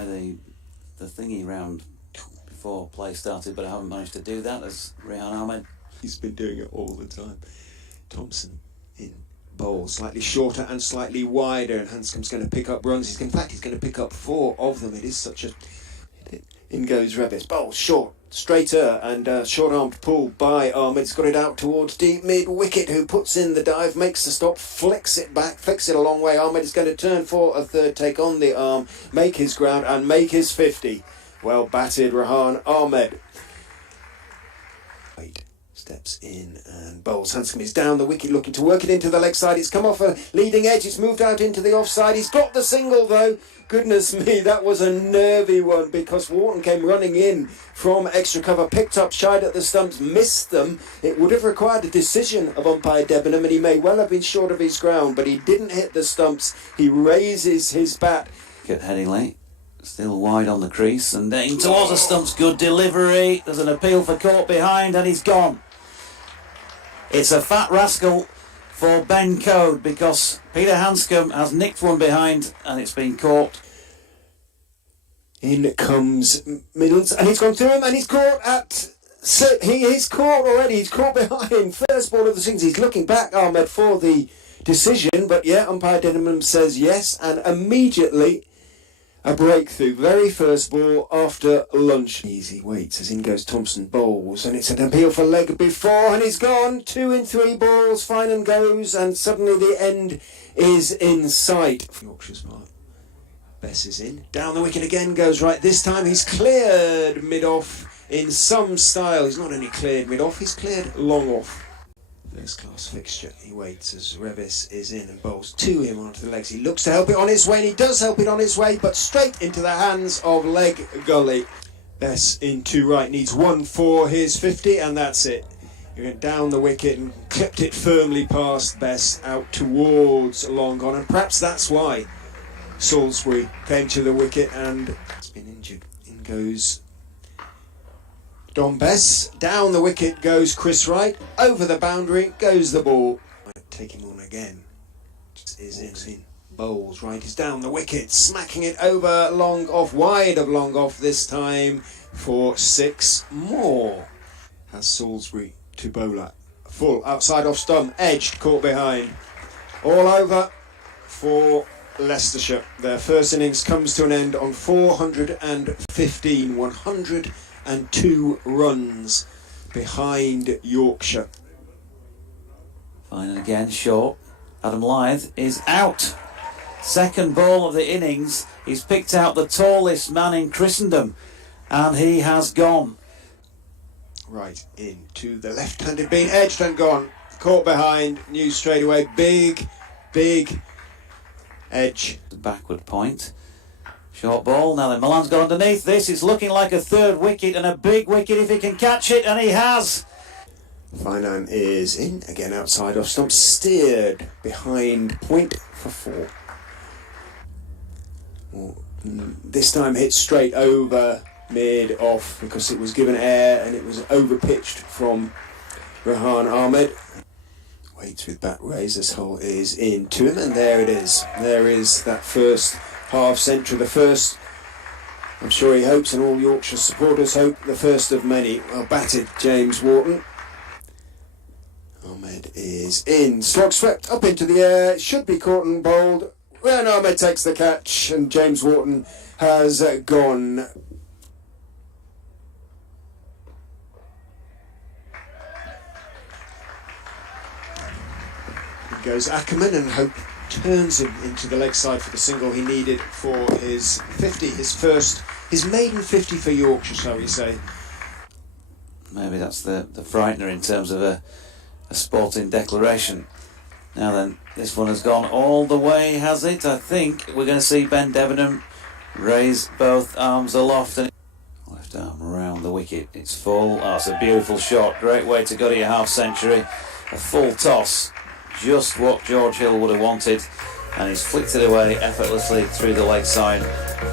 tie the thingy round before play started, but I haven't managed to do that as Ahmed. He's been doing it all the time. Thompson in bowl, slightly shorter and slightly wider, and Hanscom's going to pick up runs. In fact, he's going to pick up 4 of them. It is such a... In goes Revis. Bowl short, straighter, and short-armed pull by Ahmed. He's got it out towards deep mid-wicket, who puts in the dive, makes the stop, flicks it back, flicks it a long way. Ahmed is going to turn for a third take on the arm, make his ground, and make his 50. Well batted, Ahmed. Wait. Steps in and bowls. Hanscom is down the wicket, looking to work it into the leg side. It's come off a leading edge. It's moved out into the offside. He's got the single though. Goodness me, that was a nervy one, because Wharton came running in from extra cover, picked up shide at the stumps, missed them. It would have required a decision of umpire Debenham, and he may well have been short of his ground, but he didn't hit the stumps. He raises his bat. At Headingley, still wide on the crease and in towards the stumps. Good delivery. There's an appeal for caught behind, and he's gone. It's a fat rascal for Ben Code, because Peter Hanscom has nicked one behind and it's been caught. In comes Middleton, and he's gone through him, and he's caught at... He is caught already. He's caught behind. First ball of the sings. He's looking back, Ahmed, for the decision, but yeah, umpire Debenham says yes, and immediately a breakthrough. Very first ball after lunch. Easy waits as in goes Thompson, bowls, and it's an appeal for leg before, and he's gone. 2 in 3 balls, fine and goes, and suddenly the end is in sight. Yorkshire's mark. Bess is in. Down the wicket again goes Wright. This time he's cleared mid-off in some style. He's not only cleared mid-off, he's cleared long off. First class fixture. He waits as Revis is in and bowls to him onto the legs. He looks to help it on its way, and he does help it on its way, but straight into the hands of leg gully. Bess into Wright, needs 1 for his 50, and that's it. He went down the wicket and clipped it firmly past Bess out towards long on, and perhaps that's why Salisbury came to the wicket and has been injured. In goes Don Bess, down the wicket goes Chris Wright, over the boundary goes the ball. Take him on again. Is in. Bowls. Wright is down the wicket, smacking it over long off, wide of long off this time for 6 more. Has Salisbury to bowl at. Full, outside off stump, edged, caught behind. All over for Leicestershire. Their first innings comes to an end on 415, 102 runs behind Yorkshire. Fine, and again short. Adam Lyth is out. Second ball of the innings. He's picked out the tallest man in Christendom, and he has gone. Right into the left-handed, being edged and gone. Caught behind, knew straight away. Big edge. Backward point. Short ball. Now then, Milan's got underneath this. It's looking like a third wicket, and a big wicket if he can catch it, and he has. Finan is in, again outside off stump, steered behind point for 4. This time hit straight over mid off, because it was given air and it was over pitched from Ahmed. Waits with bat raised. This hole is in to him, and there it is. There is that first half century, the first, I'm sure he hopes, and all Yorkshire supporters hope, the first of many. Well batted, James Wharton. Ahmed is in. Slog swept up into the air. Should be caught and bowled. When Ahmed takes the catch, and James Wharton has gone. In goes Ahmed, and Hope turns him into the leg side for the single he needed for his 50, his maiden 50 for Yorkshire, shall we say. Maybe that's the frightener in terms of a sporting declaration. Now then, this one has gone all the way, has it? I think we're going to see Ben Debenham raise both arms aloft, and left arm around the wicket. It's full. Oh, it's a beautiful shot. Great way to go to your half century. A full toss. Just what George Hill would have wanted, and he's flicked it away effortlessly through the leg side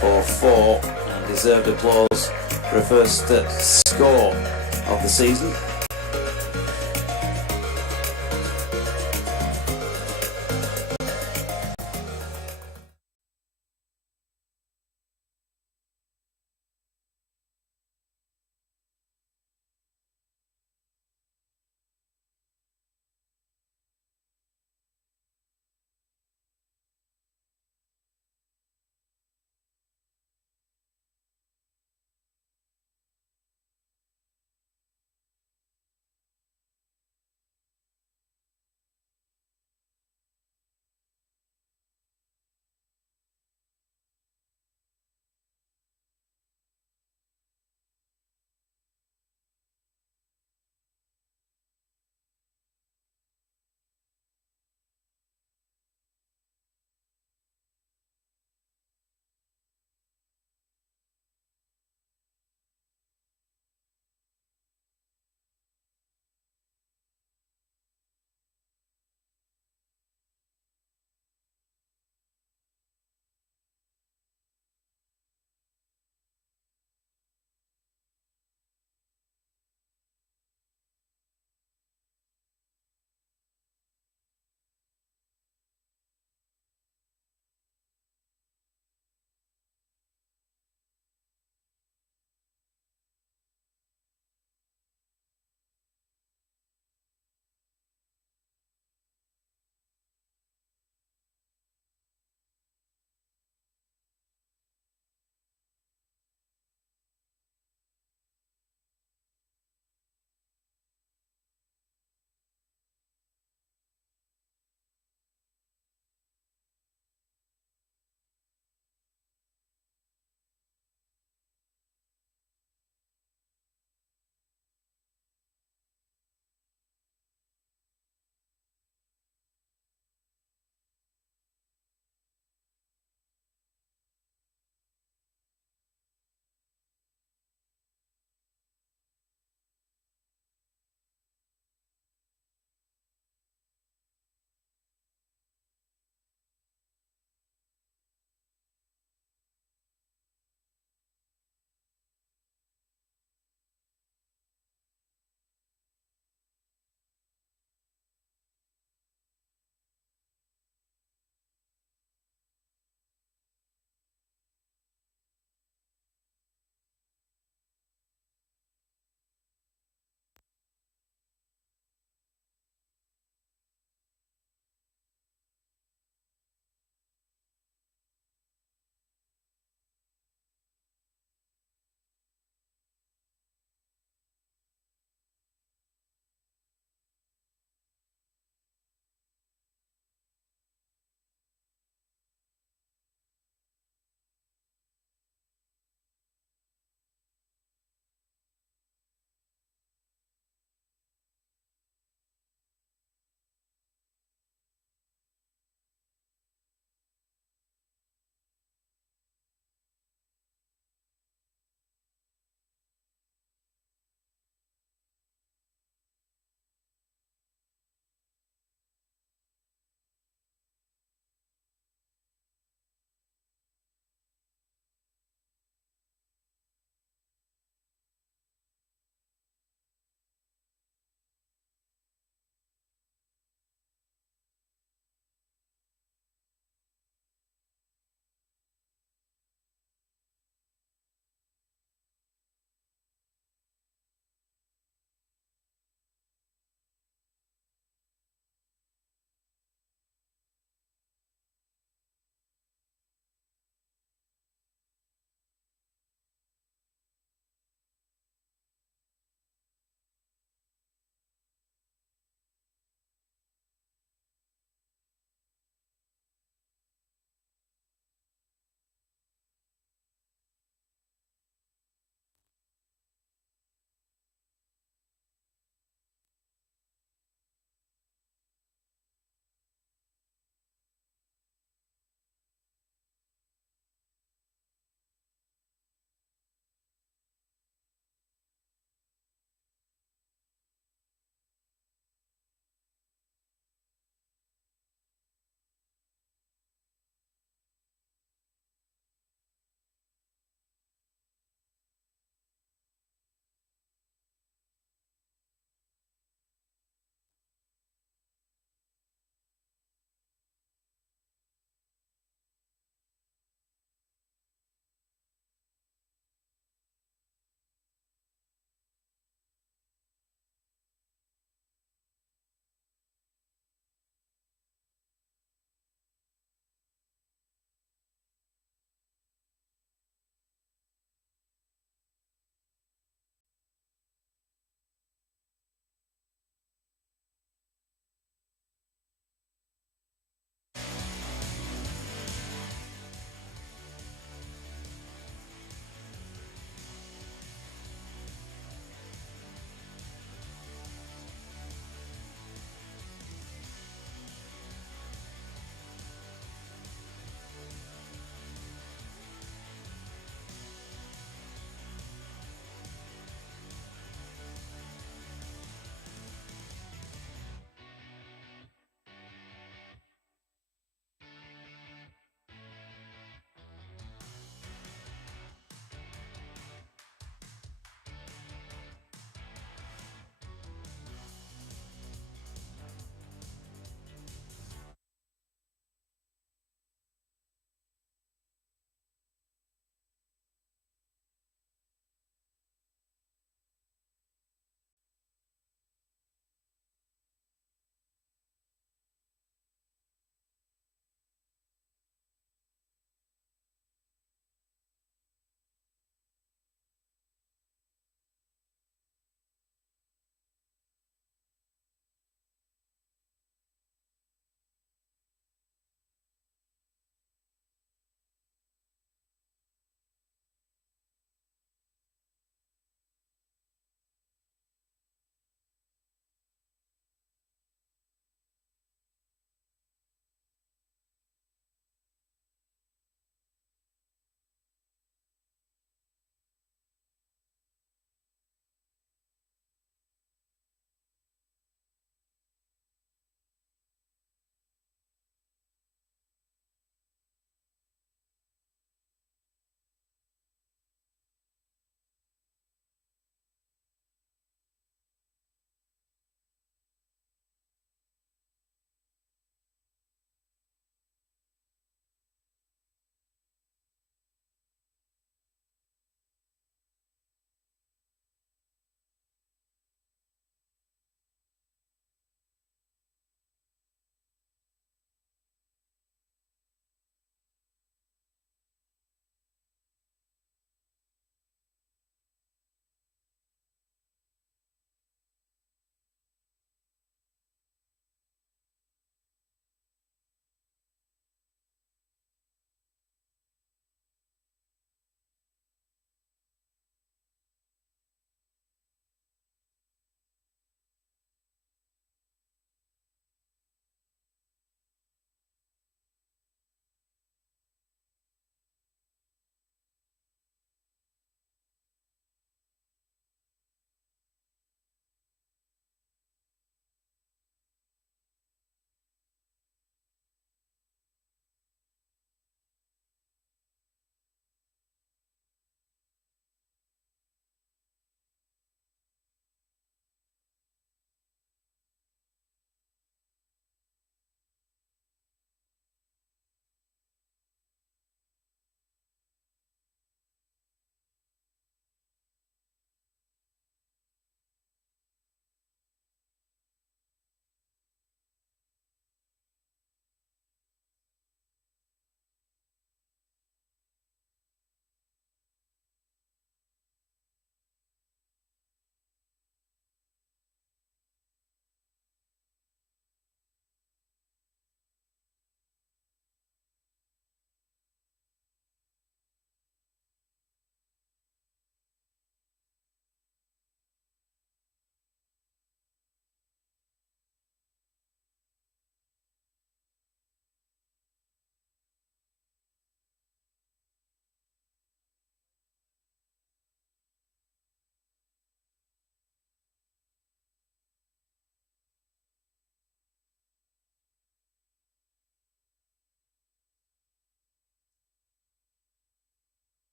for 4, and deserved applause for a first score of the season.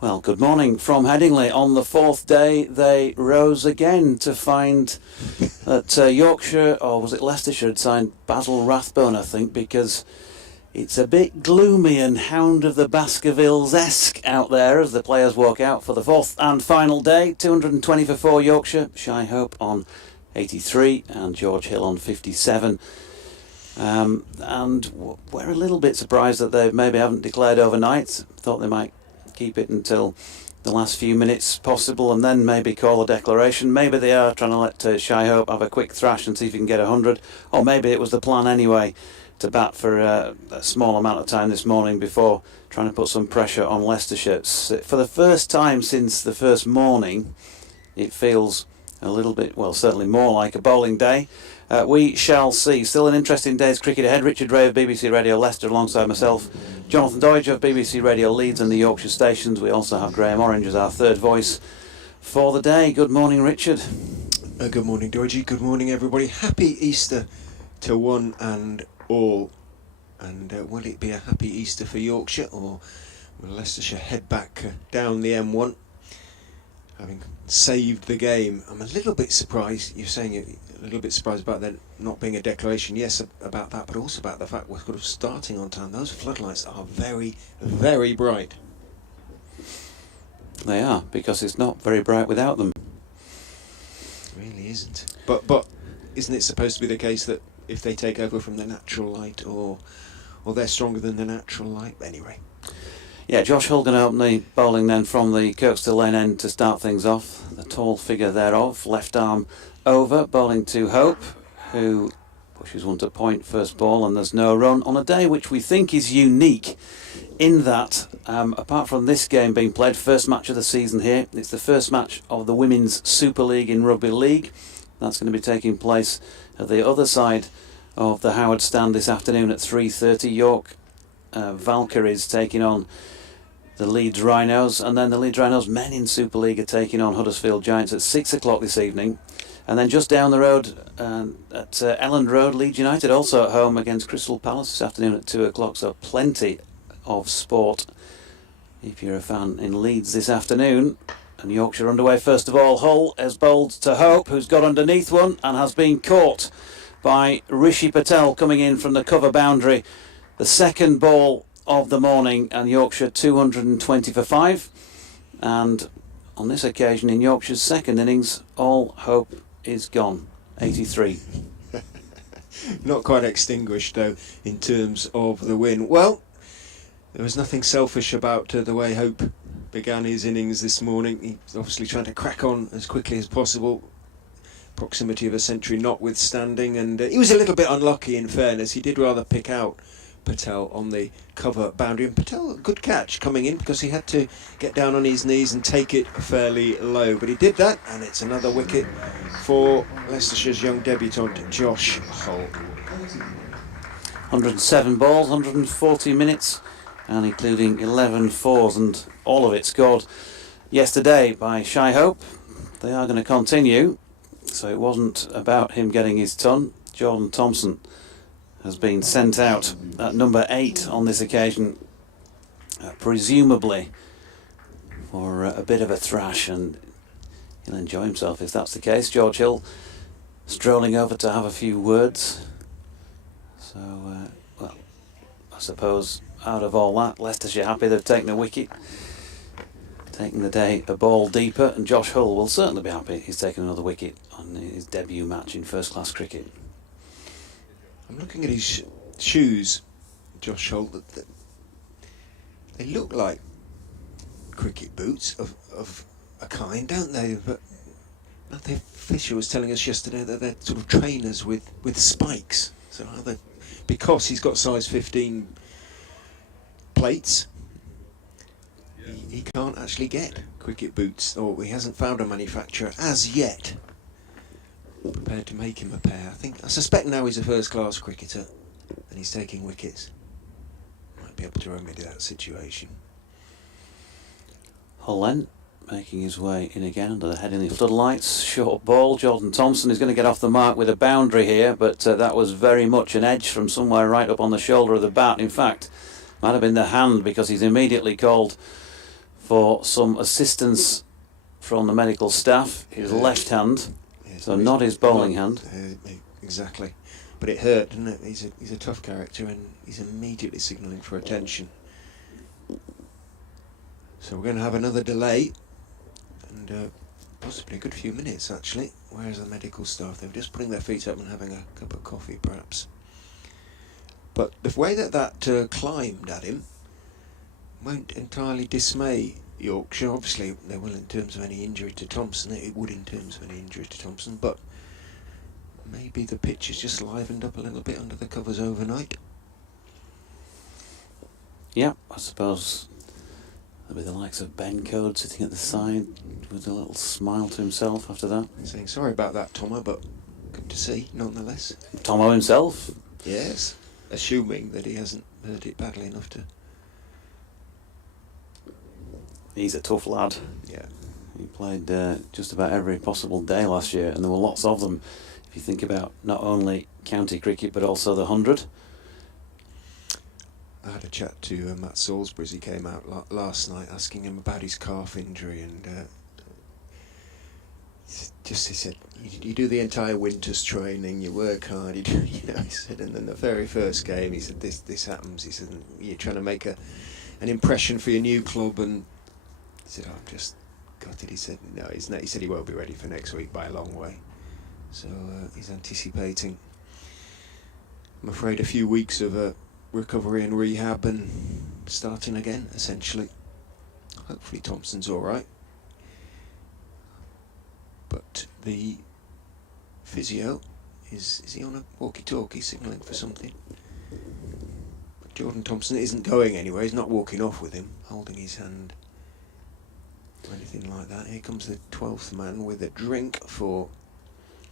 Well, good morning from Headingley. On the fourth day, they rose again to find that Yorkshire, or was it Leicestershire, had signed Basil Rathbone, I think, because it's a bit gloomy and Hound of the Baskervilles-esque out there as the players walk out for the fourth and final day. 220 for 4 Yorkshire, Shy Hope on 83 and George Hill on 57. And we're a little bit surprised that they maybe haven't declared overnight. Thought they might keep it until the last few minutes possible and then maybe call a declaration. Maybe they are trying to let Shy Hope have a quick thrash and see if he can get 100, or maybe it was the plan anyway to bat for a small amount of time this morning before trying to put some pressure on Leicestershire. For the first time since the first morning, it feels a little bit, well, certainly more like a bowling day. We shall see. Still an interesting day's cricket ahead. Richard Ray of BBC Radio Leicester alongside myself, Jonathan Doidge of BBC Radio Leeds and the Yorkshire stations. We also have Graham Orange as our third voice for the day. Good morning, Richard. Good morning, Doidge. Good morning, everybody. Happy Easter to one and all. And will it be a happy Easter for Yorkshire, or will Leicestershire head back down the M1, having saved the game? I'm a little bit surprised. You're saying a little bit surprised about there not being a declaration. Yes, about that, but also about the fact we're sort of starting on time. Those floodlights are very, very bright. They are, because it's not very bright without them. It really isn't. But isn't it supposed to be the case that if they take over from the natural light, or they're stronger than the natural light? Anyway. Yeah, Josh Hull going to open the bowling then from the Kirkstall Lane end to start things off. The tall figure thereof, left arm over, bowling to Hope, who pushes one to point first ball, and there's no run on a day which we think is unique in that, apart from this game being played, first match of the season here, it's the first match of the Women's Super League in Rugby League. That's going to be taking place at the other side of the Howard Stand this afternoon at 3:30. York Valkyries taking on the Leeds Rhinos, and then the Leeds Rhinos men in Super League are taking on Huddersfield Giants at 6 o'clock this evening. And then just down the road at Elland Road, Leeds United also at home against Crystal Palace this afternoon at 2 o'clock. So plenty of sport if you're a fan in Leeds this afternoon. And Yorkshire underway first of all. Hull has bowled to Hope, who's got underneath one and has been caught by Rishi Patel coming in from the cover boundary. The second ball of the morning, and Yorkshire 220 for 5. And on this occasion in Yorkshire's second innings, all hope is gone. 83. Not quite extinguished though in terms of the win. Well, there was nothing selfish about the way Hope began his innings this morning. He's obviously trying to crack on as quickly as possible. Proximity of a century notwithstanding, and he was a little bit unlucky in fairness. He did rather pick out Patel on the cover boundary, and Patel, a good catch coming in because he had to get down on his knees and take it fairly low, but he did that, and it's another wicket for Leicestershire's young debutant Josh Hull. 107 balls, 140 minutes, and including 11 fours, and all of it scored yesterday by Shy Hope. They are going to continue, so it wasn't about him getting his ton. Jordan Thompson has been sent out at number 8 on this occasion, presumably for a bit of a thrash, and he'll enjoy himself if that's the case. George Hill strolling over to have a few words. So, well, I suppose out of all that, Leicestershire happy they've taken a wicket, taking the day a ball deeper, and Josh Hull will certainly be happy he's taken another wicket on his debut match in first-class cricket. I'm looking at his shoes, Josh Hull. They look like cricket boots of a kind, don't they? But Matthew Fisher was telling us yesterday that they're sort of trainers with spikes. So how they, because he's got size 15 plates, he can't actually get cricket boots, or he hasn't found a manufacturer as yet prepared to make him a pair. I suspect now he's a first-class cricketer and he's taking wickets. Might be able to remedy that situation. Hull then making his way in again under the Headingley floodlights. Short ball. Jordan Thompson is going to get off the mark with a boundary here, but that was very much an edge from somewhere right up on the shoulder of the bat. In fact, might have been the hand, because he's immediately called for some assistance from the medical staff. His left hand, so not his bowling hand. Exactly. But it hurt, didn't it? He's a tough character, and he's immediately signalling for attention. So we're going to have another delay, and possibly a good few minutes actually. Where's the medical staff? They were just putting their feet up and having a cup of coffee perhaps. But the way that climbed at him won't entirely dismay Yorkshire. Obviously they will in terms of any injury to Thompson. It would in terms of any injury to Thompson, but maybe the pitch has just livened up a little bit under the covers overnight. Yeah, I suppose there'll be the likes of Ben Code sitting at the side with a little smile to himself after that. Saying sorry about that, Tomo, but good to see nonetheless. Tomo himself? Yes, assuming that he hasn't hurt it badly enough to... He's a tough lad. Yeah. He played just about every possible day last year, and there were lots of them. If you think about not only county cricket but also the 100. I had a chat to Matt Salisbury as he came out last night, asking him about his calf injury, and he said, you do the entire winter's training, you work hard, you do, he said, and then the very first game, he said, this happens. He said, you're trying to make an impression for your new club, and he said, I'm just gutted. He said, no, he's not. He said he won't be ready for next week by a long way. So he's anticipating, I'm afraid, a few weeks of recovery and rehab and starting again, essentially. Hopefully Thompson's alright. But the physio, is he on a walkie-talkie signalling for something? But Jordan Thompson isn't going anywhere. He's not walking off with him, holding his hand or anything like that. Here comes the 12th man with a drink for...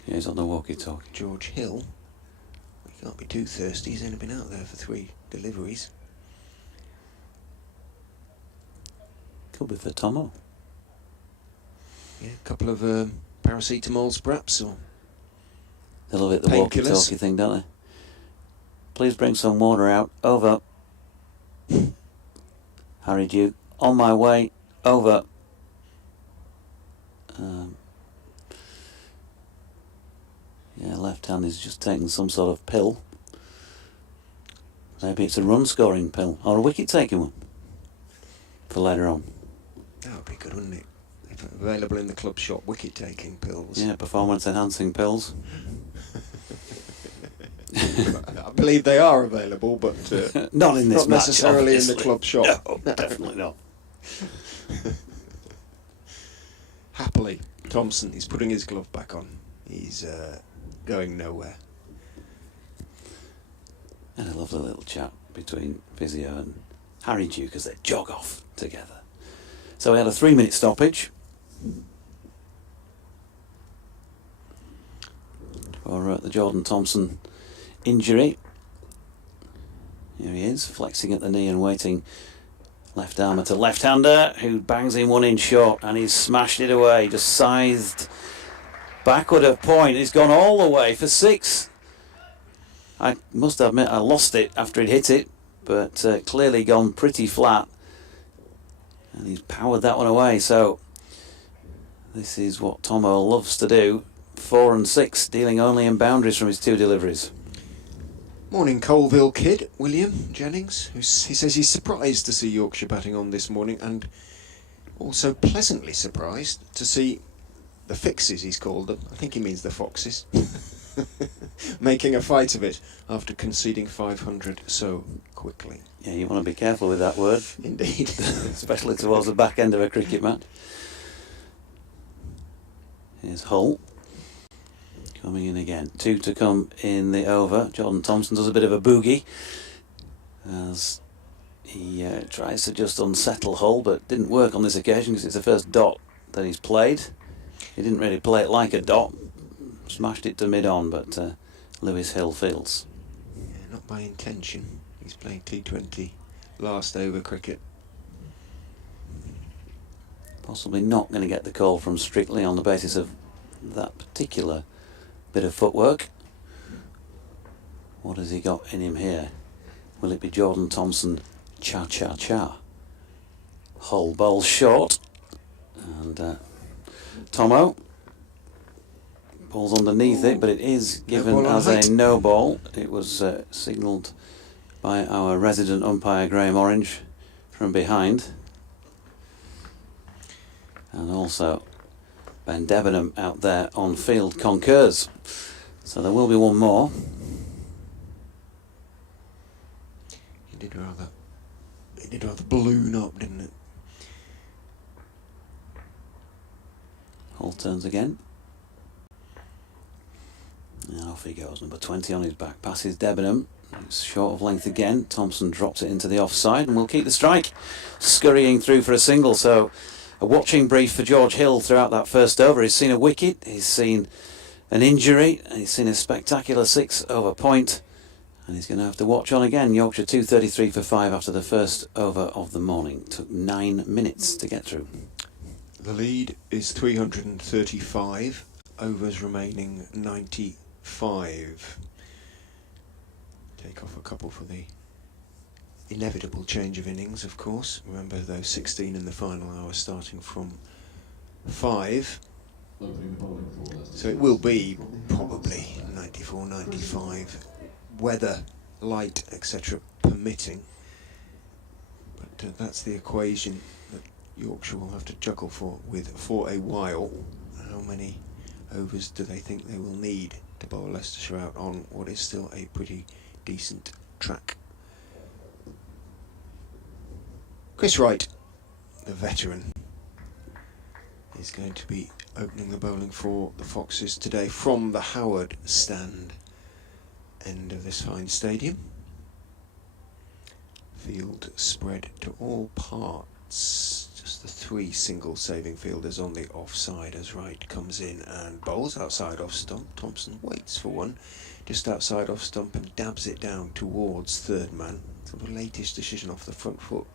Yeah, he's on the walkie-talkie. George Hill. He can't be too thirsty. He's only been out there for 3 deliveries. Could be for Tomo. Yeah, a couple of paracetamols perhaps, or They love it, the walkie-talkie thing, don't they? Please bring some water out. Over. Harry Duke. On my way. Over. Yeah, left hand is just taking some sort of pill. Maybe it's a run-scoring pill, or a wicket-taking one, for later on. That would be good, wouldn't it? If available in the club shop, wicket-taking pills. Yeah, performance-enhancing pills. I believe they are available, but not in this not necessarily match, in the club shop. No, definitely not. Happily, Thompson is putting his glove back on. He's going nowhere. And a lovely little chat between Physio and Harry Duke as they jog off together. So we had a 3-minute stoppage for the Jordan Thompson injury. Here he is, flexing at the knee and waiting. Left armour to left-hander, who bangs in one in short, and he's smashed it away, just scythed backward a point. He's gone all the way for 6. I must admit I lost it after he'd hit it, but clearly gone pretty flat. And he's powered that one away, so this is what Tomo loves to do. 4 and 6, dealing only in boundaries from his 2 deliveries. Morning, Colville kid, William Jennings. He says he's surprised to see Yorkshire batting on this morning, and also pleasantly surprised to see the fixes, he's called them. I think he means the foxes. Making a fight of it after conceding 500 so quickly. Yeah, you want to be careful with that word. Indeed. Especially towards the back end of a cricket match. Here's Hull. Coming in again. 2 to come in the over. Jordan Thompson does a bit of a boogie as he tries to just unsettle Hull, but didn't work on this occasion because it's the first dot that he's played. He didn't really play it like a dot. Smashed it to mid-on, but Lewis Hill fields. Yeah, not by intention. He's playing T20 last over cricket. Possibly not going to get the call from Strictly on the basis of that particular bit of footwork. What has he got in him here? Will it be Jordan Thompson cha-cha-cha? Hull bowls short, and Tomo ball's underneath it, but it is given as a no ball. It was signalled by our resident umpire Graham Orange from behind, and also Ben Debenham out there on field concurs. So there will be one more. It did rather balloon up, didn't it? Hull turns again. And off he goes, number 20 on his back, passes Debenham. It's short of length again. Thompson drops it into the offside and will keep the strike. Scurrying through for a single, so a watching brief for George Hill throughout that first over. He's seen a wicket, he's seen an injury, and he's seen a spectacular 6 over point, and he's going to have to watch on again. Yorkshire 233 for 5 after the first over of the morning. Took 9 minutes to get through. The lead is 335, overs remaining 95. Take off a couple for the inevitable change of innings, of course. Remember those 16 in the final hour starting from 5. So it will be probably 94, 95, weather, light, etc. permitting. But that's the equation that Yorkshire will have to juggle for a while. How many overs do they think they will need to bowl Leicestershire out on what is still a pretty decent track? Chris Wright, the veteran, is going to be opening the bowling for the Foxes today from the Howard stand end of this fine stadium. Field spread to all parts. Just the 3 single saving fielders on the offside as Wright comes in and bowls outside off stump. Thompson waits for one just outside off stump and dabs it down towards third man. Sort of a latest decision off the front foot.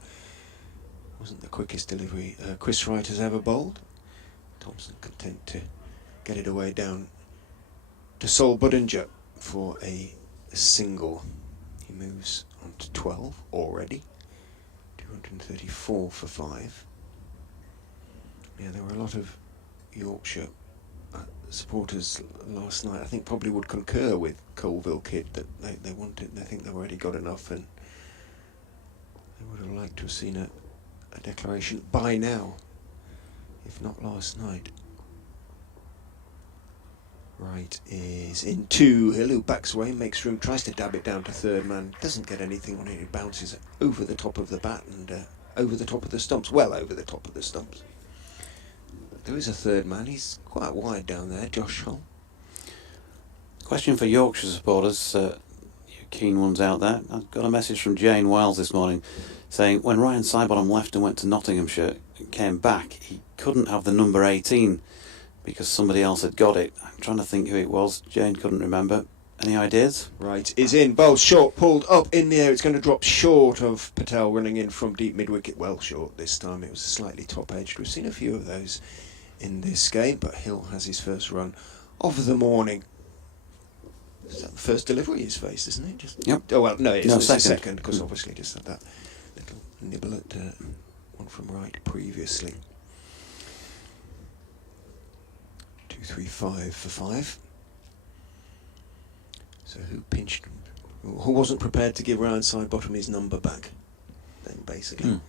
Wasn't the quickest delivery Chris Wright has ever bowled. Thompson content to get it away down to Sol Budinger for a single. He moves on to 12 already. 234 for 5. Yeah, there were a lot of Yorkshire supporters last night. I think probably would concur with Colville Kid that they wanted. They think they've already got enough, and they would have liked to have seen a declaration by now, if not last night. Wright is in 2. Hill, who backs away, makes room, tries to dab it down to third man, doesn't get anything on it. It bounces over the top of the bat and over the top of the stumps, well over the top of the stumps. There is a third man. He's quite wide down there, Josh Hull. Question for Yorkshire supporters, you keen ones out there. I've got a message from Jane Wiles this morning saying when Ryan Sidebottom left and went to Nottinghamshire and came back, he couldn't have the number 18 because somebody else had got it. I'm trying to think who it was. Jane couldn't remember. Any ideas? Wright is in, bowls short, pulled up in the air. It's going to drop short of Patel running in from deep mid-wicket. Well short this time. It was slightly top-edged. We've seen a few of those in this game, but Hill has his first run of the morning. Is that the first delivery he's faced, isn't it? Yep. Oh, well, no, it's the second, because Mm. obviously just had that little nibble at one from Wright previously. 235 for 5. So who pinched, who wasn't prepared to give Ryan Sidebottom his number back then, basically.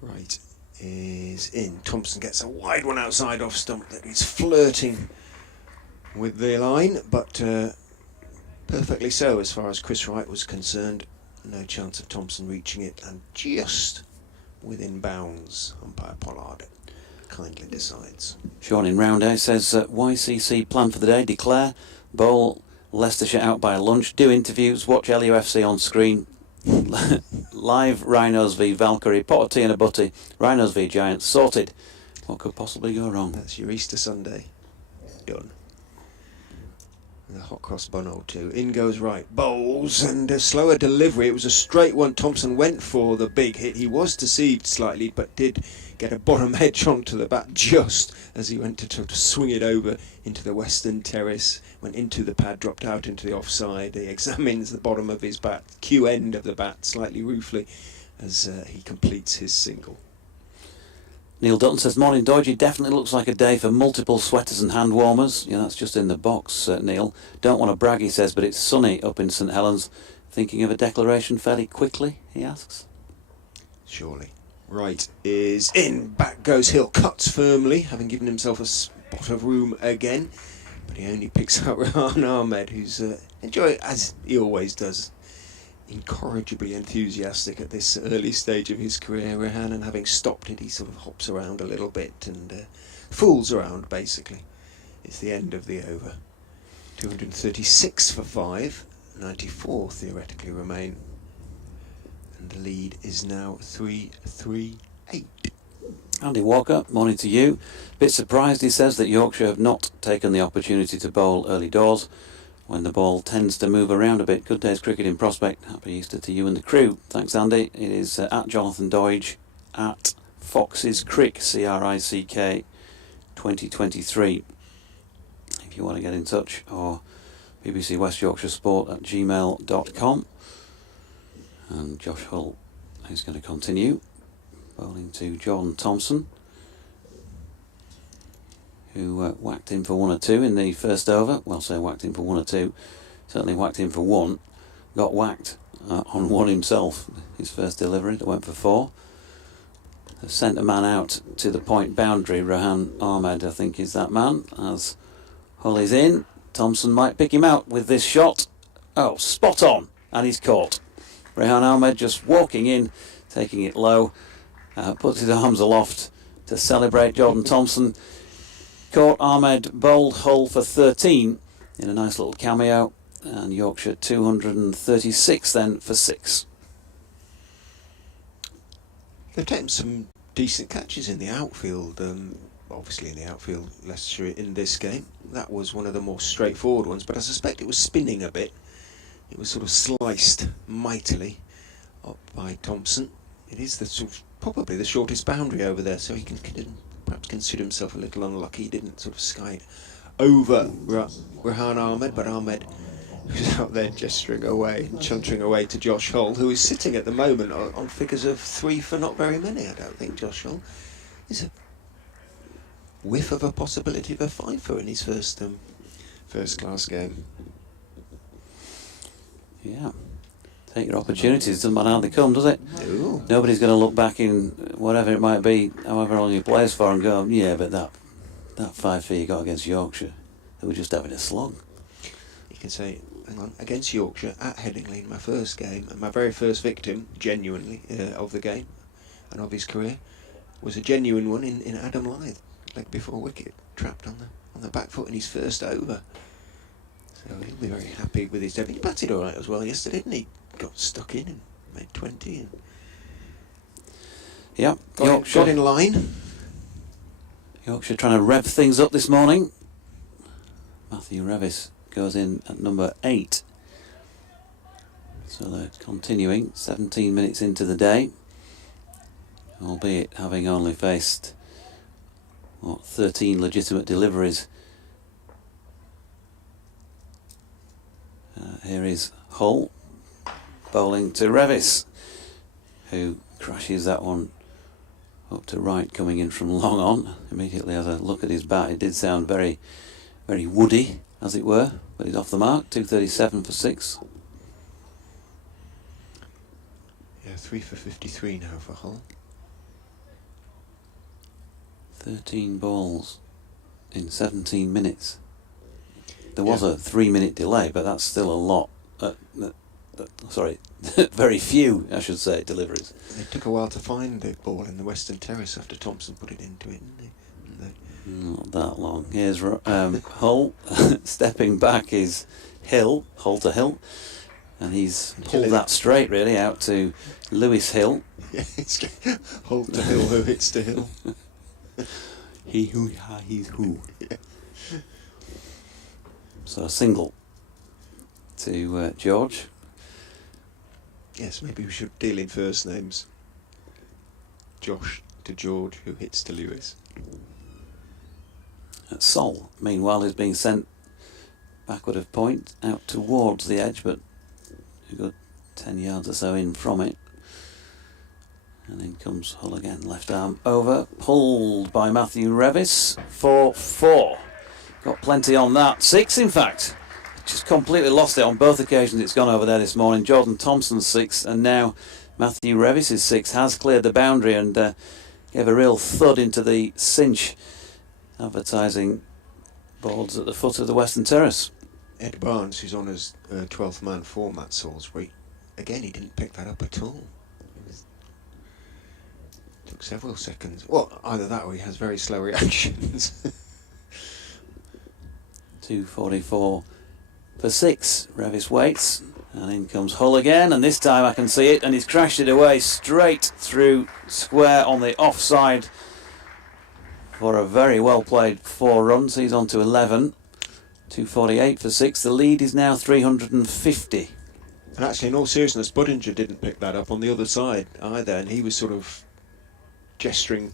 Wright is in. Thompson gets a wide one outside off stump that he's flirting with the line, but perfectly so as far as Chris Wright was concerned. No chance of Thompson reaching it, and just within bounds, umpire Pollard kindly decides. Sean in Roundhouse says YCC plan for the day: declare, bowl Leicestershire out by lunch, do interviews, watch LUFC on screen, live Rhinos v Valkyrie, pot of tea and a butty, Rhinos v Giants, sorted. What could possibly go wrong? That's your Easter Sunday done. The hot cross bun or two. In goes Wright. Bowls and a slower delivery. It was a straight one. Thompson went for the big hit. He was deceived slightly, but did get a bottom edge onto the bat just as he went to swing it over into the western terrace. Went into the pad, dropped out into the offside. He examines the bottom of his bat, Q end of the bat, slightly ruefully, as he completes his single. Neil Dutton says, morning Dodgy, definitely looks like a day for multiple sweaters and hand warmers. Yeah, that's just in the box, Neil. Don't want to brag, he says, but it's sunny up in St Helens. Thinking of a declaration fairly quickly, he asks. Surely. Wright is in. Back goes Hill. Cuts firmly, having given himself a spot of room again. But he only picks up Rehan Ahmed, who's as he always does, incorrigibly enthusiastic at this early stage of his career. Rehan, and having stopped it, he sort of hops around a little bit and fools around, basically. It's the end of the over. 236 for 5, 94 theoretically remain. And the lead is now 3-3-8. Andy Walker, morning to you. Bit surprised, he says, that Yorkshire have not taken the opportunity to bowl early doors when the ball tends to move around a bit. Good day's cricket in prospect. Happy Easter to you and the crew. Thanks, Andy. It is at Jonathan Doige at Fox's Crick, CRICK 2023. If you want to get in touch, or BBC West Yorkshire Sport at gmail.com. And Josh Hull is going to continue bowling to John Thompson, who whacked in for 1 or 2 in the first over. Well, say whacked in for 1 or 2. Certainly whacked in for 1. Got whacked on 1 himself. His first delivery that went for 4. They've sent a man out to the point boundary. Rehan Ahmed, I think, is that man. As Hull is in, Thompson might pick him out with this shot. Oh, spot on. And he's caught. Rehan Ahmed just walking in, taking it low. Puts his arms aloft to celebrate. Jordan Thompson caught Ahmed, bowled Hull for 13 in a nice little cameo, and Yorkshire 236 then for 6. They've taken some decent catches in the outfield, obviously in the outfield Leicestershire in this game. That was one of the more straightforward ones, but I suspect it was spinning a bit. It was sort of sliced mightily up by Thompson. It is the sort of, probably the shortest boundary over there, so he can perhaps consider himself a little unlucky. He didn't sort of sky it over Rehan Ahmed, but Ahmed, who's out there gesturing away and chuntering away to Josh Hull, who is sitting at the moment on figures of 3 for not very many. I don't think Josh Hull is a whiff of a possibility of a 5 for in his first class game. Yeah. Take your opportunities, doesn't matter how they come, does it? No. Nobody's going to look back in whatever it might be, however long you plays for, and go, yeah, but that 5 for you got against Yorkshire, they were just having a slog. You can say, hang on, against Yorkshire at Headingley in my first game, and my very first victim, genuinely, of the game and of his career, was a genuine one in Adam Lyth, leg before wicket, trapped on the back foot in his first over. So he'll be very happy with his debut. He batted alright as well yesterday, didn't he? Got stuck in and made 20. And yeah, got in line. Yorkshire trying to rev things up this morning. Matthew Revis goes in at number 8. So they're continuing, 17 minutes into the day. Albeit having only faced 13 legitimate deliveries. Here is Hull bowling to Revis, who crashes that one up to Wright, coming in from long on. Immediately has a look at his bat. It did sound very, very woody, as it were, but he's off the mark. 237 for 6. Yeah, 3 for 53 now for Hull. 13 balls in 17 minutes. There was a 3-minute delay, but that's still a lot. Sorry, very few, I should say, deliveries. It took a while to find the ball in the Western Terrace after Thompson put it into it, didn't he? Not that long. Here's Hull. Stepping back is Hill, Hull to Hill. And he's pulled that straight, really, out to Lewis Hill. Yeah, it's Hull to Hill, who hits to Hill. He who, ha, he's who. Yeah. So a single to George. Yes, maybe we should deal in first names. Josh to George, who hits to Lewis. Sol, meanwhile, is being sent backward of point, out towards the edge, but a good 10 yards or so in from it. And in comes Hull again, left arm over, pulled by Matthew Revis for 4. Got plenty on that. 6 in fact. Just completely lost it on both occasions it's gone over there this morning. Jordan Thompson's 6 and now Matthew Revis's 6 has cleared the boundary and gave a real thud into the cinch, advertising boards at the foot of the Western Terrace. Ed Barnes, who's on his 12th man for Matt Salisbury, again he didn't pick that up at all. Took several seconds. Well, either that or he has very slow reactions. 2:44 for 6. Revis waits, and in comes Hull again, and this time I can see it, and he's crashed it away straight through square on the offside for a very well played 4 runs. He's on to 11. 2:48 for 6. The lead is now 350. And actually, in all seriousness, Budinger didn't pick that up on the other side either, and he was sort of gesturing,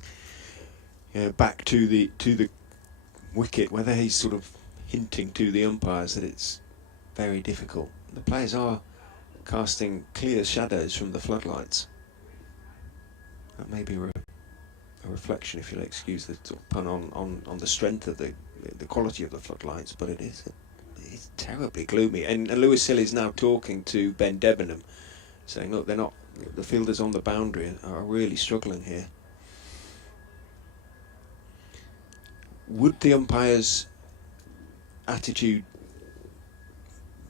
back to the wicket, whether he's sort of hinting to the umpires that it's very difficult. The players are casting clear shadows from the floodlights. That may be a reflection, if you'll excuse the sort of pun, on the strength of the quality of the floodlights, but it's terribly gloomy. And Lewis Hill is now talking to Ben Debenham, saying, look, they're not, the fielders on the boundary are really struggling here. Would the umpires' attitude,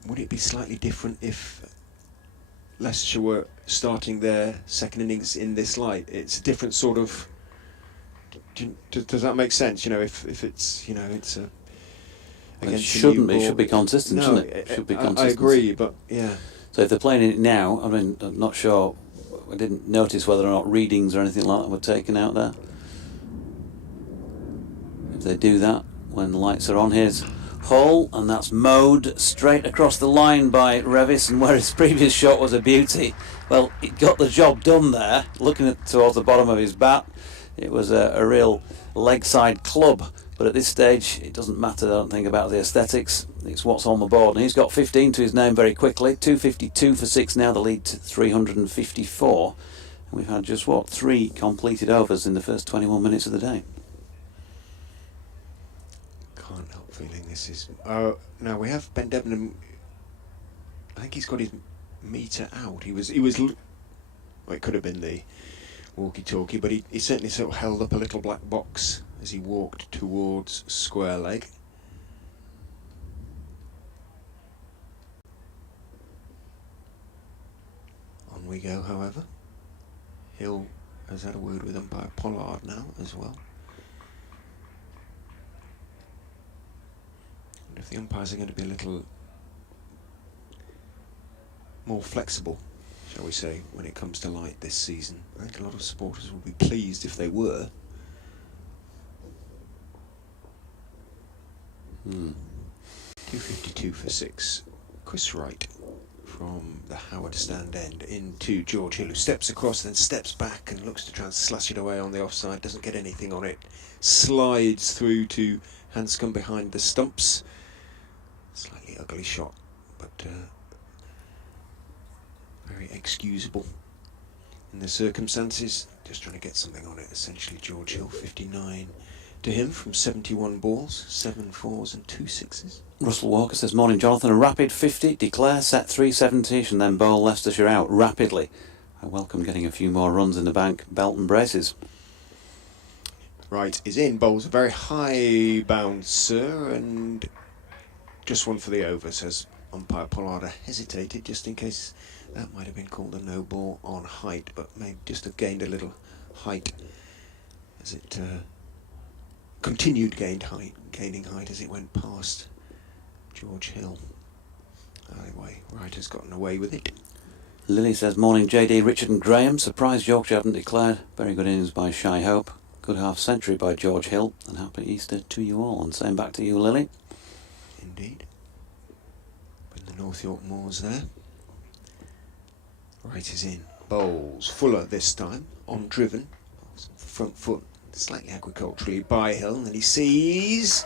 would it be slightly different if Leicestershire were starting their second innings in this light? It's a different sort of. Does that make sense? If it's it's a. It shouldn't be. It should be consistent, shouldn't it? Should be consistent. I agree, but yeah. So if they're playing it now, I mean, I'm not sure. I didn't notice whether or not readings or anything like that were taken out there. If they do that when the lights are on, here's Hull, and that's mowed straight across the line by Revis, and where his previous shot was a beauty, well, he got the job done there. Looking towards the bottom of his bat, it was a real leg side club, but at this stage it doesn't matter, I don't think, about the aesthetics. It's what's on the board, and he's got 15 to his name very quickly. 252 for 6 now, the lead to 354, and we've had just 3 completed overs in the first 21 minutes of the day. Can't help feeling this is. Now we have Ben Debenham. I think he's got his meter out. He was. Well, it could have been the walkie-talkie, but he certainly sort of held up a little black box as he walked towards square leg. On we go, however. Hill has had a word with umpire Pollard now as well. And if the umpires are going to be a little more flexible, shall we say, when it comes to light this season, I think a lot of supporters will be pleased if they were. 252 for 6. Chris Wright from the Howard stand end into George Hill, who steps across, then steps back and looks to try and slash it away on the offside. Doesn't get anything on it. Slides through to Hanscom behind the stumps. Slightly ugly shot, but very excusable in the circumstances. Just trying to get something on it. Essentially, George Hill 59 to him from 71 balls, 7 fours and 2 sixes. Russell Walker says, morning Jonathan, a rapid 50, declare set 370ish and then bowl Leicestershire out rapidly. I welcome getting a few more runs in the bank, belt and braces. Wright is in, bowls a very high bouncer and just one for the over, says umpire Pollard. Hesitated just in case that might have been called a no ball on height, but maybe just have gained a little height as it continued gaining height as it went past George Hill. Anyway, Wright has gotten away with it. Lily says, morning JD, Richard and Graham. Surprised Yorkshire haven't declared. Very good innings by Shy Hope. Good half century by George Hill. And happy Easter to you all. And same back to you, Lily. Indeed. In the North York Moors there. Wright is in. Bowls. Fuller this time. On driven. Front foot. Slightly agriculturally by Hill. And then he sees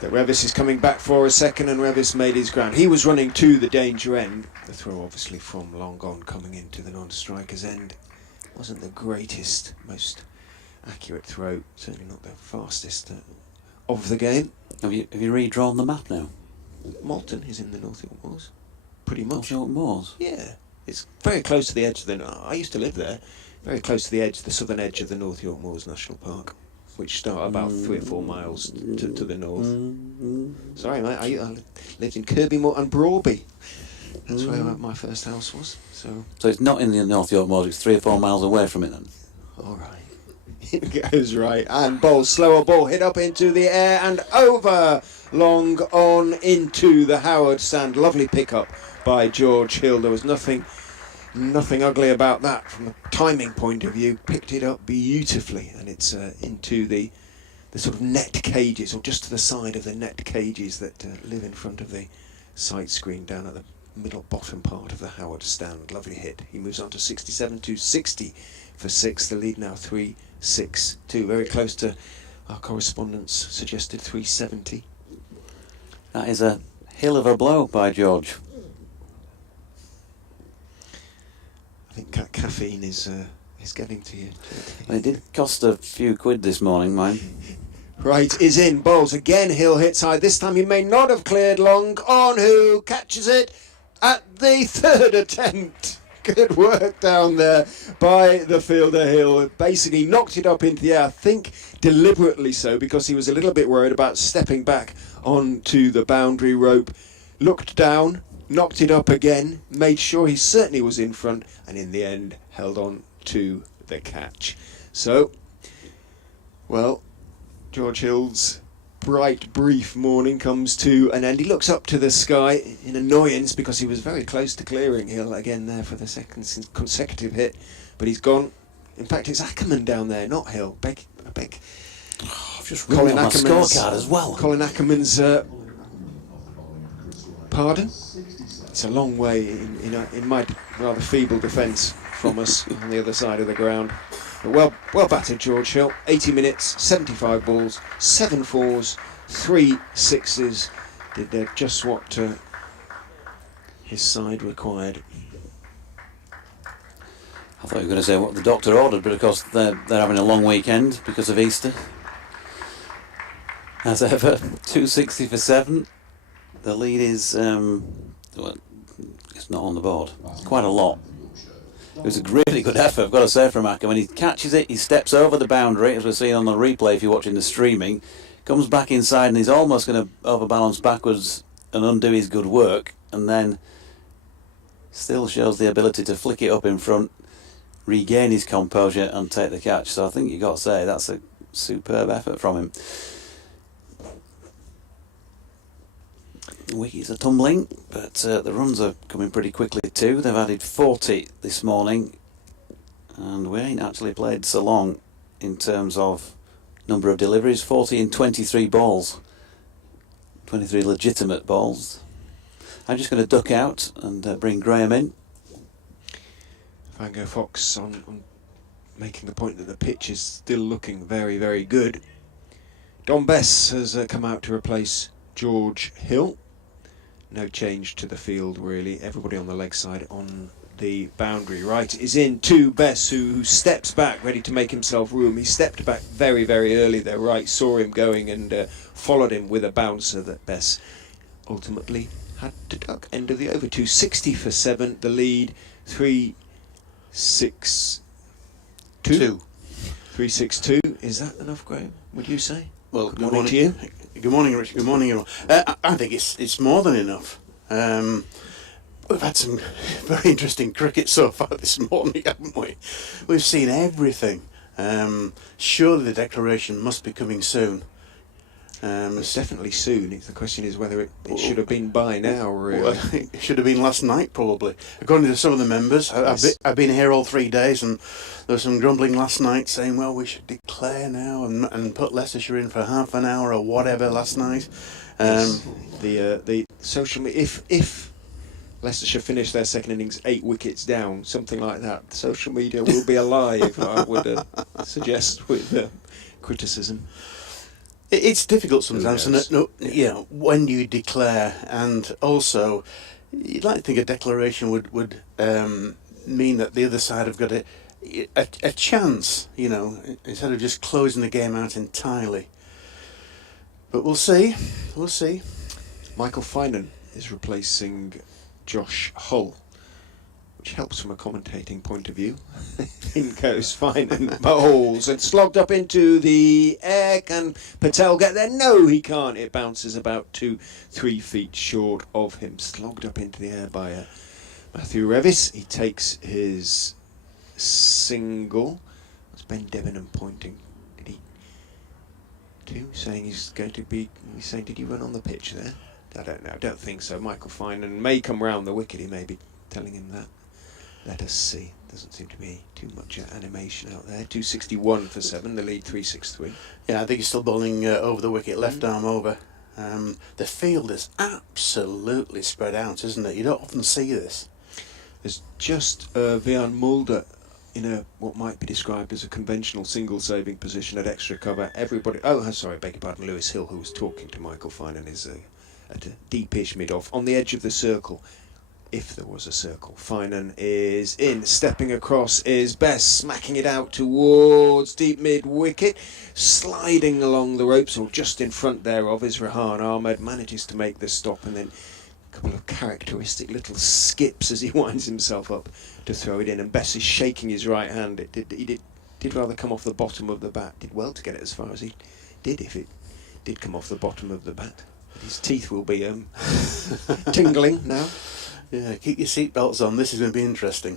that Revis is coming back for a second, and Revis made his ground. He was running to the danger end. The throw obviously from long gone coming into the non-striker's end. wasn't the greatest, most accurate throw. Certainly not the fastest of the game. Have you redrawn the map now? Malton is in the North York Moors. Pretty much. North York Moors? Yeah. It's very close to the edge of the... I used to live there. Very close to the southern edge of the North York Moors National Park, which start about 3 or 4 miles to the north. Sorry, mate. I lived in Kirby Moor and Brawby. That's where my first house was. So it's not in the North York Moors, it's 3 or 4 miles away from it then? All right. It goes right. And ball, slower ball, hit up into the air and over. Long on into the Howard stand. Lovely pickup by George Hill. There was nothing ugly about that from a timing point of view. Picked it up beautifully, and it's into the sort of net cages, or just to the side of the net cages that live in front of the sight screen down at the middle bottom part of the Howard stand. Lovely hit. He moves on to 67 to 60 for 6. The lead now 3-6-2. Very close to our correspondents suggested 370. That is a hill of a blow by George. I think caffeine is getting to you. Well, it did cost a few quid this morning, mine. Wright is in, bowls again, Hill hits high. This time he may not have cleared. Long on, who catches it at the 3rd attempt. Good work down there by the fielder Hill. Basically knocked it up into the air, I think deliberately so, because he was a little bit worried about stepping back onto the boundary rope. Looked down, knocked it up again, made sure he certainly was in front, and in the end held on to the catch. So, well, George Hill's bright, brief morning comes to an end. He looks up to the sky in annoyance because he was very close to clearing Hill again there for the second consecutive hit, but he's gone. In fact, it's Ackerman down there, not Hill. I beg. I've just written on my scorecard as well. Colin Ackerman's pardon? It's a long way in my rather feeble defence from us on the other side of the ground. But well batted, George Hill. 80 minutes, 75 balls, 7 fours, 3 sixes. Did just what his side required. I thought you were going to say what the doctor ordered, but of course they're having a long weekend because of Easter. As ever, 260 for 7. The lead is, well, it's not on the board. It's quite a lot. It was a really good effort, I've got to say, from Ackerman. When he catches it, he steps over the boundary, as we're seeing on the replay if you're watching the streaming, comes back inside and he's almost going to overbalance backwards and undo his good work, and then still shows the ability to flick it up in front, regain his composure and take the catch. So I think you've got to say that's a superb effort from him. Wickets are tumbling, but the runs are coming pretty quickly too. They've added 40 this morning, and we ain't actually played so long in terms of number of deliveries. 40 in 23 balls, 23 legitimate balls. I'm just going to duck out and bring Graham in. Van Gogh Fox on making the point that the pitch is still looking very, very good. Don Bess has come out to replace George Hill. No change to the field really. Everybody on the leg side on the boundary. Wright is in to Bess, who steps back, ready to make himself room. He stepped back very, very early there. Wright saw him going and followed him with a bouncer that Bess ultimately had to duck. End of the over. 260 for 7. The lead 3-6-2. 3-6-2. Is that enough, Graham? Would you say? Well, good morning to you. Good morning, Rich. Good morning, everyone. I think it's more than enough. We've had some very interesting cricket so far this morning, haven't we? We've seen everything. Surely the declaration must be coming soon. It's definitely soon. The question is whether it should have been by now, really. Well, it should have been last night, probably. According to some of the members, Yes. I've been here all 3 days, and there was some grumbling last night saying, well, we should declare now and put Leicestershire in for half an hour or whatever last night. The social media, if Leicestershire finish their second innings 8 wickets down, something like that, social media will be alive, I would suggest, with criticism. It's difficult sometimes, when you declare, and also you'd like to think a declaration would mean that the other side have got to a chance, instead of just closing the game out entirely. But we'll see. We'll see. Michael Finan is replacing Josh Hull, which helps from a commentating point of view. In goes Finan, bowls, and slogged up into the air. Can Patel get there? No, he can't. It bounces about 2-3 feet short of him. Slogged up into the air by Matthew Revis. He takes his single. That's Ben Debenham pointing. Did he do? Saying he's going to be... He's saying, did he run on the pitch there? I don't know. I don't think so. Michael Finan may come round the wicket. He may be telling him that. Let us see. Doesn't seem to be too much animation out there. 261 for 7. The lead 363. Yeah, I think he's still bowling over the wicket, left arm over. The field is absolutely spread out, isn't it? You don't often see this. There's just Vian Mulder in what might be described as a conventional single saving position at extra cover. Everybody... Oh, sorry, beg your pardon. Lewis Hill, who was talking to Michael Finan, is at a deepish mid-off. On the edge of the circle, if there was a circle. Finan is in. Stepping across is Bess, smacking it out towards deep mid-wicket. Sliding along the ropes, or just in front thereof, is Rehan. Ahmed manages to make the stop, and then a couple of characteristic little skips as he winds himself up to throw it in. And Bess is shaking his right hand. He did rather come off the bottom of the bat. Did well to get it as far as he did, if it did come off the bottom of the bat. His teeth will be tingling now. Yeah, keep your seatbelts on. This is going to be interesting.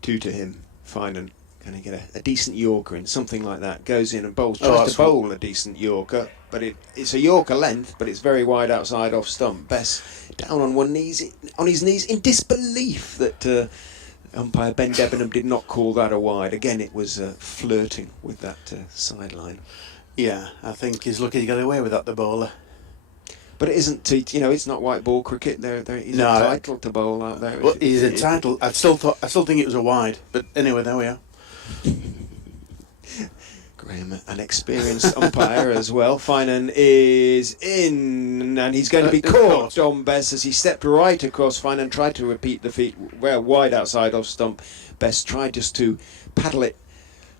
2 to him. Finan. Can he get a decent Yorker in? Something like that. Goes in and bowls. Tries to bowl a decent Yorker. But it's a Yorker length, but it's very wide outside off stump. Bess down on his knees in disbelief that umpire Ben Debenham did not call that a wide. Again, it was flirting with that sideline. Yeah, I think he's lucky he got away with that, the bowler. But it isn't, it's not white ball cricket. He's entitled to bowl out there. Well, he's entitled. I still think it was a wide. But anyway, there we are. Graham, an experienced umpire as well. Finan is in, and he's going to be caught. Dom Bess, as he stepped right across. Finan tried to repeat the feet wide outside off stump. Bess tried just to paddle it,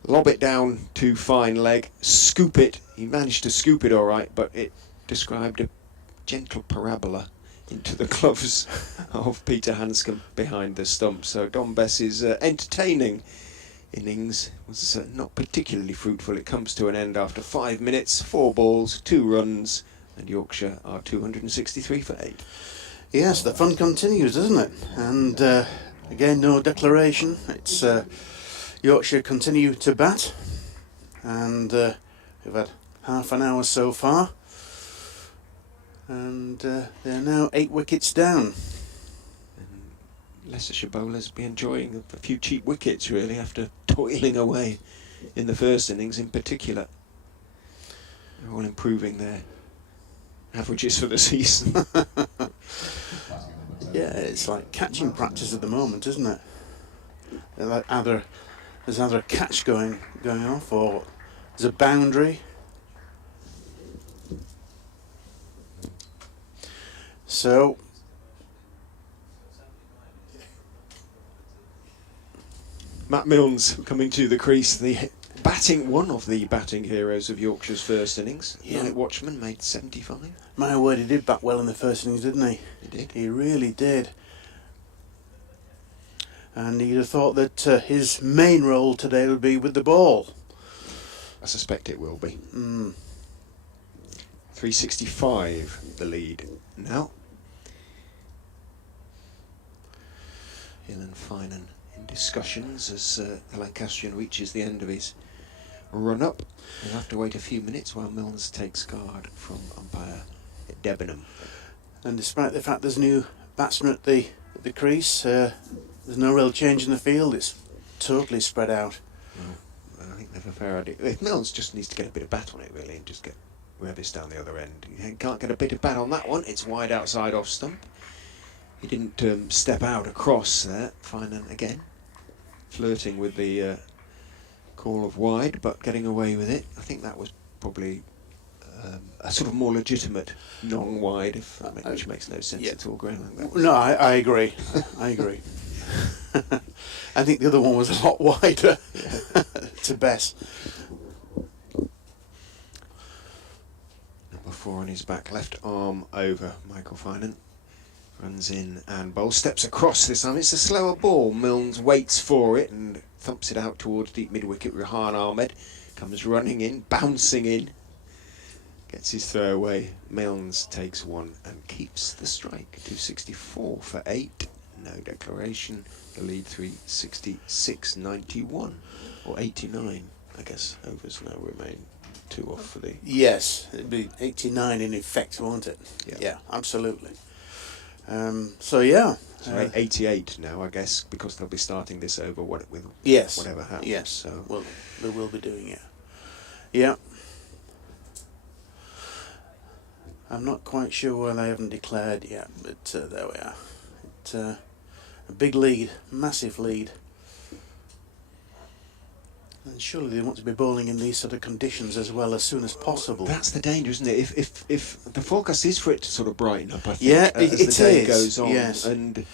lob it down to fine leg, scoop it. He managed to scoop it all right, but it described a gentle parabola into the gloves of Peter Hanscom behind the stump. So Dom Bess's entertaining innings was not particularly fruitful. It comes to an end after 5 minutes, 4 balls, 2 runs, and Yorkshire are 263 for 8. Yes, the fun continues, doesn't it? And again, no declaration. It's Yorkshire continue to bat, and we've had half an hour so far. And they're now 8 wickets down. And Leicestershire bowlers be enjoying a few cheap wickets, really, after toiling away in the first innings in particular. They're all improving their averages for the season. Yeah, it's like catching practice at the moment, isn't it? There's either a catch going off, or there's a boundary. So, Matt Milnes coming to the crease, one of the batting heroes of Yorkshire's first innings. Yeah. Night Watchman made 75. My word, he did bat well in the first innings, didn't he? He did. He really did. And you'd have thought that his main role today would be with the ball. I suspect it will be. 365, the lead now. Hill and Finan in discussions as the Lancastrian reaches the end of his run-up. We'll have to wait a few minutes while Milnes takes guard from umpire Debenham. And despite the fact there's new batsmen at the crease, there's no real change in the field. It's totally spread out. Well, I think they've a fair idea. If Milnes just needs to get a bit of bat on it, really, and just get Revis down the other end. He can't get a bit of bat on that one. It's wide outside off stump. He didn't step out across there. Finan again, flirting with the call of wide, but getting away with it. I think that was probably a sort of more legitimate non-wide, which makes no sense at all. Graham. No, I agree. I agree. I think the other one was a lot wider to Bess. Number 4 on his back, left arm over. Michael Finan runs in and bowls, steps across this time. It's a slower ball. Milnes waits for it and thumps it out towards deep mid-wicket. Rehan Ahmed comes running in, bouncing in. Gets his throw away. Milnes takes one and keeps the strike. 264 for 8. No declaration. The lead 366.91 or 89. I guess overs now remain 2 off for the. Yes, it'd be 89 in effect, won't it? Yeah, absolutely. So yeah, so 88 now, I guess, because they'll be starting this over with yes, whatever happens. Yes, so well, they will be doing it. Yeah. I'm not quite sure why they haven't declared yet, but there we are. A big lead, massive lead. And surely they want to be bowling in these sort of conditions as well as soon as possible. That's the danger, isn't it? If the forecast is for it to sort of brighten up, I think, yeah, as the day goes on. Yes. And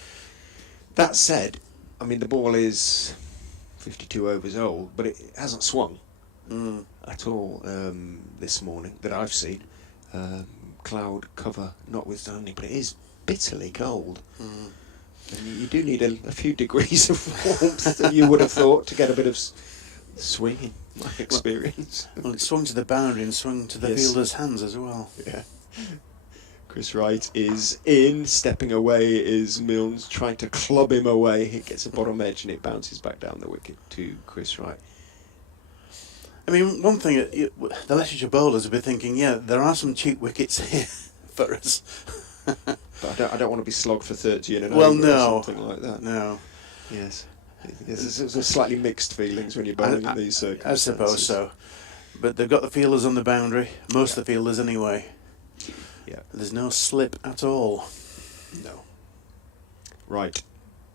that said, I mean, the ball is 52 overs old, but it hasn't swung at all this morning that I've seen. Cloud cover notwithstanding, but it is bitterly cold. And you do need a few degrees of warmth that you would have thought to get a bit of swing in my experience. Well, it swung to the boundary and swung to the fielder's hands as well. Yeah. Chris Wright is in, stepping away is Milnes, trying to club him away. He gets a bottom edge and it bounces back down the wicket to Chris Wright. I mean, one thing, the Leicestershire bowlers will be thinking, yeah, there are some cheap wickets here for us. But I don't want to be slogged for 30 in an well, over no, or something like that. No. Yes. There's slightly mixed feelings when you're bowling in these circumstances. I suppose so. But they've got the fielders on the boundary, most of the fielders anyway. Yeah. There's no slip at all. No. Wright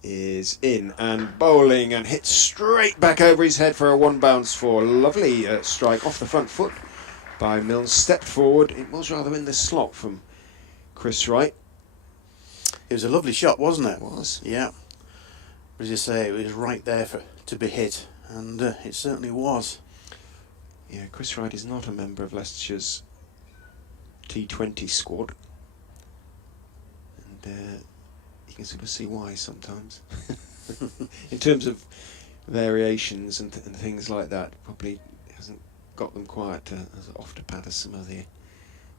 is in and bowling and hits straight back over his head for a 1 bounce for a lovely strike off the front foot by Milnes. Stepped forward. It was rather in the slot from Chris Wright. It was a lovely shot, wasn't it? It was. Yeah. As you say, it was right there to be hit, and it certainly was. Yeah, Chris Wright is not a member of Leicestershire's T20 squad. And you can sort of see why sometimes. In terms of variations and things like that, probably hasn't got them quite as off the pad as some of the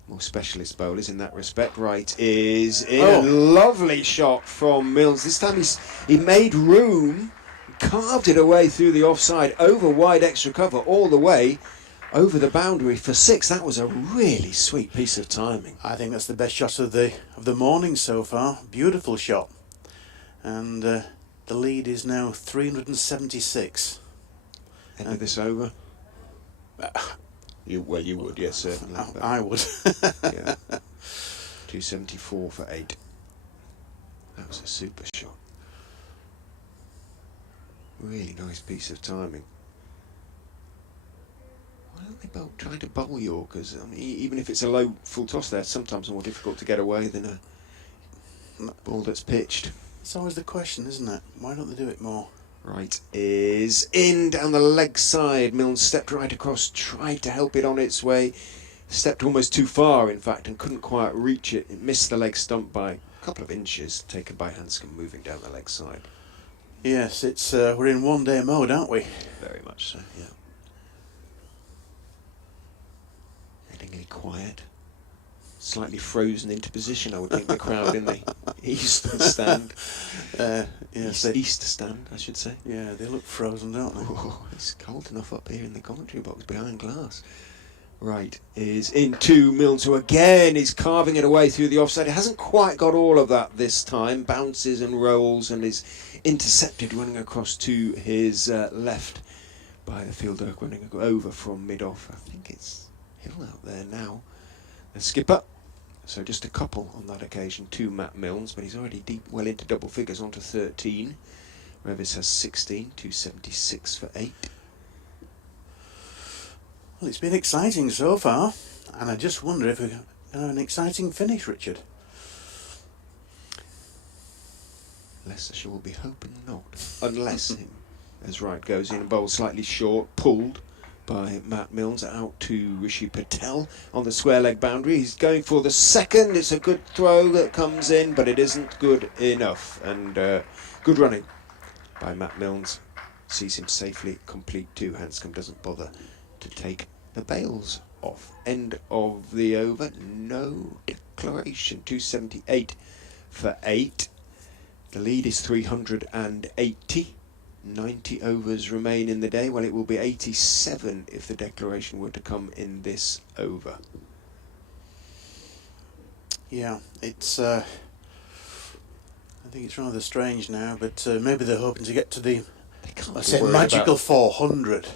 more specialist bowlers in that respect. Wright is in a lovely shot from Milnes. This time he made room, carved it away through the offside, over wide extra cover, all the way over the boundary for 6. That was a really sweet piece of timing. I think that's the best shot of the morning so far. Beautiful shot. And the lead is now 376. End of this over? You would, yes, certainly. I would. Yeah. 274 for 8. That was a super shot. Really nice piece of timing. Why don't they try to bowl Yorkers? I mean, even if it's a low full toss, they're sometimes more difficult to get away than a ball that's pitched. It's always the question, isn't it? Why don't they do it more? Wright is in down the leg side. Milnes stepped right across, tried to help it on its way. Stepped almost too far, in fact, and couldn't quite reach it. It missed the leg stump by a couple of inches, taken by Hanscom moving down the leg side. Yes, it's we're in one-day mode, aren't we? Very much so, yeah. Headingley quiet. Slightly frozen into position, I would think, the crowd in the eastern stand. Yes, east stand, I should say. Yeah, they look frozen, don't they? Oh, it's cold enough up here in the commentary box behind glass. Wright is into Milnes, who again is carving it away through the offside. It hasn't quite got all of that this time. Bounces and rolls and is intercepted running across to his left by the fielder running over from mid-off. I think it's Hill out there now. The skipper. So just a couple on that occasion to Matt Milnes, but he's already well into double figures, onto 13. Revis has 16, 276 for 8. Well, it's been exciting so far, and I just wonder if we're going to have an exciting finish, Richard. Leicestershire will be hoping not, unless as Wright goes in and bowls slightly short, pulled by Matt Milnes out to Rishi Patel on the square leg boundary. He's going for the second. It's a good throw that comes in, but it isn't good enough. And good running by Matt Milnes sees him safely complete two. Hanscom doesn't bother to take the bails off. End of the over. No declaration. 278 for 8. The lead is 380. 90 overs remain in the day. Well, it will be 87 if the declaration were to come in this over. Yeah, it's. I think it's rather strange now, but maybe they're hoping to get to the, let's say, magical 400. They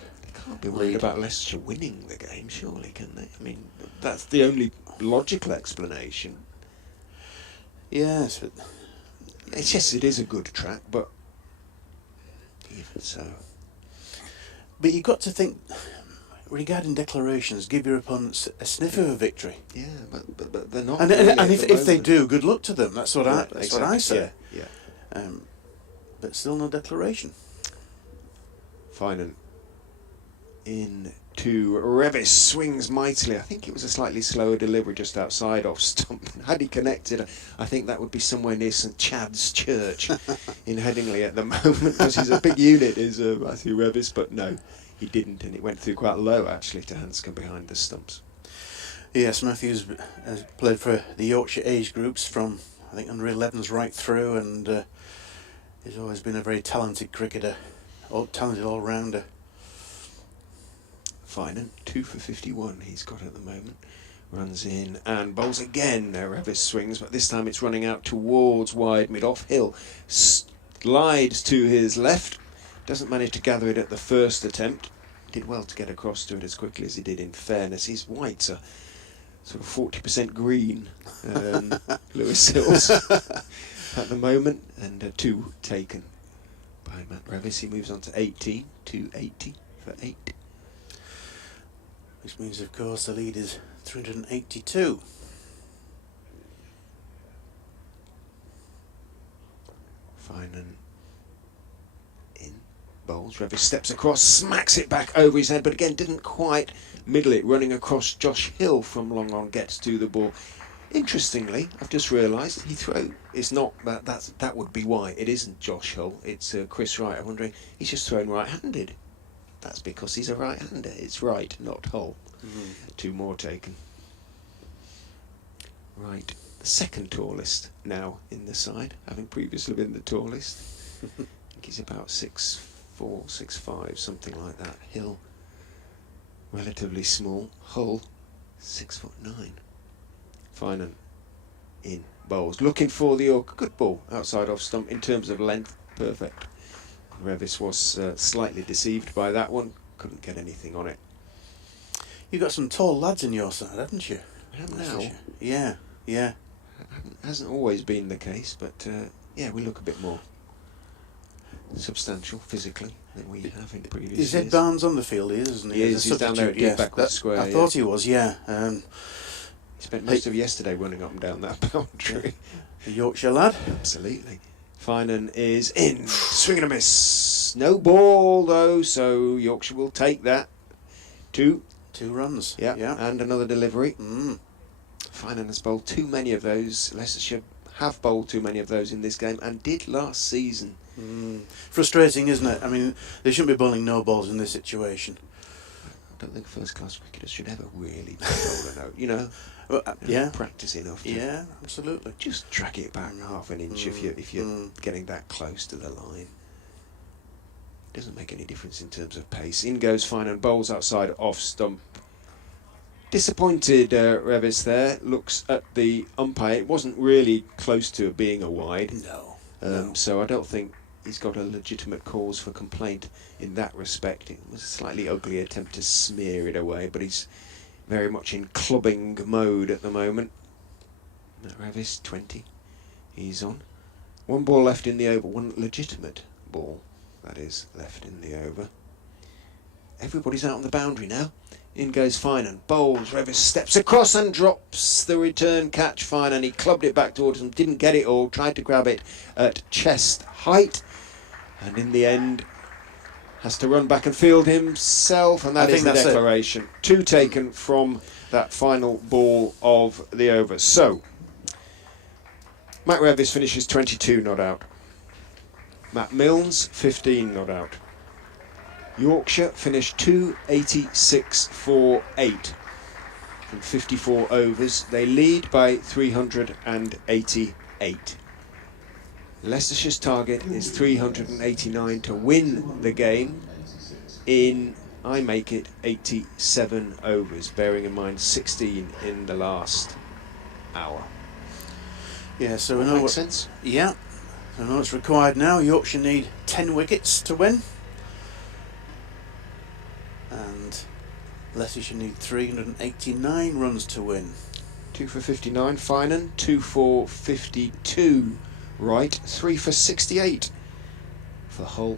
can't be worried about Leicestershire winning the game, surely, can they? I mean, that's the only logical explanation. Yes, but it's yes, it is a good track, but even so. But you've got to think, regarding declarations, give your opponents a sniff of a victory. Yeah, but they're not. And if they do, good luck to them. That's what exactly. what I say. Yeah. But still no declaration. Finan in to Revis, swings mightily. I think it was a slightly slower delivery just outside off stump. Had he connected, I think that would be somewhere near St Chad's Church in Headingley at the moment, because he's a big unit, is Matthew Revis, but no, he didn't, and it went through quite low actually to Hanscom behind the stumps. Yes, Matthews has played for the Yorkshire age groups from, I think, under 11s right through, and he's always been a very talented cricketer, talented all-rounder. Finan, 2 for 51 he's got at the moment. Runs in and bowls again. Revis swings, but this time it's running out towards wide mid-off. Hill slides to his left. Doesn't manage to gather it at the first attempt. Did well to get across to it as quickly as he did, in fairness. His whites are sort of 40% green, Lewis Hills, at the moment. And 2 taken by Matt Revis. He moves on to 18, 280 for 8. Which means, of course, the lead is 382. Finan in, bowls. Revis steps across, smacks it back over his head, but again didn't quite middle it. Running across, Josh Hill from long on gets to the ball. Interestingly, I've just realised he throw. It's not that would be why it isn't Josh Hill. It's Chris Wright. I'm wondering, he's just thrown right-handed. That's because he's a right-hander. It's Wright, not Hull. 2 more taken. Right, the second tallest now in the side, having previously been the tallest. I think he's about 6'4", 6'5", something like that. Hill, relatively small. Hull, 6'9". Finan in, bowls, looking for the York. Good ball outside off stump in terms of length, perfect. Revis was slightly deceived by that one, couldn't get anything on it. You've got some tall lads in your side, haven't you? Now. Yeah. Hasn't always been the case, but yeah, we look a bit more substantial physically than we have in previous years. Is Ed Barnes on the field, isn't he? He is, he's down there at the backward square. I thought he was, yeah. He spent most of yesterday running up and down that boundary. The Yorkshire lad. Absolutely. Finan is in, swing and a miss. No ball though, so Yorkshire will take that. 2 runs. Yeah, and another delivery. Finan has bowled too many of those. Leicestershire have bowled too many of those in this game, and did last season. Frustrating, isn't it? I mean, they shouldn't be bowling no balls in this situation. I don't think first-class cricketers should ever really bowl a note, you know. Practice enough. Yeah, absolutely. Just drag it back half an inch if you're getting that close to the line. Doesn't make any difference in terms of pace. In goes Finan, bowls outside off stump. Disappointed Revis there. Looks at the umpire. It wasn't really close to being a wide. No. So I don't think he's got a legitimate cause for complaint in that respect. It was a slightly ugly attempt to smear it away, but he's very much in clubbing mode at the moment. Revis, 20. He's on. 1 ball left in the over. 1 legitimate ball, that is, left in the over. everybody's out on the boundary now. In goes Finan, bowls, Revis steps across and drops the return catch. Finan, he clubbed it back towards him, didn't get it all, tried to grab it at chest height, and in the end has to run back and field himself, and that is the declaration. 2 taken from that final ball of the over. So, Matt Revis finishes 22 not out. Matt Milnes, 15 not out. Yorkshire finished 286 for 8 from 54 overs. They lead by 388. Leicestershire's target is 389 to win the game in, I make it, 87 overs, bearing in mind 16 in the last hour. Yeah, so we That know makes what sense. Yeah, I know what's required now. Yorkshire need 10 wickets to win, and Leicestershire need 389 runs to win. 2 for 59, Finan. 2 for 52, Wright. 3 for 68 for Hull.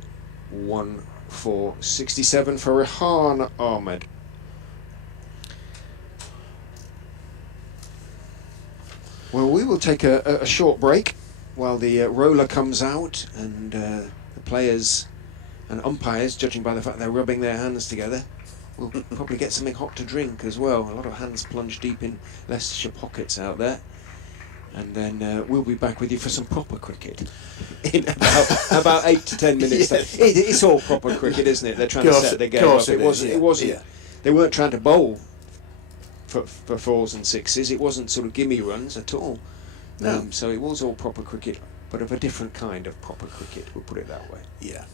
1 for 67 for Rehan Ahmed. Well, we will take a short break while the roller comes out, and the players and umpires, judging by the fact they're rubbing their hands together, will probably get something hot to drink as well. A lot of hands plunged deep in Leicestershire pockets out there. And then we'll be back with you for some proper cricket in about 8 to 10 minutes. Yes. It's all proper cricket, isn't it? They're trying to set the game up. It wasn't. Yeah. They weren't trying to bowl for 4s and 6s. It wasn't sort of gimme runs at all. No. So it was all proper cricket, but of a different kind of proper cricket. We'll put it that way. Yeah.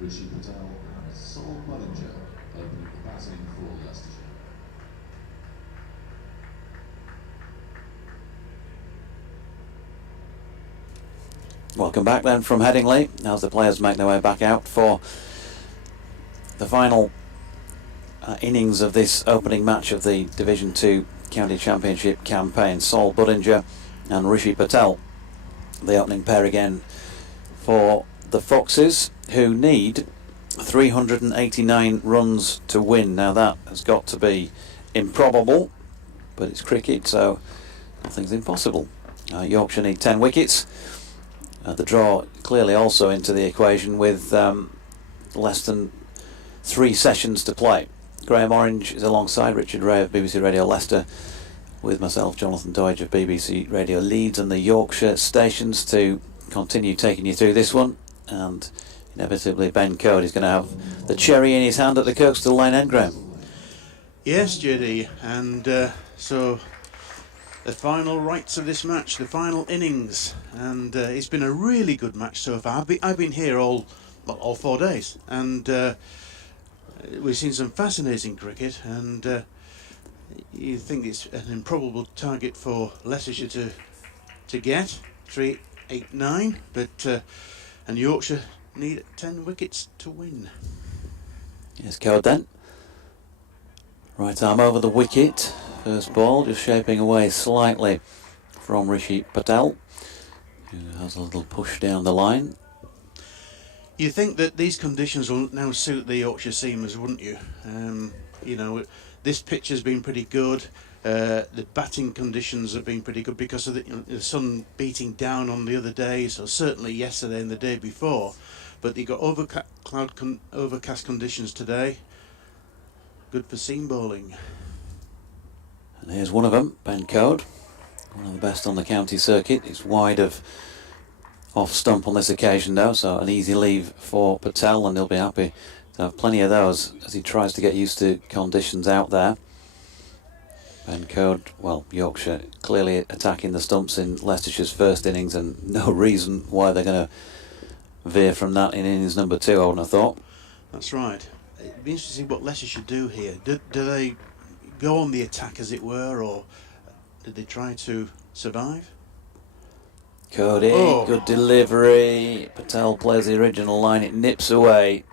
Rishi Patel and Sol Bollinger opening the batting for Leicestershire. Welcome back then from Headingley as the players make their way back out for the final innings of this opening match of the Division 2 County Championship campaign. Sol Bollinger and Rishi Patel, the opening pair again for the Foxes, who need 389 runs to win. Now that has got to be improbable, but it's cricket, so nothing's impossible. Yorkshire need 10 wickets. The draw clearly also into the equation with less than 3 sessions to play. Graham Orange is alongside Richard Ray of BBC Radio Leicester, with myself, Jonathan Doidge of BBC Radio Leeds, and the Yorkshire stations to continue taking you through this one. And inevitably Ben Code is going to have the cherry in his hand at the Kirkstall Lane end, Graham. Yes, JD, and so the final rights of this match, the final innings, and it's been a really good match so far. I've been here all 4 days, and we've seen some fascinating cricket, and you think it's an improbable target for Leicestershire to get 3, 8, 9, but and Yorkshire need 10 wickets to win. Here's Code then. Right arm over the wicket. First ball just shaping away slightly from Rishi Patel, who has a little push down the line. You think that these conditions will now suit the Yorkshire seamers, wouldn't you? You know, this pitch has been pretty good. The batting conditions have been pretty good because of the sun beating down on the other day, so certainly yesterday and the day before. But you've got overcast conditions today. Good for seam bowling. And here's one of them, Ben Code, one of the best on the county circuit. He's wide of off stump on this occasion though, so an easy leave for Patel, and he'll be happy to have plenty of those as he tries to get used to conditions out there. Ben Code, well, Yorkshire clearly attacking the stumps in Leicestershire's first innings, and no reason why they're going to veer from that in innings number 2, I wouldn't have thought. That's right. It'd be interesting to see what Leicestershire do here. Do they go on the attack, as it were, or did they try to survive? Cody, good delivery. Patel plays the original line, it nips away.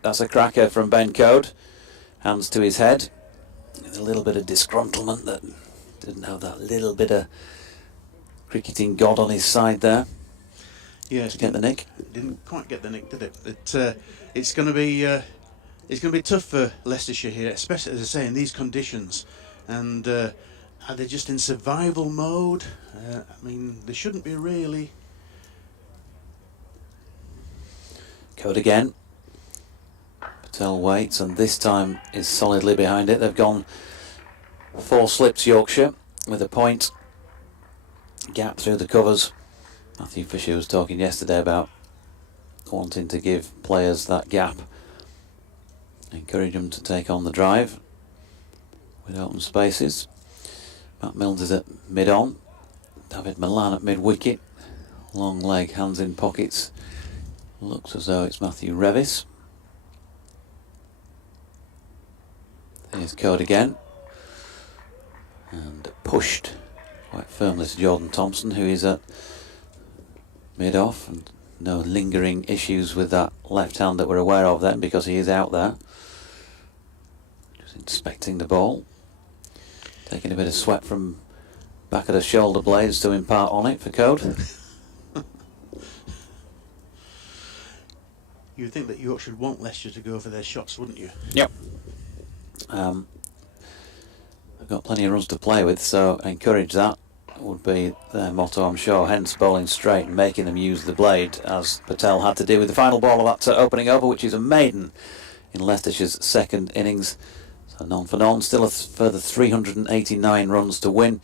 That's a cracker from Ben Code. Hands to his head. With a little bit of disgruntlement that didn't have that little bit of cricketing god on his side there. Yes, to get the nick. Didn't quite get the nick, did it? It's going to be tough for Leicestershire here, especially, as I say, in these conditions. And are they just in survival mode? I mean, they shouldn't be really. Code again. Patel waits, and this time is solidly behind it. They've gone 4 slips Yorkshire with a point gap through the covers. Matthew Fisher was talking yesterday about wanting to give players that gap, encourage them to take on the drive with open spaces. Matt Milnes is at mid-on, David Milan at mid-wicket, long leg, hands in pockets. Looks as though it's Matthew Revis. Here's Code again, and pushed quite firmly to Jordan Thompson, who is at mid-off, and no lingering issues with that left hand that we're aware of then, because he is out there. Just inspecting the ball, taking a bit of sweat from back of the shoulder blades to impart on it for Code. You would think that Yorkshire would want Leicester to go for their shots, wouldn't you? Yep. I've got plenty of runs to play with, so encourage that would be their motto, I'm sure. Hence bowling straight and making them use the blade, as Patel had to do with the final ball of that opening over, which is a maiden in Leicestershire's second innings. So none for none, still a further 389 runs to win,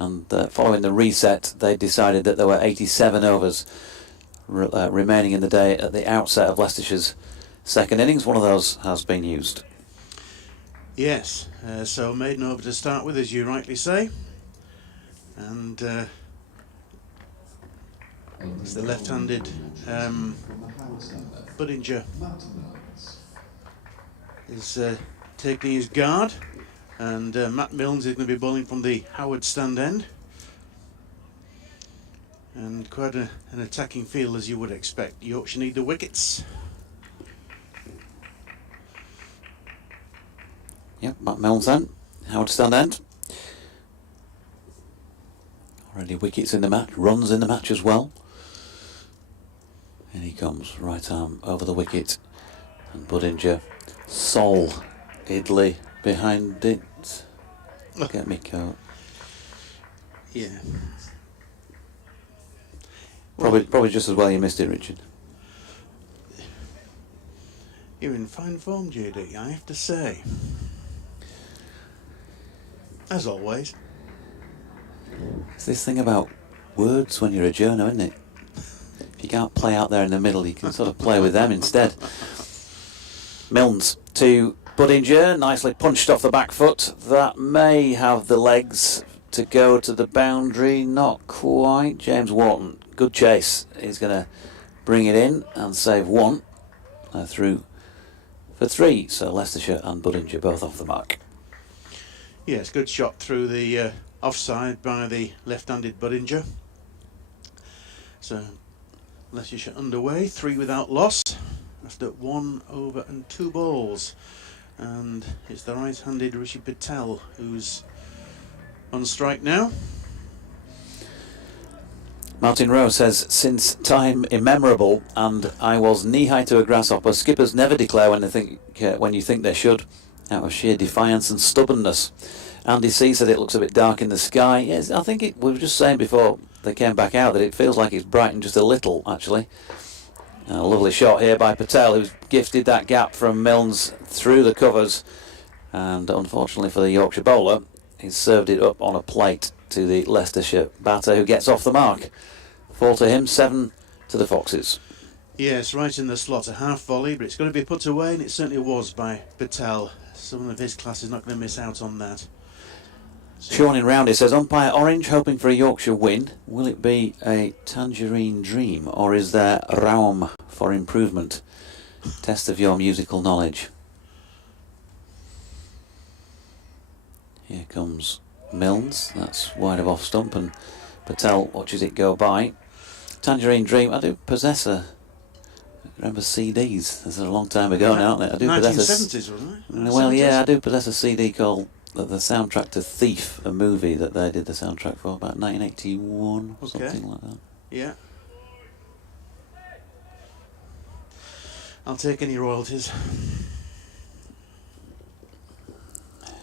And following the reset, they decided that there were 87 overs remaining in the day at the outset of Leicestershire's second innings. One of those has been used. Yes, so maiden over to start with, as you rightly say. And it's the left-handed Budinger is taking his guard, and Matt Milnes is going to be bowling from the Howard stand end. And quite an attacking field, as you would expect. Yorkshire need the wickets. Yep, Matt Milnes then, Howard stand end. Already wickets in the match, runs in the match as well. And he comes, right arm over the wicket, and Budinger solidly behind it. Get me coat. Yeah. Probably just as well you missed it, Richard. You're in fine form, JD, I have to say. As always. It's this thing about words when you're a journo, isn't it? If you can't play out there in the middle, you can sort of play with them instead. Milnes to Budinger, nicely punched off the back foot. That may have the legs to go to the boundary, not quite. James Wharton, good chase. He's going to bring it in and save one. Through for three, so Leicestershire and Budinger both off the mark. Yes, good shot through the offside by the left-handed Budinger. So Leicestershire underway, 3 without loss after 1 over and 2 balls. And it's the right-handed Rishi Patel who's on strike now. Martin Rowe says, since time immemorable, and I was knee-high to a grasshopper, skippers never declare when you think they should, out of sheer defiance and stubbornness. Andy C said it looks a bit dark in the sky. Yes, I think we were just saying before they came back out that it feels like it's brightened just a little, actually. A lovely shot here by Patel, who's gifted that gap from Milnes through the covers, and unfortunately for the Yorkshire bowler, he's served it up on a plate to the Leicestershire batter, who gets off the mark. 4 to him, 7 to the Foxes. Yes, right in the slot, a half volley, but it's going to be put away, and it certainly was by Patel. Someone of his class is not going to miss out on that. Sean in Roundy says, umpire Orange hoping for a Yorkshire win. Will it be a tangerine dream, or is there Raum for improvement? Test of your musical knowledge. Here comes Milnes, that's wide of off stump, and Patel watches it go by. Tangerine Dream, I do possess a... Remember CDs? This is a long time ago now, aren't it? I do 1970s, wasn't it? Well, yeah, I do possess a CD called the soundtrack to Thief, a movie that they did the soundtrack for about 1981 or something like that. Yeah. I'll take any royalties.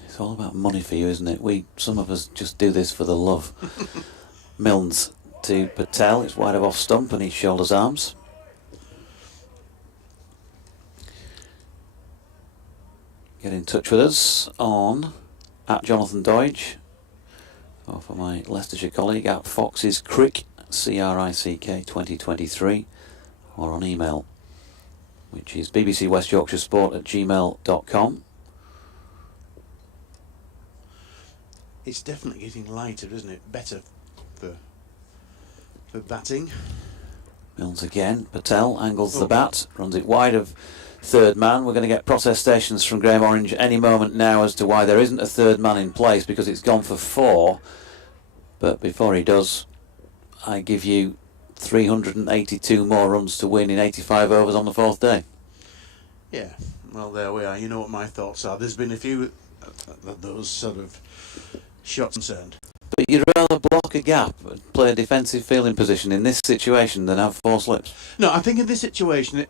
It's all about money for you, isn't it? Some of us just do this for the love. Milnes to Patel, it's wide of off stump and he shoulders arms. Get in touch with us on @Jonathan Doidge, or for my Leicestershire colleague @Foxes Crick, CRICK 2023, or on email, which is bbcwestyorkshiresport@gmail.com. It's definitely getting lighter, isn't it? Better for batting. Milnes again, Patel angles the bat, runs it wide of third man. We're going to get protestations from Graham Orange any moment now as to why there isn't a third man in place, because it's gone for 4. But before he does, I give you 382 more runs to win in 85 overs on the 4th day. Yeah, well, there we are. You know what my thoughts are. There's been a few of those sort of shots concerned. But you'd rather block a gap and play a defensive fielding position in this situation than have 4 slips? No, I think in this situation,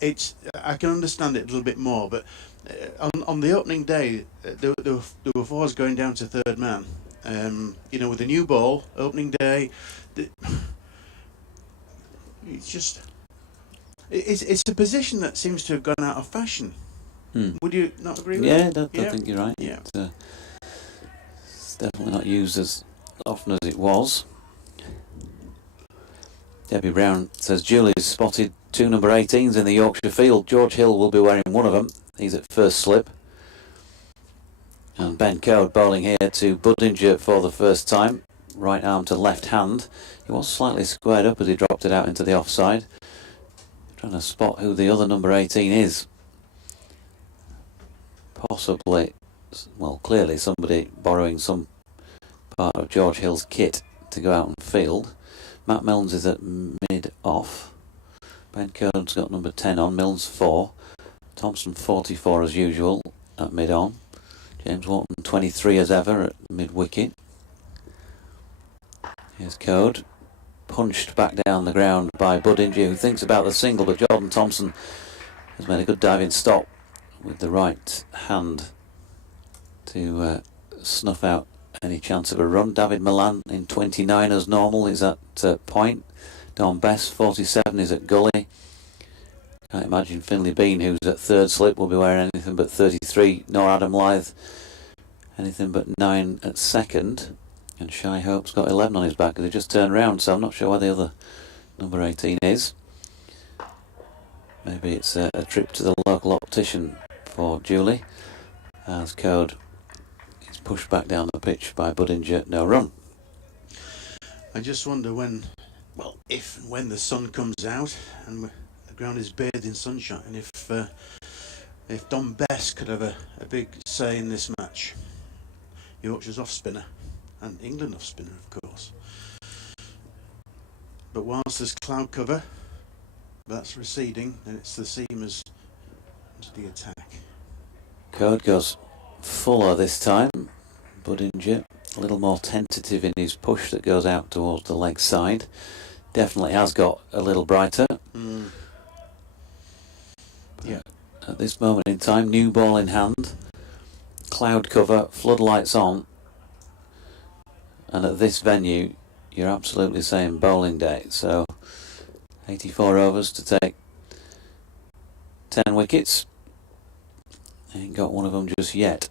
I can understand it a little bit more, but on the opening day, there were 4s going down to third man. With the new ball, opening day, it's a position that seems to have gone out of fashion. Would you not agree with that? Yeah, I think you're right. Yeah. It's definitely not used as often as it was. Debbie Brown says Julie's spotted 2 number 18s in the Yorkshire field. George Hill will be wearing one of them. He's at first slip. And Ben Code bowling here to Budinger for the first time. Right arm to left hand. He was slightly squared up as he dropped it out into the offside. Trying to spot who the other number 18 is. Possibly, well, clearly somebody borrowing some part of George Hill's kit to go out and field. Matt Milnes is at mid-off. Ben Code's got number 10 on, Milnes 4. Thompson 44 as usual at mid-on. James Wharton 23 as ever at mid-wicket. Here's Code. Punched back down the ground by Budinger, who thinks about the single, but Jordan Thompson has made a good diving stop with the right hand to snuff out any chance of a run. David Milan in 29 as normal is at point. Don Bess 47 is at gully. Can't imagine Finlay Bean, who's at third slip, will be wearing anything but 33, nor Adam Lyth anything but 9 at second. And Shy Hope's got 11 on his back as he just turned round, so I'm not sure where the other number 18 is. Maybe it's a trip to the local optician for Julie, as Code is pushed back down the pitch by Budinger, no run. I just wonder when, well, if and when the sun comes out and the ground is bathed in sunshine, if Don Bess could have a big say in this match. Yorkshire's off spinner, and England off spinner, of course. But whilst there's cloud cover, that's receding, and it's the seamers to the attack. Code goes fuller this time. Budinger a little more tentative in his push that goes out towards the leg side. Definitely has got a little brighter. Yeah. At this moment in time, new ball in hand, cloud cover, floodlights on, and at this venue you're absolutely saying bowling day. So 84 overs to take 10 wickets. Ain't got one of them just yet,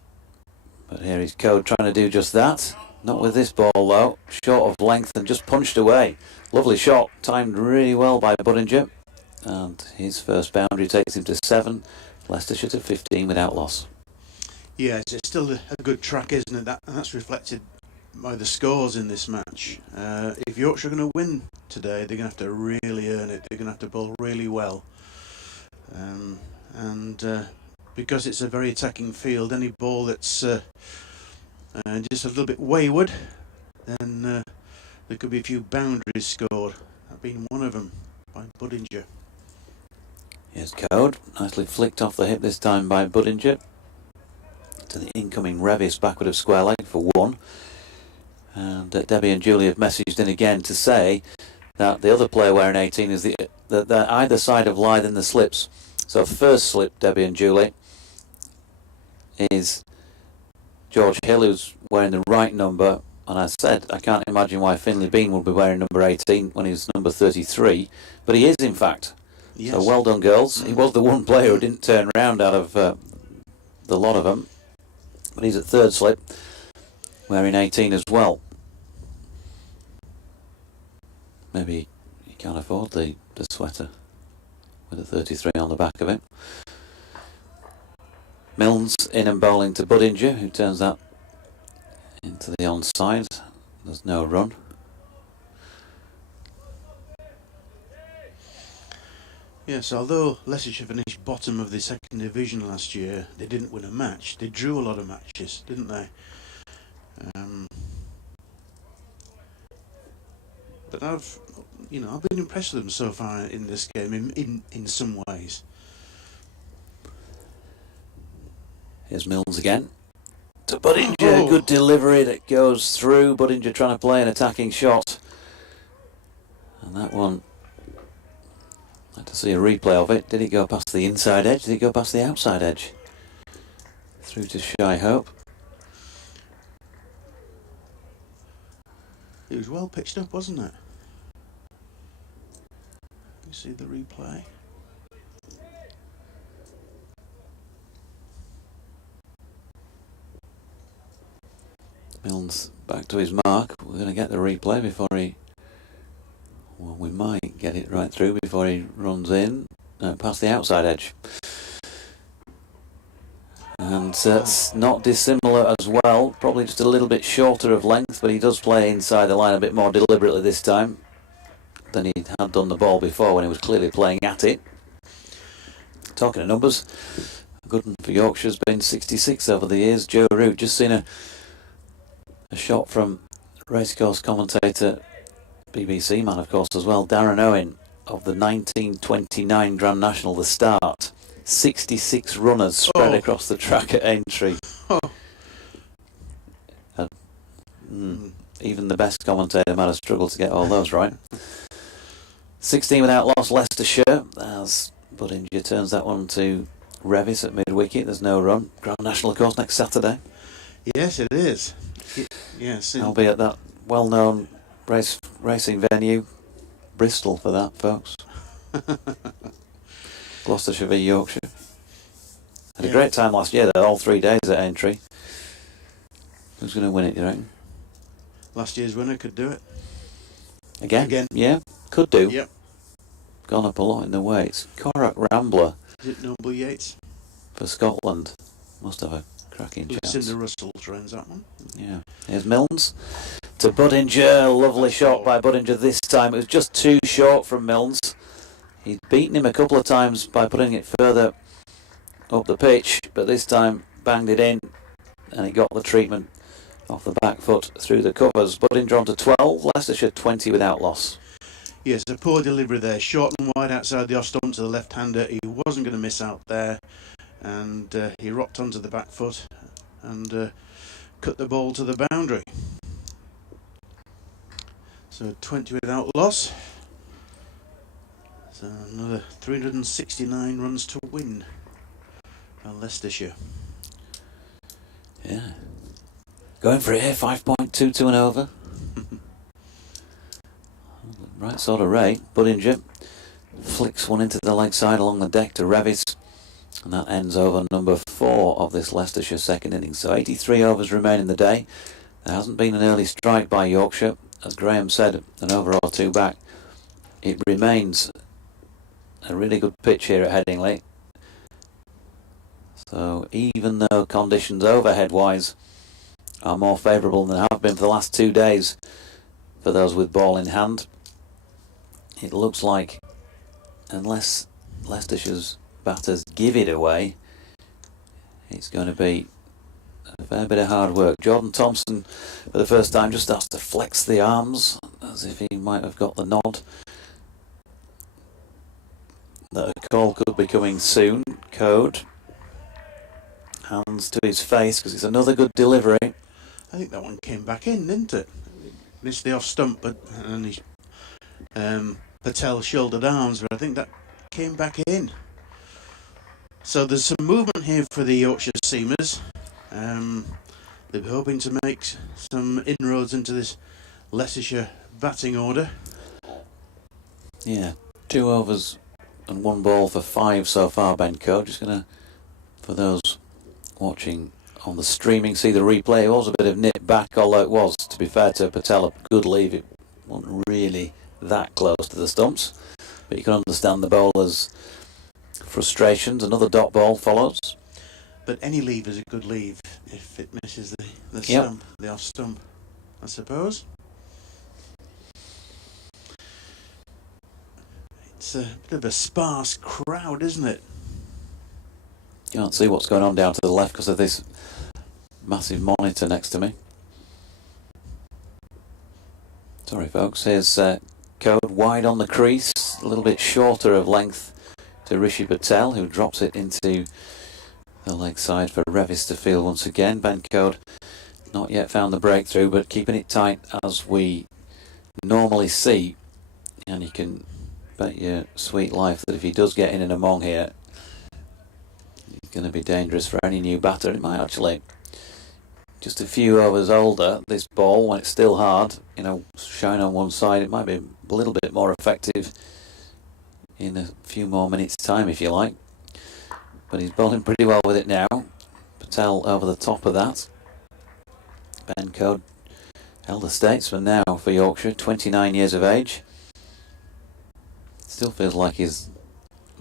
but here is Code trying to do just that. Not with this ball though, short of length and just punched away. Lovely shot, timed really well by Budinger, and his first boundary takes him to 7, Leicestershire to 15 without loss. Yeah, it's still a good track, isn't it? And that's reflected by the scores in this match. If Yorkshire are going to win today, they're going to have to really earn it. They're going to have to bowl really well. Because it's a very attacking field, any ball that's just a little bit wayward, then there could be a few boundaries scored. That being one of them by Budinger. Here's Code, nicely flicked off the hip this time by Budinger to the incoming Revis backward of square leg for 1. And Debbie and Julie have messaged in again to say that the other player wearing 18 is the either side of Lyth in the slips. So first slip, Debbie and Julie, is George Hill, who's wearing the right number. And I said I can't imagine why Finlay Bean would be wearing number 18 when he's number 33, but he is in fact. Yes. So well done, girls. He was the one player who didn't turn round out of the lot of them, but he's at third slip wearing 18 as well. Maybe he can't afford the sweater with a 33 on the back of it. Milnes in and bowling to Budinger, who turns that into the onside. There's no run. Yes, although Leicestershire finished bottom of the second division last year, they didn't win a match. They drew a lot of matches, didn't they? But I've been impressed with them so far in this game in some ways. Here's Milnes again to Budinger. Good delivery that goes through. Budinger trying to play an attacking shot, and that one, I'd like to see a replay of it. Did it go past the inside edge? Did it go past the outside edge? Through to Shy Hope. It was well pitched up, wasn't it? You see the replay. Milnes back to his mark. We're going to get the replay before he... Well, we might get it right through before he runs in. No, past the outside edge. And that's not dissimilar as well. Probably just a little bit shorter of length, but he does play inside the line a bit more deliberately this time than he had done the ball before when he was clearly playing at it. Talking of numbers, a good one for Yorkshire's been 66 over the years. Joe Root, just seen a shot from racecourse commentator, BBC man of course as well, Darren Owen, of the 1929 Grand National, the start. 66 runners spread across the track at Aintree. Even the best commentator might have struggled to get all those right. 16 without loss, Leicestershire, as Budinger turns that one to Revis at mid-wicket. There's no run. Grand National, of course, next Saturday. Yes, it is. Yes. I'll be at that well-known racing venue, Bristol, for that, folks. Gloucestershire v Yorkshire. Had a great time last year, though, all 3 days at Aintree. Who's going to win it, you reckon? Last year's winner could do it. Again? Yeah, could do. Yep. Gone up a lot in the weights. Corach Rambler. Is it Noble Yates? For Scotland. Must have a cracking chance. Lucinda Russell trains that one. Yeah. Here's Milnes to Budinger. Lovely shot by Budinger this time. It was just too short from Milnes. He'd beaten him a couple of times by putting it further up the pitch, but this time banged it in and it got the treatment off the back foot through the covers. Budinger on to 12, Leicestershire 20 without loss. Yes, a poor delivery there. Short and wide outside the off stump to the left-hander. He wasn't going to miss out there, and he rocked onto the back foot and cut the ball to the boundary. So 20 without loss. So another 369 runs to win for Leicestershire. Yeah. Going for it here, 5.22 and over. Right sort of rate. Budinger flicks one into the leg side along the deck to Revis, and that ends over number 4 of this Leicestershire second innings. So 83 overs remain in the day. There hasn't been an early strike by Yorkshire. As Graham said, an over or two back. It remains a really good pitch here at Headingley. So even though conditions overhead-wise are more favourable than they have been for the last 2 days for those with ball in hand, it looks like, unless Leicestershire's batters give it away, it's going to be a fair bit of hard work. Jordan Thompson, for the first time, just has to flex the arms as if he might have got the nod that a call could be coming soon. Code. Hands to his face because it's another good delivery. I think that one came back in, didn't it? Missed the off stump, and his Patel shouldered arms, but I think that came back in. So there's some movement here for the Yorkshire seamers. They're hoping to make some inroads into this Leicestershire batting order. Yeah, 2 overs and 1 ball for 5 so far, Ben Code. Just going to, for those watching on the streaming, see the replay. It was a bit of nip back, although it was, to be fair to Patel, a good leave. It wasn't really that close to the stumps, but you can understand the bowler's frustrations. Another dot ball follows. But any leave is a good leave if it misses the stump, the off stump, I suppose. It's a bit of a sparse crowd, isn't it? You can't see what's going on down to the left because of this massive monitor next to me. Sorry folks, here's Code wide on the crease, a little bit shorter of length to Rishi Patel, who drops it into the leg side for Revis to field once again. Ben Code not yet found the breakthrough, but keeping it tight as we normally see, and you can bet your sweet life that if he does get in and among here, he's going to be dangerous for any new batter. It might actually, just a few overs older, this ball, when it's still hard, you know, shine on one side, it might be a little bit more effective in a few more minutes time, if you like. But he's bowling pretty well with it now. Patel over the top of that. Ben Code, elder statesman now for Yorkshire, 29 years of age. Still feels like he's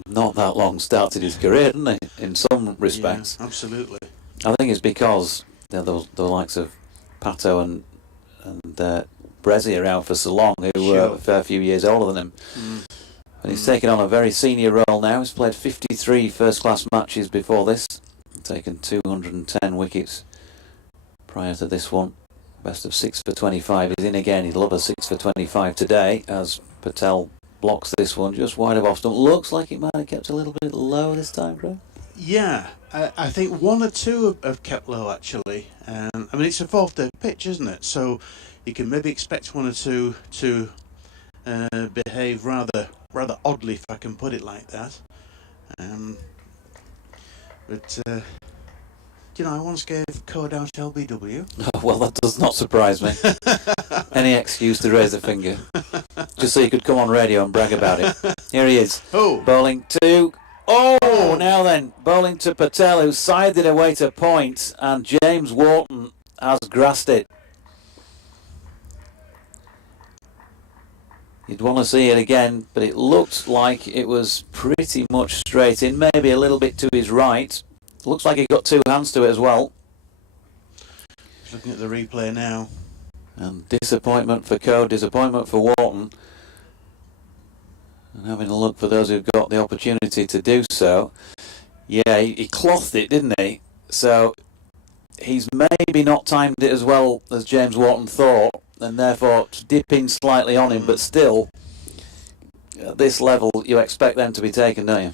not that long started his career, doesn't he, in some respects? Yeah, absolutely. I think it's because the likes of Patel and Brezzy around for so long, who were a fair few years older than him. And he's taken on a very senior role now. He's played 53 first-class matches before this, taken 210 wickets prior to this one. Best of 6 for 25 is in again. He'd love a 6 for 25 today as Patel blocks this one just wide of off stump. Looks like it might have kept a little bit low this time, Greg. Yeah, I think one or two have kept low actually. I mean, it's a fourth day pitch, isn't it? So you can maybe expect one or two to behave rather oddly, if I can put it like that. But I once gave code out LBW. Oh, well, that does not surprise me. Any excuse to raise a finger, just so you could come on radio and brag about it. Here he is, bowling to. Oh, now then, bowling to Patel, who sided it away to point, and James Wharton has grasped it. You'd want to see it again, but it looked like it was pretty much straight in, maybe a little bit to his right. Looks like he got two hands to it as well. Just looking at the replay now. And disappointment for Code, disappointment for Wharton. And having a look for those who've got the opportunity to do so. Yeah, he clothed it, didn't he? So he's maybe not timed it as well as James Wharton thought, and therefore dipping slightly on him, but still, at this level, you expect them to be taken, don't you?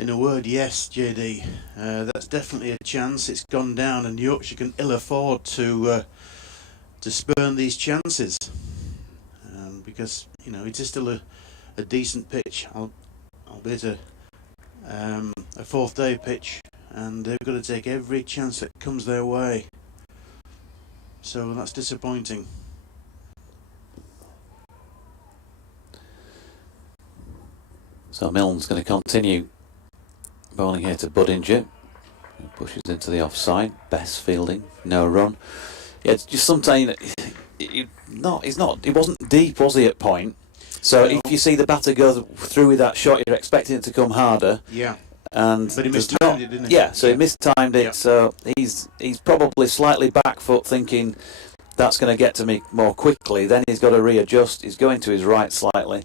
In a word, yes, JD. That's definitely a chance. It's gone down, and Yorkshire can ill afford to spurn these chances, because it is still a decent pitch, albeit a fourth day pitch, and they've got to take every chance that comes their way. So that's disappointing. So Milne's going to continue bowling here to Budinger. He pushes into the offside. Bess fielding, no run. Yeah, it's just sometimes he wasn't deep, was he, at point? So if you see the batter go through with that shot, you're expecting it to come harder. Yeah. But he mistimed it, didn't he? Yeah, so he mistimed it. Yeah. So he's probably slightly back foot, thinking that's going to get to me more quickly. Then he's got to readjust. He's going to his right slightly.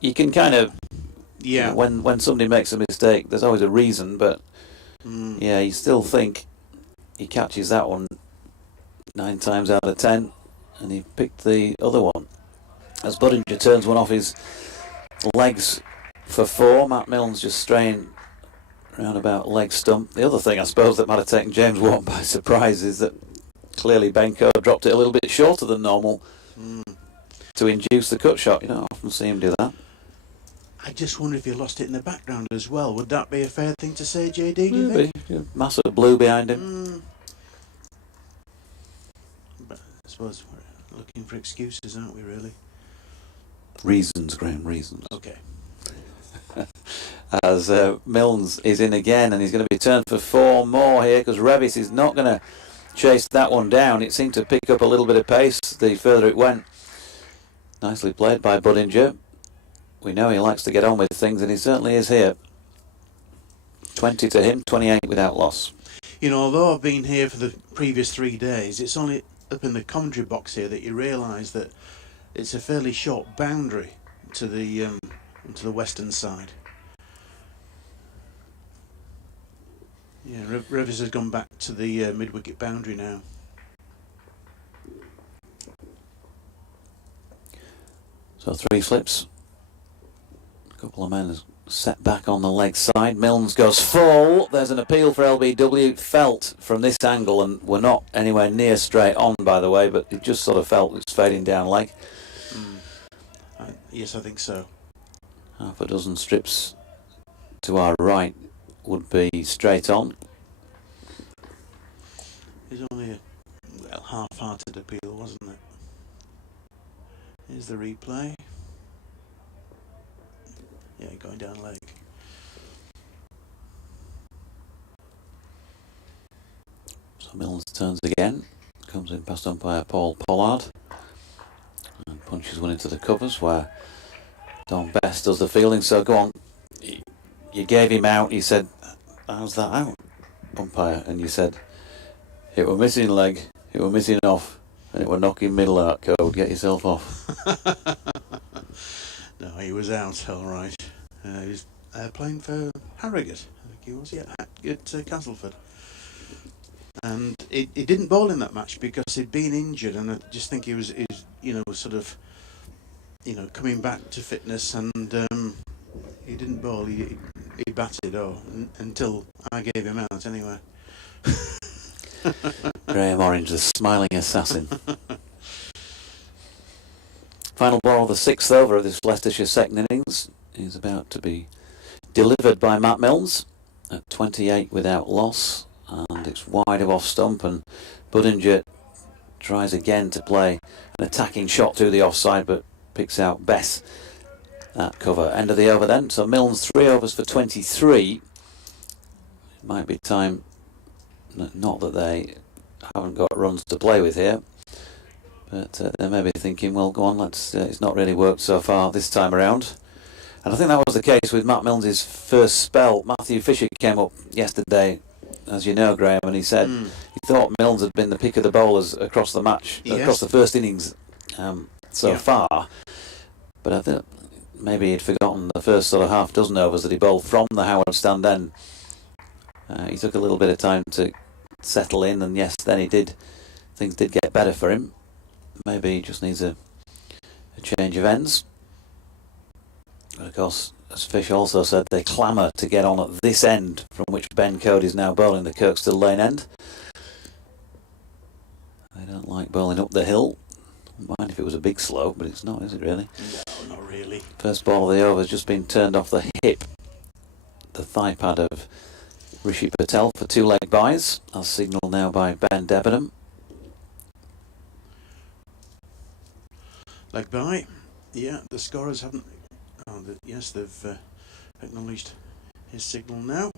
You can kind of, when somebody makes a mistake, there's always a reason. But yeah, you still think he catches that one 9 times out of 10, and he picked the other one. As Budinger turns one off his legs for 4, Matt Milne's just straying round about leg stump. The other thing, I suppose, that might have taken James Wharton by surprise is that clearly Benko dropped it a little bit shorter than normal to induce the cut shot. You don't often see him do that. I just wonder if he lost it in the background as well. Would that be a fair thing to say, JD, do you think? Yeah, massive blue behind him. But I suppose we're looking for excuses, aren't we, really? Reasons, Graham, reasons. Okay. As Milnes is in again, and he's going to be turned for 4 more here, because Revis is not going to chase that one down. It seemed to pick up a little bit of pace the further it went. Nicely played by Budinger. We know he likes to get on with things, and he certainly is here. 20 to him, 28 without loss. Although I've been here for the previous 3 days, it's only up in the commentary box here that you realise that it's a fairly short boundary to the western side. Yeah, Revis has gone back to the mid-wicket boundary now. So 3 slips. A couple of men set back on the leg side. Milnes goes full. There's an appeal for LBW. Felt from this angle, and we're not anywhere near straight on, by the way, but it just sort of felt it's fading down leg. Yes, I think so. Half a dozen strips to our right would be straight on. It's only a half-hearted appeal, wasn't it? Here's the replay. Yeah, going down leg. So Milnes turns again. comes in past umpire Paul Pollard and punches one into the covers where Don Bess does the fielding. So go on, you gave him out. He said, how's that out, umpire? And you said, it were missing leg, it were missing off, and it were knocking middle out. Code, get yourself off. No, he was out, all right. He was playing for Harrogate, I think he was, yeah, at Castleford. And he didn't bowl in that match because he'd been injured, and I just think he was sort of, coming back to fitness, and he didn't bowl. He batted until I gave him out anyway. Graham Orange, the smiling assassin. Final ball of the 6th over of this Leicestershire second innings is about to be delivered by Matt Milnes at 28 without loss, and it's wide of off stump, and Budinger tries again to play an attacking shot to the offside but picks out Bess at cover. End of the over then, so Milnes 3 overs for 23. It might be time, not that they haven't got runs to play with here, but they may be thinking, well, go on, it's not really worked so far this time around. And I think that was the case with Matt Milnes' first spell. Matthew Fisher came up yesterday, as you know, Graham, and he said he thought Milnes had been the pick of the bowlers across the match, across the first innings so far. But I think maybe he'd forgotten the first sort of half dozen overs that he bowled from the Howard stand then. He took a little bit of time to settle in, and yes, then things did get better for him. Maybe he just needs a change of ends. But of course, as Fish also said, they clamour to get on at this end from which Ben Cody is now bowling, the Kirkstall Lane end. They don't like bowling up the hill. Wouldn't mind if it was a big slope, but it's not, is it really? No, not really. First ball of the over has just been turned off the hip. The thigh pad of Rishi Patel for 2 leg byes, as signalled now by Ben Debenham. Leg bye. Yeah, the scorers haven't. Yes, they've acknowledged his signal now.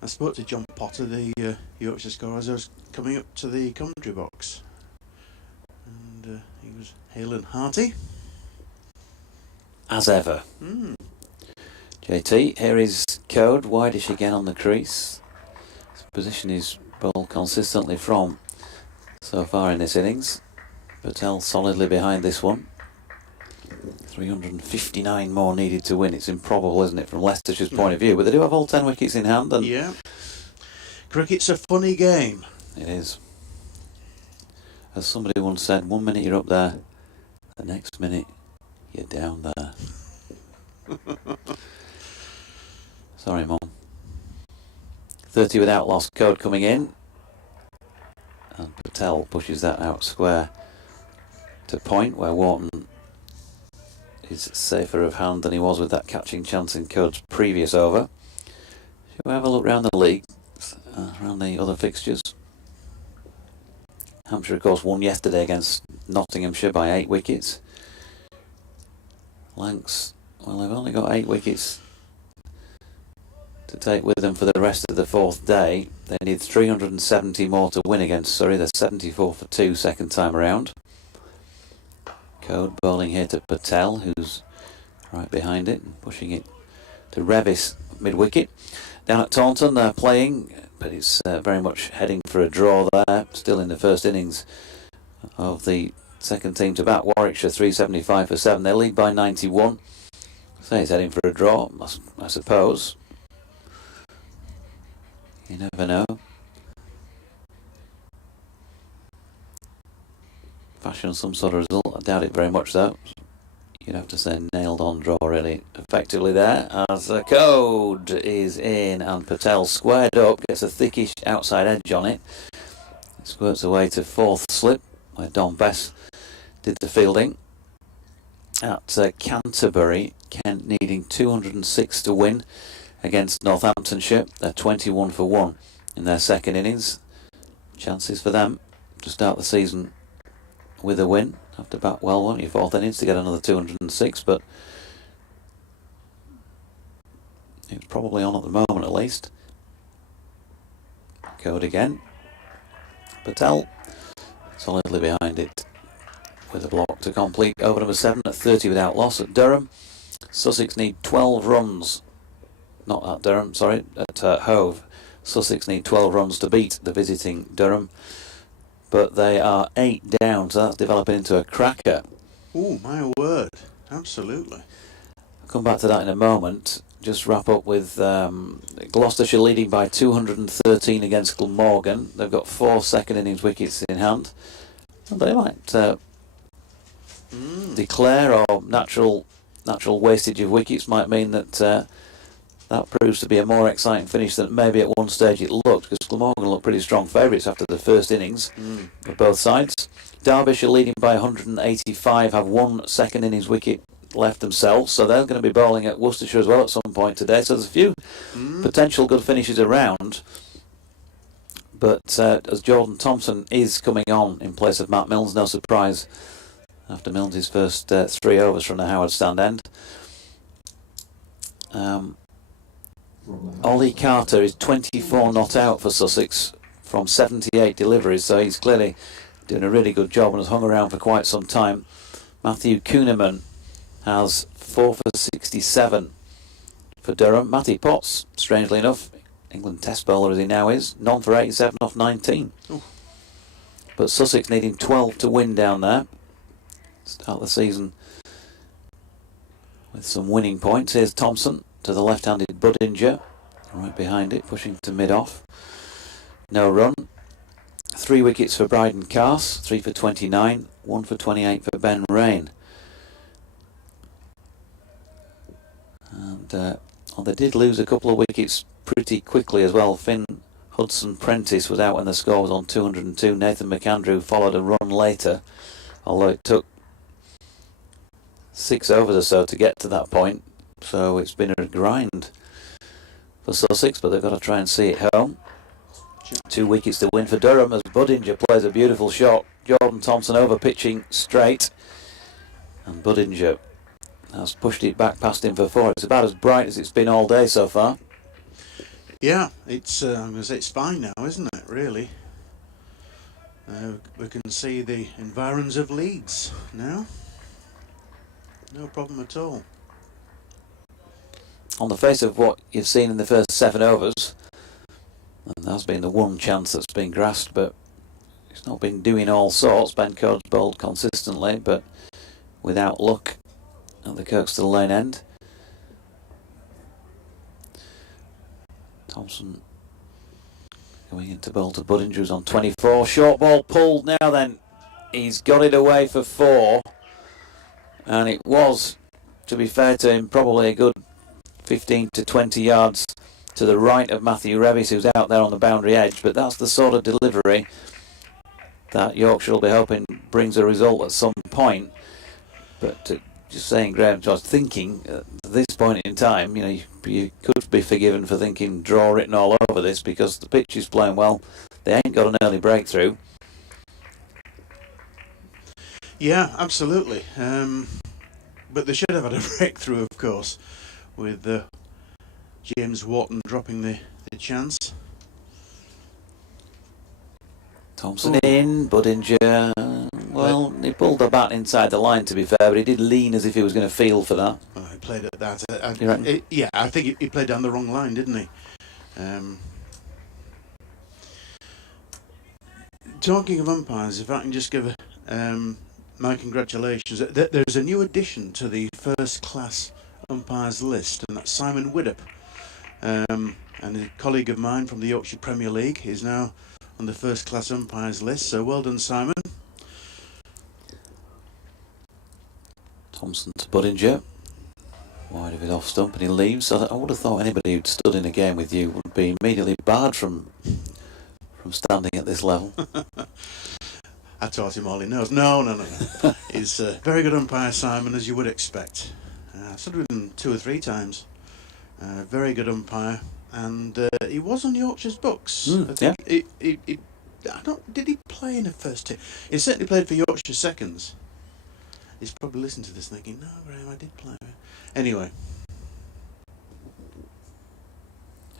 I spoke to John Potter, the Yorkshire scorer, as I was coming up to the commentary box, and he was hale and hearty. As ever. JT, here is Code, wideish again on the crease. His position is bowled consistently from so far in this innings. Patel solidly behind this one. 359 more needed to win. It's improbable, isn't it, from Leicestershire's point of view? But they do have all 10 wickets in hand. And yeah. Cricket's a funny game. It is. As somebody once said, 1 minute you're up there, the next minute you're down there. Sorry, Mum. 30 without loss, Code coming in. And Patel pushes that out square to point, where Wharton is safer of hand than he was with that catching chance in Code's previous over. Shall we have a look round the league, around the other fixtures? Hampshire, of course, won yesterday against Nottinghamshire by 8 wickets. Lancs, well, they've only got 8 wickets to take with them for the rest of the 4th day. They need 370 more to win against Surrey. They're 74 for 2 second time around. Code bowling here to Patel, who's right behind it, and pushing it to Revis mid-wicket. Down at Taunton, they're playing, but it's very much heading for a draw there. Still in the first innings of the second team to bat. Warwickshire 375 for 7. They lead by 91. So it's heading for a draw, I suppose. You never know. Fashion some sort of result. I doubt it very much though. You'd have to say nailed on draw really effectively there, as the Code is in and Patel squared up, gets a thickish outside edge on it. It squirts away to 4th slip where Don Bess did the fielding. At Canterbury, Kent needing 206 to win against Northamptonshire. They're 21 for 1 in their second innings. Chances for them to start the season with a win. Have to bat well, won't you, 4th innings to get another 206, but it's probably on at the moment at least. Code again. Patel solidly behind it with a block to complete. Over number 7 at 30 without loss at Durham. Sussex need 12 runs. Not at Durham, sorry, at Hove. Sussex need 12 runs to beat the visiting Durham. But they are 8 down, so that's developing into a cracker. Oh, my word. Absolutely. I'll come back to that in a moment. Just wrap up with Gloucestershire leading by 213 against Glamorgan. They've got 4 second innings wickets in hand. And they might declare, or natural wastage of wickets might mean that that proves to be a more exciting finish than maybe at one stage it looked, because Glamorgan looked pretty strong favourites after the first innings of both sides. Derbyshire leading by 185 have 1 second innings wicket left themselves, so they're going to be bowling at Worcestershire as well at some point today. So there's a few potential good finishes around. But as Jordan Thompson is coming on in place of Matt Milnes, no surprise after Milnes' first 3 overs from the Howard stand end. Ollie Carter is 24 not out for Sussex from 78 deliveries, so he's clearly doing a really good job and has hung around for quite some time. Matthew Kuhneman has 4 for 67 for Durham. Matty Potts, strangely enough, England test bowler as he now is, none for 87 off 19. Ooh. But Sussex needing 12 to win down there. Start the season with some winning points. Here's Thompson to the left-handed Budinger, right behind it, pushing to mid-off. No run. 3 wickets for Bryden Carse, 3 for 29, 1 for 28 for Ben Rain. And they did lose a couple of wickets pretty quickly as well. Finn Hudson-Prentice was out when the score was on 202. Nathan McAndrew followed a run later, although it took 6 overs or so to get to that point. So it's been a grind for Sussex, but they've got to try and see it home. 2 wickets to win for Durham as Budinger plays a beautiful shot. Jordan Thompson over pitching straight, and Budinger has pushed it back past him for 4. It's about as bright as it's been all day so far. Yeah, it's I'm going to say it's fine now, isn't it, really? We can see the environs of Leeds now. No problem at all. On the face of what you've seen in the first 7 overs, and that's been the one chance that's been grasped, but it's not been doing all sorts. Ben Coates bowled consistently, but without luck at the Kirkstall Lane end. Thompson going into bowl to Budinger, who's on 24. Short ball pulled now then. He's got it away for 4. And it was, to be fair to him, probably a good 15 to 20 yards to the right of Matthew Revis, who's out there on the boundary edge. But that's the sort of delivery that Yorkshire will be hoping brings a result at some point. But just saying, Graham, I was thinking at this point in time, you could be forgiven for thinking draw written all over this, because the pitch is playing well. They ain't got an early breakthrough. Yeah, absolutely. But they should have had a breakthrough, of course, with James Wharton dropping the chance. Thompson in, Budinger. Well, he pulled the bat inside the line, to be fair, but he did lean as if he was going to feel for that. Oh, he played at that. Yeah, I think he played down the wrong line, didn't he? Talking of umpires, if I can just give my congratulations. There's a new addition to the first class umpires list, and that's Simon Widdop. And a colleague of mine from the Yorkshire Premier League is now on the first class umpires list, so well done, Simon. Thompson to Budinger, wide of his off stump, and he leaves. I would have thought anybody who'd stood in a game with you would be immediately barred from standing at this level. I taught him all he knows. No. He's a very good umpire, Simon, as you would expect. I've stood with him 2 or 3 times. Very good umpire, and he was on Yorkshire's books. I think did he play in the first team? He certainly played for Yorkshire seconds. He's probably listening to this thinking, no, Graham, I did play. Anyway.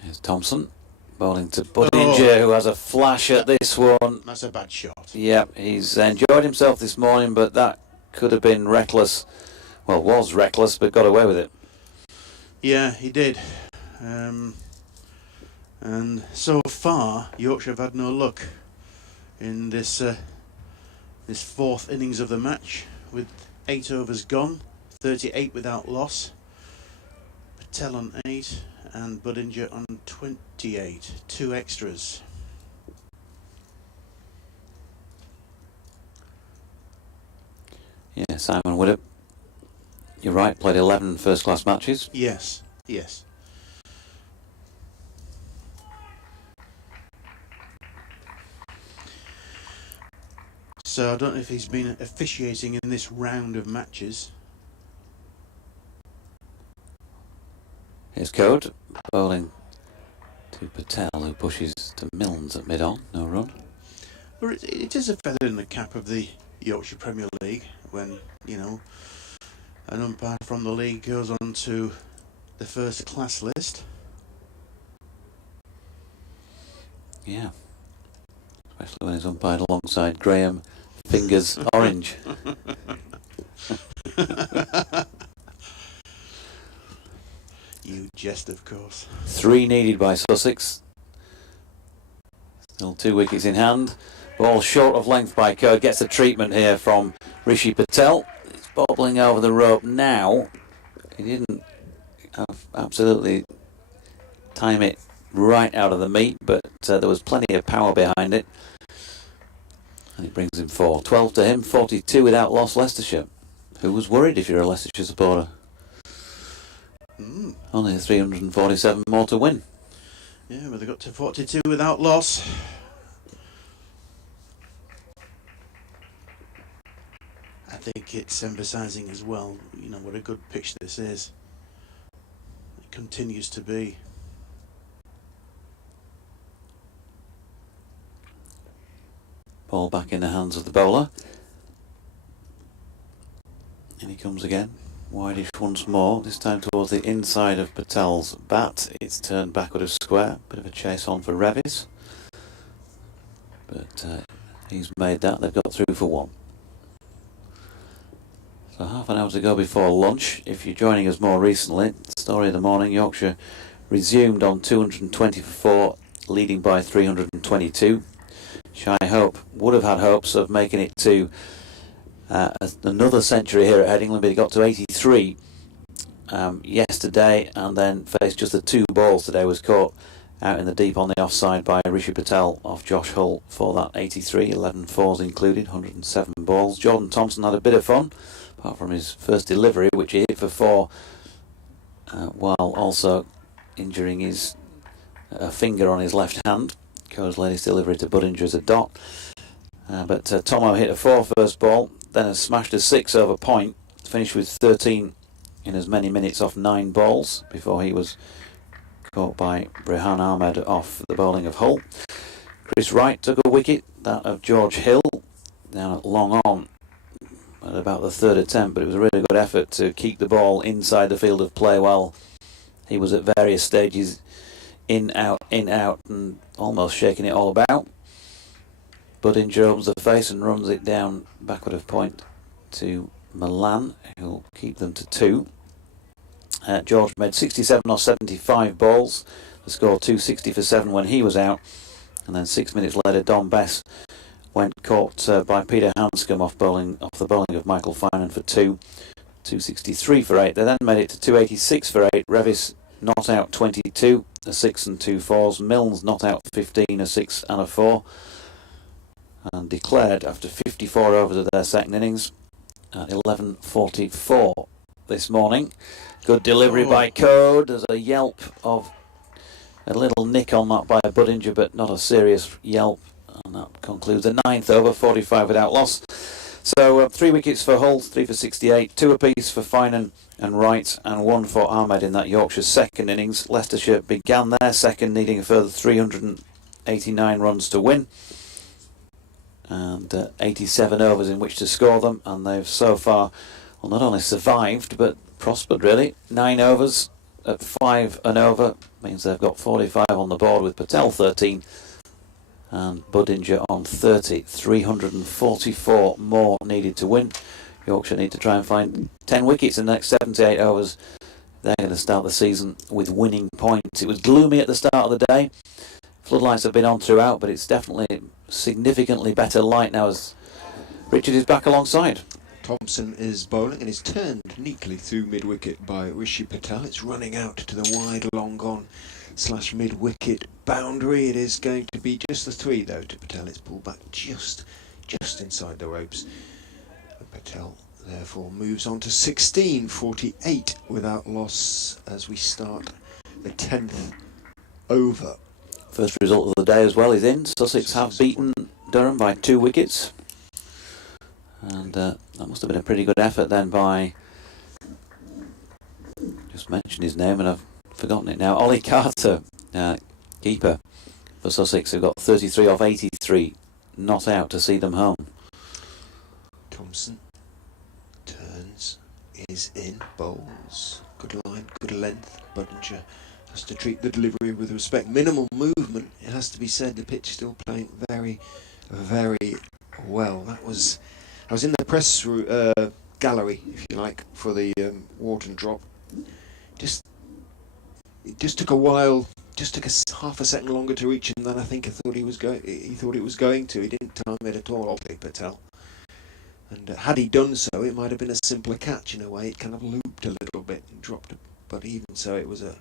Here's Thompson. Bowling to Budinger, who has a flash at this one. That's a bad shot. Yeah, he's enjoyed himself this morning, but that could have been reckless. Well, was reckless, but got away with it. Yeah, he did. And so far, Yorkshire have had no luck in this fourth innings of the match, with 8 overs gone, 38 without loss. Patel on 8 and Budinger on 28, 2 extras. Yeah, Simon Widdop, you're right, played 11 first-class matches. Yes, yes. So I don't know if he's been officiating in this round of matches. Here's Code, bowling to Patel, who pushes to Milnes at mid-on, no run. But it is a feather in the cap of the Yorkshire Premier League when, you know, an umpire from the league goes on to the first class list. Yeah, especially when he's umpired alongside Graham Fingers Orange. You jest, of course. 3 needed by Sussex. Still 2 wickets in hand. Ball short of length by Code. Gets the treatment here from Rishi Patel. It's bobbling over the rope now. He didn't absolutely time it right out of the meat, but there was plenty of power behind it. And it brings him 4. 12 to him, 42 without loss, Leicestershire. Who was worried if you're a Leicestershire supporter? Only 347 more to win. Yeah, but they got to 42 without loss. I think it's emphasising as well, you know, what a good pitch this is. It continues to be. Ball back in the hands of the bowler. And he comes again. Wideish once more, this time towards the inside of Patel's bat. It's turned backward of square. Bit of a chase on for Revis. But he's made that. They've got through for 1. So half an hour to go before lunch. If you're joining us more recently, story of the morning, Yorkshire resumed on 220 for 4, leading by 322. Shy Hope would have had hopes of making it to another century here at Headingley, but he got to 83 yesterday, and then faced just the 2 balls today. Was caught out in the deep on the offside by Rishi Patel off Josh Hull for that 83, 11 fours included, 107 balls. Jordan Thompson had a bit of fun, apart from his first delivery, which he hit for 4, while also injuring his finger on his left hand. Co's led his delivery to Budinger as a dot. But Tomo hit a 4 first ball, then has smashed a 6 over point, finished with 13 in as many minutes off 9 balls before he was caught by Rehan Ahmed off the bowling of Hull. Chris Wright took a wicket, that of George Hill, down at long on at about the 3rd attempt, but it was a really good effort to keep the ball inside the field of play while he was at various stages in, out, and almost shaking it all about. Budinger opens the face and runs it down backward of point to Milan, who'll keep them to 2. George made 67 or 75 balls, the score 260 for 7 when he was out, and then 6 minutes later Don Bess went caught by Peter Hanscom off the bowling of Michael Finan for 2, 263 for 8. They then made it to 286 for 8. Revis not out 22, a 6 and 2 fours. Milnes not out 15, a 6 and a 4. And declared after 54 overs of their second innings at 11:44 this morning. Good delivery by Code. There's a yelp of a little nick on that by Budinger, but not a serious yelp. And that concludes the 9th over, 45 without loss. So 3 wickets for Hull, 3 for 68, 2 apiece for Finan and Wright, and 1 for Ahmed in that Yorkshire second innings. Leicestershire began their second, needing a further 389 runs to win, and 87 overs in which to score them, and they've so far, well, not only survived but prospered really. 9 overs, at 5 and over means they've got 45 on the board with Patel 13 and Budinger on 30. 344 more needed to win. Yorkshire need to try and find 10 wickets in the next 78 overs. They're going to start the season with winning points. It was gloomy at the start of the day. Floodlights have been on throughout, but it's definitely significantly better light now as Richard is back alongside. Thompson is bowling and is turned neatly through mid-wicket by Rishi Patel. It's running out to the wide long on / mid-wicket boundary. It is going to be just the 3 though to Patel. It's pulled back just inside the ropes. And Patel therefore moves on to 16, 48 without loss as we start the 10th over. First result of the day as well is in. Sussex have beaten Durham by 2 wickets. And that must have been a pretty good effort then by, just mentioned his name and I've forgotten it now, Ollie Carter, keeper for Sussex, who got 33 off 83, not out to see them home. Thompson turns, is in, bowls, good line, good length. Budinger has to treat the delivery with respect. Minimal movement, it has to be said. The pitch still playing very, very well. I was in the press gallery, if you like, for the Wharton drop. It just took a while. Just took half a second longer to reach him than I think he thought it was going to. He didn't time it at all, Ollie Patel. And had he done so, it might have been a simpler catch in a way. It kind of looped a little bit and dropped. But even so, it was I'm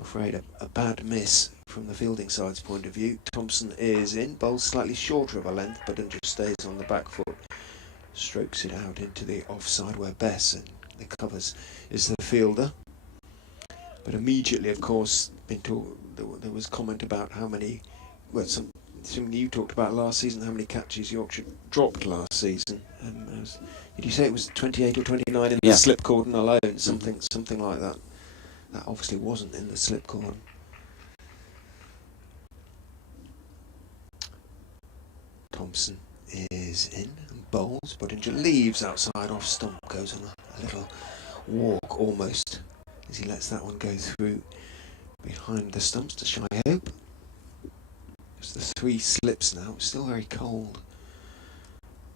afraid, a bad miss from the fielding side's point of view. Thompson is in, bowls slightly shorter of a length, but then just stays on the back foot. Strokes it out into the offside where Bess and the covers is the fielder. But immediately, of course, there was comment about how many, something you talked about last season, how many catches Yorkshire dropped last season. Did you say it was 28 or 29 in the slip cordon alone? Something like that. That obviously wasn't in the slip cordon. Thompson is in and bowls. Budinger leaves outside off stump, goes on a little walk almost as he lets that one go through behind the stumps to Shy Hope. Just the 3 slips now. It's still very cold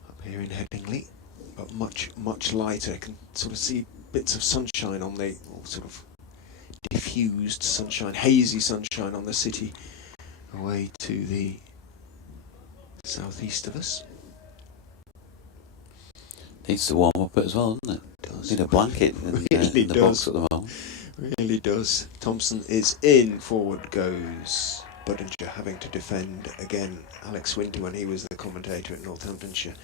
up here in Headingley, but much lighter. I can sort of see bits of sunshine on the sort of diffused sunshine, hazy sunshine on the city away to the southeast of us. Needs to warm up as well, doesn't it? Does. Need a blanket in the box at the moment. Really does. Thompson is in, forward goes Budinger, having to defend again. Alex Winter, when he was the commentator at Northamptonshire,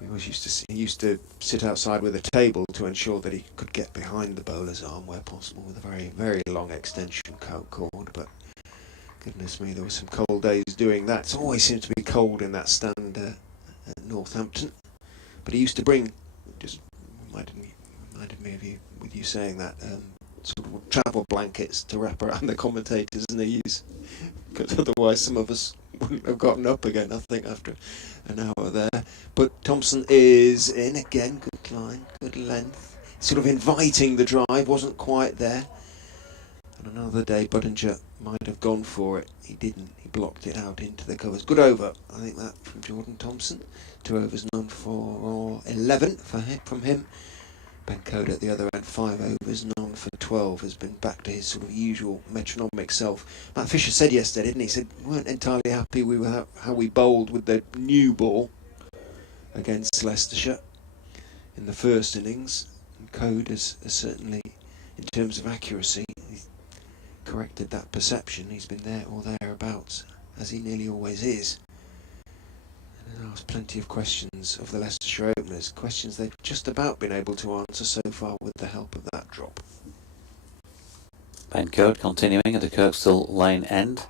he used to sit outside with a table to ensure that he could get behind the bowler's arm where possible with a very, very long extension cord. But goodness me, there were some cold days doing that. It always seems to be cold in that stand at Northampton. But he used to bring, just reminded me of you with you saying that, sort of travel blankets to wrap around the commentators and they use, because otherwise some of us wouldn't have gotten up again, I think, after an hour there. But Thompson is in again, good line, good length, sort of inviting the drive, wasn't quite there. And another day Budinger might have gone for it, he didn't, he blocked it out into the covers. Good over, I think that from Jordan Thompson. 2 overs, none for 11 from him. Ben Code at the other end, 5 overs, none for 12, has been back to his sort of usual metronomic self. Matt Fisher said yesterday, didn't he? He said we weren't entirely happy with how we bowled with the new ball against Leicestershire in the first innings. And Code has certainly, in terms of accuracy, he's corrected that perception. He's been there or thereabouts, as he nearly always is. And asked plenty of questions of the Leicestershire openers, questions they've just about been able to answer so far with the help of that drop. Ben Code continuing at the Kirkstall Lane end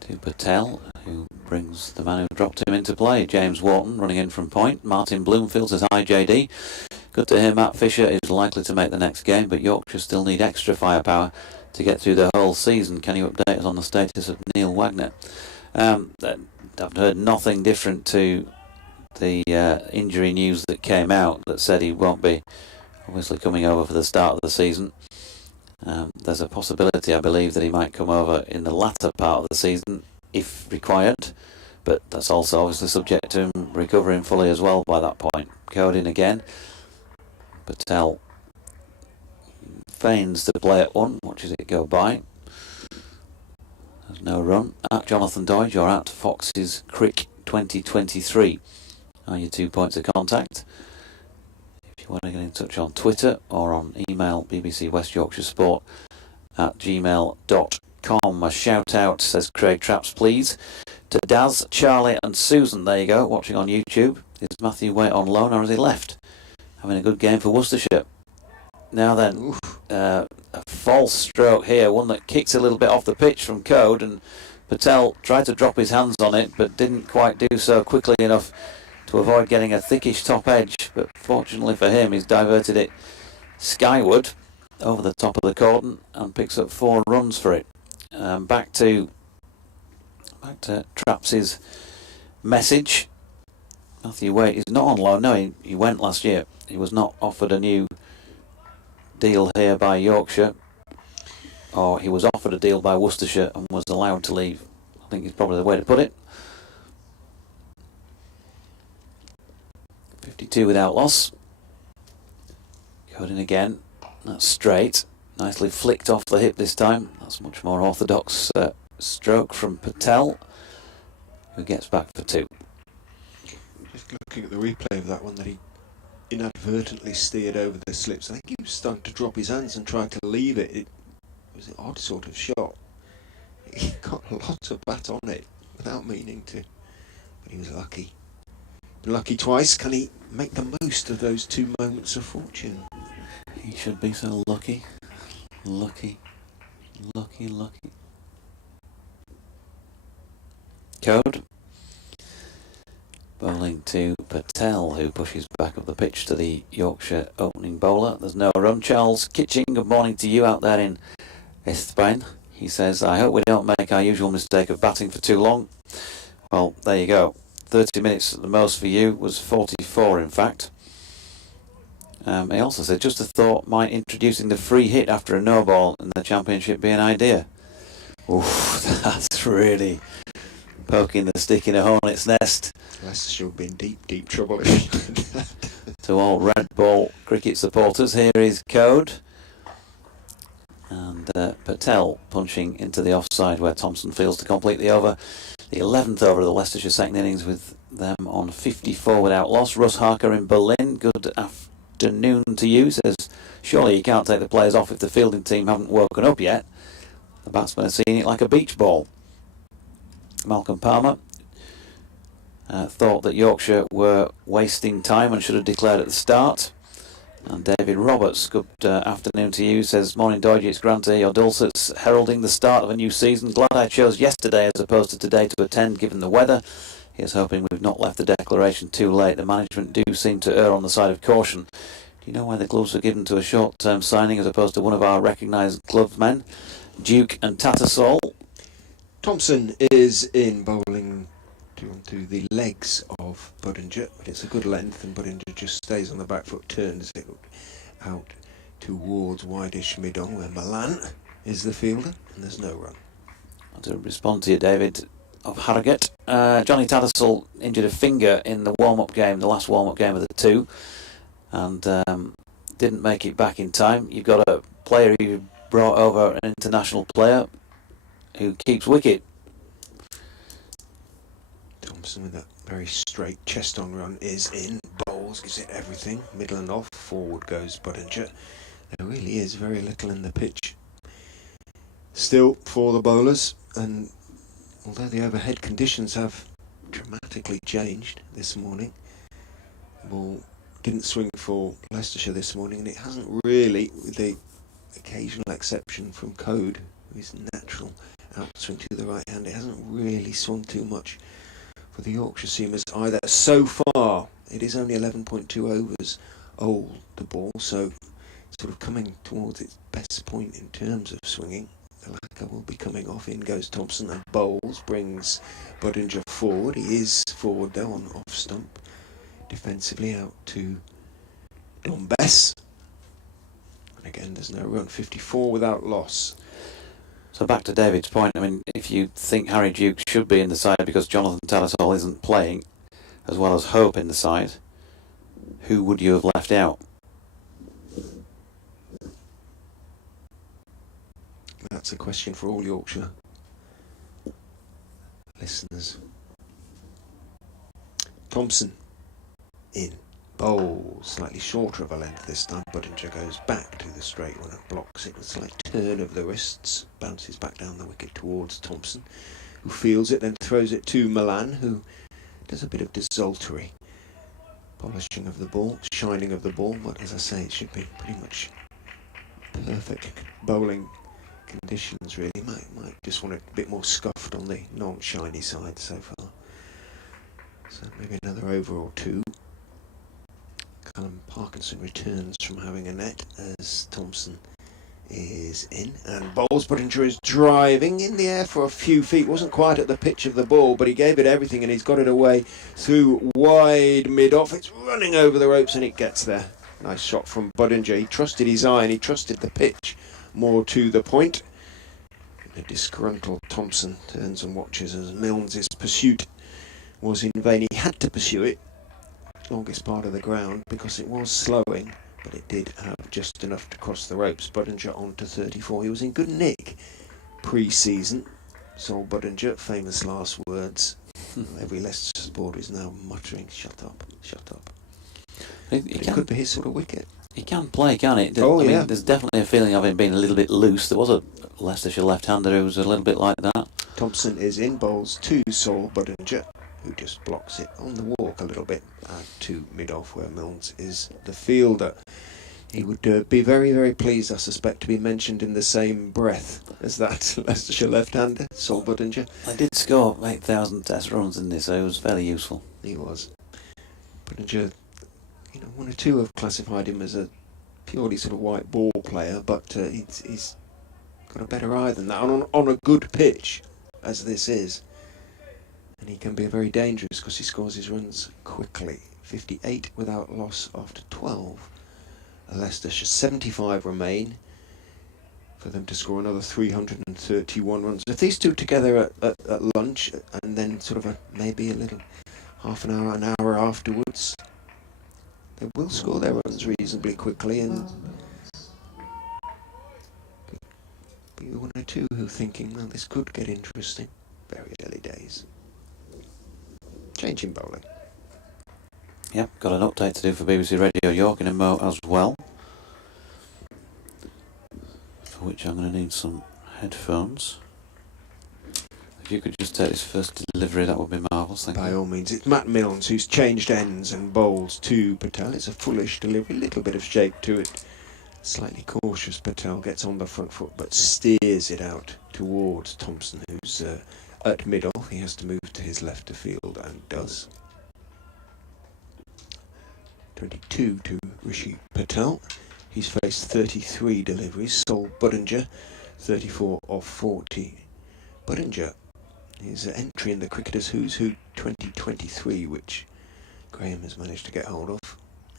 to Patel, who brings the man who dropped him into play. James Wharton running in from point. Martin Bloomfield says hi JD. Good to hear Matt Fisher is likely to make the next game, but Yorkshire still need extra firepower to get through the whole season. Can you update us on the status of Neil Wagner? I've heard nothing different to the injury news that came out that said he won't be obviously coming over for the start of the season. There's a possibility, I believe, that he might come over in the latter part of the season if required, but that's also obviously subject to him recovering fully as well by that point. Coding again. Patel feigns to play at one, watches it go by. There's no run. At Jonathan Doidge or at Fox's Crick 2023 are your 2 points of contact. If you want to get in touch on Twitter or on email, BBC West Yorkshire Sport @gmail.com. A shout out, says Craig Traps, please, to Daz, Charlie and Susan. There you go, watching on YouTube. Is Matthew Waite on loan or has he left? Having a good game for Worcestershire. Now then, a false stroke here, one that kicks a little bit off the pitch from Code, and Patel tried to drop his hands on it but didn't quite do so quickly enough to avoid getting a thickish top edge, but fortunately for him he's diverted it skyward over the top of the cordon and picks up 4 runs for it. Back to Traps's message. Matthew Waite is not on loan. No, he went last year. He was not offered a new deal here by Yorkshire, or he was offered a deal by Worcestershire and was allowed to leave. I think is probably the way to put it. 52 without loss. Going in again. That's straight. Nicely flicked off the hip this time. That's much more orthodox stroke from Patel, who gets back for 2. Just looking at the replay of that one, that he inadvertently steered over the slips. I think he was starting to drop his hands and try to leave it. It was an odd sort of shot. He got lots of bat on it without meaning to, but he was lucky. Lucky twice. Can he make the most of those 2 moments of fortune? He should be so lucky. Lucky. Code. Bowling to Patel, who pushes back up the pitch to the Yorkshire opening bowler. There's no run. Charles Kitching, good morning to you out there in Espagne. He says, I hope we don't make our usual mistake of batting for too long. Well, there you go. 30 minutes at the most for you, was 44 in fact. He also said, just a thought, might introducing the free hit after a no ball in the Championship be an idea? Oof, that's really poking the stick in a hornet's nest. Leicestershire have been deep trouble. To all red ball cricket supporters, here is Code. And Patel punching into the offside where Thompson fails to complete the over. The 11th over of the Leicestershire second innings with them on 54 without loss. Russ Harker in Berlin, good afternoon to you. Says, surely you can't take the players off if the fielding team haven't woken up yet. The batsmen are seeing it like a beach ball. Malcolm Palmer thought that Yorkshire were wasting time and should have declared at the start. And David Roberts, good afternoon to you, says, morning Doidge, it's Grant your dulcets heralding the start of a new season. Glad I chose yesterday as opposed to today to attend given the weather. Here's hoping we've not left the declaration too late. The management do seem to err on the side of caution. Do you know why the gloves were given to a short-term signing as opposed to one of our recognised glove men? Duke and Tattersall. Thompson is in bowling onto the legs of Budinger, but it's a good length, and Budinger just stays on the back foot, turns it out towards wideish mid-on where Milan is the fielder, and there's no run. To respond to you, David, of Harrogate. Johnny Tattersall injured a finger in the warm-up game, the last warm-up game of the 2, and didn't make it back in time. You've got a player who brought over an international player who keeps wicket. Thompson with that very straight chest-on run is in, bowls, gives it everything, middle and off, forward goes Budinger. There really is very little in the pitch still for the bowlers, and although the overhead conditions have dramatically changed this morning, the ball didn't swing for Leicestershire this morning, and it hasn't really, with the occasional exception from Code, who is natural outswing to the right hand, it hasn't really swung too much for the Yorkshire seamers either. So far, it is only 11.2 overs old, the ball, so sort of coming towards its best point in terms of swinging. The lacquer will be coming off. In goes Thompson and bowls, brings Budinger forward. He is forward though on off stump. Defensively out to Bess. And again, there's no run. 54 without loss. So back to David's point, I mean, if you think Harry Duke should be in the side because Jonathan Tallisall isn't playing, as well as Hope in the side, who would you have left out? That's a question for all Yorkshire listeners. Thompson in. Bowls, slightly shorter of a length this time. Budinger goes back to the straight one and blocks it with a slight turn of the wrists. Bounces back down the wicket towards Thompson, who fields it, then throws it to Milan, who does a bit of desultory polishing of the ball, shining of the ball. But as I say, it should be pretty much perfect bowling conditions, really. Might just want a bit more scuffed on the non-shiny side so far. So maybe another over or two. Callum Parkinson returns from having a net as Thompson is in and bowls. Budinger is driving in the air for a few feet. Wasn't quite at the pitch of the ball, but he gave it everything and he's got it away through wide mid-off. It's running over the ropes and it gets there. Nice shot from Budinger. He trusted his eye and he trusted the pitch more to the point. A disgruntled Thompson turns and watches as Milnes' pursuit was in vain. He had to pursue it longest part of the ground because it was slowing, but it did have just enough to cross the ropes. Budinger on to 34. He was in good nick pre-season. Sol Budinger, famous last words. Every Leicester supporter is now muttering, "Shut up, shut up." It could be his sort of wicket. He can play, can it? Oh, I yeah. mean, there's definitely a feeling of him being a little bit loose. There was a Leicestershire left-hander who was a little bit like that. Thompson is in, bowls to Sol Budinger, who just blocks it on the walk a little bit to mid-off where Milnes is the fielder. He would be very, very pleased, I suspect, to be mentioned in the same breath as that Leicestershire left-hander, Sol Budinger. They did score 8,000 test runs in this, so it was fairly useful. He was. Budinger, one or two have classified him as a purely sort of white ball player, but he's got a better eye than that on a good pitch, as this is. And he can be very dangerous because he scores his runs quickly. 58 without loss after 12. Leicestershire 75 remain for them to score another 331 runs. If these two together at lunch and then sort of maybe a little half an hour afterwards, they will score their runs reasonably quickly, and be one or two who are thinking, well, this could get interesting. Very early days. Changing bowling. Yep, got an update to do for BBC Radio York in a mo as well, for which I'm going to need some headphones. If you could just take this first delivery, that would be marvellous, thank you. By all means, it's Matt Milnes who's changed ends and bowls to Patel. It's a fullish delivery, little bit of shape to it. Slightly cautious Patel gets on the front foot but steers it out towards Thompson, who's at mid-off. He has to move to his left to field and does. 22 to Rishi Patel. He's faced 33 deliveries. Sol Budinger, 34 of 40. Budinger, his entry in the Cricketers' Who's Who 2023, which Graham has managed to get hold of,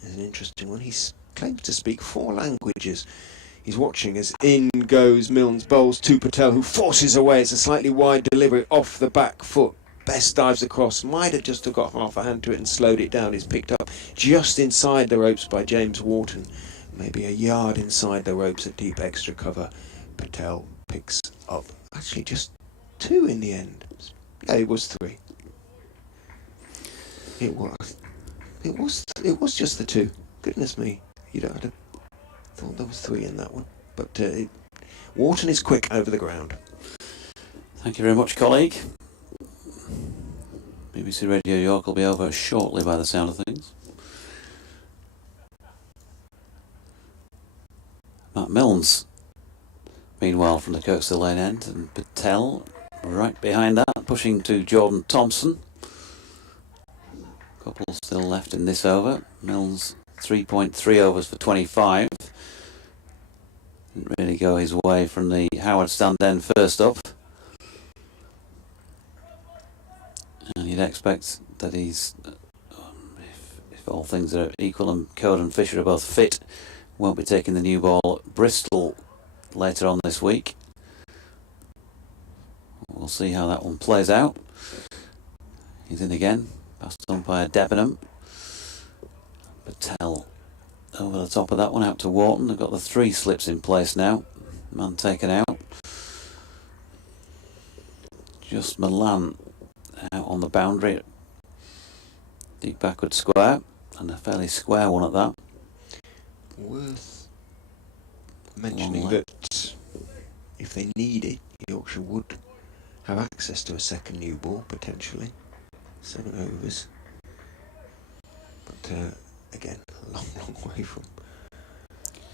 is an interesting one. He claims to speak 4 languages. He's watching as in goes Milnes, bowls to Patel, who forces away. It's a slightly wide delivery off the back foot. Bess dives across, might have just got half a hand to it and slowed it down. He's picked up just inside the ropes by James Wharton, maybe a yard inside the ropes at deep extra cover. Patel picks up actually just 2 in the end. No, it was 3. It was just the 2. Goodness me, I'd have thought there was 3 in that one. But Wharton is quick over the ground. Thank you very much, colleague. BBC Radio York will be over shortly by the sound of things. Matt Milnes, meanwhile, from the Kirkstall Lane end, and Patel right behind that, pushing to Jordan Thompson. Couple still left in this over. Milnes 3.3 overs for 25. Didn't really go his way from the Howard stand end first up. And you'd expect that he's, if all things are equal and Code and Fisher are both fit, Won't be taking the new ball at Bristol later on this week. We'll see how that one plays out. He's in again, past umpire Debenham. Patel over the top of that one, out to Wharton. They've got the 3 slips in place now. Man taken out. Just Milan out on the boundary. Deep backward square, and a fairly square one at that. Worth mentioning that if they need it, Yorkshire would have access to a second new ball, potentially. 7 overs. But again, a long, long way from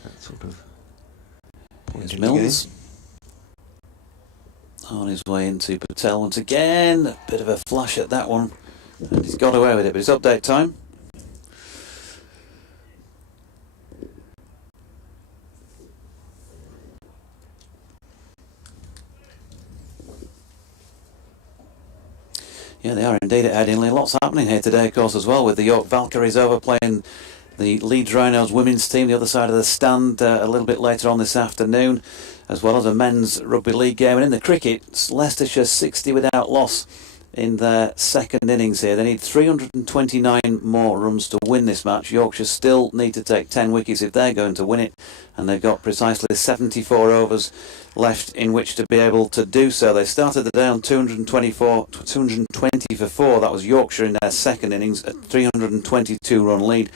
that sort of point in the Mills. game. On his way into Patel once again. A bit of a flash at that one. And he's got away with it, but it's update time. Yeah, they are indeed at Headingley. Lots happening here today, of course, as well, with the York Valkyries over playing the Leeds Rhinos women's team, the other side of the stand, a little bit later on this afternoon, as well as a men's rugby league game. And in the cricket, it's Leicestershire 60 without loss in their second innings here. They need 329 more runs to win this match. Yorkshire still need to take 10 wickets if they're going to win it, and they've got precisely 74 overs left in which to be able to do so. They started the day on 220 for 4. That was Yorkshire in their second innings, a 322 run lead.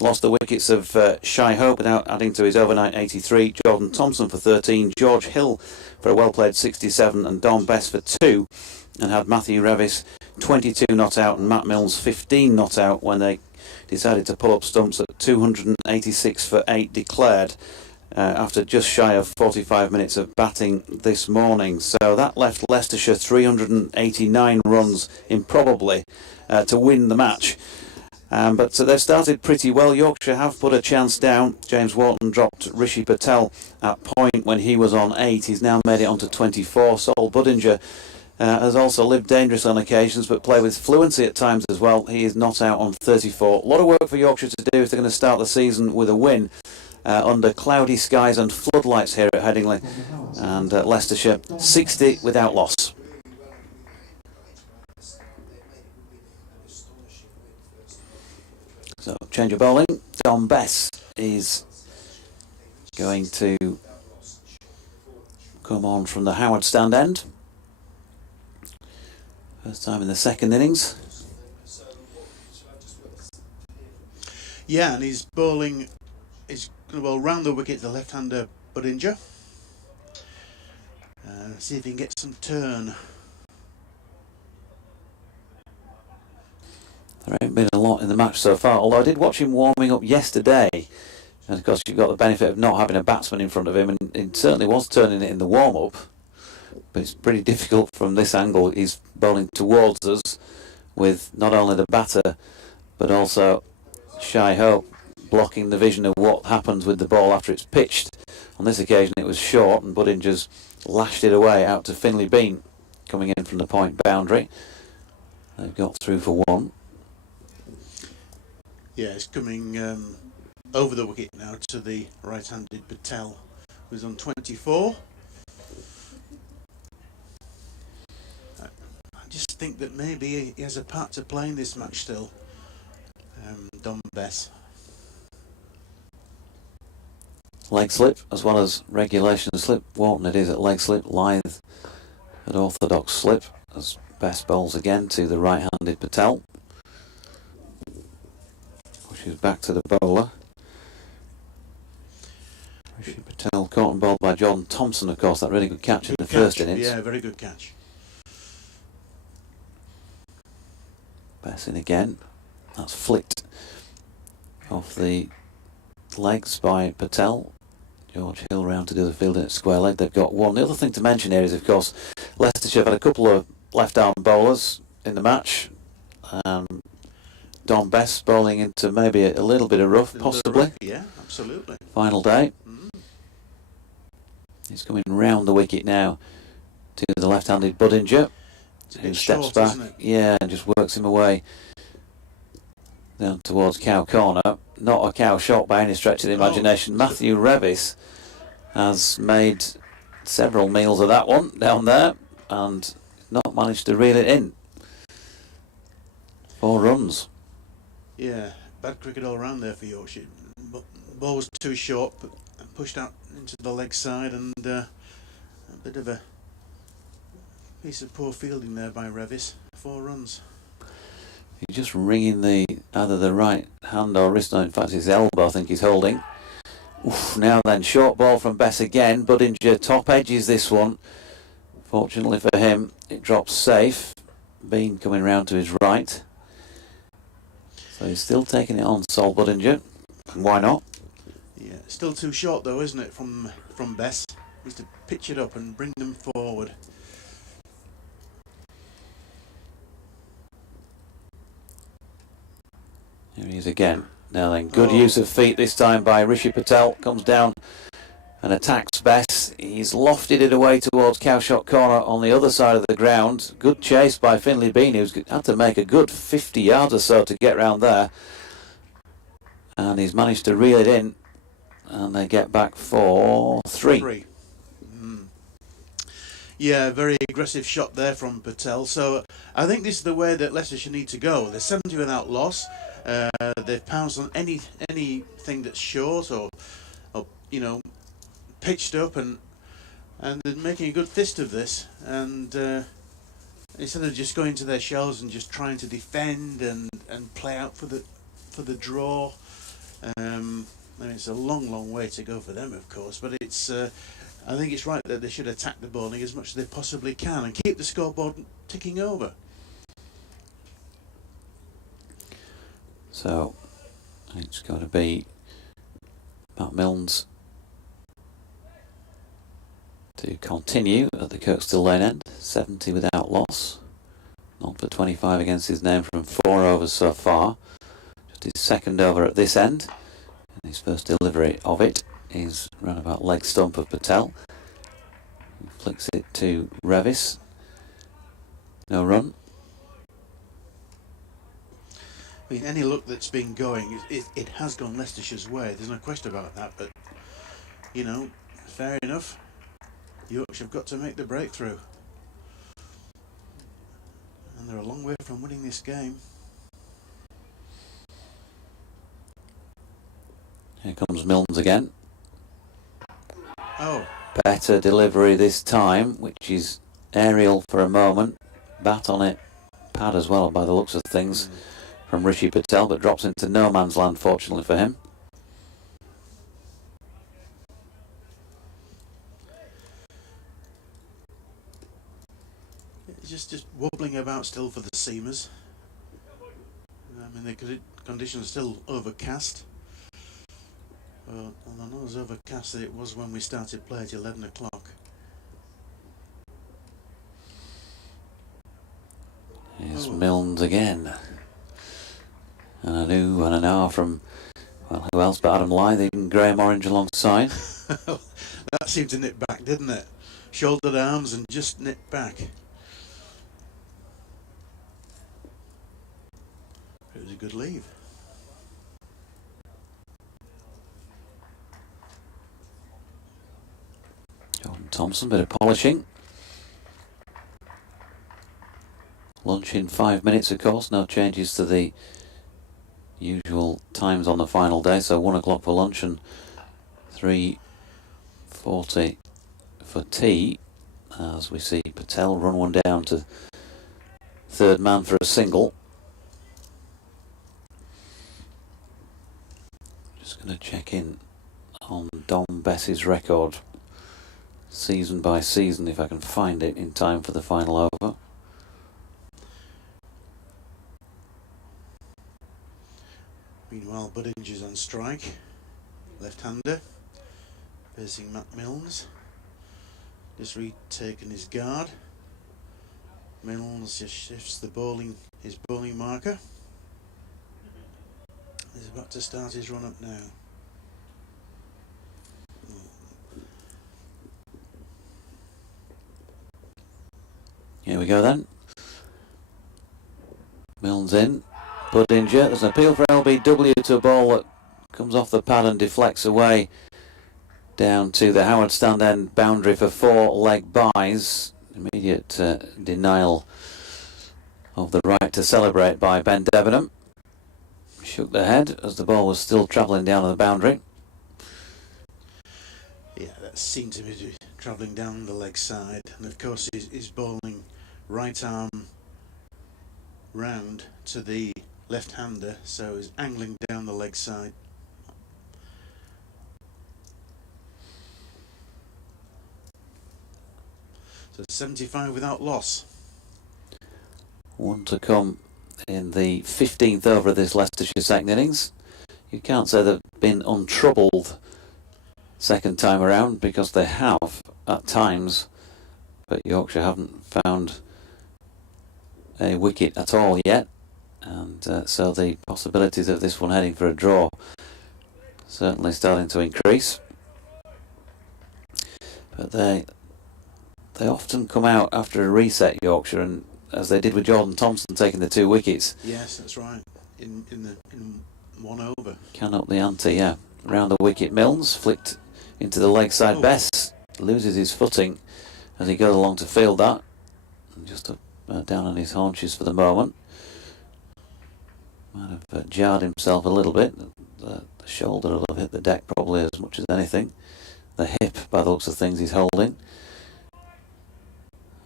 Lost the wickets of Shy Hope without adding to his overnight 83, Jordan Thompson for 13, George Hill for a well-played 67, and Don Bess for 2, and had Matthew Revis 22 not out and Matt Mills 15 not out when they decided to pull up stumps at 286 for 8 declared after just shy of 45 minutes of batting this morning. So that left Leicestershire 389 runs improbably to win the match. But they've started pretty well. Yorkshire have put a chance down. James Wharton dropped Rishi Patel at point when he was on 8. He's now made it onto 24. Sol Budinger has also lived dangerous on occasions, but played with fluency at times as well. He is not out on 34. A lot of work for Yorkshire to do if they're going to start the season with a win under cloudy skies and floodlights here at Headingley. And Leicestershire 60 without loss. So, change of bowling. Don Bess is going to come on from the Howard stand end. First time in the second innings. Yeah, and he's bowling, he's going to bowl round the wicket, the left-hander Budinger. See if he can get some turn. There ain't been a lot in the match so far, although I did watch him warming up yesterday. And of course you've got the benefit of not having a batsman in front of him, and he certainly was turning it in the warm-up. But it's pretty difficult from this angle. He's bowling towards us with not only the batter, but also Shy Hope blocking the vision of what happens with the ball after it's pitched. On this occasion it was short, and Budinger's lashed it away out to Finley Bean, coming in from the point boundary. They've got through for 1. Yeah, it's coming over the wicket now to the right-handed Patel, who's on 24. I just think that maybe he has a part to play in this match still. Don Bess. Leg slip as well as regulation slip. Wharton it is at leg slip, Lythe at orthodox slip, as Bess bowls again to the right-handed Patel. Pushes back to the bowler. Rishi Patel caught and bowled by Jordan Thompson, of course, that really good catch in the first innings. Yeah, very good catch. Bess in again. That's flicked off the legs by Patel. George Hill round to do the fielding at square leg. They've got 1. The other thing to mention here is, of course, Leicestershire have had a couple of left-arm bowlers in the match. Don Bess bowling into maybe a little bit of rough, possibly. Yeah, absolutely. Final day. He's coming round the wicket now to the left-handed Budinger, who steps short, back. isn't it? Yeah, and just works him away down towards Cow Corner. Not a cow shot by any stretch of the imagination. Matthew Revis has made several meals of that one down there and not managed to reel it in. 4 runs. Yeah, bad cricket all round there for Yorkshire. Ball was too short, but pushed out into the leg side, and a bit of a piece of poor fielding there by Revis. 4 runs. He's just wringing either the right hand or wrist, in fact his elbow I think he's holding. Oof, now then, short ball from Bess again. Budinger top edges this one. Fortunately for him, it drops safe. Bean coming round to his right. So he's still taking it on, Sol Budinger. And why not? Yeah, still too short though, isn't it, from Bess? Needs to pitch it up and bring them forward. Here he is again. Now then, good use of feet this time by Rishi Patel. Comes down and attacks Bess. He's lofted it away towards Cowshot Corner on the other side of the ground. Good chase by Finlay Bean, who's had to make a good 50 yards or so to get round there. And he's managed to reel it in. And they get back for 3. Yeah, very aggressive shot there from Patel. So I think this is the way that Leicestershire need to go. They're 70 without loss. They've pounced on anything that's short or you know, pitched up, and they're making a good fist of this. And instead of just going to their shells and just trying to defend and play out for the draw. I mean, it's a long way to go for them, of course, but it's. I think it's right that they should attack the bowling as much as they possibly can and keep the scoreboard ticking over. So it's got to be Matt Milnes to continue at the Kirkstall Lane end. 70 without loss. Not for 25 against his name from 4 overs so far. Just his second over at this end. And his first delivery of it is round about leg stump of Patel. He flicks it to Revis. No run. I mean, any luck that's been going, it has gone Leicestershire's way. There's no question about that. But, you know, fair enough. Yorkshire have got to make the breakthrough. And they're a long way from winning this game. Here comes Milnes again. Oh. Better delivery this time, which is aerial for a moment. Bat on it, pad as well by the looks of things from Rishi Patel, but drops into no man's land fortunately for him. It's just wobbling about still for the seamers. I mean, the conditions are still overcast. Well, not as overcast as it was when we started play at 11 o'clock. Here's Milnes again. And a new and an hour from, well, who else but Adam Lyth, even Graham Orange alongside. That seemed to nip back, didn't it? Shouldered arms and just nipped back. It was a good leave. Thompson, bit of polishing. Lunch in 5 minutes, of course. No changes to the usual times on the final day. So 1 o'clock for lunch and 3:40 for tea. As we see Patel run one down to third man for a single. Just going to check in on Dom Bess's record, season by season, if I can find it in time for the final over. Meanwhile, Budinger's on strike, left-hander, facing Matt Milnes. Just retaken his guard. Milnes just shifts his bowling marker. He's about to start his run up now. Here we go then. Milnes in. Budinger. There's an appeal for LBW to a ball that comes off the pad and deflects away down to the Howard stand end boundary for 4 leg byes. Immediate denial of the right to celebrate by Ben Debenham. Shook the head as the ball was still travelling down the boundary. Yeah, that seemed to be travelling down the leg side, and of course he's bowling right arm round to the left-hander, so he's angling down the leg side. So 75 without loss. One to come in the 15th over of this Leicestershire second innings. You can't say they've been untroubled second time around, because they have at times, but Yorkshire haven't found a wicket at all yet, and so the possibilities of this one heading for a draw certainly starting to increase. But they often come out after a reset, Yorkshire, and as they did with Jordan Thompson taking the 2 wickets. Yes, that's right. In one over. Can up the ante, yeah. Round the wicket, Milnes flicked into the leg side. Bess loses his footing as he goes along to field that, and just down on his haunches for the moment. Might have jarred himself a little bit. The shoulder will have hit the deck probably as much as anything. The hip, by the looks of things, he's holding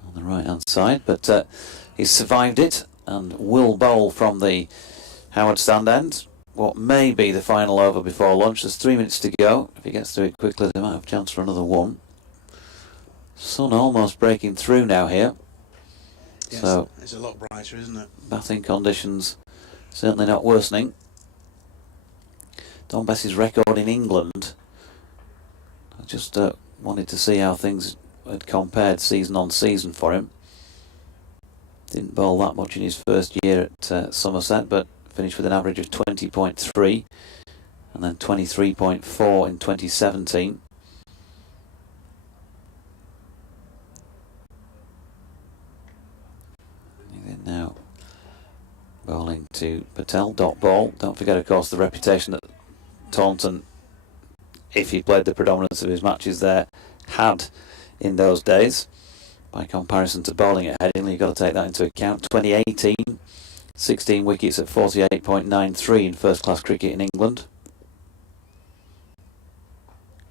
on the right hand side, but he's survived it and will bowl from the Howard stand end what may be the final over before lunch. There's 3 minutes to go. If he gets through it quickly, they might have a chance for another one. Sun almost breaking through now here. Yes, so it's a lot brighter, isn't it? Batting conditions certainly not worsening. Don Bess's record in England, I just wanted to see how things had compared season on season for him. Didn't bowl that much in his first year at Somerset, but finished with an average of 20.3 and then 23.4 in 2017. And now bowling to Patel, dot ball. Don't forget, of course, the reputation that Thompson, if he played the predominance of his matches there, had in those days. By comparison to bowling at Headingley, you've got to take that into account. 2018, 16 wickets at 48.93 in first class cricket in England.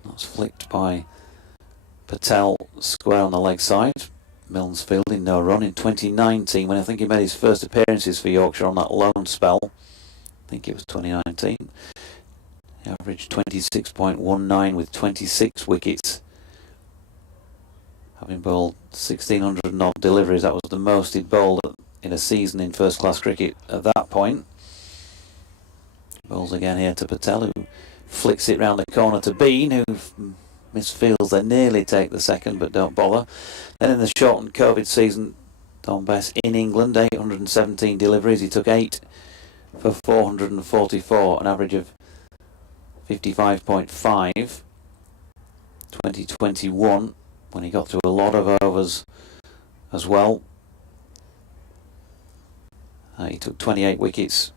That's flicked by Patel square on the leg side. Milnes fielding, no run. In 2019, when I think he made his first appearances for Yorkshire on that loan spell, I think it was 2019, he averaged 26.19 with 26 wickets. Having bowled 1,600 and odd deliveries, that was the most he'd bowled in a season in first class cricket at that point. Bowls again here to Patel, who flicks it round the corner to Bean, who misfields. They nearly take the second but don't bother. Then in the shortened COVID season, Don Bess in England, 817 deliveries, he took 8 for 444, an average of 55.5. 2021, when he got through a lot of overs as well, he took 28 wickets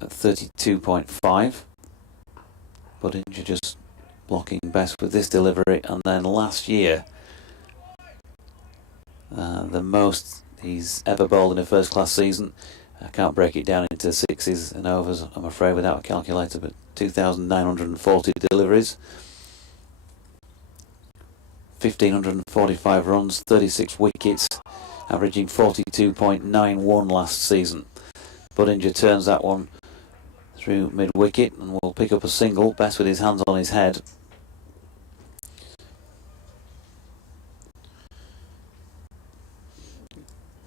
at 32.5. Budinger just blocking Bess with this delivery. And then last year, the most he's ever bowled in a first class season, I can't break it down into sixes and overs, I'm afraid, without a calculator, but 2,940 deliveries, 1,545 runs, 36 wickets, averaging 42.91 last season. Budinger turns that one through mid-wicket and will pick up a single. Bess with his hands on his head.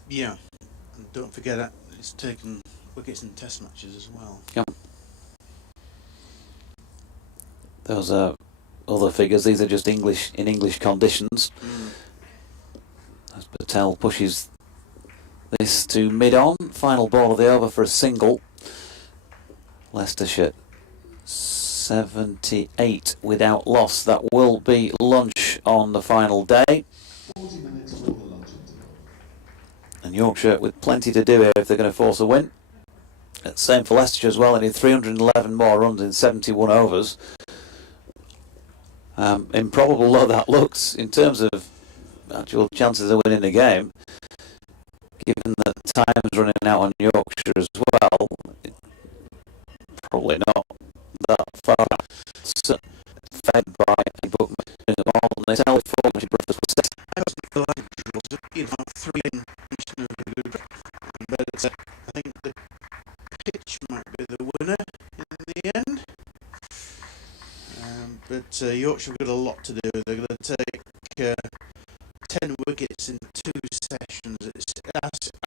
Yeah, and don't forget that he's taken wickets in test matches as well. Yep. Those are other figures. These are just English in English conditions. As Patel pushes this to mid-on, final ball of the over for a single. Leicestershire 78 without loss. That will be lunch on the final day. 40 minutes for the lunch interval. And Yorkshire with plenty to do here if they're going to force a win. Same for Leicestershire as well. They need 311 more runs in 71 overs. Improbable though that looks in terms of actual chances of winning the game, given that time's running out on Yorkshire as well, probably not that far. So, fed by a bookman in the ball, and they tell the former brothers were set. I was delighted was you know 3 in but I think the pitch might be the winner in the end. But Yorkshire have got a lot to do. They're going to take 10 wickets in 2 sessions. It's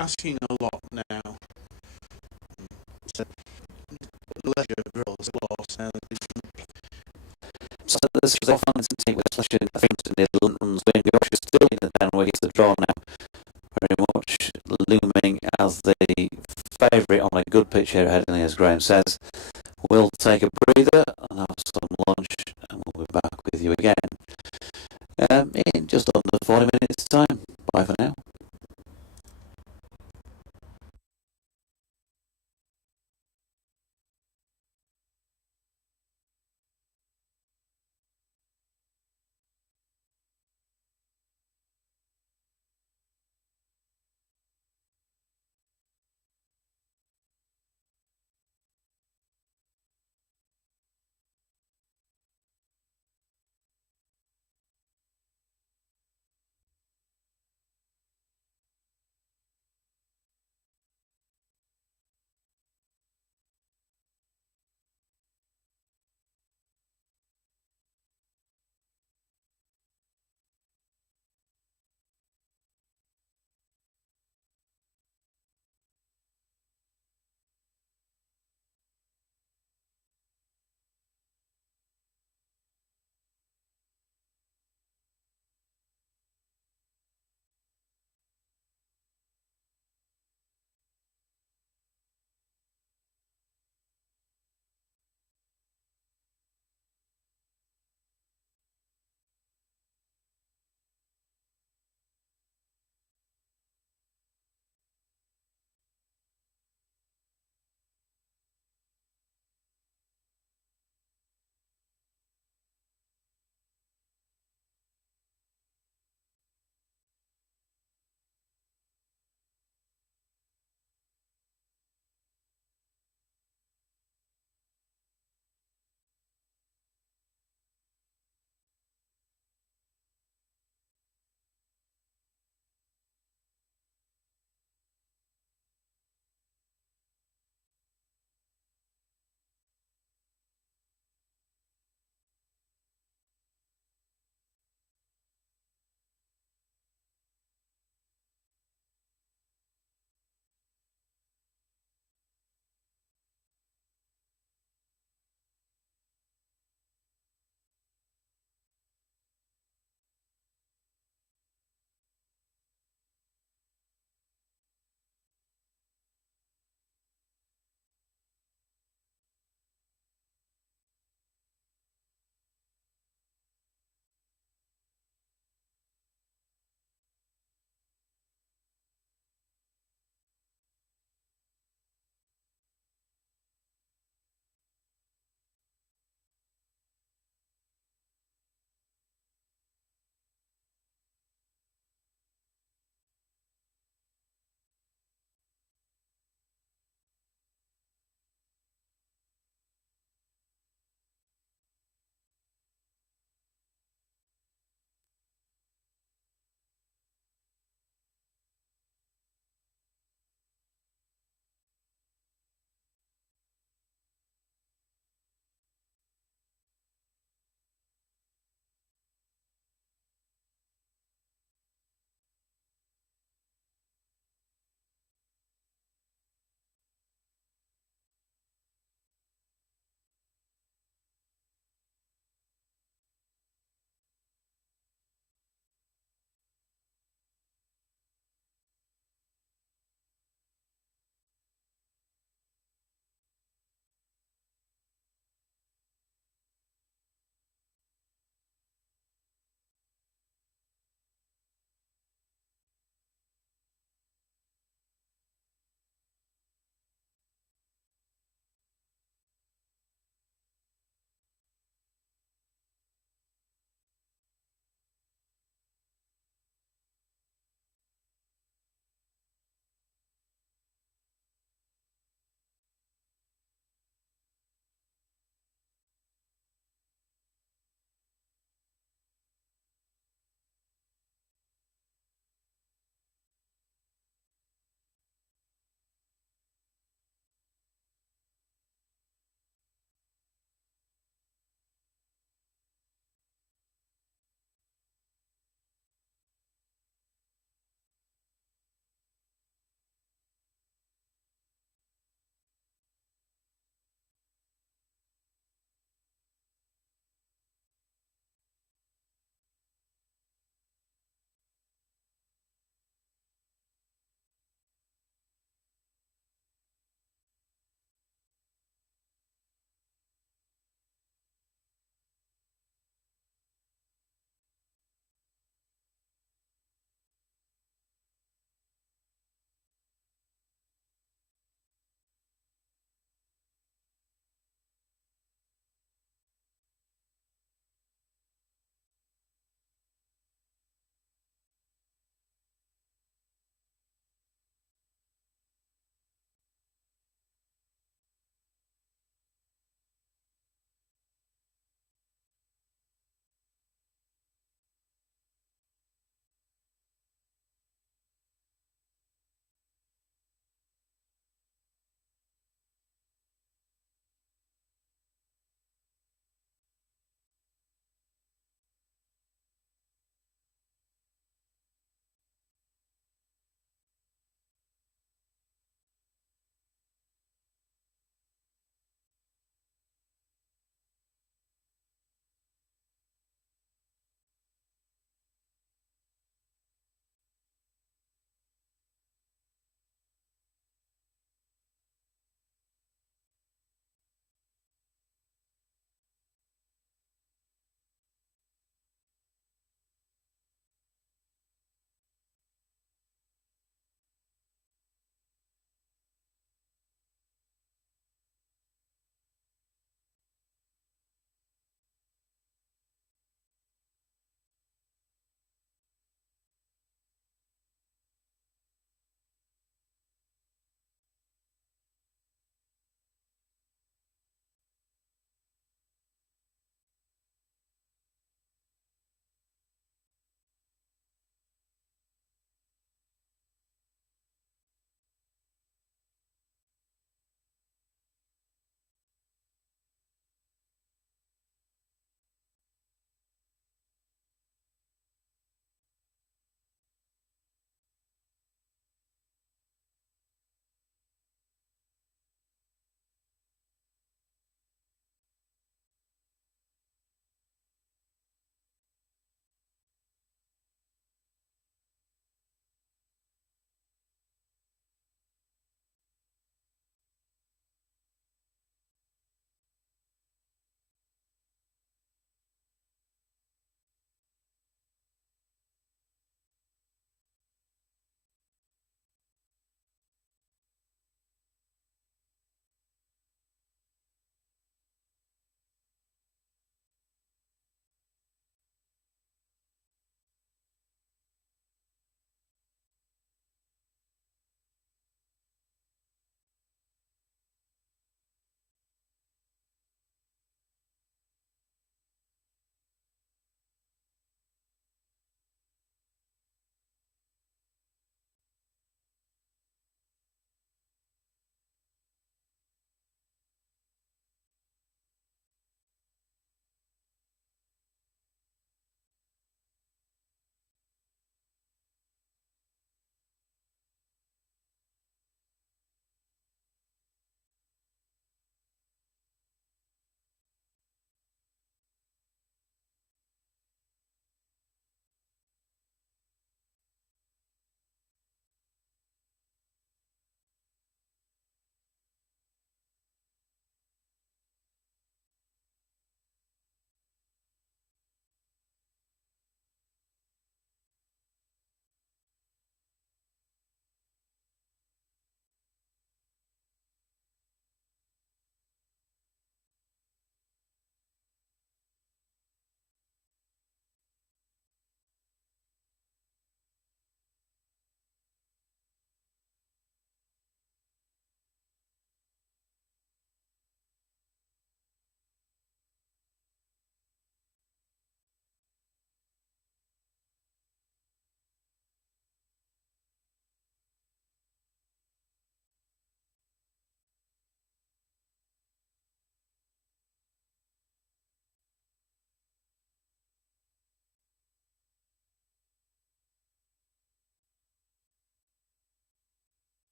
asking a lot now. So, Leisure drills lost now. So this is a fun to take with Leicestershire. I think the Netherlands win. Yorkshire still in the 10 wickets to draw now. Very much looming as the favourite on a good pitch here at Headingley, as Graham says. We'll take a breather and have some lunch, and we'll be back with you again in just under 40 minutes' time. Bye for now.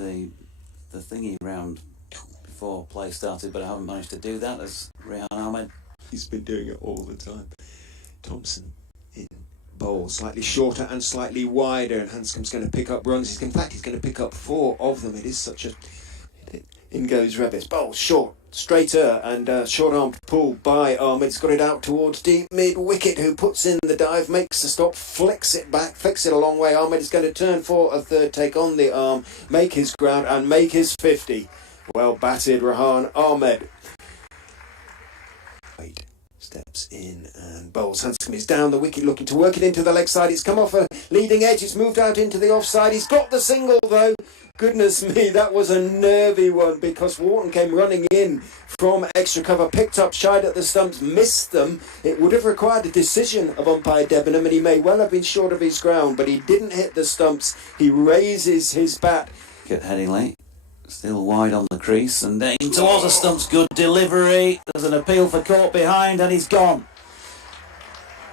the thingy round before play started, but I haven't managed to do that as Ahmed. He's been doing it all the time. Thompson in bowl, slightly shorter and slightly wider, and Hanscom's going to pick up runs. In fact, he's going to pick up 4 of them. It is such a... In goes Revis. Bowl short, straighter, and short arm pull by Ahmed. He's got it out towards deep mid wicket, who puts in the dive, makes the stop, flicks it back, flicks it a long way. Ahmed is going to turn for a third, take on the arm, make his ground, and make his 50. Well batted, Rehan Ahmed. Wait. Steps in and bowls. Hanscom is down the wicket, looking to work it into the leg side. It's come off a leading edge. It's moved out into the offside. He's got the single though. Goodness me, that was a nervy one, because Wharton came running in from extra cover, picked up, shied at the stumps, missed them. It would have required a decision of umpire Debenham, and he may well have been short of his ground, but he didn't hit the stumps. He raises his bat. Get Headingley. Still wide on the crease and in towards the stumps. Good delivery. There's an appeal for caught behind and he's gone.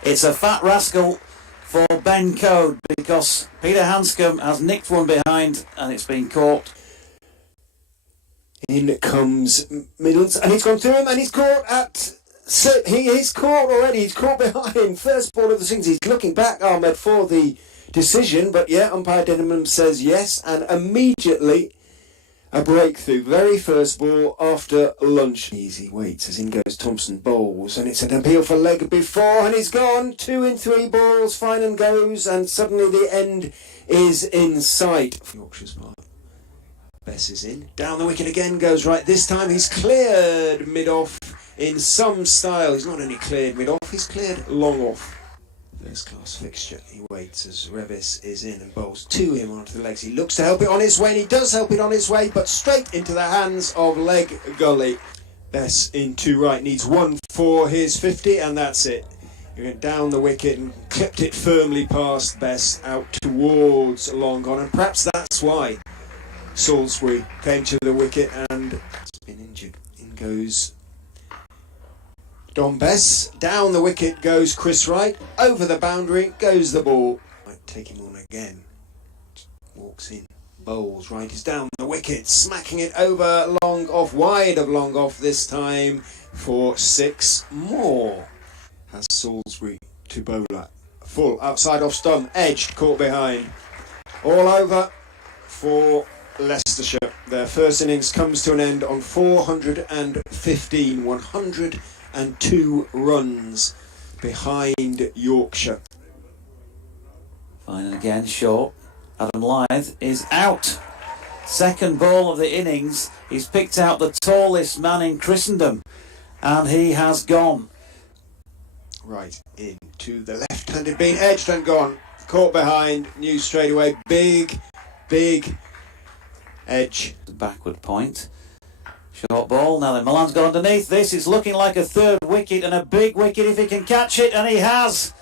It's a fat rascal for Ben Code, because Peter Hanscom has nicked one behind and it's been caught. In comes Middles, and he's gone through him, and he's caught at... He's caught already. He's caught behind. First ball of the sings. He's looking back, Ahmed, for the decision, but yeah, umpire Debenham says yes, and immediately... a breakthrough, very first ball after lunch. Easy waits as in goes Thompson, bowls, and it's an appeal for leg before, and he's gone. 2 in 3 balls, fine and goes, and suddenly the end is in sight. Yorkshire's mark. Bess is in. Down the wicket again goes Wright. This time he's cleared mid-off in some style. He's not only cleared mid-off, he's cleared long off. First class fixture. He waits as Revis is in and bowls to him onto the legs. He looks to help it on his way, and he does help it on his way, but straight into the hands of leg gully. Bess into Wright, needs 1 for his 50, and that's it. He went down the wicket and clipped it firmly past Bess out towards long on, and perhaps that's why Salisbury came to the wicket and has been injured. In goes Don Bess, down the wicket goes Chris Wright, over the boundary goes the ball. Might take him on again. Walks in, bowls. Wright is down the wicket, smacking it over long off, wide of long off this time for 6 more. Has Salisbury to bowler. Full, outside off stump, edged, caught behind. All over for Leicestershire. Their first innings comes to an end on 415, 102 runs behind Yorkshire. Fine, and again short. Adam Lyth is out. Second ball of the innings. He's picked out the tallest man in Christendom, and he has gone. Right into the left-handed, being edged and gone. Caught behind, knew straight away. Big edge. The backward point. Short ball. Now then, Milan's got underneath this. It's looking like a third wicket, and a big wicket if he can catch it, and he has.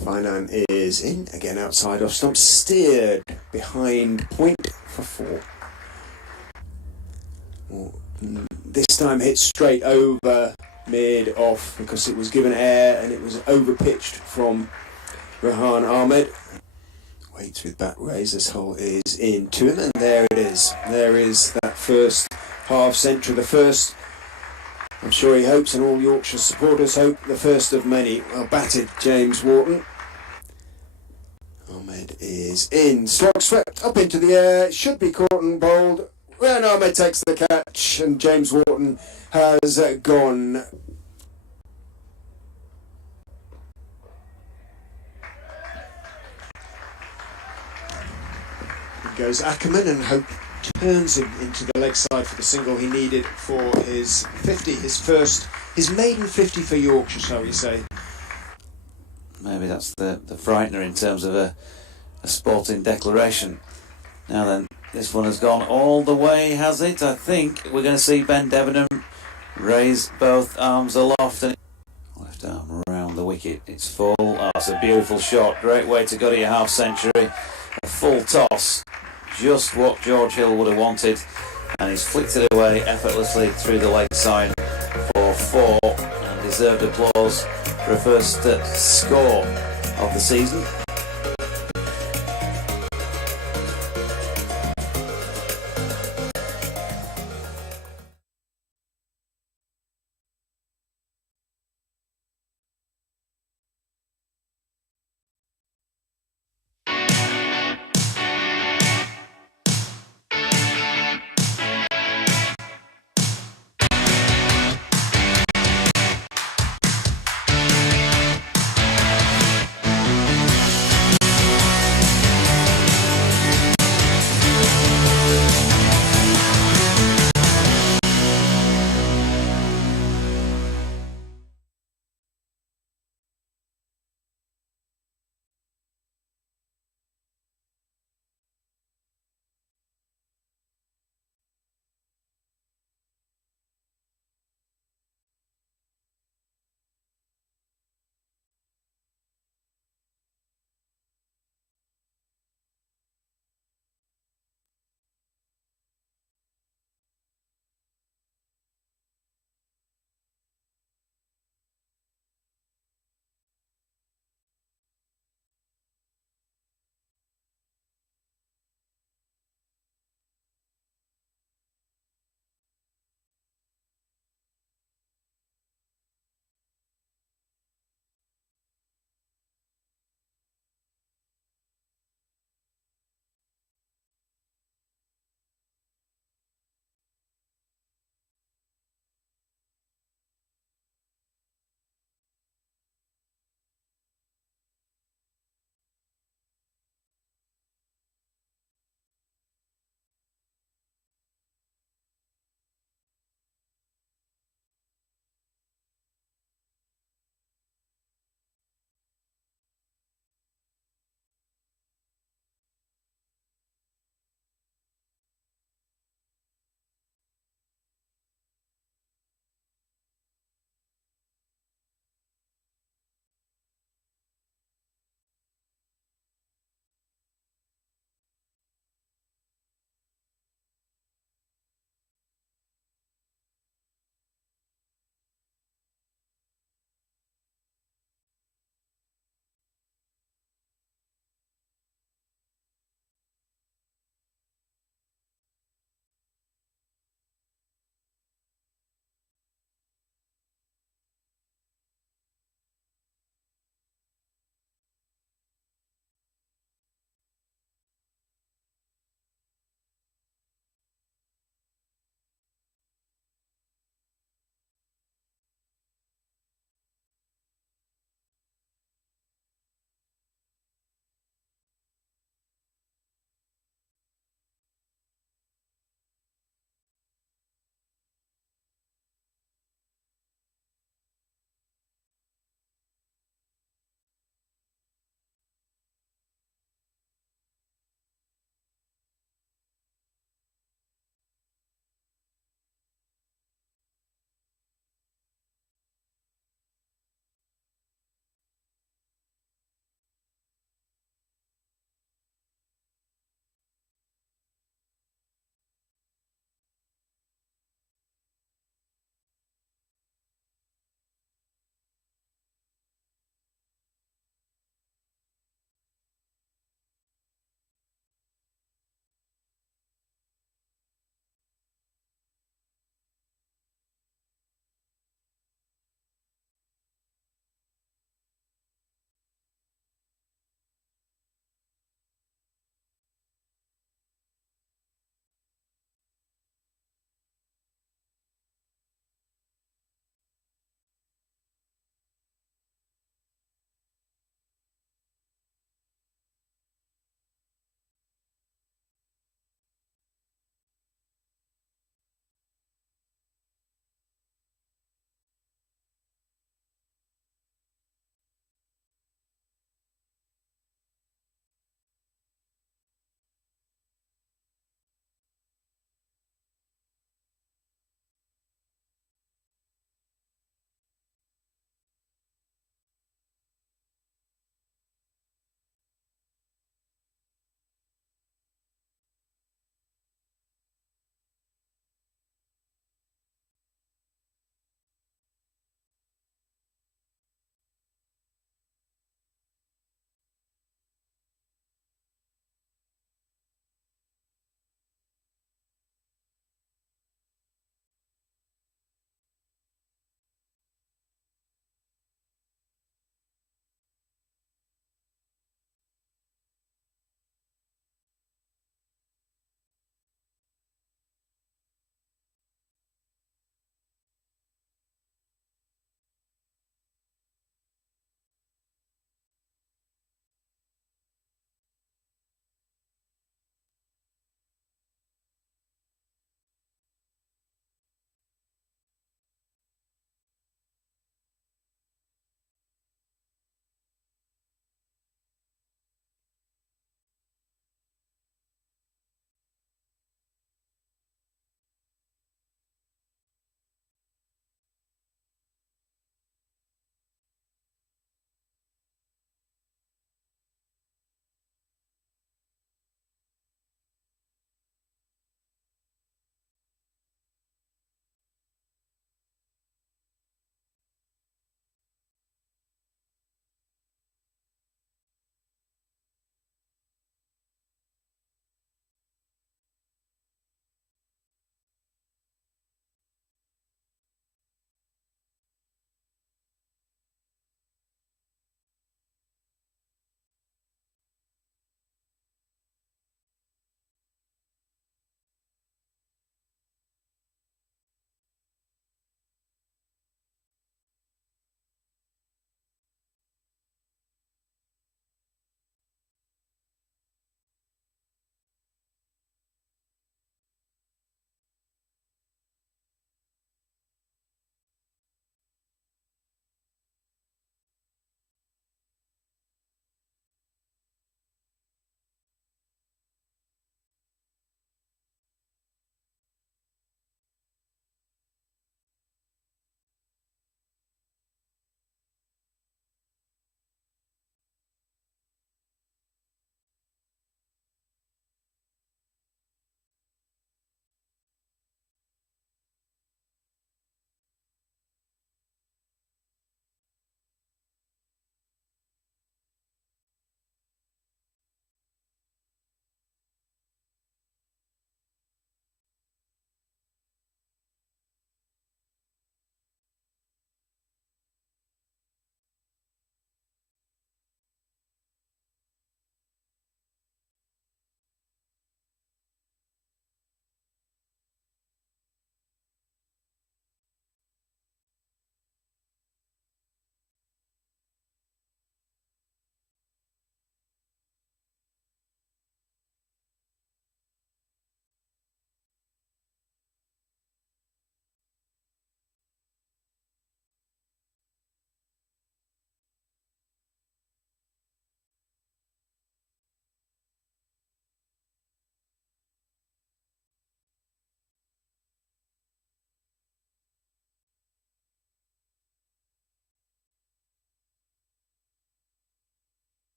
Finan is in, again outside off stump, steered behind point for 4. Well, this time hit straight over mid-off because it was given air and it was over-pitched from Rehan Ahmed. Waits with bat raised, this hole is in to him, and there it is. There is that first half century, the first, I'm sure he hopes, and all Yorkshire supporters hope, the first of many. Well batted, James Wharton. Ahmed is in, slog swept up into the air, should be caught and bowled. Well, Ahmed takes the catch, and James Wharton has gone. Goes Ahmed, and hope turns him into the leg side for the single he needed for his 50, his maiden 50 for Yorkshire, shall we say. Maybe that's the frightener in terms of a sporting declaration. Now then, this one has gone all the way, has it? I think we're going to see Ben Debenham raise both arms aloft and left arm around the wicket. It's full. Oh, it's a beautiful shot. Great way to go to your half century. A full toss. Just what George Hill would have wanted, and he's flicked it away effortlessly through the leg side for 4, and deserved applause for a first score of the season.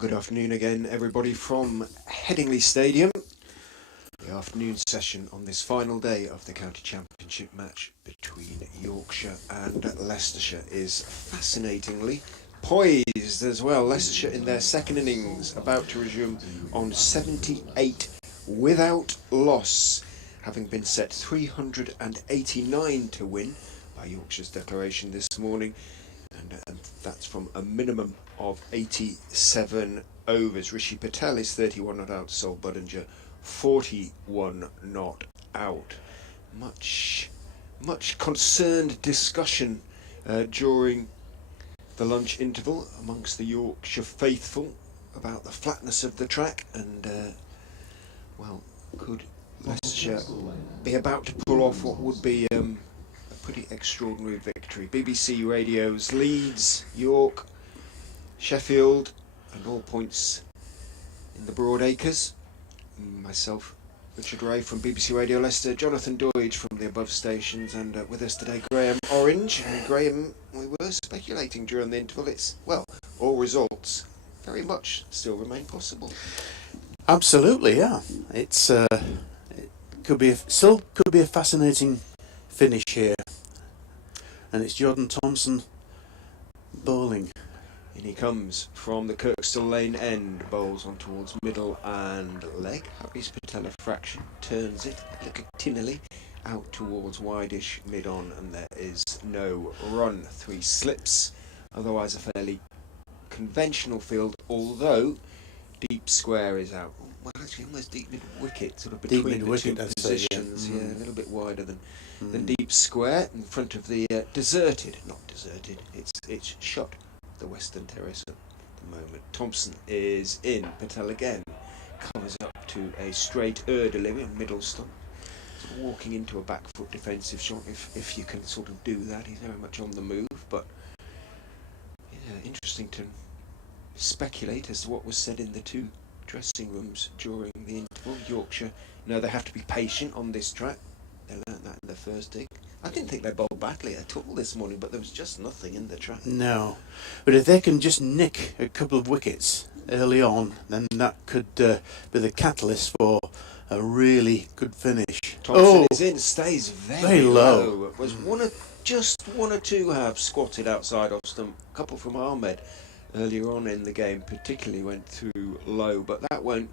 Good afternoon again, everybody, from Headingley Stadium. The afternoon session on this final day of the County Championship match between Yorkshire and Leicestershire is fascinatingly poised as well. Leicestershire in their second innings, about to resume on 78 without loss, having been set 389 to win by Yorkshire's declaration this morning, and that's from a minimum of 87 overs. Rishi Patel is 31 not out, Sol Budinger 41 not out. Much concerned discussion during the lunch interval amongst the Yorkshire faithful about the flatness of the track, and could Leicestershire be about to pull off what would be a pretty extraordinary victory? BBC Radio's Leeds, York, Sheffield, and all points in the Broad Acres. Myself, Richard Ray from BBC Radio Leicester, Jonathan Doidge from the above stations, and with us today Graham Orange. And Graham, we were speculating during the interval, all results very much still remain possible. Absolutely, yeah. It's it could be a fascinating finish here, and it's Jordan Thompson bowling. In he comes from the Kirkstall Lane end, bowls on towards middle and leg. Harry's patellar fraction, turns it tinily out towards wideish mid-on, and there is no run. 3 slips, otherwise a fairly conventional field, although deep square is out. Well, actually almost deep mid-wicket, sort of between the two positions, a little bit wider than deep square, in front of the it's shut, the Western Terrace at the moment. Thompson is in, Patel again covers up to a straight delivery on middle stump, sort of walking into a back foot defensive shot, if you can sort of do that. He's very much on the move, but interesting to speculate as to what was said in the two dressing rooms during the interval. Yorkshire know they have to be patient on this track. They learnt that in the first dig. I didn't think they bowled badly at all this morning, but there was just nothing in the track. No, but if they can just nick a couple of wickets early on, then that could be the catalyst for a really good finish. Thompson is in, stays very low. It was just one or two have squatted outside off stump. A couple from Ahmed earlier on in the game particularly went through low, but that won't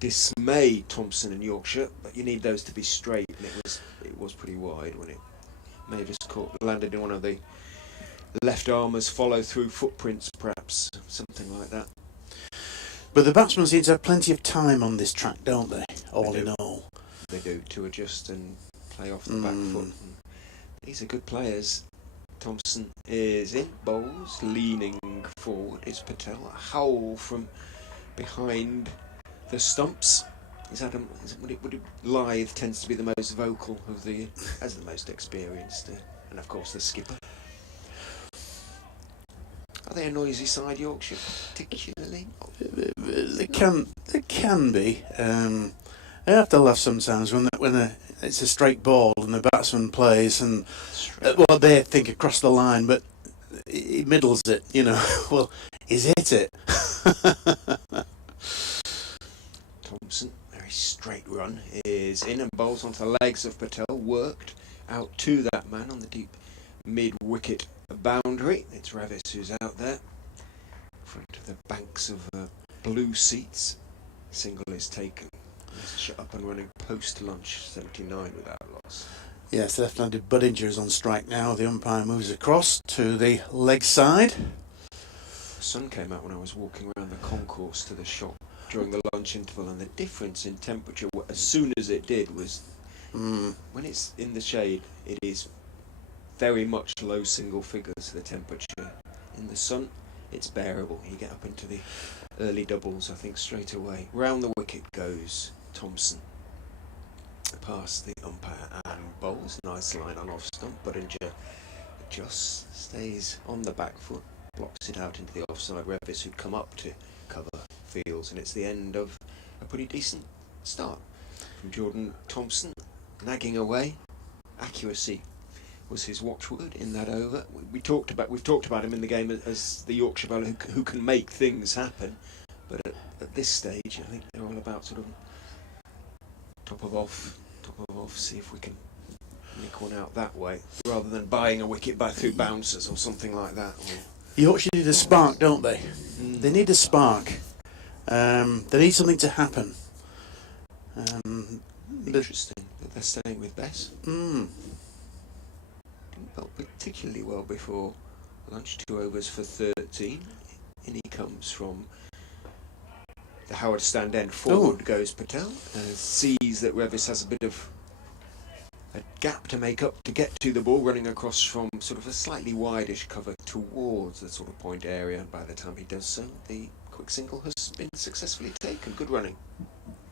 dismay Thompson and Yorkshire. But you need those to be straight, and it was pretty wide when it may have just landed in one of the left armers follow through footprints, perhaps something like that. But the batsmen seem to have plenty of time on this track, don't they? In all, they do, to adjust and play off the back foot. And these are good players. Thompson is in, bowls, leaning forward is Patel. A howl from behind the stumps. Lithe tends to be the most vocal of the, as the most experienced, and of course the skipper. Are they a noisy side, Yorkshire, particularly? They can be. They have to laugh sometimes when it's a straight ball and the batsman plays, and they think across the line, but he middles it. Well, he's hit it. Thompson, very straight run, is in and bowls onto the legs of Patel, worked out to that man on the deep mid-wicket boundary. It's Revis who's out there, in front of the banks of blue seats. Single is taken. Shut up and running post-lunch, 79 without loss. Yes, left-handed Budinger is on strike now. The umpire moves across to the leg side. The sun came out when I was walking around the concourse to the shop during the lunch interval, and the difference in temperature as soon as it did was when it's in the shade, it is very much low single figures, the temperature. In the sun, it's bearable. You get up into the early doubles, I think, straight away. Round the wicket goes Thompson, past the umpire and bowls. Nice line on off stump. Budinger just stays on the back foot, blocks it out into the offside. Revis, who'd come up to cover fields, and it's the end of a pretty decent start from Jordan Thompson, nagging away. Accuracy was his watchword in that over. We've talked about him in the game as the Yorkshire bowler who can make things happen, But at this stage, I think they're all about sort of top of off, see if we can nick one out that way, rather than buying a wicket through bouncers or something like that. Yorkshire need a spark, don't they? They need a spark. They need something to happen. Interesting that they're staying with Bess. Didn't felt particularly well before lunch, 2 overs for 13. In he comes from the Howard stand end. Forward goes Patel, sees that Revis has a bit of a gap to make up to get to the ball, running across from sort of a slightly wideish cover towards the sort of point area. By the time he does so, the quick single has been successfully taken. Good running.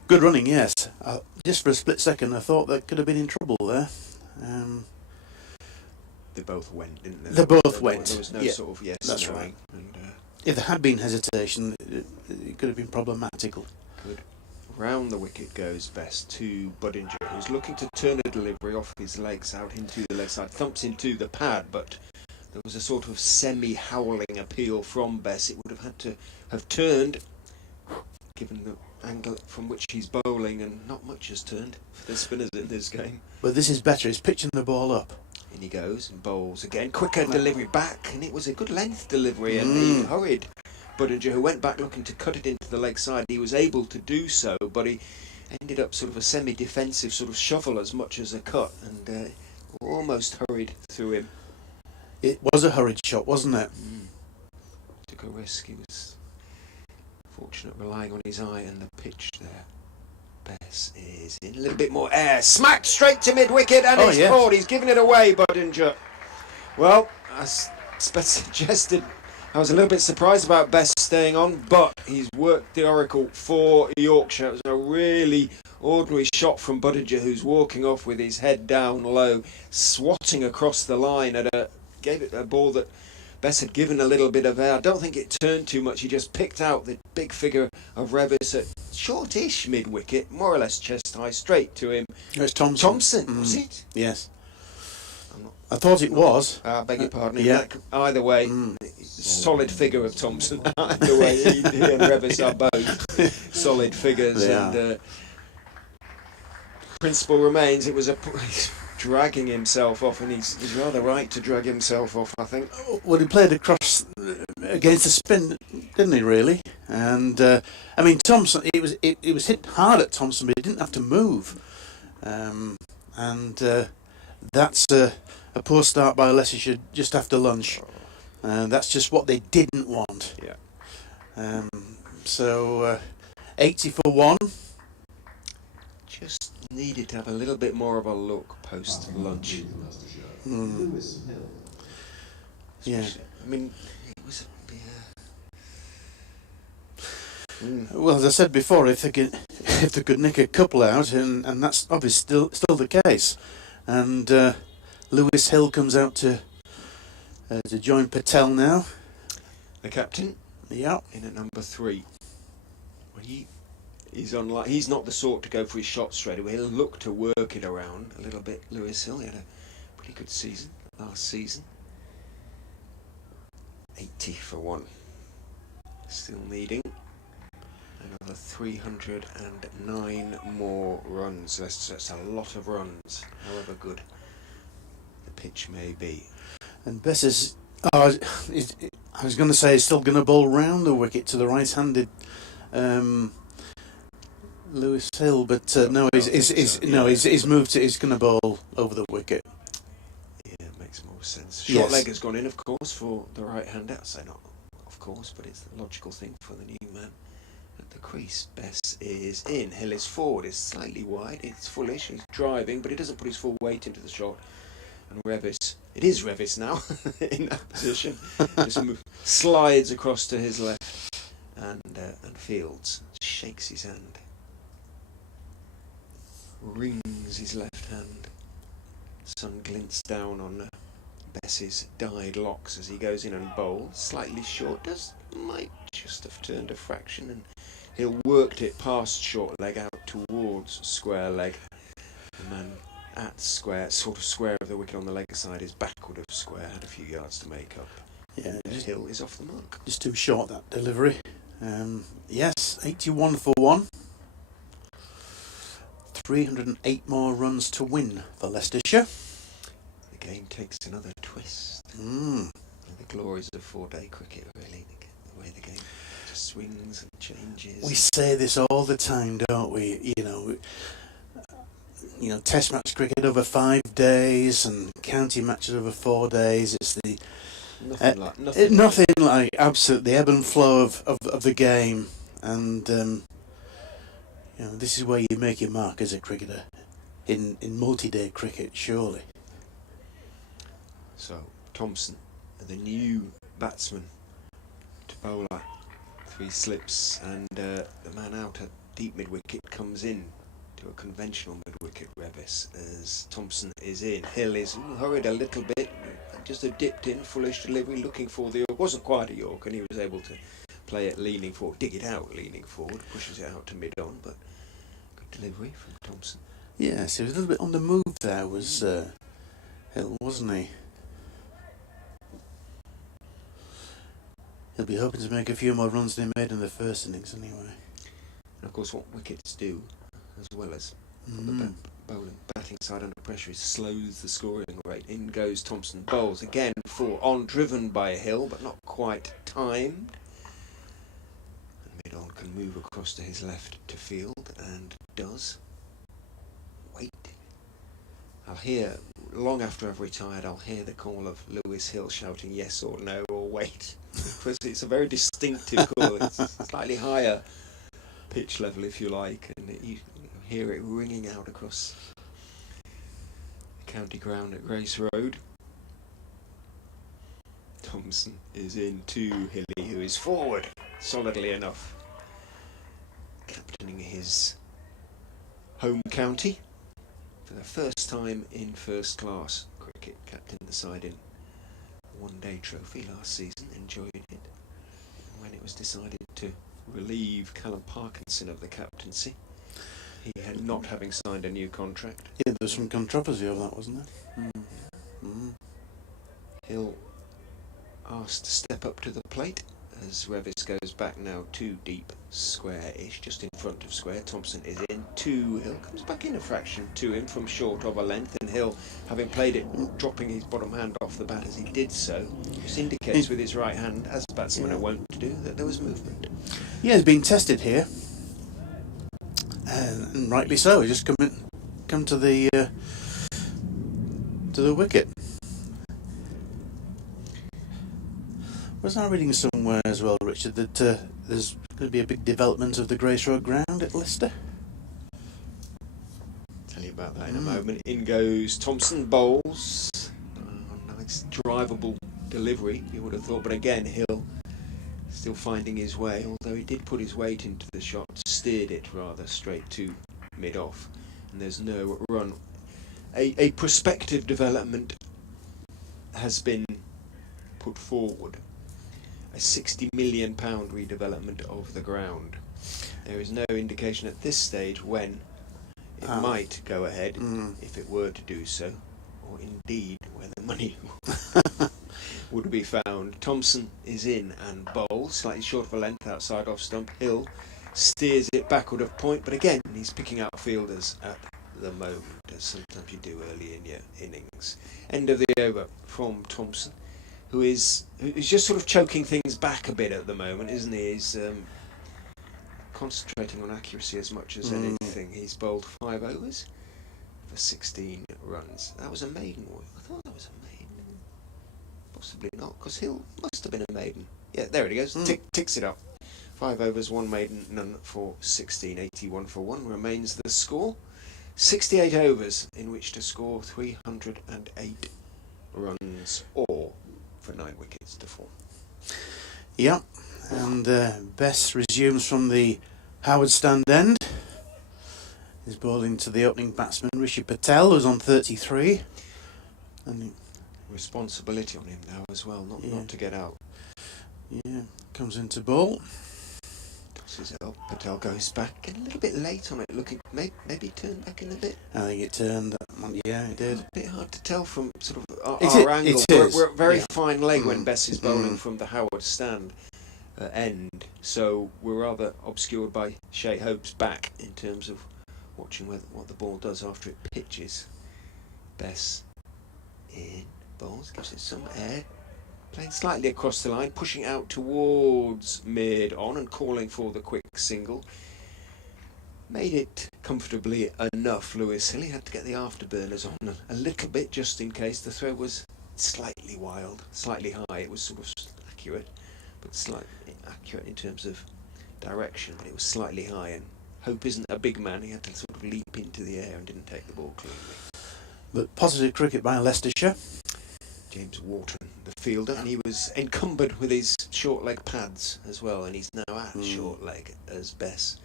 Good running, yes. Just for a split second, I thought that could have been in trouble there. They both went, didn't they? They both went. There was no sort of yes. That's no, right. And, if there had been hesitation, it could have been problematical. good. Round the wicket goes Bess to Budinger, who's looking to turn a delivery off his legs out into the leg side. Thumps into the pad, but there was a sort of semi-howling appeal from Bess. It would have had to have turned, given the angle from which he's bowling, and not much has turned for the spinners in this game. But this is better. He's pitching the ball up. In he goes and bowls again. Quicker delivery back, and it was a good length delivery, and he hurried Budinger, who went back looking to cut it into the leg side. He was able to do so, but he ended up sort of a semi-defensive sort of shuffle as much as a cut, and almost hurried through him. It was a hurried shot, wasn't it? Took a risk. He was fortunate, relying on his eye and the pitch there. Bess is in a little bit more air. Smacked straight to mid-wicket, and it's caught. He's given it away, Budinger. Well, as Bess suggested, I was a little bit surprised about Bess staying on, but he's worked the oracle for Yorkshire. It was a really ordinary shot from Budinger, who's walking off with his head down low, swatting across the line gave it a ball that Bess had given a little bit of air. I don't think it turned too much. He just picked out the big figure of Revis at shortish mid-wicket, more or less chest high, straight to him. It's Thompson. Thompson, was it? Yes. I thought it was. I beg your pardon. Yeah. Either way, solid figure of Thompson. Either way, he and Revis are both solid figures. And principle remains, it was he's dragging himself off, and he's rather right to drag himself off, I think. Well, he played across against the spin, didn't he, really? And, I mean, Thompson, it was hit hard at Thompson, but he didn't have to move. That's a poor start by Leicestershire just after lunch. That's just what they didn't want. Yeah. 80 for 1. Just needed to have a little bit more of a look post lunch. Revis and Hill. Yeah. I mean, it was Well, as I said before, if they could nick a couple out, and that's obviously still the case, and Lewis Hill comes out to join Patel now. the captain. Yeah. In at number 3. Well, he's not the sort to go for his shot straight away. He'll look to work it around a little bit. Lewis Hill, he had a pretty good season last season. 80 for 1. Still needing another 309 more runs. That's a lot of runs, however good the pitch may be. And Bess is, I was going to say, he's still going to bowl round the wicket to the right-handed Lewis Hill, but no, he's moved to, he's going to bowl over the wicket. Yeah, makes more sense. Short leg has gone in, of course, for the right-hander. I say not of course, but it's the logical thing for the new man at the crease. Bess is in. Hill is forward. It's slightly wide. It's fullish. He's driving, but he doesn't put his full weight into the shot. And Revis, it is Revis now in that position. Just slides across to his left and fields. Shakes his hand. Wrings his left hand. Sun glints down on Bess's dyed locks as he goes in and bowls. Slightly short, might just have turned a fraction, and he'll worked it past short leg out towards square leg. The man at square, sort of square of the wicket on the leg side, is backward of square, had a few yards to make up. Yeah, Hill is off the mark. Just too short, that delivery. Yes, 81 for 1. 308 more runs to win for Leicestershire. The game takes another twist. Mm. The glories of 4-day cricket, really. The way the game just swings and changes. We say this all the time, don't we? Test match cricket over 5 days and county matches over 4 days. It's the nothing like absolutely the ebb and flow of the game, and this is where you make your mark as a cricketer in multi-day cricket, surely. So Thompson, the new batsman to bowler, 3 slips, and the man out at deep mid-wicket comes in to a conventional mid-wicket Revis as Thompson is in. Hill is hurried a little bit, just a dipped in, fullish delivery, looking for the York. Wasn't quite a York, and he was able to play it leaning forward, dig it out leaning forward, pushes it out to mid-on, but good delivery from Thompson. Yes, he was a little bit on the move there, was Hill, wasn't he? He'll be hoping to make a few more runs than he made in the first innings anyway. And of course what wickets do, as well as the bowling batting side under pressure, is slows the scoring rate. In goes Thompson, bowls again for on, driven by Hill, but not quite timed. And mid-on can move across to his left to field, and does. Wait. I'll hear, long after I've retired, I'll hear the call of Lewis Hill shouting yes or no or wait. Because it's a very distinctive call. It's slightly higher pitch level, if you like, and you hear it ringing out across the county ground at Grace Road. Thompson is in to Hilly, who is forward solidly enough, captaining his home county for the first time in first class cricket. Captained the side in one-day trophy last season, enjoyed it. And when it was decided to relieve Callum Parkinson of the captaincy, he had not having signed a new contract. Yeah, there was some controversy over that, wasn't there? Hill asked to step up to the plate as Revis goes back now to deep square-ish, just in front of square. Thompson is in to Hill, comes back in a fraction to him from short of a length, and Hill, having played it, dropping his bottom hand off the bat as he did so, just indicates with his right hand, as batsmen are wont to do, that there was movement. Yeah, he's been tested here, and rightly so. He just come to the wicket. Was I reading somewhere as well, Richard, that there's going to be a big development of the Grace Road ground at Leicester? Tell you about that in a moment. In goes Thompson, bowls. Nice drivable delivery, you would have thought, but again, Hill still finding his way, although he did put his weight into the shot, steered it rather straight to mid-off, and there's no run. A prospective development has been put forward. A £60 million redevelopment of the ground. There is no indication at this stage when it might go ahead, if it were to do so, or indeed where the money would be found. Thompson is in and bowls, slightly short of a length outside off stump. Hill steers it backward of point, but again he's picking out fielders at the moment, as sometimes you do early in your innings. End of the over from Thompson, who's just sort of choking things back a bit at the moment, isn't he? He's concentrating on accuracy as much as anything. He's bowled 5 overs for 16 runs. That was a maiden. I thought that was a maiden. Possibly not, because Hill must have been a maiden. Yeah, there it goes. Ticks it up. 5 overs, 1 maiden, none for 16. 81 for 1 remains the score. 68 overs in which to score 308 runs, or for 9 wickets to 4. Yeah, and Bess resumes from the Howard stand end. He's bowling to the opening batsman, Patel, who's on 33. And responsibility on him now as well, not to get out. Yeah, comes into bowl. Tosses it up. Patel goes back a little bit late on it, looking maybe turned back in a bit. I think it turned. Yeah, it did. A bit hard to tell from sort of It our angle. is. We're a very fine leg when Bess is bowling from the Howard stand. end, so we're rather obscured by Shea Hope's back in terms of watching what the ball does after it pitches. Bess in, bowls, gives it some air, playing slightly across the line, pushing out towards mid-on and calling for the quick single. Made it comfortably enough, Lewis Hill. He had to get the afterburners on a little bit just in case. The throw was slightly wild, slightly high. It was sort of accurate, but slightly accurate in terms of direction, but it was slightly high, and Hope isn't a big man. He had to sort of leap into the air and didn't take the ball cleanly. But positive cricket by Leicestershire. James Wharton, the fielder, and he was encumbered with his short leg pads as well, and he's now at short leg as Bess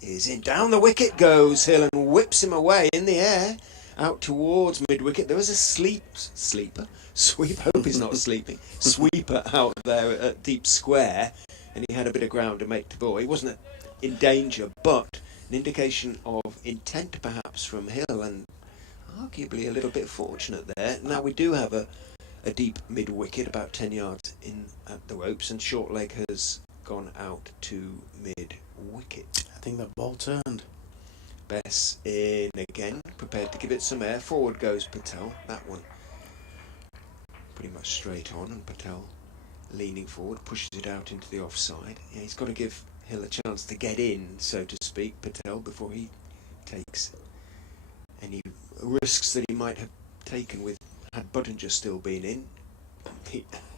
is in. Down the wicket goes Hill and whips him away in the air out towards mid wicket. There was a sweeper. Hope he's not sleeping. Sweeper out there at deep square, and he had a bit of ground to make to ball. He wasn't in danger, but an indication of intent perhaps from Hill, and arguably a little bit fortunate there. Now we do have a deep mid wicket about 10 yards in at the ropes, and short leg has gone out to mid wicket. I think that ball turned. Bess in again, prepared to give it some air. Forward goes Patel. That one pretty much straight on, and Patel leaning forward, pushes it out into the offside. Yeah, he's got to give Hill a chance to get in, so to speak, Patel, before he takes any risks that he might have taken with had Buttinger still been in.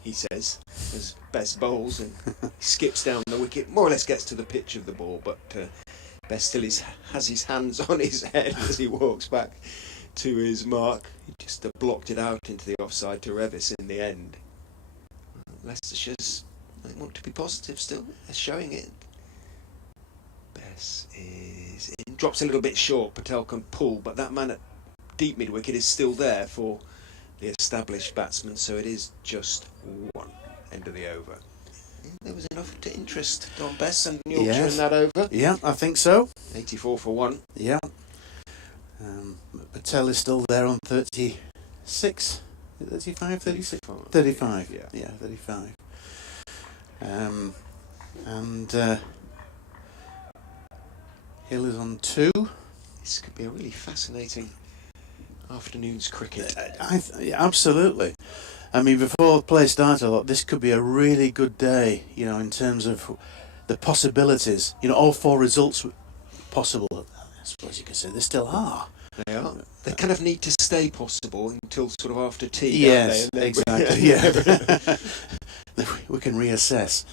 He says, as Bess bowls and skips down the wicket, more or less gets to the pitch of the ball, but Bess still has his hands on his head as he walks back to his mark. He just blocked it out into the offside to Revis in the end. Leicestershire's, they want to be positive still, they're showing it. Bess is in, drops a little bit short, Patel can pull, but that man at deep mid wicket is still there for the established batsman, so it is just one end of the over. There was enough to interest Don Bess and Yorkshire in that over. Yeah, I think so. 84 for 1. Yeah. Patel is still there on 36. 35, 36? 35. Yeah, 35. And Hill is on 2. This could be a really fascinating afternoon's cricket. Yeah, absolutely. I mean, before play started, I thought this could be a really good day, you know, in terms of the possibilities. You know, all 4 results possible. I suppose you could say they still are. They are. They kind of need to stay possible until sort of after tea. Yes, don't they? exactly. Yeah. We can reassess.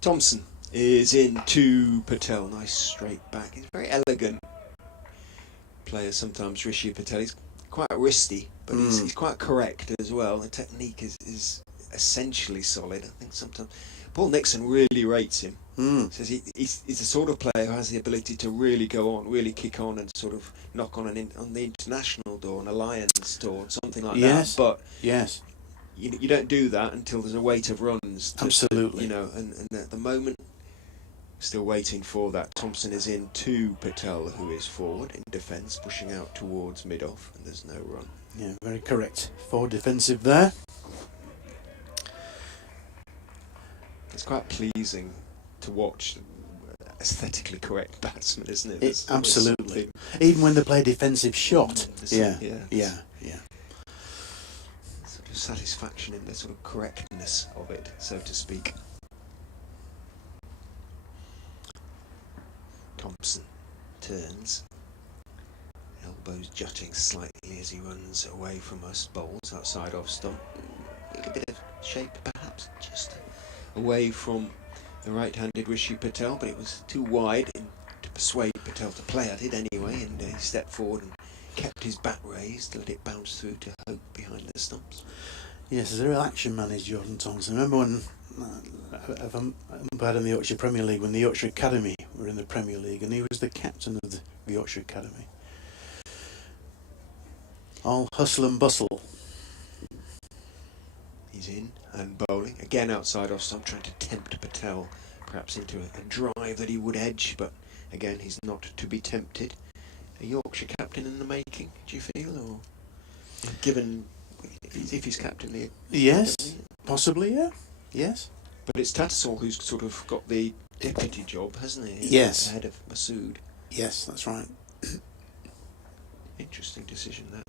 Thompson is in to Patel. Nice straight back. He's a very elegant player sometimes, Rishi Patel. He's quite wristy, but he's quite correct as well. The technique is essentially solid. I think sometimes Paul Nixon really rates him. Says he's the sort of player who has the ability to really go on, really kick on, and sort of knock on on the international door, an alliance door, something like that. But yes, you don't do that until there's a weight of runs. Absolutely. And at the moment, still waiting for that. Thompson is in to Patel, who is forward in defence, pushing out towards mid-off, and there's no run. Yeah, very correct. 4 defensive there. It's quite pleasing to watch aesthetically correct batsmen, isn't it? Absolutely. Even when they play a defensive shot. Yeah. Sort of satisfaction in the sort of correctness of it, so to speak. Thompson turns, elbows jutting slightly as he runs away from us, bowls outside off stump. A little bit of shape perhaps, just away from the right-handed Rishi Patel, but it was too wide to persuade Patel to play at it anyway, and he stepped forward and kept his bat raised, let it bounce through to Hope behind the stumps. Yes, as a real action man is Jordan Thompson. Remember when I've umpired in the Yorkshire Premier League when the Yorkshire Academy were in the Premier League, and he was the captain of the Yorkshire Academy. All hustle and bustle. He's in and bowling again outside off stump, trying to tempt Patel perhaps into a drive that he would edge, but again he's not to be tempted. A Yorkshire captain in the making, do you feel, or given if he's captain the Yes, possibly, yeah. Yes. But it's Tattersall who's sort of got the deputy job, hasn't he? Yes. Ahead of Masood. Yes, that's right. Interesting decision, that.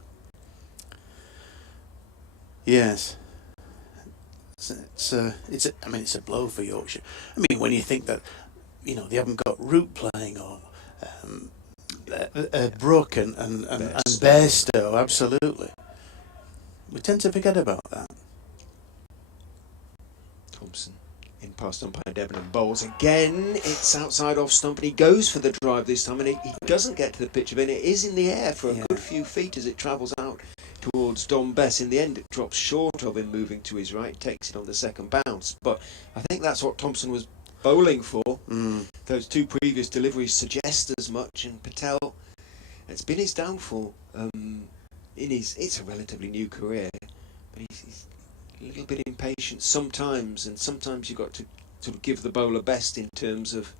Yes. It's a blow for Yorkshire. I mean, when you think that, they haven't got Root playing or Brooke and Bairstow, absolutely. We tend to forget about that. Thompson in past umpire Debenham bowls again. It's outside off stump, and he goes for the drive this time, and he doesn't get to the pitch of it. It is in the air for a good few feet as it travels out towards Dom Bess. In the end, it drops short of him moving to his right, takes it on the second bounce. But I think that's what Thompson was bowling for. Those two previous deliveries suggest as much, and Patel, it's been his downfall it's a relatively new career, but he's a little bit impatient sometimes, and sometimes you've got to sort of give the bowler best in terms of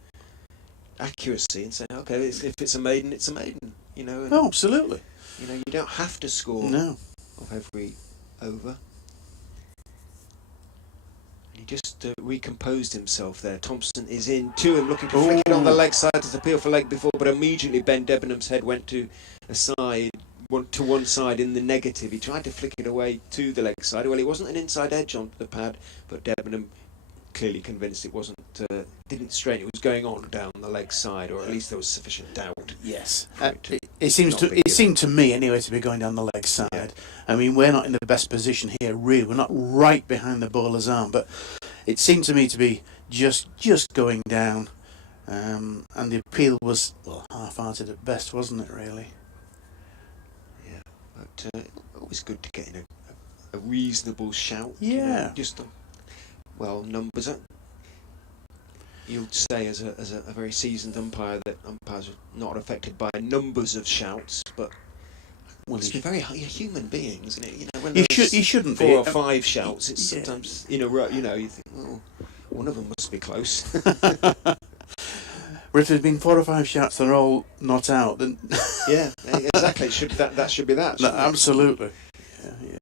accuracy and say, okay, if it's a maiden, it's a maiden, And, Oh, absolutely. you don't have to score of every over. And he just recomposed himself there. Thompson is in to him, looking to flick it on the leg side as appeal for leg before, but immediately Ben Debenham's head went to one side in the negative. He tried to flick it away to the leg side. Well, it wasn't an inside edge on the pad, but Debenham clearly convinced it wasn't, didn't strain. It was going on down the leg side, or at least there was sufficient doubt. Yes, it seemed to me anyway to be going down the leg side. Yeah. I mean, we're not in the best position here, really. We're not right behind the bowler's arm, but it seemed to me to be just going down, and the appeal was half-hearted at best, wasn't it? Really. Yeah, but always good to get in a reasonable shout. Yeah, numbers. You'd say as a very seasoned umpire that umpires are not affected by numbers of shouts, but you're very human beings, isn't it? When you shouldn't four be. Or five shouts, it's sometimes in a row. You think, well, one of them must be close. But if there's been 4 or 5 shouts that are all not out, then yeah, exactly. That should be that. Absolutely. Yeah.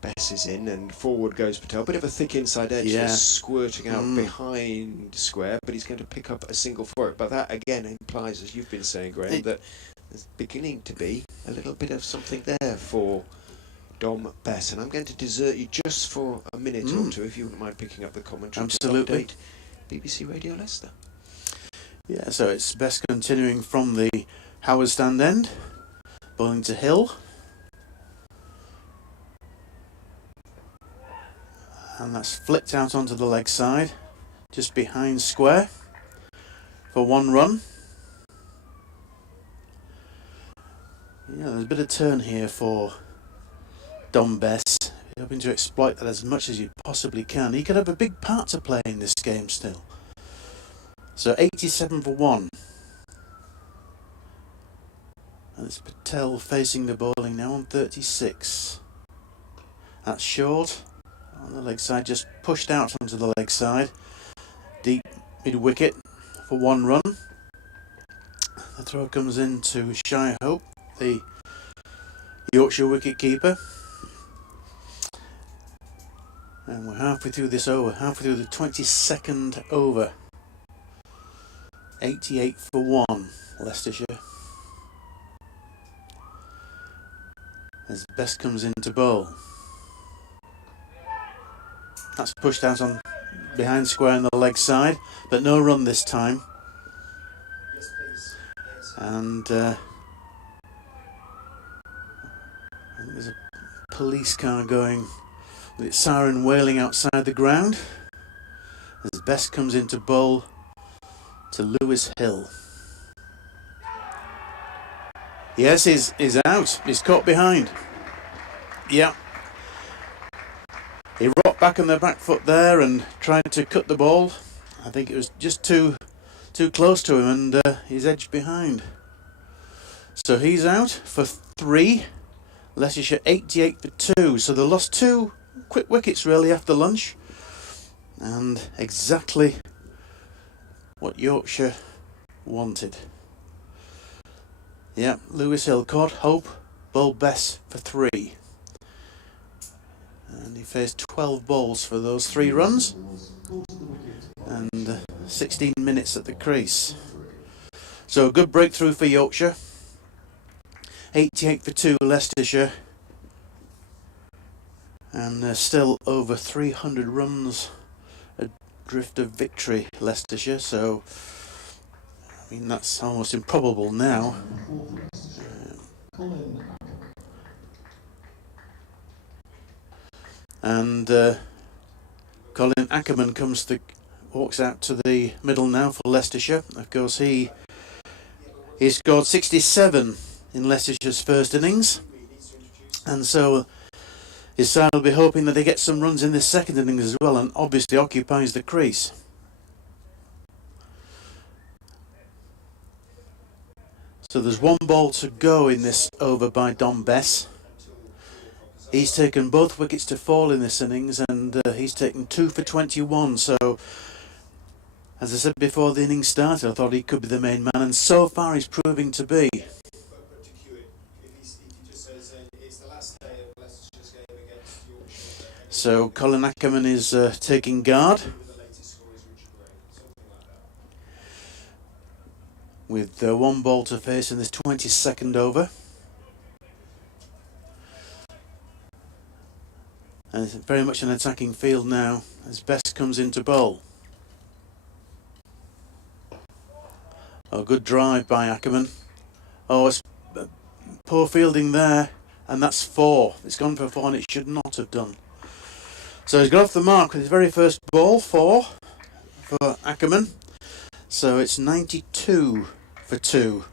Bess is in and forward goes Patel. Bit of a thick inside edge that's squirting out behind square, but he's going to pick up a single for it. But that again implies, as you've been saying, Graham, that there's beginning to be a little bit of something there for Dom Bess. And I'm going to desert you just for a minute or two, if you wouldn't mind picking up the commentary. Absolutely. To update BBC Radio Leicester. Yeah, so it's Bess continuing from the Howard stand end, bowling to Hill. And that's flicked out onto the leg side, just behind square, for 1 run. Yeah, there's a bit of turn here for Dom Bess, hoping to exploit that as much as you possibly can. He could have a big part to play in this game still. So 87 for 1. And it's Patel facing the bowling now on 36. That's short. On the leg side, just pushed out onto the leg side. Deep mid wicket for 1 run. The throw comes into Shy Hope, the Yorkshire wicket keeper. And we're halfway through this over, halfway through the 22nd over. 88 for 1, Leicestershire. As Bess comes in to bowl. That's pushed out on behind square on the leg side, but no run this time. Yes, please. Yes. And I think there's a police car going with its siren wailing outside the ground as Bess comes into bowl to Lewis Hill. Yes, he's out. He's caught behind. Yeah. He rocked back on the back foot there and tried to cut the ball. I think it was just too close to him, and he's edged behind. So he's out for 3. Leicestershire 88 for 2. So they lost 2 quick wickets really after lunch, and exactly what Yorkshire wanted. Yeah, Lewis Hill caught Hope, bowled Bess for 3. And he faced 12 balls for those 3 runs. And 16 minutes at the crease. So a good breakthrough for Yorkshire. 88 for 2 Leicestershire. And still over 300 runs adrift of victory, Leicestershire. So, I mean, that's almost improbable now. And Colin Ackerman walks out to the middle now for Leicestershire. Of course, he scored 67 in Leicestershire's first innings, and so his side will be hoping that they get some runs in this second innings as well, and obviously occupies the crease. So there's 1 ball to go in this over by Bess. He's taken both wickets to fall in this innings, and he's taken 2 for 21. So, as I said before the innings started, I thought he could be the main man, and so far he's proving to be. So Colin Ackerman is taking guard with 1 ball to face in this 22nd over. And it's very much an attacking field now as Bess comes into bowl. Oh, good drive by Ackerman. Oh, it's poor fielding there, and that's 4. It's gone for 4 and it should not have done. So he's got off the mark with his very first ball, 4 for Ackerman. So it's 92 for 2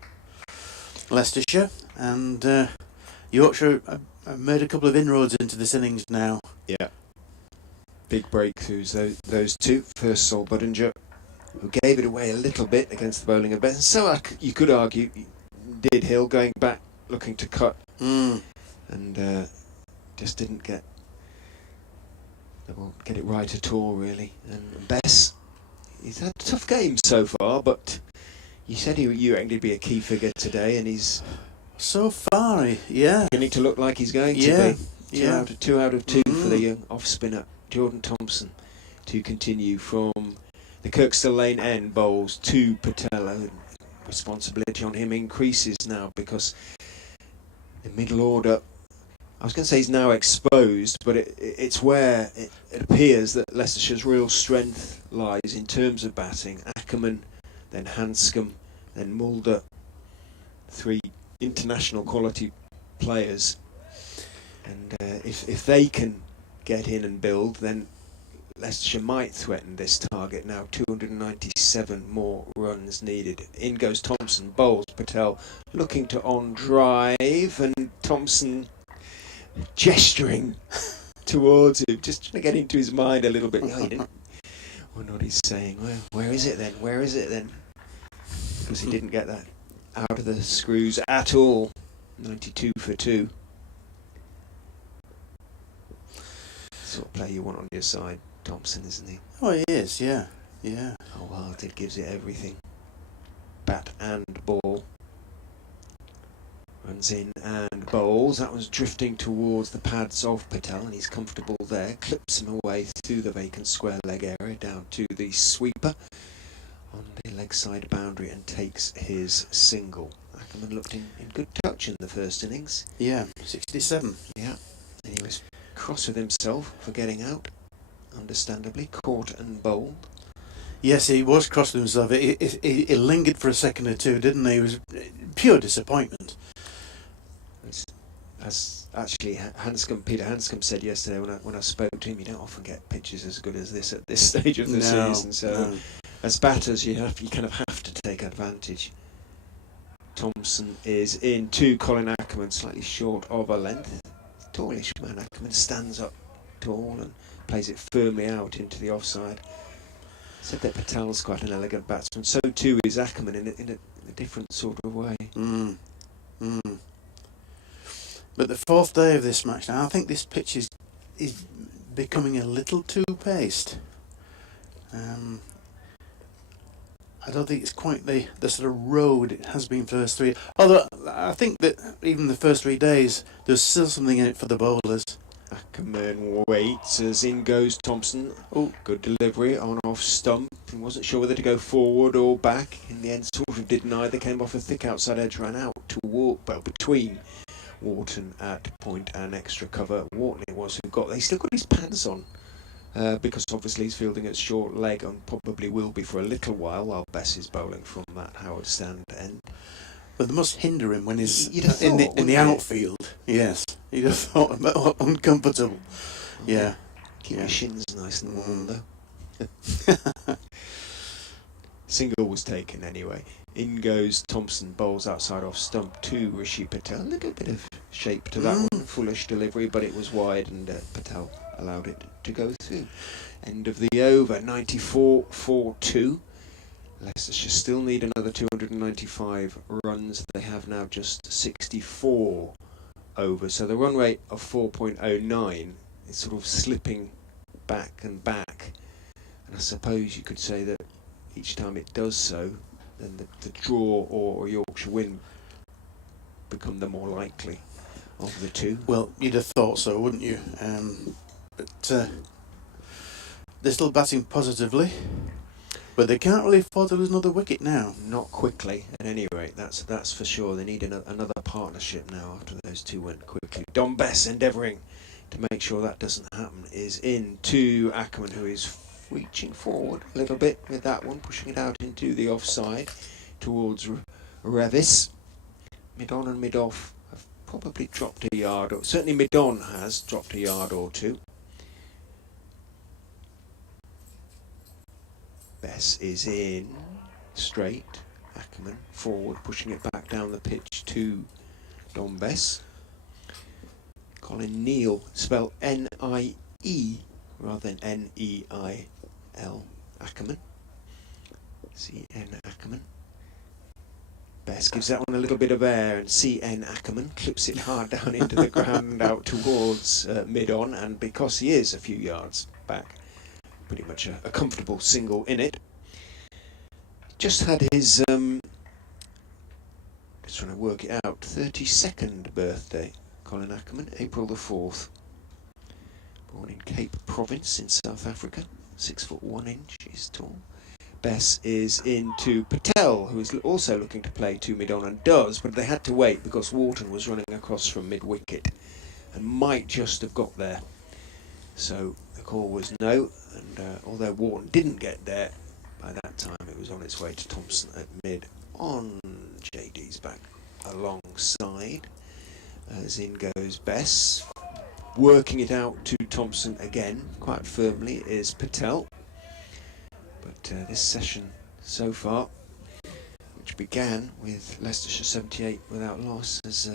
Leicestershire, and Yorkshire have made a couple of inroads into this innings now. Yeah. Big breakthroughs, those 2. First, Sol Budinger, who gave it away a little bit against the bowling of Bess. And so you could argue, did Hill going back, looking to cut, and just didn't get it right at all, really. And Bess, he's had a tough game so far, but you said you reckon he'd be a key figure today, and he's so far, yeah, beginning to look like he's going to be. 2 out of 2 for the young off spinner Jordan Thompson to continue from the Kirkstall Lane end bowls to Patel. Responsibility on him increases now because the middle order, I was going to say, is now exposed, but it's where it appears that Leicestershire's real strength lies in terms of batting. Ackerman, then Hanscom, then Mulder, 3 international quality players, and if they can get in and build, then Leicestershire might threaten this target now. 297 more runs needed. In goes Thompson, bowls Patel, looking to on drive, and Thompson gesturing towards him, just trying to get into his mind a little bit. Oh, he didn't wonder what he's saying. Well, where is it then? Where is it then? Because he didn't get that out of the screws at all. 92 for 2. Sort of player you want on your side, Thompson, isn't he? Oh, he is, yeah. Oh, well, it gives it everything. Bat and ball. Runs in and bowls. That one's drifting towards the pads of Patel, and he's comfortable there. Clips him away through the vacant square leg area down to the sweeper on the leg side boundary and takes his single. Ackerman looked in good touch in the first innings. Yeah, 67. Yeah, and he was cross with himself for getting out, understandably, caught and bowled. Yes, he was cross with himself. He lingered for a second or two, didn't he? It was pure disappointment. As actually Peter Hanscom said yesterday when I spoke to him, you don't often get pitches as good as this at this stage of the season. So as batters, you kind of have to take advantage. Thompson is in to Colin Ackerman, slightly short of a length. Tallish man. Ackerman stands up tall and plays it firmly out into the offside. Said that Patel's quite an elegant batsman. So too is Ackerman in a different sort of way. But the 4th day of this match now, I think this pitch is becoming a little too paced. I don't think it's quite the sort of road it has been for the first 3. Although I think that even the first 3 days, there's still something in it for the bowlers. Ahmed waits as in goes Thompson. Oh, good delivery on off stump. He wasn't sure whether to go forward or back. In the end, sort of did neither. Came off a thick outside edge, ran out to between Wharton at point and extra cover. Wharton it was who got. They still got his pads on because obviously he's fielding at short leg and probably will be for a little while Bess is bowling from that Howard stand end. But they must hinder him when he's in the outfield. Yes, you'd have thought uncomfortable. Yeah. Keep your shins nice and warm though. Single was taken anyway. In goes Thompson, bowls outside off stump to Rishi Patel. A little bit of shape to that one, foolish delivery, but it was wide and Patel allowed it to go through. End of the over, 94-4-2. Leicestershire still need another 295 runs. They have now just 64 over. So the run rate of 4.09 is sort of slipping back and back. And I suppose you could say that each time it does so, then the draw or Yorkshire win become the more likely of the two. Well, you'd have thought so, wouldn't you? But they're still batting positively. But they can't really afford to lose another wicket now. Not quickly, at any rate. That's for sure. They need another partnership now after those two went quickly. Bess endeavouring to make sure that doesn't happen is in to Ahmed, who is reaching forward a little bit with that one, pushing it out into the offside towards Revis. Mid-on and mid-off have probably dropped a yard, or certainly mid-on has dropped a yard or two. Bess is in, straight, Ahmed forward, pushing it back down the pitch to Bess. Colin Neal, spelled N-I-E rather than N-E-I-L, Ahmed. C-N Ahmed. Bess gives that one a little bit of air and C-N Ahmed clips it hard down into the ground out towards mid-on, and because he is a few yards back, pretty much a comfortable single in it. Just had his, just trying to work it out, 32nd birthday, Colin Ahmed, April the 4th. Born in Cape Province in South Africa, 6'1" is tall. Bess is into Patel, who is also looking to play to mid-on and does, but they had to wait because Wharton was running across from mid-wicket and might just have got there. So the call was no, and although Wharton didn't get there, by that time it was on its way to Thompson at mid on JD's back alongside. As in goes Bess, working it out to Thompson again, quite firmly, is Patel. But this session so far, which began with Leicestershire 78 without loss, has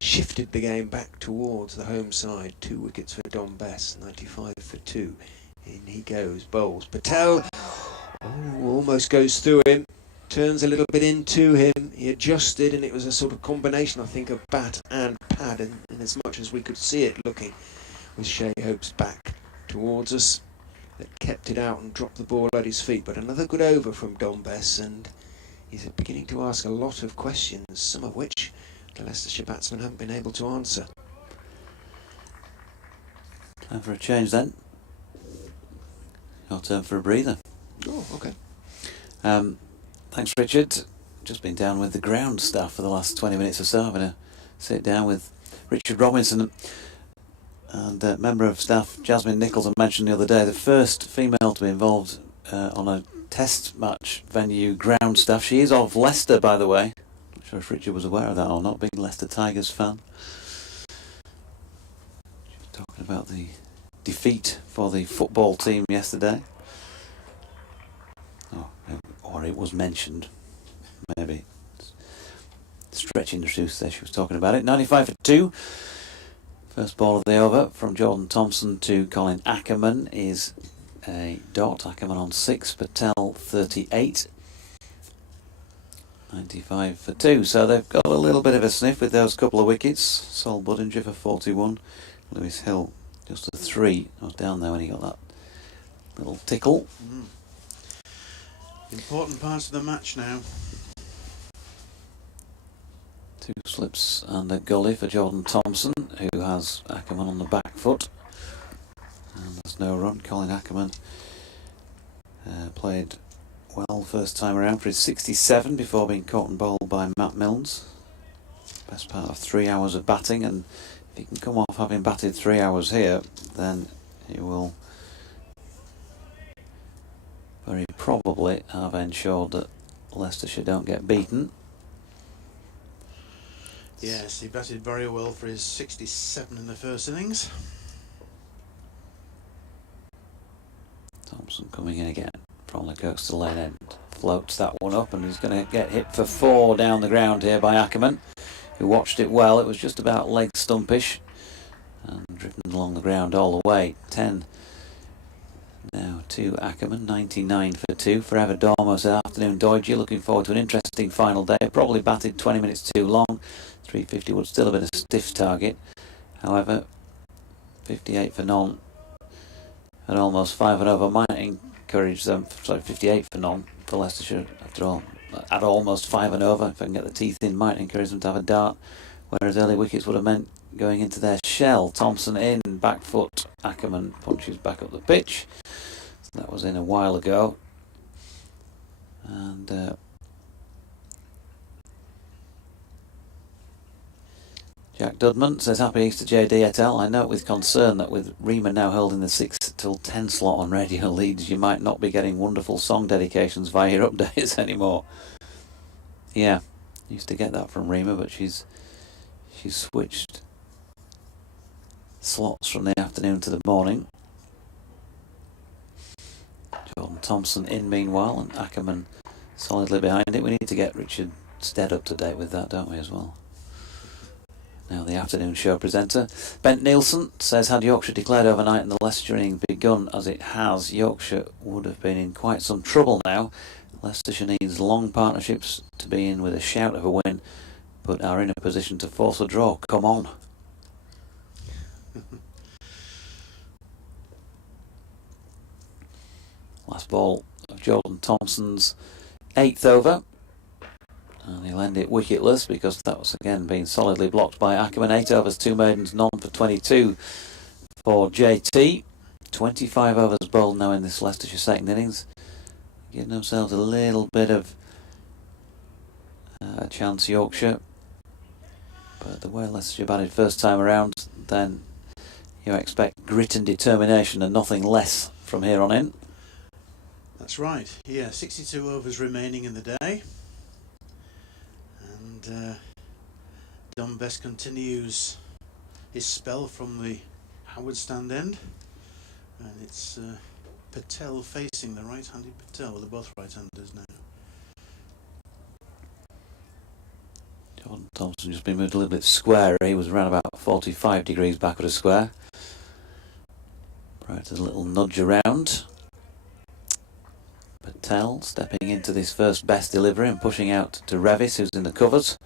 shifted the game back towards the home side. 2 wickets for Bess, 95-2. In he goes, bowls. Patel, almost goes through him, turns a little bit into him. He adjusted, and it was a sort of combination, I think, of bat and pad, and in as much as we could see it looking, with Shea Hope's back towards us, that kept it out and dropped the ball at his feet. But another good over from Bess, and he's beginning to ask a lot of questions, some of which the Leicestershire batsmen haven't been able to answer. Time for a change then. Your turn for a breather. Oh, okay. Thanks, Richard. Just been down with the ground staff for the last 20 minutes or so. I'm going to sit down with Richard Robinson and member of staff Jasmine Nichols. I mentioned the other day, the first female to be involved on a test match venue ground staff. She is of Leicester, by the way. Not sure if Richard was aware of that or not, big Leicester Tigers fan. She was talking about the defeat for the football team yesterday. Or it was mentioned. Maybe. Stretching the truth there, she was talking about it. 95-2. First ball of the over from Jordan Thompson to Colin Ackerman is a dot. Ackerman on 6, Patel 38. 95-2. So they've got a little bit of a sniff with those couple of wickets. Sol Buddinger for 41. Lewis Hill just a 3. I was down there when he got that little tickle. Important parts of the match now. 2 slips and a gully for Jordan Thompson, who has Ackerman on the back foot. And there's no run. Colin Ackerman played well first time around for his 67 before being caught and bowled by Matt Milnes. Best part of 3 hours of batting, and if he can come off having batted 3 hours here, then he will very probably have ensured that Leicestershire don't get beaten. Yes, he batted very well for his 67 in the first innings. Thompson coming in again from the coastal lane end. Floats that one up, and he's going to get hit for 4 down the ground here by Ackerman, who watched it well. It was just about leg stumpish and driven along the ground all the way. 10 now to Ackerman, 99 for 2. Forever Dormo said, afternoon Doidge, looking forward to an interesting final day. Probably batted 20 minutes too long. 350 would still have been a stiff target. However, 58 for none and almost 5 and over might encourage them. Sorry, 58 for none for Leicestershire after all. At almost 5 and over, if I can get the teeth in, might encourage them to have a dart, whereas early wickets would have meant going into their shell. Thompson in, back foot. Ackerman punches back up the pitch. So that was in a while ago. And Jack Dudman says, happy Easter JD et al. I note with concern that with Riemann now holding the 6 till 10 slot on radio leads, you might not be getting wonderful song dedications via your updates anymore. Yeah, used to get that from Rima, but she's switched slots from the afternoon to the morning. Jordan Thompson in meanwhile, and Ackerman solidly behind it. We need to get Richard Stead up to date with that, don't we, as well? Now the afternoon show presenter. Bent Nielsen says, had Yorkshire declared overnight and the Leicestershire inning begun as it has, Yorkshire would have been in quite some trouble now. Leicestershire needs long partnerships to be in with a shout of a win, but are in a position to force a draw. Come on. Last ball of Jordan Thompson's 8th over. And he'll end it wicketless because that was again being solidly blocked by Ackerman. 8 overs, 2 maidens, none for 22 for JT. 25 overs bowled now in this Leicestershire second innings. Giving themselves a little bit of a chance, Yorkshire. But the way Leicestershire batted first time around, then you expect grit and determination and nothing less from here on in. That's right, yeah, 62 overs remaining in the day. And Bess continues his spell from the Howard stand end. And it's Patel facing the right-handed Patel. They're both right-handers now. Jordan Thompson just been moved a little bit square. He was around about 45 degrees back of the square. Right, a little nudge around. Patel stepping into this first Bess delivery and pushing out to Revis, who's in the covers.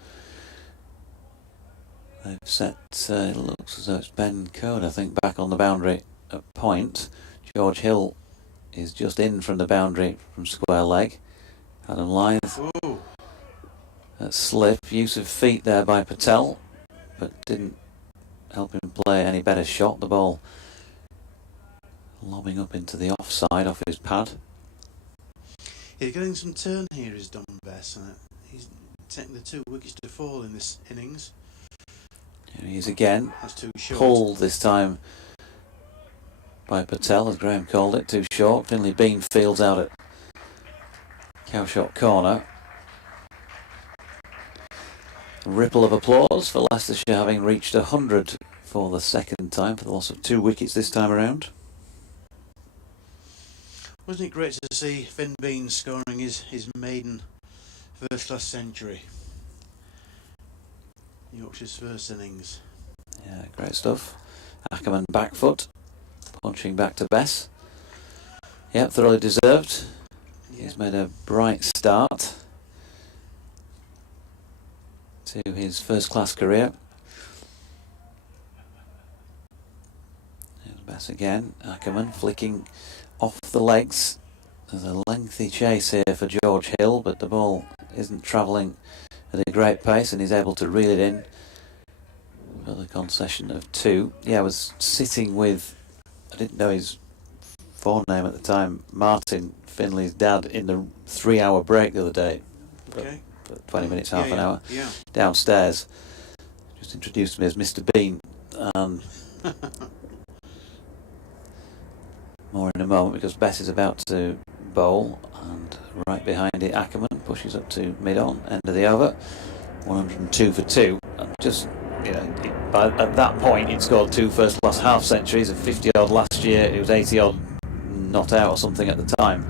They've set, it looks as though it's Ben Code, I think, back on the boundary at point. George Hill is just in from the boundary from square leg. Adam Lythe at slip. Use of feet there by Patel, but didn't help him play any better shot. The ball lobbing up into the offside off his pad. He's getting some turn here, is Bess. He's taking the 2 wickets to fall in this innings. Here he is again. That's too short. Pulled this time by Patel, as Graham called it, too short. Finlay Bean fields out at Cowshot corner. A ripple of applause for Leicestershire having reached 100 for the second time, for the loss of 2 wickets this time around. Wasn't it great to see Finn Bean scoring his maiden first-class century? Yorkshire's first innings. Yeah, great stuff. Ackerman back foot, punching back to Bess. Yep, thoroughly deserved. Yeah. He's made a bright start to his first-class career. There's Bess again. Ackerman flicking off the legs. There's a lengthy chase here for George Hill, but the ball isn't travelling at a great pace, and he's able to reel it in for the concession of 2. Yeah, I was sitting with, I didn't know his forename at the time, Martin, Finley's dad, in the 3-hour break the other day. Okay. For 20 minutes, half an hour. Yeah. Downstairs. Just introduced me as Mr. Bean. More in a moment, because Bess is about to bowl, and right behind it Ackerman pushes up to mid-on, end of the over, 102 for 2. And just, you know, at that point he'd scored 2 first-class half-centuries, of 50-odd last year. It was 80-odd not out or something at the time.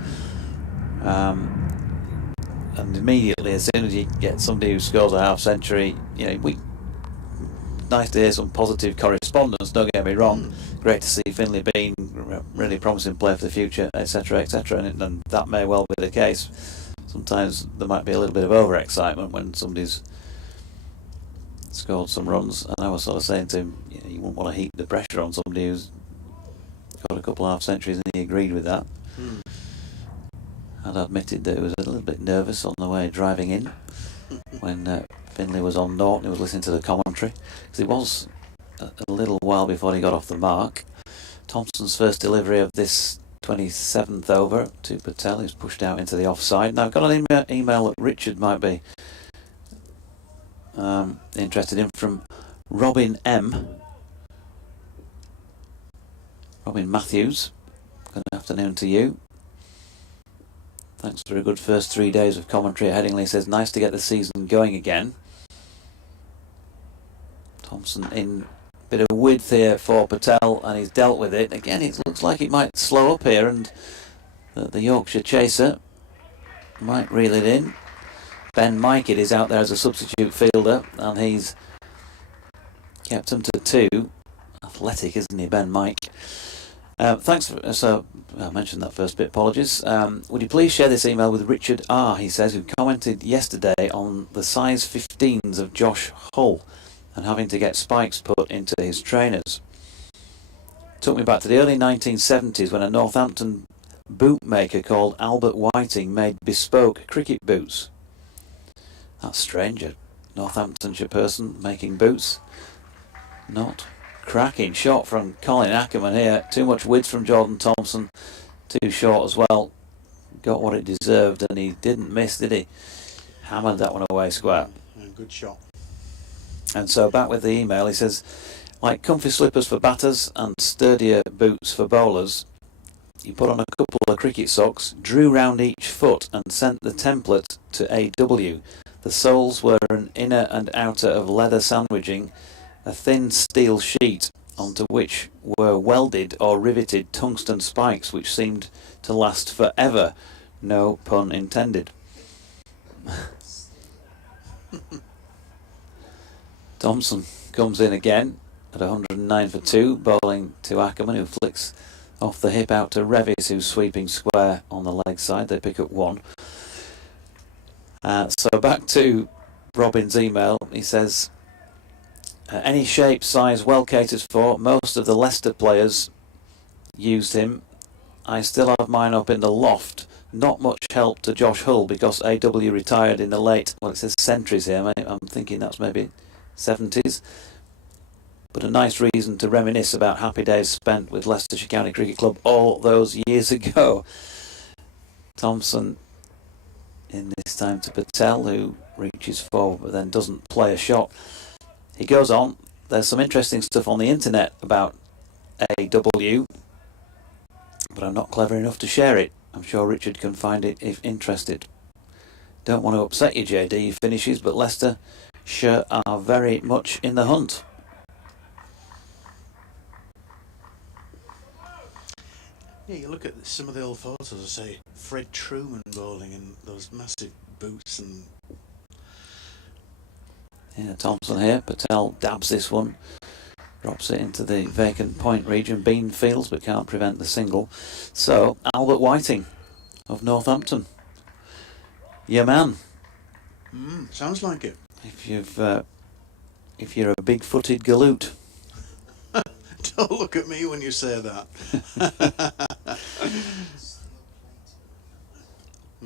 And immediately, as soon as you get somebody who scores a half-century, you know, nice to hear some positive correspondence, don't get me wrong. Great to see Finley being really promising player for the future, etc., etc., and that may well be the case. Sometimes there might be a little bit of overexcitement when somebody's scored some runs, and I was sort of saying to him, you know, you wouldn't want to heap the pressure on somebody who's got a couple of half-centuries, and he agreed with that. I'd admitted that he was a little bit nervous on the way driving in when Finley was on naught and he was listening to the commentary, because it was a little while before he got off the mark. Thompson's first delivery of this 27th over to Patel, who's pushed out into the offside. Now I've got an email that Richard might be interested in from Robin M. Robin Matthews. Good afternoon to you. Thanks for a good first 3 days of commentary at Headingley. Says, nice to get the season going again. Thompson in bit of width here for Patel, and he's dealt with it. Again, it looks like it might slow up here, and the Yorkshire chaser might reel it in. Ben Mikett is out there as a substitute fielder, and he's kept him to 2. Athletic, isn't he, Ben Mike? Thanks for, so I mentioned that first bit, apologies. Would you please share this email with Richard R, he says, who commented yesterday on the size 15s of Josh Hull and having to get spikes put into his trainers. Took me back to the early 1970s when a Northampton bootmaker called Albert Whiting made bespoke cricket boots. That's strange, a Northamptonshire person making boots. Not. Cracking shot from Colin Ackerman here. Too much width from Jordan Thompson. Too short as well. Got what it deserved, and he didn't miss, did he? Hammered that one away square. Good shot. And so back with the email, he says, like comfy slippers for batters and sturdier boots for bowlers, you put on a couple of cricket socks, drew round each foot and sent the template to AW. The soles were an inner and outer of leather sandwiching, a thin steel sheet onto which were welded or riveted tungsten spikes which seemed to last forever. No pun intended. Thompson comes in again at 109 for 2, bowling to Ackerman, who flicks off the hip out to Revis, who's sweeping square on the leg side. They pick up 1. So back to Robin's email. He says, any shape, size, well catered for. Most of the Leicester players used him. I still have mine up in the loft. Not much help to Josh Hull because AW retired in the late, well, it says centuries here, I'm thinking that's maybe 70s. But a nice reason to reminisce about happy days spent with Leicestershire County Cricket Club all those years ago. Thompson in this time to Patel, who reaches forward but then doesn't play a shot. He goes on, there's some interesting stuff on the internet about AW, but I'm not clever enough to share it. I'm sure Richard can find it if interested. Don't want to upset you, JD, he finishes, but Leicestershire are very much in the hunt. Yeah, you look at some of the old photos, I say Fred Truman bowling in those massive boots and... Yeah, Thompson here. Patel dabs this one. Drops it into the vacant point region. Bean fields but can't prevent the single. So, Albert Whiting of Northampton. Your man. Sounds like it. If you're a big-footed galoot. Don't look at me when you say that.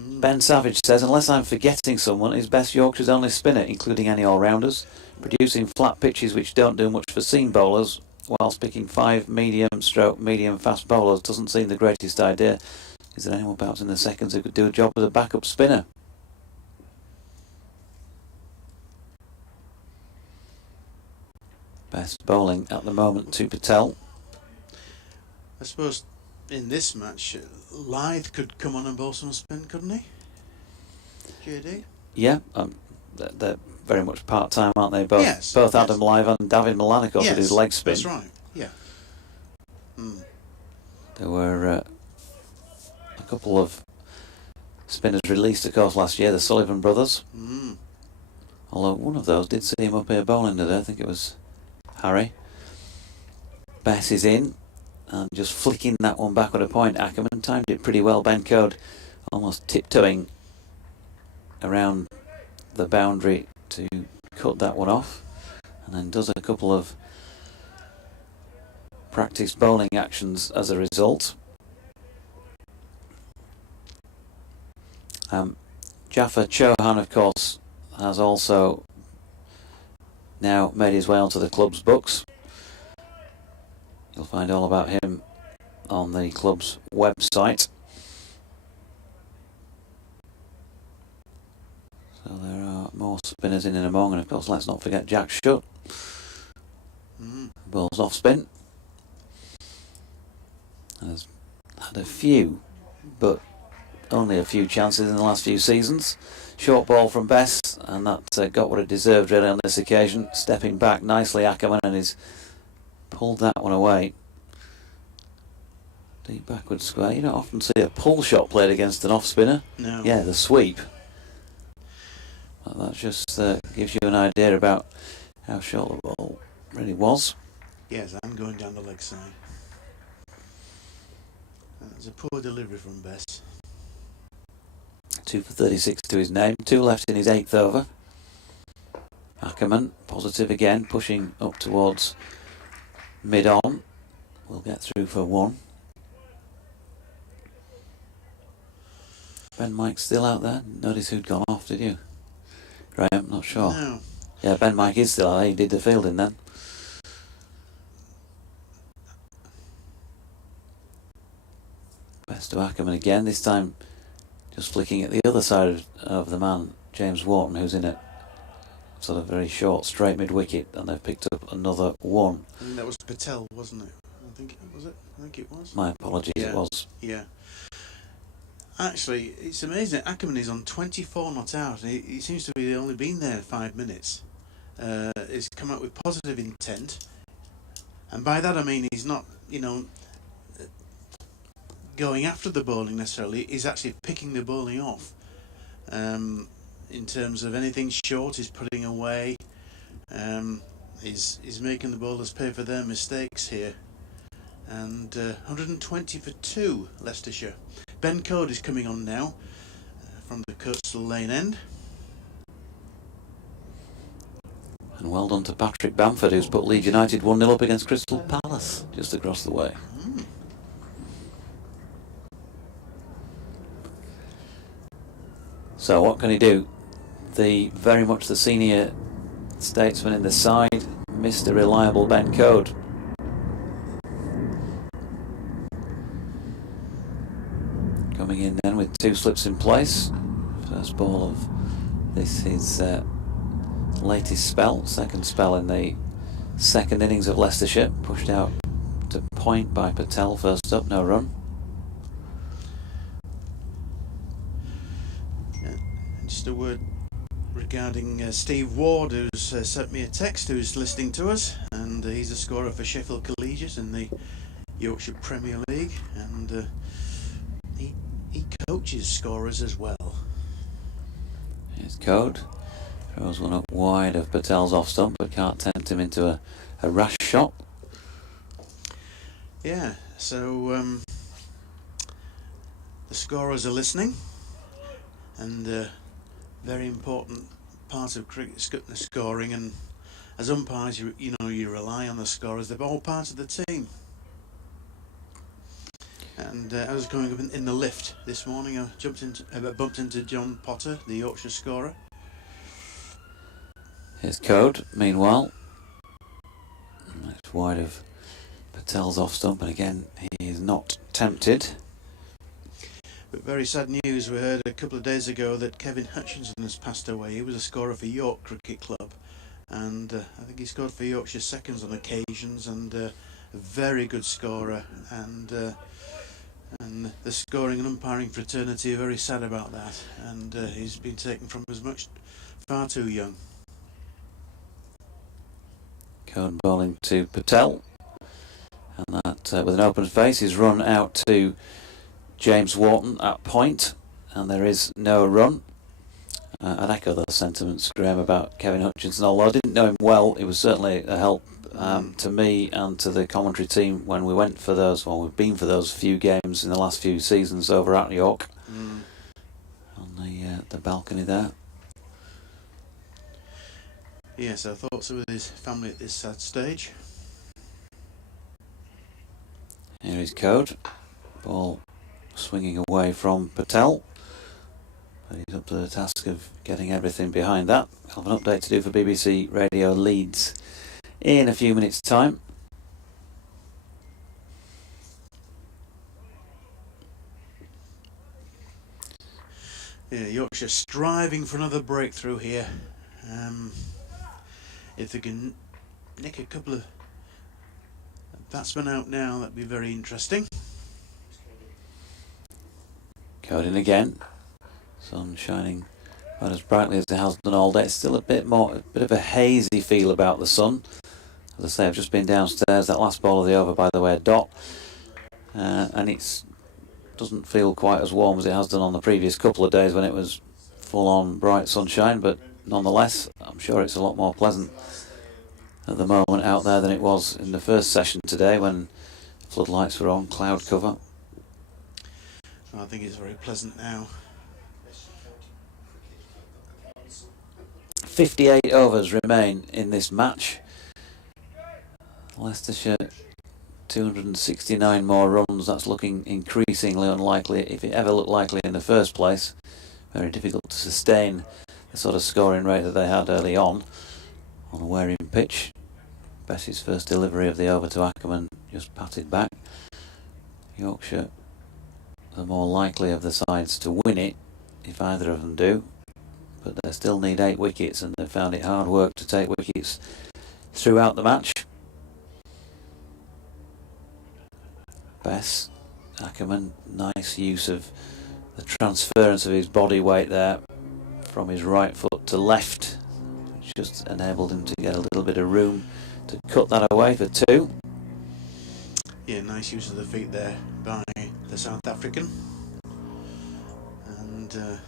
Ben Savage says, unless I'm forgetting someone, is Bess Yorkshire's only spinner, including any all-rounders, producing flat pitches which don't do much for seam bowlers, whilst picking 5 medium fast bowlers doesn't seem the greatest idea. Is there anyone perhaps in the seconds who could do a job as a backup spinner? Best bowling at the moment to Patel. I suppose in this match, Lythe could come on and bowl some spin, couldn't he? JD? Yeah, they're very much part-time, aren't they? Both, Yes, both yes. Adam Lythe and David Malanikov with his leg spin. That's right, yeah. There were a couple of spinners released, of course, last year, the Sullivan brothers. Although one of those did see him up here bowling today. I think it was Harry. Bess is in and just flicking that one back with a point. Ackerman timed it pretty well. Ben Code almost tiptoeing around the boundary to cut that one off, and then does a couple of practice bowling actions as a result. Jaffa Chauhan, of course, has also now made his way onto the club's books. You'll find all about him on the club's website. So there are more spinners in among, and of course let's not forget Jack Shutt. Bowls off spin. Has had a few, but only a few chances in the last few seasons. Short ball from Bess, and that got what it deserved really on this occasion. Stepping back nicely, Ackerman, and he's pulled that one away. Deep backward square. You don't often see a pull shot played against an off spinner. No. Yeah, the sweep. But that just gives you an idea about how short the ball really was. Yes, I'm going down the leg side. That's a poor delivery from Bess. 2 for 36 to his name. 2 left in his 8th over. Ackerman, positive again, pushing up towards mid-on. We'll get through for 1. Ben Mike still out there. Notice who'd gone off, did you? Graham, not sure. No. Yeah, Ben Mike is still out there. He did the fielding then. Best to Ackerman again, this time just flicking at the other side of the man, James Wharton, who's in a sort of very short, straight mid-wicket, and they've picked up another 1. I think that was Patel, wasn't it? I think it was. My apologies, Yeah. it was. Yeah. Actually, it's amazing. Ackerman is on 24 not out. He seems to be only been there 5 minutes. He's come out with positive intent, and by that I mean he's not, going after the bowling necessarily. He's actually picking the bowling off. In terms of anything short, he's putting away. He's making the bowlers pay for their mistakes here. And 120 for 2, Leicestershire. Ben Code is coming on now from the coastal lane end. And well done to Patrick Bamford, who's put Leeds United 1-0 up against Crystal Palace, just across the way. So what can he do? Very much the senior statesman in the side, Mr. Reliable Ben Code. Coming in then with 2 slips in place. First ball of this his latest spell, second spell in the second innings of Leicestershire. Pushed out to point by Patel, first up, no run. Just a word regarding Steve Ward, who's sent me a text, who's listening to us, and he's a scorer for Sheffield Collegiate in the Yorkshire Premier League, and he coaches scorers as well. Here's Code. Throws one up wide of Patel's off stump, but can't tempt him into a rash shot. Yeah, so the scorers are listening, and very important part of cricket scoring, and as umpires you rely on the scorers. They're all part of the team. And I was coming up in the lift this morning. I bumped into John Potter, the Yorkshire scorer. Here's Code, meanwhile. It's wide of Patel's off stump, and again, he is not tempted. But very sad news, we heard a couple of days ago that Kevin Hutchinson has passed away. He was a scorer for York Cricket Club, and I think he scored for Yorkshire seconds on occasions, and a very good scorer, and the scoring and umpiring fraternity are very sad about that, and he's been taken from us far too young. Code bowling to Patel, and that with an open face is run out to James Wharton at point, and there is no run. I'd echo those sentiments, Graham, about Kevin Hutchinson. Although I didn't know him well, it was certainly a help to me and to the commentary team when we went for those, well, we've been for those few games in the last few seasons over at York, on the balcony there. Yes, our thoughts are with his family at this sad stage. Here is Code, ball swinging away from Patel, but he's up to the task of getting everything behind that. I'll have an update to do for BBC Radio Leeds in a few minutes' time. Yeah, Yorkshire striving for another breakthrough here. If they can nick a couple of batsmen out now, that'd be very interesting. Code in again. Sun shining not as brightly as it has done all day. It's still a bit of a hazy feel about the sun. As I say, I've just been downstairs. That last ball of the over, by the way, a dot, and it doesn't feel quite as warm as it has done on the previous couple of days when it was full-on bright sunshine. But nonetheless, I'm sure it's a lot more pleasant at the moment out there than it was in the first session today when floodlights were on, cloud cover. I think it's very pleasant now. 58 overs remain in this match. Leicestershire 269 more runs. That's looking increasingly unlikely, if it ever looked likely in the first place. Very difficult to sustain the sort of scoring rate that they had early on a wearing pitch. Bess's first delivery of the over to Ahmed just patted back. Yorkshire are more likely of the sides to win it if either of them do, but they still need 8 wickets, and they found it hard work to take wickets throughout the match. Bess, Ackerman, nice use of the transference of his body weight there from his right foot to left, which just enabled him to get a little bit of room to cut that away for 2. Yeah, nice use of the feet there by the South African. And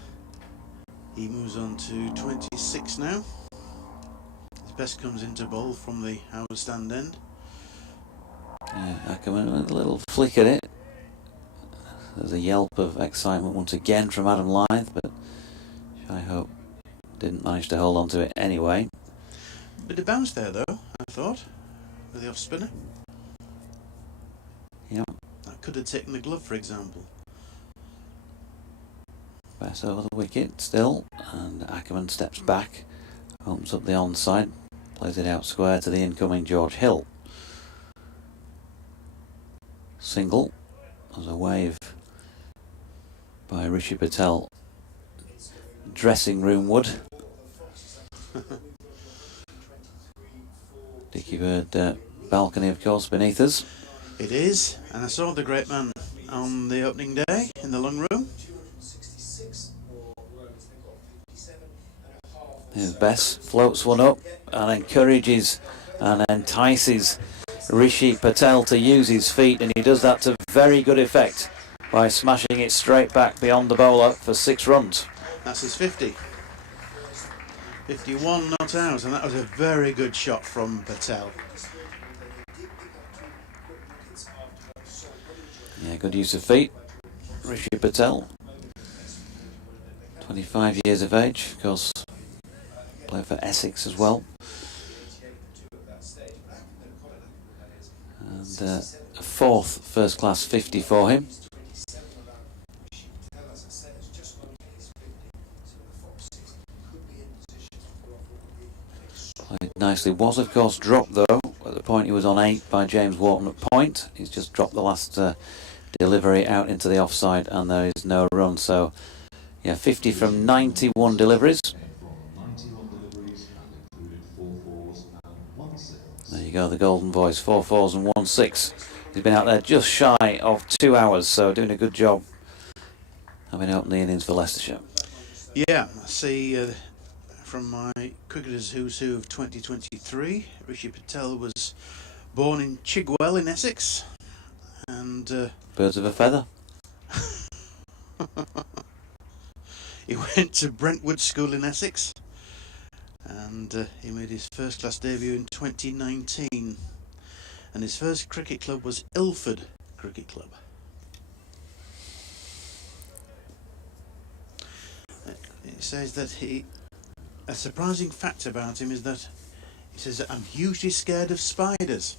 he moves on to 26 now. His best comes into bowl from the Howard stand end. Yeah, Ackerman with a little flick at it. There's a yelp of excitement once again from Adam Lyth, but I hope didn't manage to hold on to it anyway. Bit of bounce there though, I thought, with the off spinner. Yep. That could have taken the glove, for example. Bess over the wicket still, and Ackerman steps back, opens up the onside, plays it out square to the incoming George Hill. Single as a wave by Rishi Patel. Dressing room wood. Dickie Bird balcony, of course, beneath us. It is, and I saw the great man on the opening day in the long room. Here's Bess, floats one up and encourages and entices Rishi Patel to use his feet, and he does that to very good effect by smashing it straight back beyond the bowler for 6 runs. That's his 50. 51 not out, and that was a very good shot from Patel. Yeah, good use of feet. Rishi Patel, 25 years of age, of course, played for Essex as well. And a 4th first-class 50 for him. previously was, of course, dropped though. At the point he was on 8 by James Wharton at point. He's just dropped the last delivery out into the offside, and there is no run. So, yeah, 50 from 91 deliveries. There you go, the golden voice, 4 fours and 1 6. He's been out there just shy of 2 hours, so doing a good job having opened the innings for Leicestershire. Yeah, I see from my Cricketers Who's Who of 2023, Rishi Patel was born in Chigwell in Essex, and Birds of a feather. he went to Brentwood School in Essex, and he made his first class debut in 2019, and his first cricket club was Ilford Cricket Club. It says that a surprising fact about him is that he says that I'm hugely scared of spiders.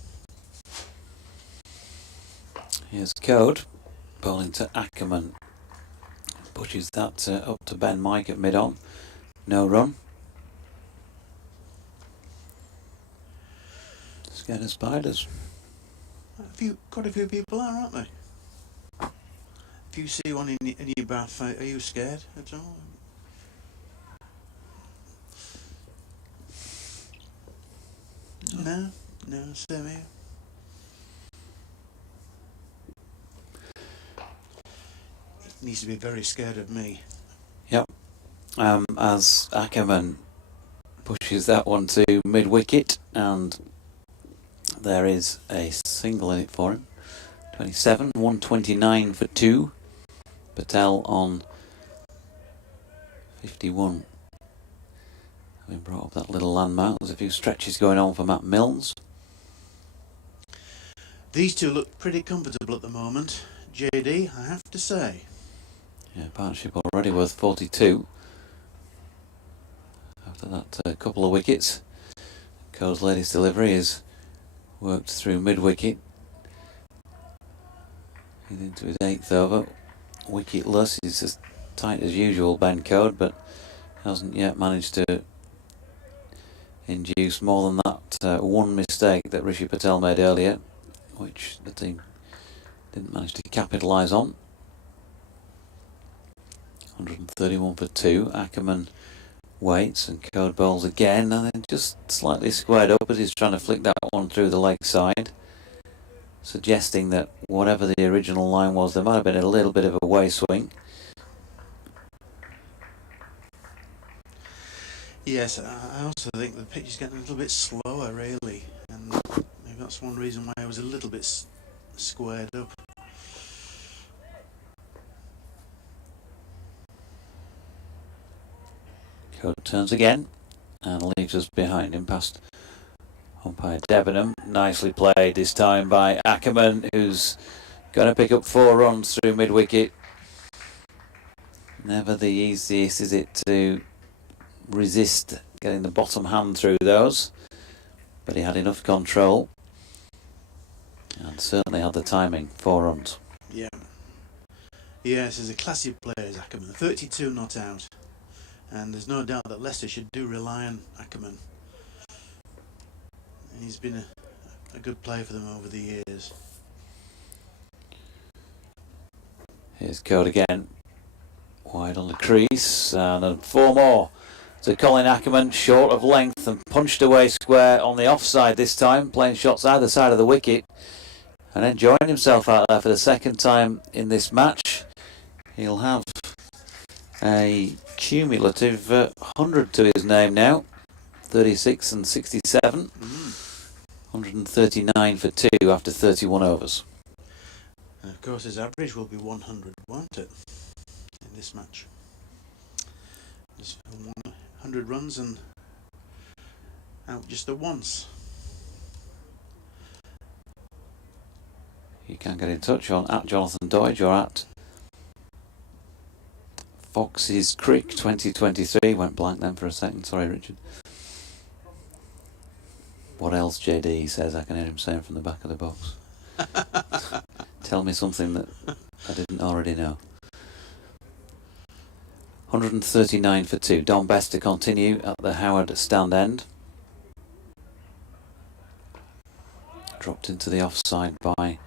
Here's Code, bowling to Ackerman. Pushes that up to Ben Mike at mid-on. No run. Scared of spiders. Quite a few people are, aren't they? If you see one in your bath, are you scared at all? No, same here. He needs to be very scared of me. Yep. As Ackerman pushes that one to mid-wicket, and there is a single in it for him. 27, 129 for 2. Patel on 51. Having brought up that little landmark, there's a few stretches going on for Matt Milnes. These two look pretty comfortable at the moment, JD, I have to say. Yeah, partnership already worth 42. After that couple of wickets, Cole's latest delivery is worked through mid-wicket. He's into his 8th over. Wicketless. He's as tight as usual, Ben Code, but hasn't yet managed to induce more than that one mistake that Rishi Patel made earlier, which the team didn't manage to capitalise on. 131 for 2. Ackerman waits and Code bowls again, and then just slightly squared up as he's trying to flick that one through the leg side, suggesting that whatever the original line was, there might have been a little bit of a way swing. Yes, I also think the pitch is getting a little bit slower, really, and maybe that's one reason why I was a little bit squared up. Code turns again and leaves us behind him past umpire Debenham. Nicely played this time by Ackerman, who's going to pick up 4 runs through mid-wicket. Never the easiest, is it, to resist getting the bottom hand through those, but he had enough control and certainly had the timing. 4 runs. Yeah. Yes, he's a classy player, is Ackerman. 32 not out. And there's no doubt that Leicestershire do rely on Ackerman. And he's been a good player for them over the years. Here's Code again. Wide on the crease, and then 4 more. So Colin Ackerman, short of length and punched away square on the offside this time, playing shots either side of the wicket and enjoying himself out there for the second time in this match. He'll have a cumulative 100 to his name now. 36 and 67. 139 for 2 after 31 overs. And of course his average will be 100, won't it, in this match? Just 100 runs and out just the once. You can get in touch on @Jonathan Dodge or @Fox's Crick 2023. Went blank then for a second, sorry Richard. What else, JD, he says? I can hear him saying from the back of the box. Tell me something that I didn't already know. 139 for 2. Bess to continue at the Howard stand end. Dropped into the offside by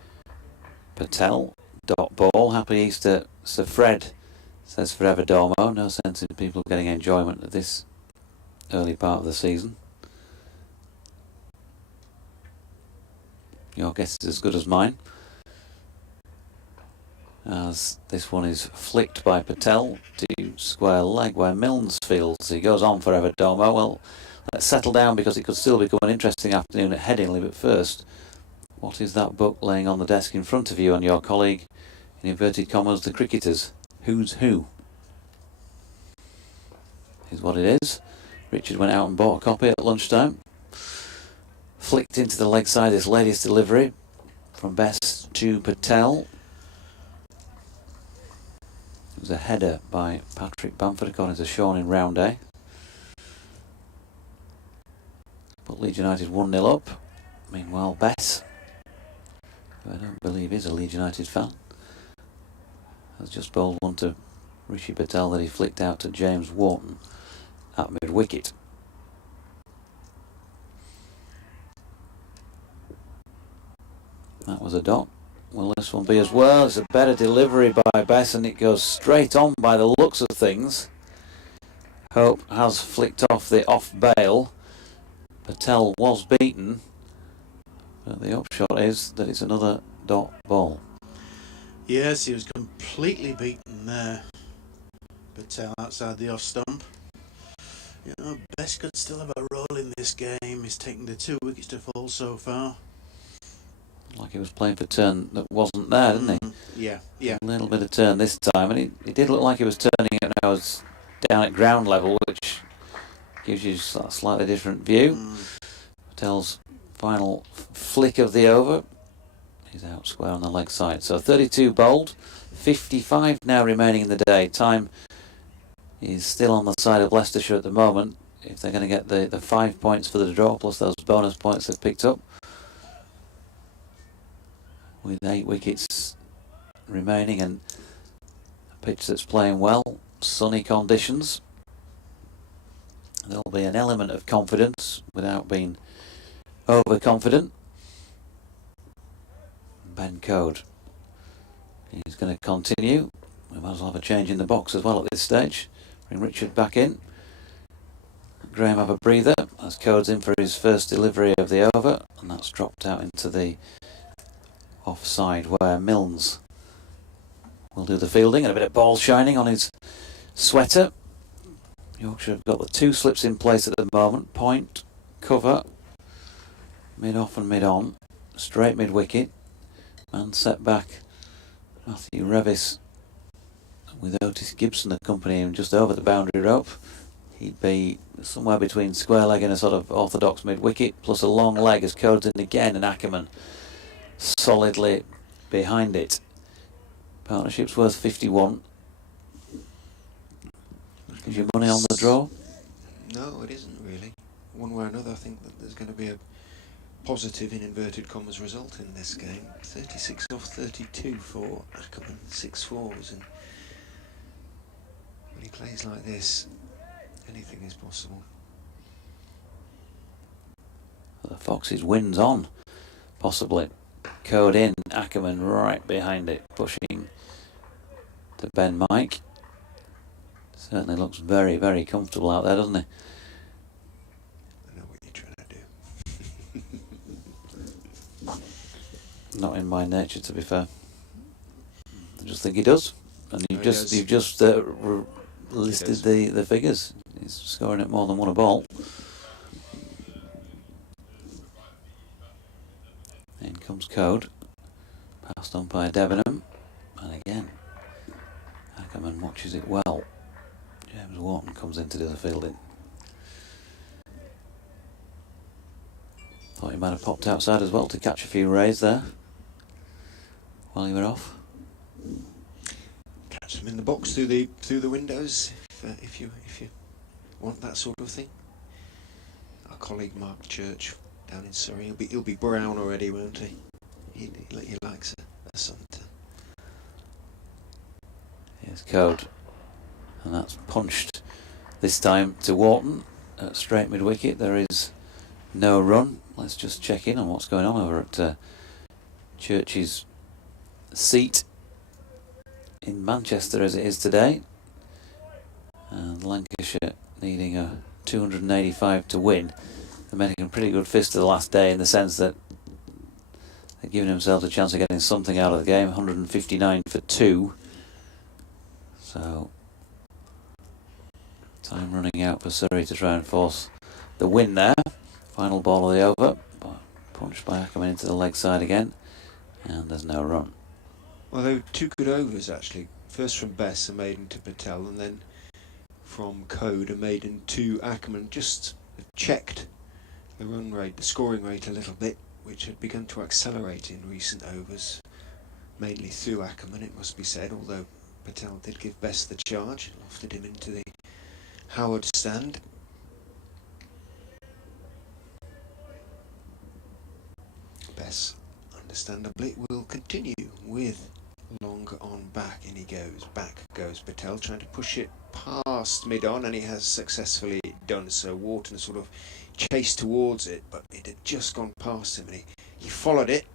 Patel. Dot ball. Happy Easter, Sir Fred, says Forever Dormo. No sense in people getting enjoyment of this early part of the season. Your guess is as good as mine. As this one is flicked by Patel to square leg where Milnes fields. He goes on Forever Dormo. Well, let's settle down because it could still become an interesting afternoon at Headingley. But first, what is that book laying on the desk in front of you and your colleague, in inverted commas, the cricketers? Who's Who? Is what it is. Richard went out and bought a copy at lunchtime. Flicked into the leg side, this latest delivery from Bess to Patel. It was a header by Patrick Bamford, according to Sean in Round A. But Leeds United 1-0 up. Meanwhile, Bess, who I don't believe is a Leeds United fan, has just bowled one to Rishi Patel that he flicked out to James Wharton at mid-wicket. That was a dot. Will this one be as well? It's a better delivery by Bess, and it goes straight on by the looks of things. Hope has flicked off the off bail. Patel was beaten, but the upshot is that it's another dot ball. Yes, he was completely beaten there. Patel outside the off stump. You know, Bess could still have a role in this game. He's taken the 2 wickets to fall so far. Like he was playing for turn that wasn't there, didn't he? Yeah. A little bit of turn this time, and it did look like he was turning it when I was down at ground level, which gives you a slightly different view. Patel's final flick of the over. He's out square on the leg side. So 32 bowled, 55 now remaining in the day. Time is still on the side of Leicestershire at the moment. If they're going to get the 5 points for the draw, plus those bonus points they've picked up. With 8 wickets remaining and a pitch that's playing well, sunny conditions, there'll be an element of confidence without being overconfident. Ben Code, he's going to continue. We might as well have a change in the box as well at this stage. Bring Richard back in. Graham have a breather as Code's in for his first delivery of the over, and that's dropped out into the offside where Milnes will do the fielding, and a bit of ball shining on his sweater. Yorkshire have got the 2 slips in place at the moment. Point, cover, mid-off and mid-on, straight mid-wicket, and set back Matthew Revis with Otis Gibson accompanying him just over the boundary rope. He'd be somewhere between square leg and a sort of orthodox mid-wicket, plus a long leg as Codes in again, and Ackerman solidly behind it. Partnership's worth 51. Is your money on the draw? No, it isn't really. One way or another, I think that there's going to be a positive, in inverted commas, result in this game. 36 off 32 for Ackerman, 6 fours, and when he plays like this, anything is possible. The Foxes wins on, possibly. Code in, Ackerman right behind it, pushing to Ben Mike. Certainly looks very, very comfortable out there, doesn't he? I know what you're trying to do. Not in my nature, to be fair. I just think he does, and you've just listed the figures. He's scoring at more than 1 a ball. In comes Code, passed on by Debenham, and again Ackerman watches it well. James Wharton comes in to do the fielding. Thought he might have popped outside as well to catch a few rays there while you were off. Catch them in the box through the windows if you want that sort of thing. Our colleague Mark Church down in Surrey, he'll be brown already, won't he? He likes a suntan. Here's Code, and that's punched this time to Wharton at straight mid wicket. There is no run. Let's just check in on what's going on over at Church's seat in Manchester as it is today. And Lancashire needing a 285 to win. They're making a pretty good fist of the last day in the sense that they're giving themselves a chance of getting something out of the game. 159 for 2. So time running out for Surrey to try and force the win there. Final ball of the over, punched by Ackerman into the leg side again, and there's no run. Well, there were two good overs actually. First from Bess, a maiden to Patel, and then from Code, a maiden to Ackerman. Just checked the run rate, the scoring rate a little bit, which had begun to accelerate in recent overs, mainly through Ackerman, it must be said, although Patel did give Bess the charge, lofted him into the Howard stand. Bess, understandably, will continue with long on back, and he goes. Back goes Patel, trying to push it past mid-on, and he has successfully done so. Wharton sort of chased towards it, but it had just gone past him, and he followed it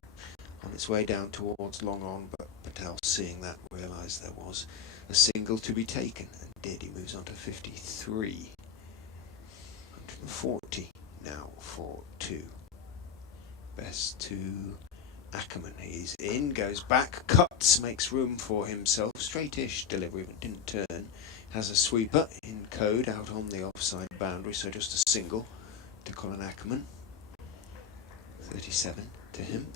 on its way down towards long on, but Patel, seeing that, realised there was a single to be taken, and did. He moves on to 53. 140 now for 2. Bess to Ackerman. He's in, goes back, cuts, makes room for himself. Straightish delivery, but didn't turn. Has a sweeper in Code out on the offside boundary, so just a single to Colin Ackerman. 37 to him.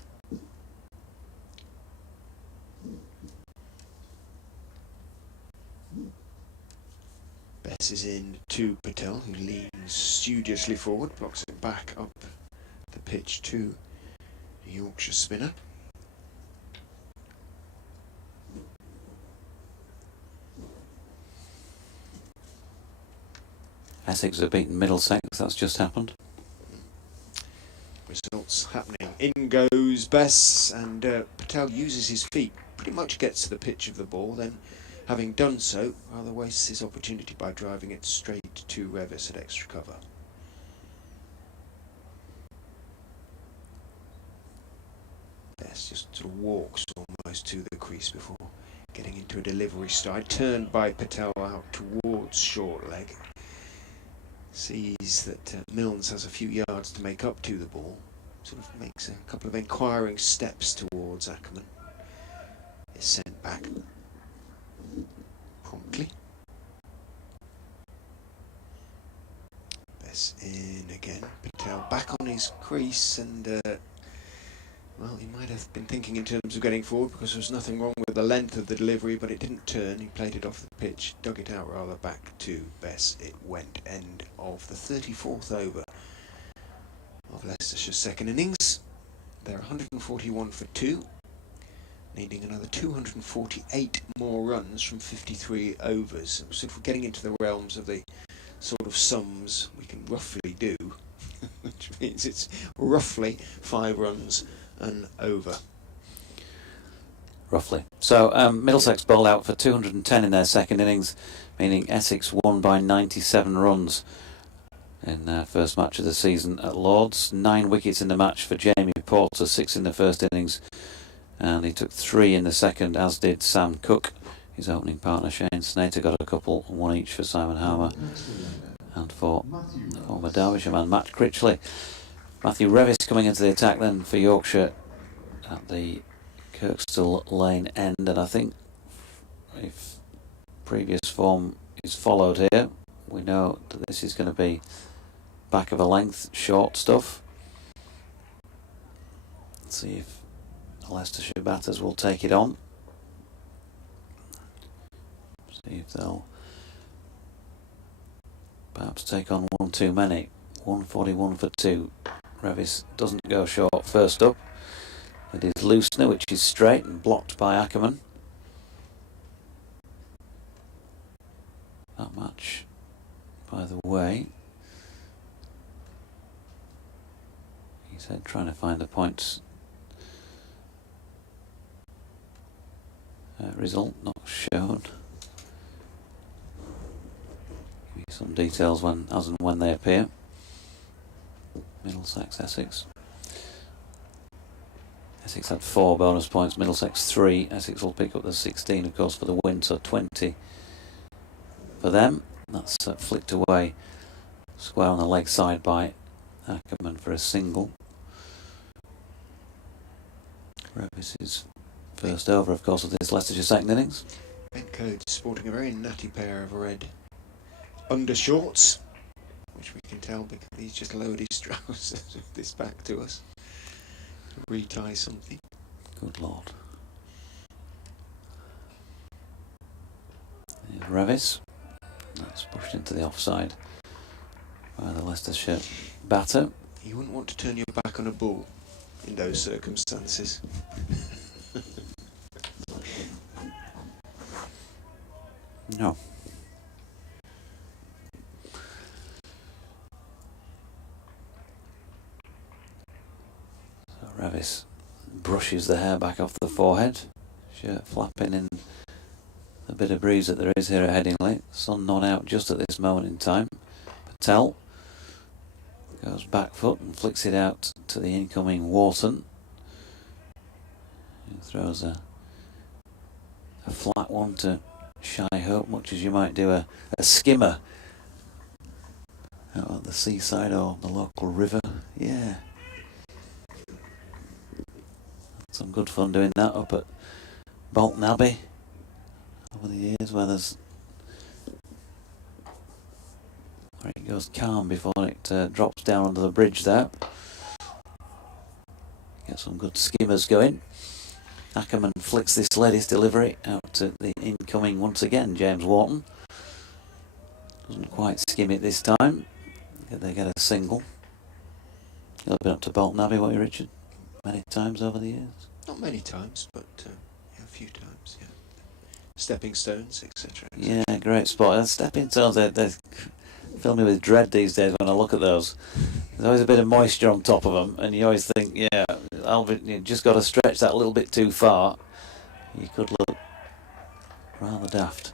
Bess is in to Patel, who leans studiously forward, blocks it back up the pitch to the Yorkshire spinner. Essex have beaten Middlesex, that's just happened. Results happening. In goes Bess, and Patel uses his feet, pretty much gets to the pitch of the ball, then having done so, rather wastes his opportunity by driving it straight to Revis at extra cover. Bess just sort of walks almost to the crease before getting into a delivery stride, turned by Patel out towards short leg. Sees that Milnes has a few yards to make up to the ball, sort of makes a couple of inquiring steps towards Ackerman. Is sent back promptly. Bess in again. Patel back on his crease, and well, he might have been thinking in terms of getting forward because there was nothing wrong with the length of the delivery, but it didn't turn. He played it off the pitch, dug it out rather back to Bess. It went. End of the 34th over of Leicestershire's second innings. They're 141 for 2, needing another 248 more runs from 53 overs. So if we're getting into the realms of the sort of sums we can roughly do, which means it's roughly 5 runs and over. Roughly. So Middlesex bowled out for 210 in their second innings, meaning Essex won by 97 runs in their first match of the season at Lord's. 9 wickets in the match for Jamie Porter, 6 in the first innings, and he took 3 in the second, as did Sam Cook. His opening partner Shane Snater got a couple, 1 each for Simon Harmer and for the former Derbyshire man Matt Critchley. Matthew Revis coming into the attack then for Yorkshire at the Kirkstall Lane end, and I think if previous form is followed here, we know that this is going to be back of a length, short stuff. Let's see if the Leicestershire batters will take it on. See if they'll perhaps take on one too many. 141 for 2. Revis doesn't go short first up. It is Loosener, which is straight and blocked by Ackerman. That match, by the way, he said trying to find the points. Result not shown. Give me some details as and when they appear. Middlesex, Essex. Essex had 4 bonus points, Middlesex 3. Essex will pick up the 16, of course, for the win, so 20 for them. That's flicked away square on the leg side by Ackerman for a single. Revis's first over, of course, of this Leicestershire second innings. Ben Code sporting a very natty pair of red undershorts, which we can tell because he's just lowered his trousers with this back to us to retie something. Good lord. Here's Revis. That's pushed into the offside by the Leicestershire batter. You wouldn't want to turn your back on a bull in those circumstances. No. So Revis brushes the hair back off the forehead, shirt flapping in the bit of breeze that there is here at Headingley. Sun not out just at this moment in time. Patel goes back foot and flicks it out to the incoming Wharton. He throws a flat one to Shy Hope, much as you might do a skimmer out at the seaside or the local river. Yeah. Some good fun doing that up at Bolton Abbey over the years, where it goes calm before it drops down under the bridge there. Get some good skimmers going. Ackerman flicks this latest delivery out to the incoming once again, James Wharton. Doesn't quite skim it this time. They get a single. You've been up to Bolton Abbey, what, Richard? Many times over the years? Not many times, but yeah, a few times, yeah. Stepping stones, etc. Yeah, great spot. Stepping stones, they fill me with dread these days when I look at those. There's always a bit of moisture on top of them, and you always think, yeah, Albert, you just got to stretch that a little bit too far. You could look rather daft.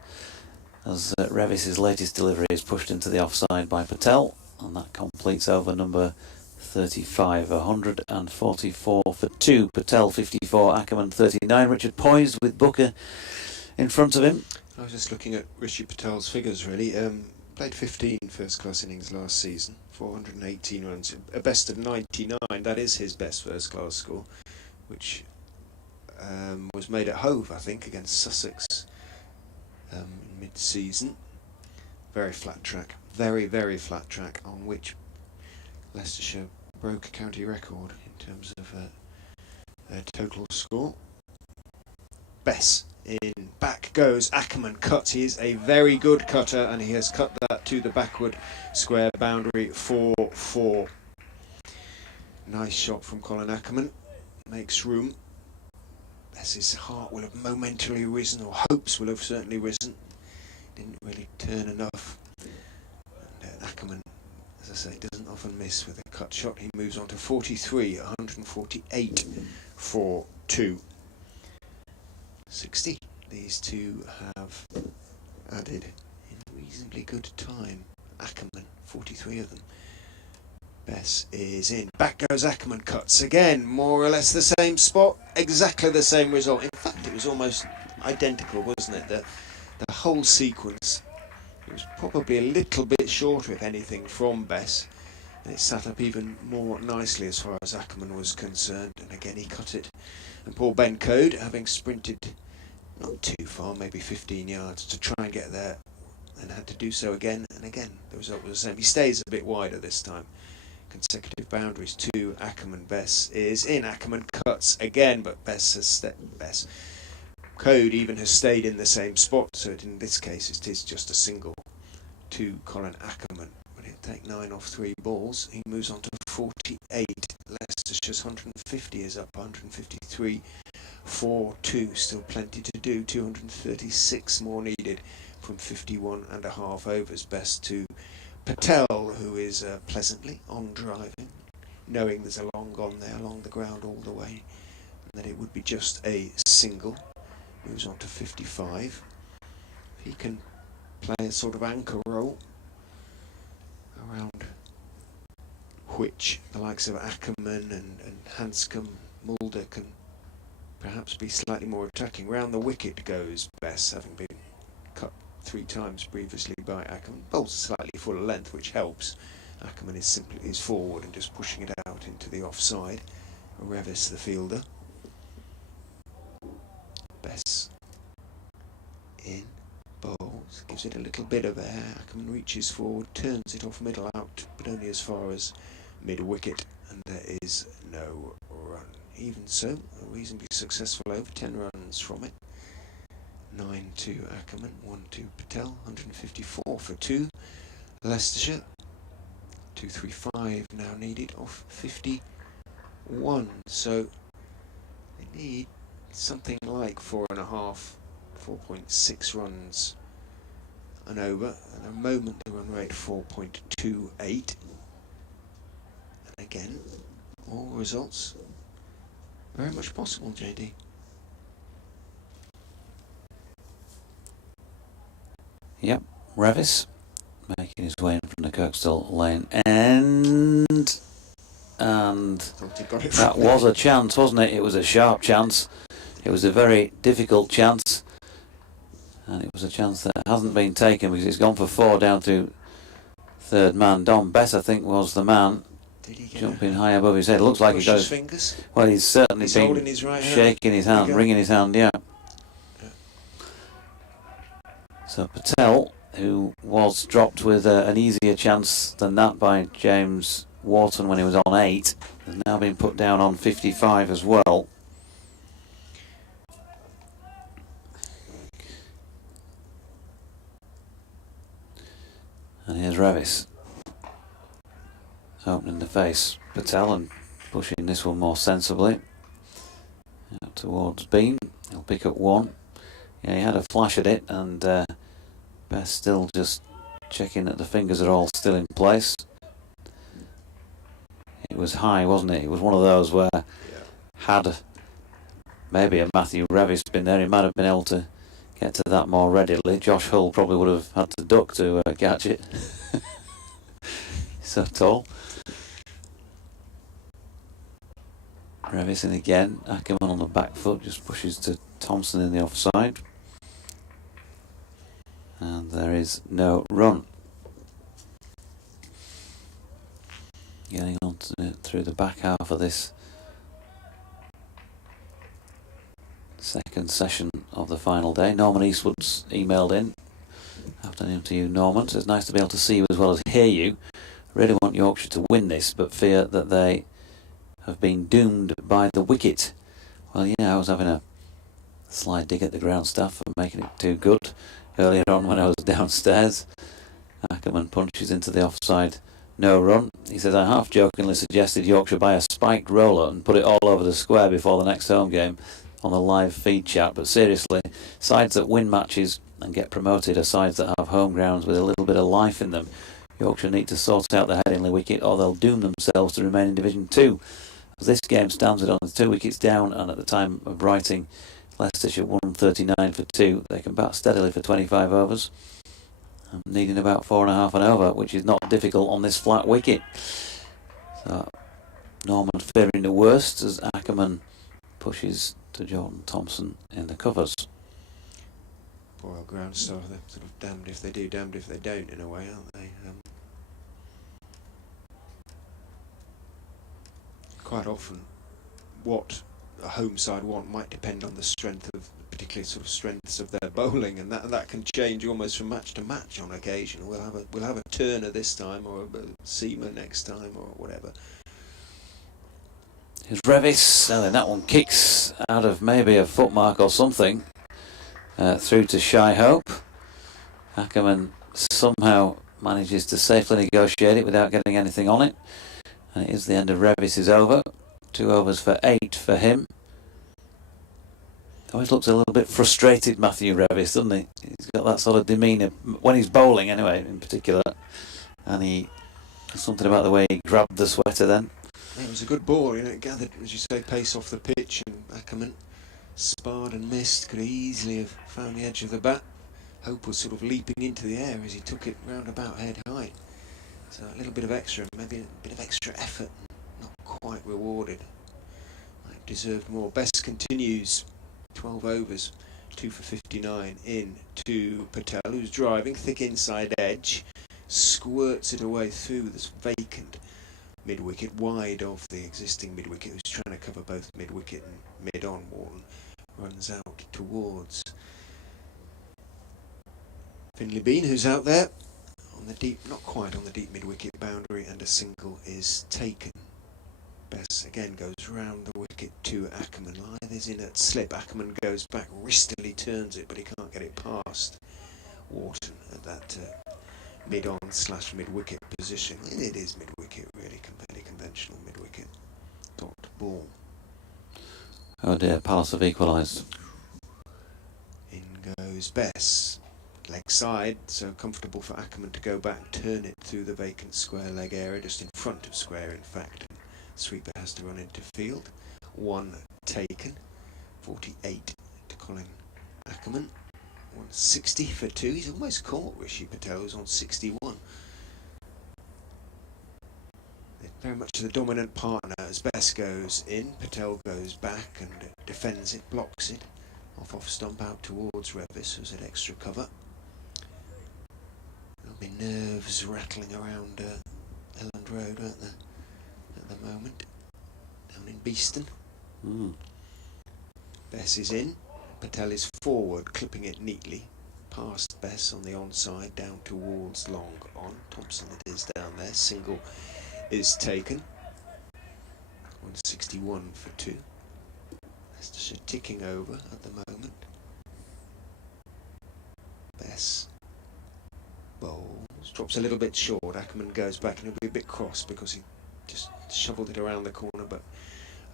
As Revis's latest delivery is pushed into the offside by Patel, and that completes over number 35. 144 for 2. Patel 54, Ackerman 39. Richard poised with Booker in front of him. I was just looking at Rishi Patel's figures, really. Played 15 first-class innings last season, 418 runs, a best of 99. That is his best first-class score, which was made at Hove, I think, against Sussex in mid-season. Very flat track, very, very flat track, on which Leicestershire broke a county record in terms of their total score. Bess in, back goes Ackerman, cuts. He is a very good cutter, and he has cut that to the backward square boundary for 4. Nice shot from Colin Ackerman, makes room. Bess's heart will have momentarily risen, or hopes will have certainly risen. Didn't really turn enough. And Ackerman, as I say, doesn't often miss with a cut shot. He moves on to 43, 148 for 2. 60. These two have added in reasonably good time. Ackerman, 43 of them. Bess is in. Back goes Ackerman, cuts again. More or less the same spot. Exactly the same result. In fact, it was almost identical, wasn't it? The whole sequence. It was probably a little bit shorter, if anything, from Bess. And it sat up even more nicely as far as Ackerman was concerned. And again, he cut it. And poor Ben Code, having sprinted not too far, maybe 15 yards, to try and get there, and had to do so again and again. The result was the same. He stays a bit wider this time. Consecutive boundaries to Ackerman. Bess is in. Ackerman cuts again, but Bess has Bess. Code even has stayed in the same spot, so in this case it is just a single to Colin Ackerman. But he'll take 9 off 3 balls. He moves on to 48. Leicestershire's 150 is up, 153 for 2. Still plenty to do. 236 more needed from 51.5 overs. Best to Patel, who is pleasantly on driving, knowing there's a long on there along the ground all the way, and that it would be just a single. Moves on to 55. If he can play a sort of anchor role around which the likes of Ackerman and Hanscom, Mulder can perhaps be slightly more attacking. Round the wicket goes Bess, having been cut 3 times previously by Ackerman. Bowls slightly fuller length, which helps. Ackerman is forward and just pushing it out into the offside. Revis, the fielder. Bess in, bowls, gives it a little bit of air. Ackerman reaches forward, turns it off middle out, but only as far as mid-wicket, and there is no run. Even so, a reasonably successful over, 10 runs from it. 9 to Ackerman, 1 to Patel, 154 for 2. Leicestershire, 235 now needed off 51. So they need something like 4.5, 4.6 runs and over. At the moment, the run rate 4.28. And again, all results very much possible, JD. Yep, Revis making his way in from the Kirkstall Lane end, and that was a chance, wasn't it? It was a sharp chance. It was a very difficult chance, and it was a chance that hasn't been taken because it's gone for 4 down to third man. Don Bess, I think, was the man. Did he jumping high above his head. Looks like he his goes. Fingers? Well, he's certainly been holding his right hand. shaking his hand, wringing his hand. Yeah. So Patel, who was dropped with an easier chance than that by James Wharton when he was on 8, has now been put down on 55 as well. And here's Revis opening the face Patel and pushing this one more sensibly out towards Bean. He'll pick up 1. Yeah, he had a flash at it, and Bess still just checking that the fingers are all still in place. It was high, wasn't it? It was one of those where had maybe a Matthew Revis been there, he might have been able to get to that more readily. Josh Hull probably would have had to duck to catch it. So tall. Revis in again. Ackerman on the back foot just pushes to Thompson in the offside. And there is no run. Getting on through the back half of this second session of the final day. Norman Eastwood's emailed in. Afternoon to you, Norman. So it's nice to be able to see you as well as hear you. Really want Yorkshire to win this, but fear that they have been doomed by the wicket. Well, yeah, I was having a slight dig at the ground staff for making it too good earlier on when I was downstairs. Ackerman punches into the offside, no run. He says, I half jokingly suggested Yorkshire buy a spiked roller and put it all over the square before the next home game on the live feed chat, but seriously, sides that win matches and get promoted are sides that have home grounds with a little bit of life in them. Yorkshire need to sort out the Headingley wicket or they'll doom themselves to remain in Division 2. As this game stands, with only 2 wickets down, and at the time of writing Leicestershire 139 for 2. They can bat steadily for 25 overs, needing about 4.5 and over, which is not difficult on this flat wicket. So Norman fearing the worst as Ackerman pushes to Jordan Thompson in the covers. Poor old ground staff, they're sort of damned if they do, damned if they don't in a way, aren't they? Quite often what a home side want might depend on the strength of, particularly sort of strengths of their bowling, and that can change almost from match to match on occasion. We'll have a Turner this time, or a Seamer next time, or whatever. Here's Revis, and then that one kicks out of maybe a footmark or something through to Shy Hope. Ackerman somehow manages to safely negotiate it without getting anything on it, and it is the end of Revis's over. 2 overs for 8 for him. Always looks a little bit frustrated, Matthew Revis, doesn't he? He's got that sort of demeanour when he's bowling, anyway, in particular. And there's something about the way he grabbed the sweater then. It was a good ball, it gathered, as you say, pace off the pitch, and Ackerman sparred and missed, could easily have found the edge of the bat. Hope was sort of leaping into the air as he took it round about head height. So a little bit of extra, maybe a bit of extra effort, not quite rewarded. I've deserved more. Bess continues, 12 overs, 2 for 59 in to Patel, who's driving, thick inside edge, squirts it away through this vacant mid-wicket, wide of the existing mid-wicket, who's trying to cover both mid-wicket and mid-on. Wharton runs out towards Finley Bean, who's out there on the deep, not quite on the deep mid-wicket boundary, and a single is taken. Bess again goes round the wicket to Ahmed. Lythe in at slip. Ahmed goes back, wristily turns it, but he can't get it past Wharton at that mid-on / mid-wicket position. It is mid-wicket, really, fairly conventional mid-wicket. Dot ball. Oh dear, Palace have equalised. In goes Bess. Leg side, so comfortable for Ahmed to go back, turn it through the vacant square leg area, just in front of square, in fact. Sweeper has to run into field. 1 taken. 48 to Colin Ackerman. 160 for 2. He's almost caught Rishi Patel, who's on 61. They're very much the dominant partner as Bess goes in. Patel goes back and defends it, blocks it. Off stump out towards Revis, who's at extra cover. There'll be nerves rattling around Elland Road, won't there, at the moment, down in Beeston. Bess is in. Patel is forward, clipping it neatly past Bess on the onside, down towards long on. Thompson it is down there. Single is taken. 161 for 2. Leicestershire ticking over at the moment. Bess bowls, drops a little bit short. Ahmed goes back and he'll be a bit cross because he just shoveled it around the corner, but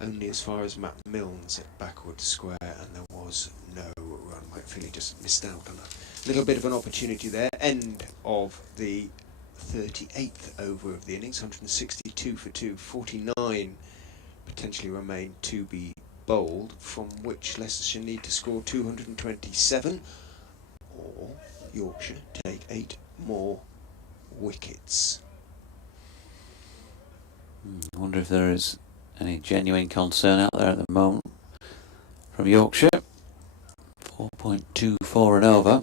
only as far as Matt Milnes at backward square, and there was no run. Whitefield just missed out on a little bit of an opportunity there. End of the 38th over of the innings. 162 for 2, 49 potentially remain to be bowled, from which Leicestershire need to score 227, or Yorkshire take 8 more wickets. I wonder if there is any genuine concern out there at the moment from Yorkshire. 4.24 and over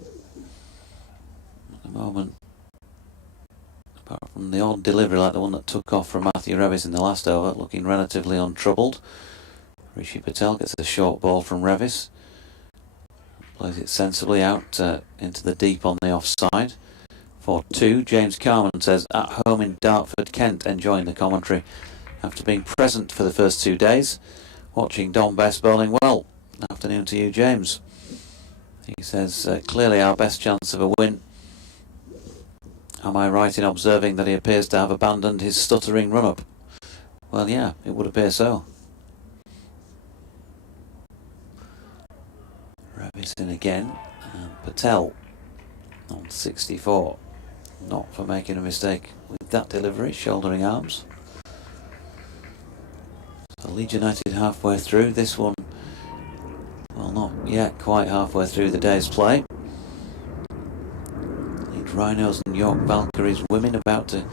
at the moment, apart from the odd delivery like the one that took off from Matthew Revis in the last over, looking relatively untroubled. Rishi Patel gets a short ball from Revis, plays it sensibly out into the deep on the offside. For 2, James Carman says, at home in Dartford, Kent, enjoying the commentary after being present for the first 2 days, watching Don Bess bowling well. Afternoon to you, James. He says, clearly our best chance of a win. Am I right in observing that he appears to have abandoned his stuttering run-up? Well, yeah, it would appear so. Revis in again, and Patel on 64. Not for making a mistake with that delivery, shouldering arms. So Leeds United halfway through. This one, well, not yet quite halfway through the day's play. Leeds Rhinos and York Valkyries women about to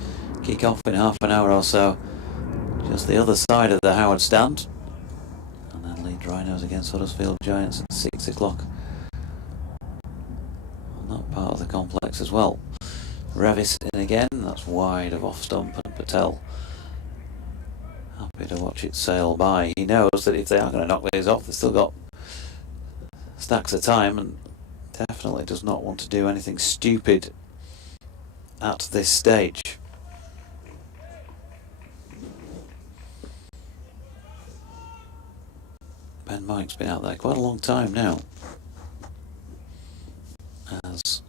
kick off in half an hour or so. Just the other side of the Howard stand. And then Leeds Rhinos against Huddersfield Giants at 6 o'clock. On that part of the complex as well. Revis in again, that's wide of off stump, and Patel happy to watch it sail by. He knows that if they are going to knock these off, they've still got stacks of time, and definitely does not want to do anything stupid at this stage. Ben Mike's been out there quite a long time now as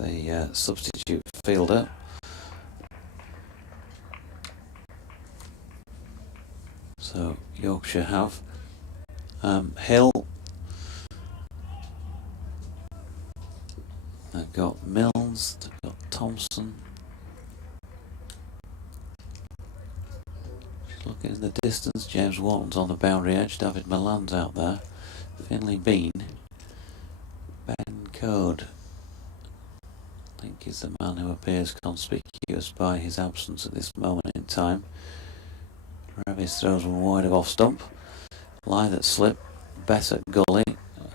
the substitute fielder. So Yorkshire have Hill, they've got Milnes, they've got Thompson. Just looking in the distance, James Wharton's on the boundary edge, David Milan's out there, Finley Bean, Ben Code I think he's the man who appears conspicuous by his absence at this moment in time. Revis throws one wide of off stump. Lythe at slip. Bess at gully.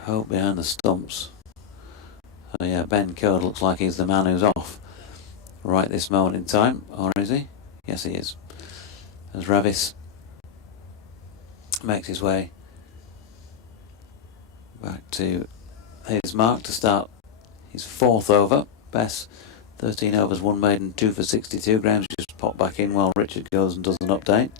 Hope behind the stumps. So yeah, Ben Code looks like he's the man who's off right this moment in time. Or is he? Yes, he is. As Revis makes his way back to his mark to start his fourth over. Bess, 13 overs, 1 maiden, 2 for 62. Graham's just popped back in while Richard goes and does an update.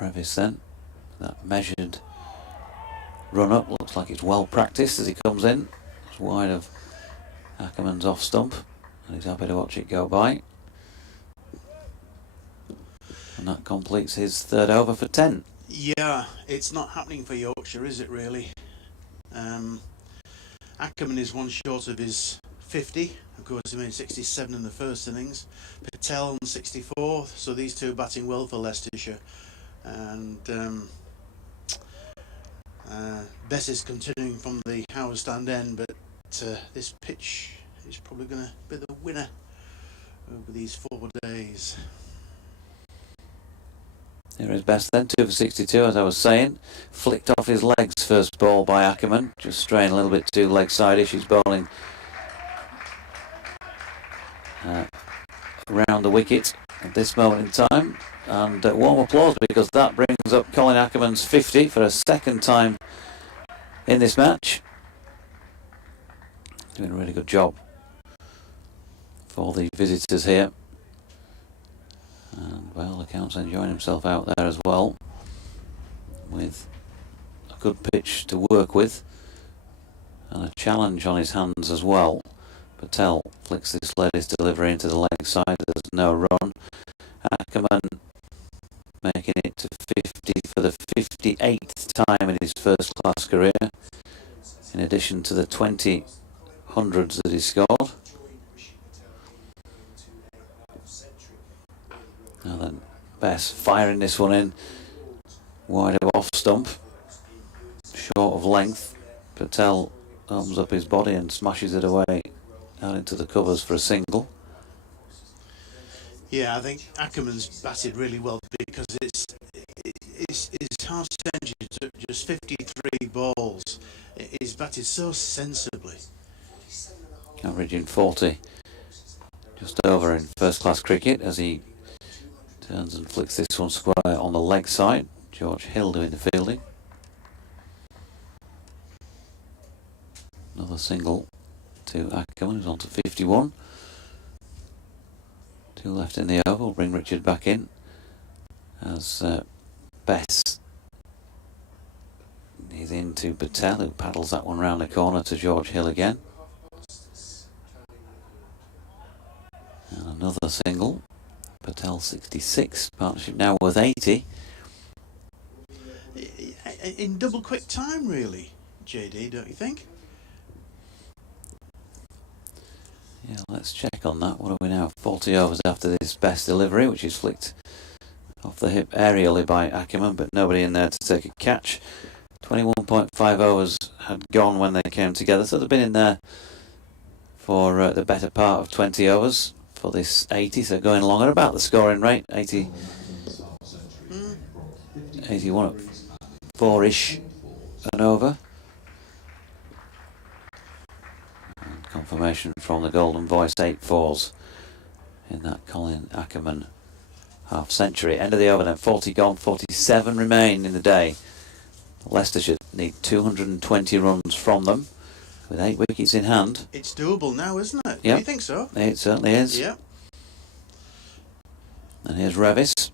Revis then, that measured run up, looks like it's well practiced as he comes in. It's wide of Ackerman's off stump, and he's happy to watch it go by. And that completes his third over for 10. Yeah, it's not happening for Yorkshire, is it really? Ackerman is one short of his 50. Of course, he made 67 in the first innings. Patel on 64, so these two batting well for Leicestershire. And Bess is continuing from the Howard stand end, but this pitch is probably going to be the winner over these 4 days. Here is Bess then, 2 for 62 as I was saying. Flicked off his legs first ball by Ackerman, just straying a little bit too leg side-ish. He's bowling around the wicket at this moment in time. And warm applause because that brings up Colin Ackerman's 50 for a second time in this match. Doing a really good job for the visitors here. And well, the Count's enjoying himself out there as well, with a good pitch to work with and a challenge on his hands as well. Patel flicks this latest delivery into the leg side. There's no run. Ackerman making it to 50 for the 58th time in his first class career, in addition to the 20 hundreds that he scored. Now then, Bess firing this one in, wide of off stump, short of length. Patel opens up his body and smashes it away out into the covers for a single. Yeah, I think Ackerman's batted really well because his half century took just 53 balls. He's batted so sensibly. Averaging 40 just over in first class cricket as he turns and flicks this one square on the leg side. George Hill doing the fielding. Another single to Ackerman, who's on to 51. 2 left in the over. We'll bring Richard back in as Bess is into Patel, who paddles that one round the corner to George Hill again. And another single. Patel 66, partnership now worth 80. In double quick time, really, JD, don't you think? Yeah, let's check on that. What are we now? 40 overs after this Best delivery, which is flicked off the hip aerially by Ackerman, but nobody in there to take a catch. 21.5 overs had gone when they came together, so they've been in there for the better part of 20 overs for this 80, so going along at about the scoring rate, 80, 81 at 4-ish and over. And confirmation from the Golden Voice, 8 fours in that Colin Ackerman half century. End of the over then, 40 gone, 47 remain in the day. Leicestershire need 220 runs from them with 8 wickets in hand. It's doable now, isn't it? Yep. Do you think so? It certainly is. Yeah. And here's Revis.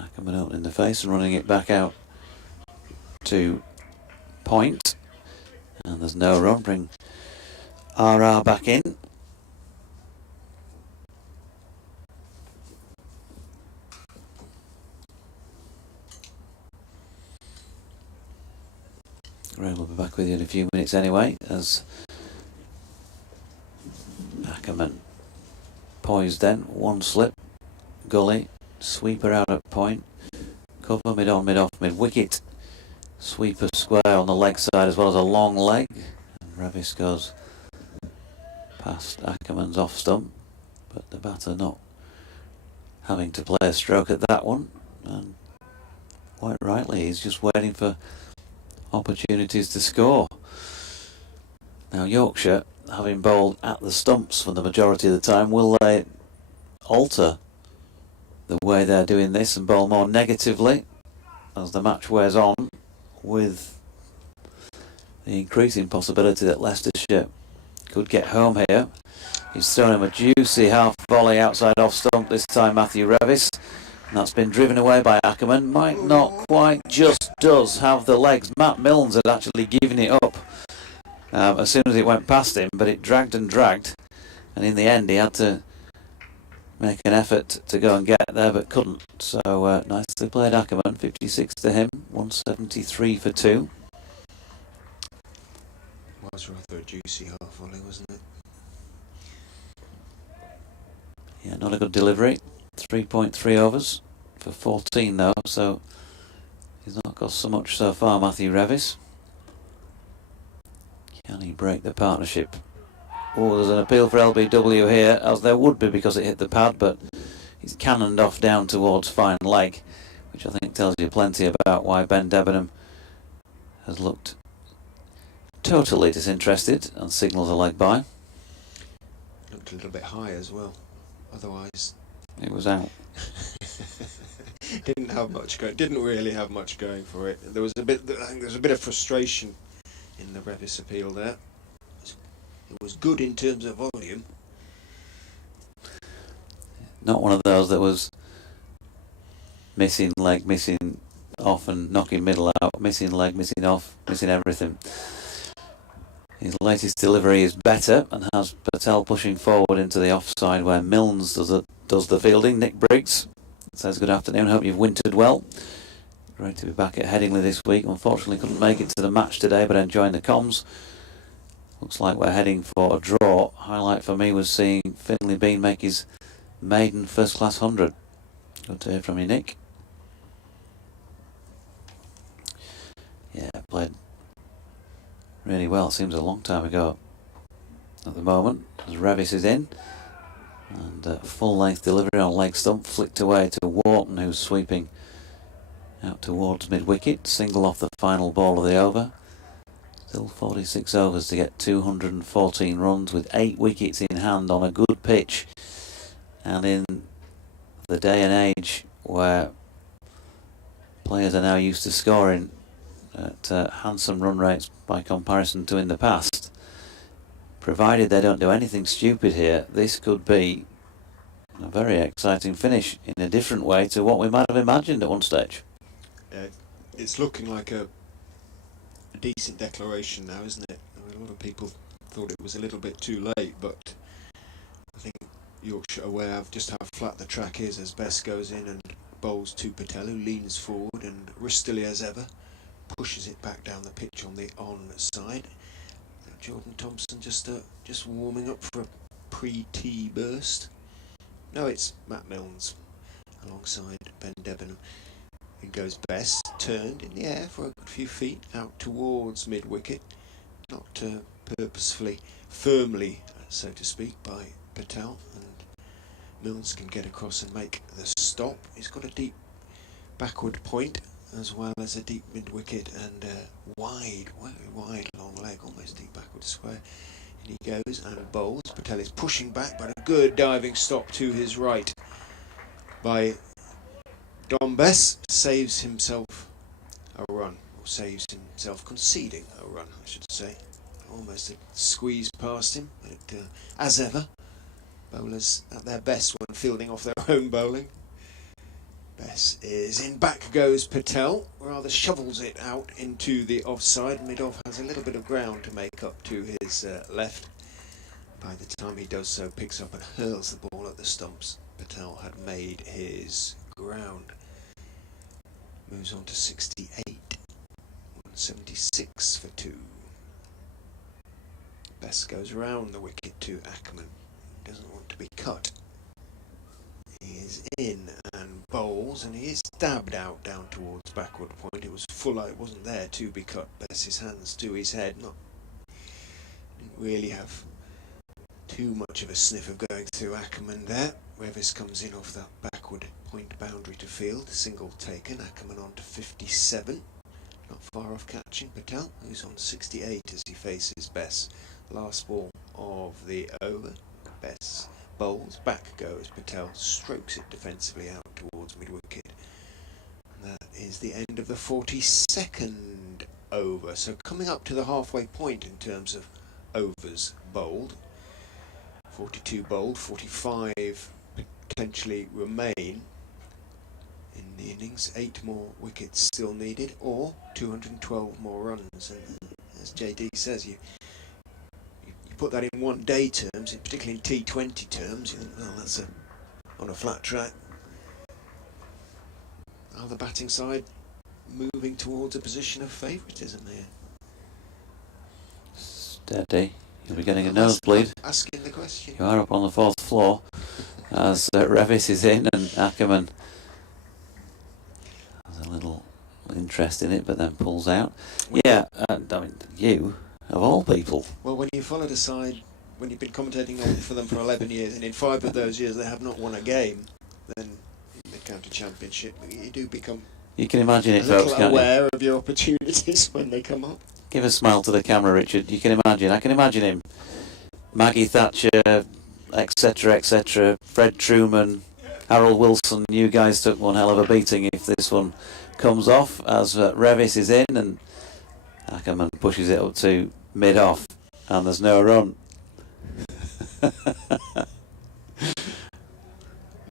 Ackerman opening the face and running it back out to point. And there's no run. Bring RR back in. Graham will be back with you in a few minutes anyway, as Ackerman poised then, 1 slip, gully, sweeper out at point, cover, mid-on, mid-off, mid-wicket. Sweeper square on the leg side as well as a long leg. And Revis goes past Ackerman's off stump, but the batter not having to play a stroke at that one. And quite rightly, he's just waiting for opportunities to score. Now Yorkshire, having bowled at the stumps for the majority of the time, will they alter the way they're doing this and bowl more negatively as the match wears on, with the increasing possibility that Leicestershire could get home here? He's thrown him a juicy half volley outside off stump this time, Matthew Revis, and that's been driven away by Ackerman. Might not quite, just does have the legs. Matt Milnes had actually given it up as soon as it went past him, but it dragged and dragged, and in the end he had to make an effort to go and get there but couldn't. So nicely played Ackerman, 56 to him, 173 for 2. Was rather a juicy half volley, wasn't it? Yeah, not a good delivery. 3.3 overs for 14 though, so he's not got so much so far, Matthew Revis. Can he break the partnership? Oh, there's an appeal for LBW here, as there would be because it hit the pad, but he's cannoned off down towards fine leg, which I think tells you plenty about why Ben Debenham has looked totally disinterested and signals a leg by. Looked a little bit high as well, otherwise it was out. Didn't have much going. Didn't really have much going for it. There was a bit. I think there was a bit of frustration in the Revis appeal there. It was good in terms of volume. Not one of those that was missing leg, missing off and knocking middle out, missing leg, missing off, missing everything. His latest delivery is better and has Patel pushing forward into the offside where Milnes does the fielding. Nick Briggs says good afternoon, hope you've wintered well. Great to be back at Headingley this week. Unfortunately couldn't make it to the match today, but enjoying the comms. Looks like we're heading for a draw. Highlight for me was seeing Finley Bean make his maiden first class 100. Good to hear from you, Nick. Yeah, played really well. Seems a long time ago at the moment, as Revis is in. And full length delivery on leg stump, flicked away to Wharton, who's sweeping out towards mid wicket. Single off the final ball of the over. Still 46 overs to get 214 runs with 8 wickets in hand on a good pitch. And in the day and age where players are now used to scoring at handsome run rates by comparison to in the past, provided they don't do anything stupid here, this could be a very exciting finish in a different way to what we might have imagined at one stage. It's looking like a decent declaration now, isn't it? I mean, a lot of people thought it was a little bit too late, but I think Yorkshire are aware of just how flat the track is as Bess goes in and bowls to Patel, who leans forward and ristily as ever pushes it back down the pitch on the onside. Jordan Thompson just warming up for a pre-tee burst. No, it's Matt Milnes alongside Ben Debenham. In goes Bess, turned in the air for a good few feet out towards mid-wicket, not purposefully, firmly, so to speak, by Patel, and Milnes can get across and make the stop. He's got a deep backward point as well as a deep mid-wicket and wide long leg, almost deep backward square. And he goes and bowls. Patel is pushing back, but a good diving stop to his right by Don Bess. Saves himself a run, or saves himself conceding a run, I should say. Almost a squeeze past him, but as ever, bowlers at their best when fielding off their own bowling. Bess is in, back goes Patel, rather shovels it out into the offside. Mid-off has a little bit of ground to make up to his left. By the time he does so, picks up and hurls the ball at the stumps. Patel had made his ground. Moves on to 68, 176 for 2. Bess goes round the wicket to Ahmed. Doesn't want to be cut. He is in and bowls, and he is stabbed out down towards backward point. It was full out, it wasn't there to be cut. Bess's hands to his head. Didn't really have too much of a sniff of going through Ackerman there. Revis comes in off that backward point boundary to field. Single taken. Ackerman on to 57. Not far off catching Patel, who's on 68 as he faces Bess. Last ball of the over. Bess bowls, back goes Patel, strokes it defensively out towards mid-wicket. That is the end of the 42nd over. So coming up to the halfway point in terms of overs bowled. 42 bowled, 45 potentially remain in the innings. 8 more wickets still needed, or 212 more runs. And as JD says, you put that in one day terms, particularly in T20 terms, you think, well, that's on a flat track. Are the batting side moving towards a position of favouritism here? Steady. You'll be getting a nosebleed. Asking the question. You are up on the 4th floor as Revis is in and Ackerman has a little interest in it but then pulls out. Yeah, I mean, you, of all people. Well, when you followed a side, when you've been commentating on for them for 11 years, and in 5 of those years they have not won a game, then in the county championship you do become You can imagine it, a folks, little can't you? aware of your opportunities when they come up. Give a smile to the camera, Richard. You can imagine. I can imagine him. Maggie Thatcher, etc., etc. Fred Truman, Harold Wilson. You guys took one hell of a beating if this one comes off, as Revis is in and Ackerman pushes it up to mid-off and there's no run.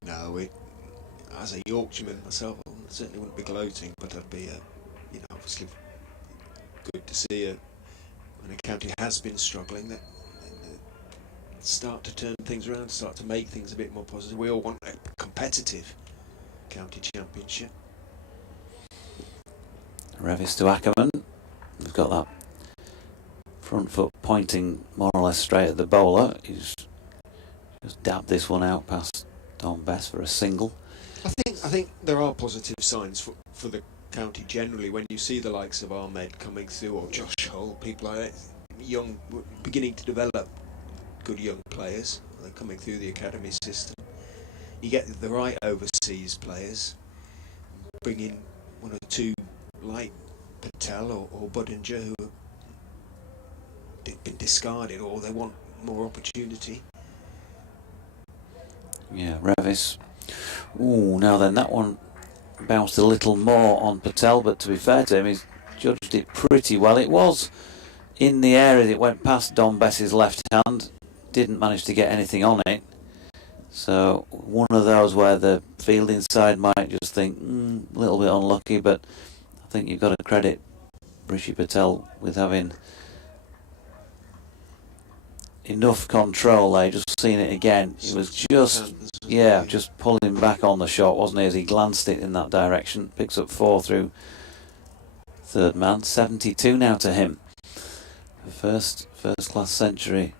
No, as a Yorkshireman myself, I certainly wouldn't be gloating, but I'd be, obviously good to see when a county has been struggling that start to turn things around, start to make things a bit more positive. We all want a competitive county championship. Revis to Ackerman. We've got that front foot pointing more or less straight at the bowler. He's just dabbed this one out past Bess for a single. I think there are positive signs for the county generally when you see the likes of Ahmed coming through, or Josh Hull, people like that, young, beginning to develop good young players. They're coming through the academy system. You get the right overseas players, bring in 1 or 2 like Patel or Budinger who have been discarded, or they want more opportunity. Yeah, Revis. Ooh, now then, that one bounced a little more on Patel, but to be fair to him, he's judged it pretty well. It was in the air as it went past Don Bess's left hand, didn't manage to get anything on it. So one of those where the fielding side might just think, a little bit unlucky, but I think you've got to credit Rishi Patel with having enough control there. Just seen it again. He was just pulling back on the shot, wasn't he, as he glanced it in that direction. Picks up 4 through third man. 72 now to him. The first class century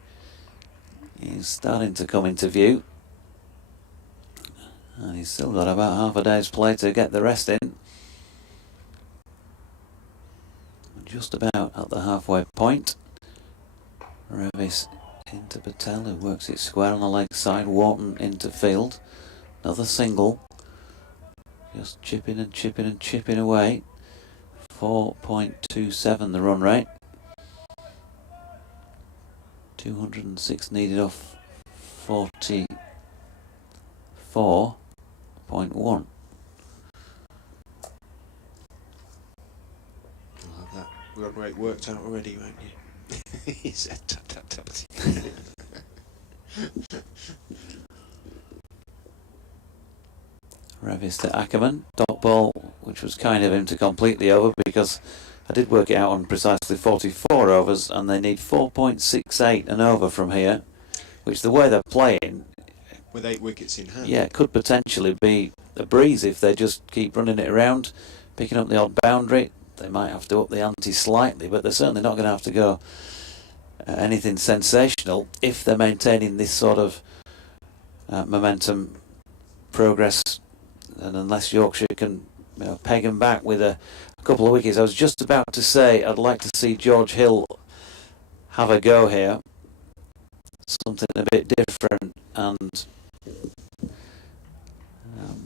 is starting to come into view. And he's still got about half a day's play to get the rest in. Just about at the halfway point. Revis into Patel, who works it square on the leg side. Wharton into field. Another single. Just chipping and chipping and chipping away. 4.27 the run rate. 206 needed off 44.1. You'll have that run rate worked out already, won't you? He said tap tap tap. Revis to Ackerman. Dot ball, which was kind of him to complete the over, because I did work it out on precisely 44 overs and they need 4.68 an over from here, which the way they're playing, with 8 wickets in hand, yeah, could potentially be a breeze if they just keep running it around, picking up the odd boundary. They might have to up the ante slightly, but they're certainly not going to have to go anything sensational if they're maintaining this sort of momentum progress, and unless Yorkshire can peg 'em back with a couple of wickets. I was just about to say I'd like to see George Hill have a go here, something a bit different, and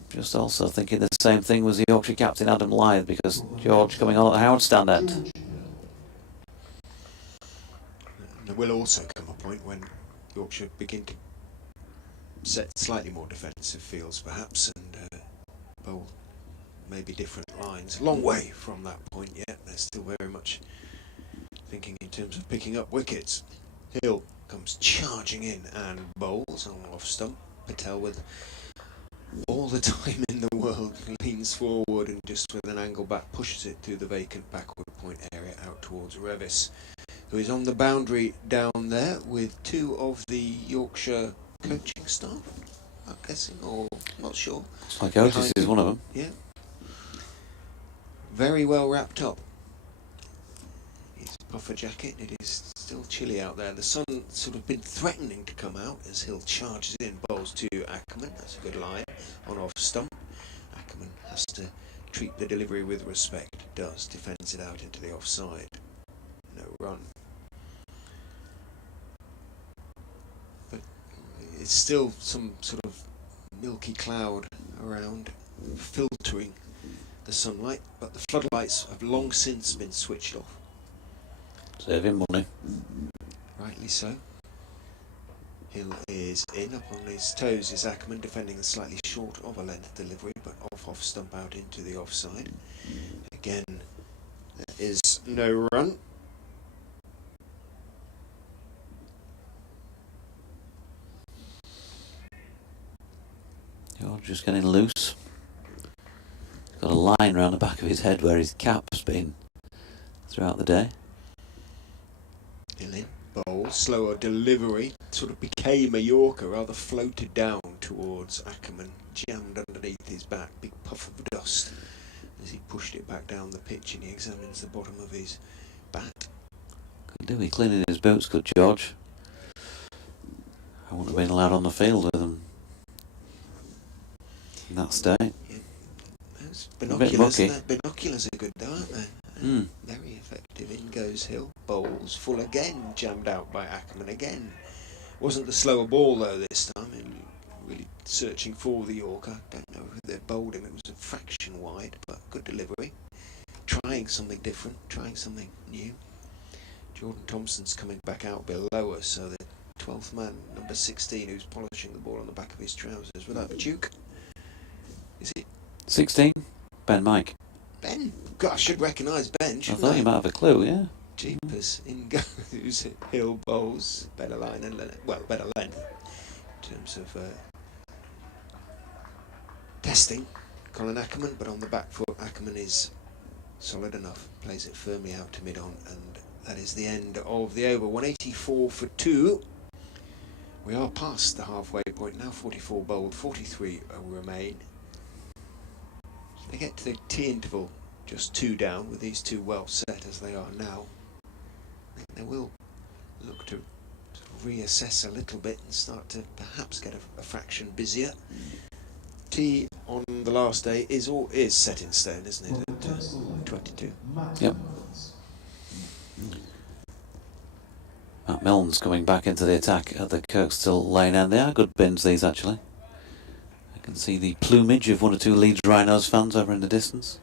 just also thinking the same thing was the Yorkshire captain Adam Lyth, because George coming on at the Howard stand end. There will also come a point when Yorkshire begin to set slightly more defensive fields perhaps, and bowl maybe different lines. Long way from that point yet. They're still very much thinking in terms of picking up wickets. Hill comes charging in and bowls on off stump. Patel, with all the time in the world, leans forward and just with an angle back pushes it through the vacant backward point area out towards Revis, who is on the boundary down there with two of the Yorkshire coaching staff, I'm guessing, or not sure. Looks like Otis is one of them. Yeah. Very well wrapped up. His puffer jacket, it is still chilly out there. The sun sort of been threatening to come out as Hill charges in, bowls to Ahmed. That's a good line on off stump. Ahmed has to treat the delivery with respect. Does, defends it out into the offside. No run. But it's still some sort of milky cloud around, filtering the sunlight, but the floodlights have long since been switched off. Saving money. Rightly so. Hill is in, up on his toes is Ahmed, defending slightly short of a length delivery, but off stump out into the offside. Again, there is no run. George just getting loose. Got a line round the back of his head where his cap's been throughout the day. Hill in, bowl, slower delivery, sort of became a Yorker, rather floated down towards Ackerman, jammed underneath his back, big puff of dust as he pushed it back down the pitch, and he examines the bottom of his bat. Could do with cleaning his boots, good George. I wouldn't have been allowed on the field with them in that state. Yeah. Those binoculars, mucky. binoculars are good though, aren't they? Very effective. In goes Hill, bowls full again, jammed out by Ackerman again. Wasn't the slower ball though this time, and really searching for the Yorker. Don't know who they bowled him, it was a fraction wide, but good delivery. Trying something different, trying something new. Jordan Thompson's coming back out below us, so the 12th man, number 16, who's polishing the ball on the back of his trousers. Without Duke, is it 16? Ben Mike. Ben? God, I should recognise Ben, I shouldn't thought you might have a clue, yeah. Jeepers, in goes Hill, bowls, better line and better length in terms of testing Colin Ackerman, but on the back foot Ackerman is solid enough, plays it firmly out to mid-on, and that is the end of the over. 184 for 2. We are past the halfway point now, 44 bowled, 43 remain. They get to the tea interval, just 2 down, with these two well set as they are now. I think they will look to sort of reassess a little bit and start to perhaps get a fraction busier. Tea on the last day is set in stone, isn't it, at 22? Yep. Matt Milne's coming back into the attack at the Kirkstall Lane end. They are good bins, these, actually. I can see the plumage of one or two Leeds Rhinos fans over in the distance.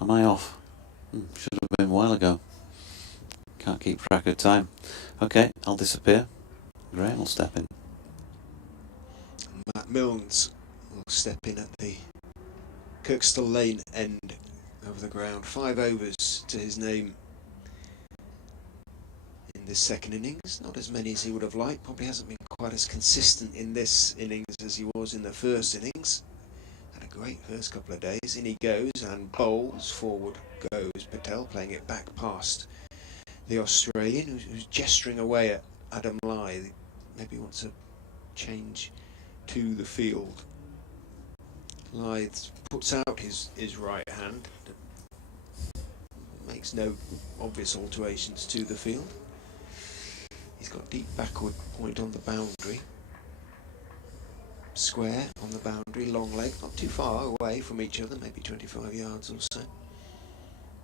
Am I off? Should have been a while ago. Can't keep track of time. Okay, I'll disappear. Graham will step in. Matt Milnes will step in at the Kirkstall Lane end of the ground. 5 overs to his name in this second innings. Not as many as he would have liked. Probably hasn't been quite as consistent in this innings as he was in the first innings. Had a great first couple of days. In he goes and bowls. Forward goes Patel, playing it back past the Australian, who's gesturing away at Adam Lyth. Maybe wants a change to the field. Lyth puts out his right hand, makes no obvious alterations to the field. He's got deep backward point on the boundary. square on the boundary, long leg, not too far away from each other, maybe 25 yards or so.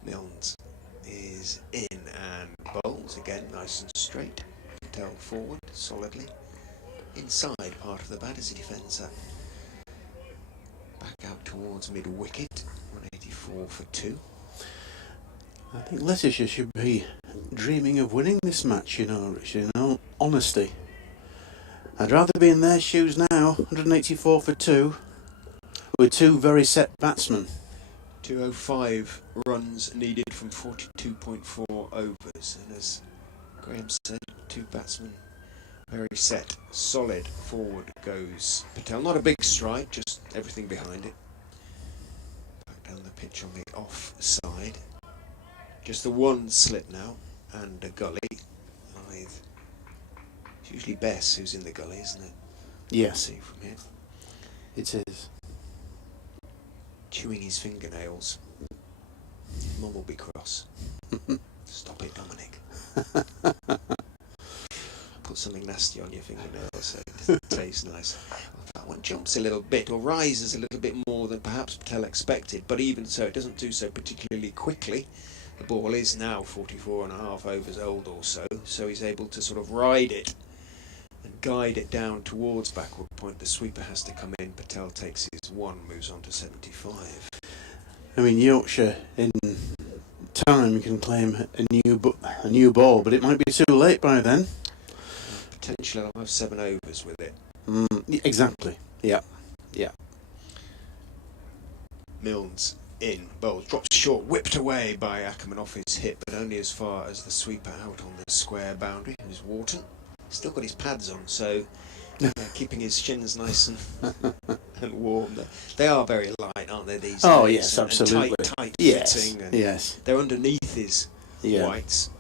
Milnes is in and bowls again, nice and straight. Patel forward solidly. Inside part of the bat as he defends that. Back out towards mid-wicket, 184 for 2. I think Leicestershire should be dreaming of winning this match, Rich, honesty. I'd rather be in their shoes now, 184 for 2, with two very set batsmen. 205 runs needed from 42.4 overs, and as Graham said, two batsmen very set, solid. Forward goes Patel, not a big stride, just everything behind it. Back down the pitch on the off side, just the one slip now, and a gully with, it's usually Bess who's in the gully, isn't it? Yes, See from here. it is. Chewing his fingernails. Mum will be cross. Stop it, Dominic. Put something nasty on your fingernails so it doesn't taste nice. That one jumps a little bit, or rises a little bit more than perhaps Patel expected, but even so, it doesn't do so particularly quickly. The ball is now 44 and a half overs old or so, so he's able to sort of ride it and guide it down towards backward point. The sweeper has to come in. Patel takes his one, moves on to 75. I mean, Yorkshire in time can claim a new ball, but it might be too late by then. Potentially I'll have 7 overs with it. Exactly. Yeah. Milnes in, bowls, drops short, whipped away by Ahmed off his hip, but only as far as the sweeper out on the square boundary. Who's Wharton? Still got his pads on, so keeping his shins nice and warm. They are very light, aren't they, these Oh, days? yes, and absolutely. tight Yes, fitting. And yes. they're underneath his Yeah. whites.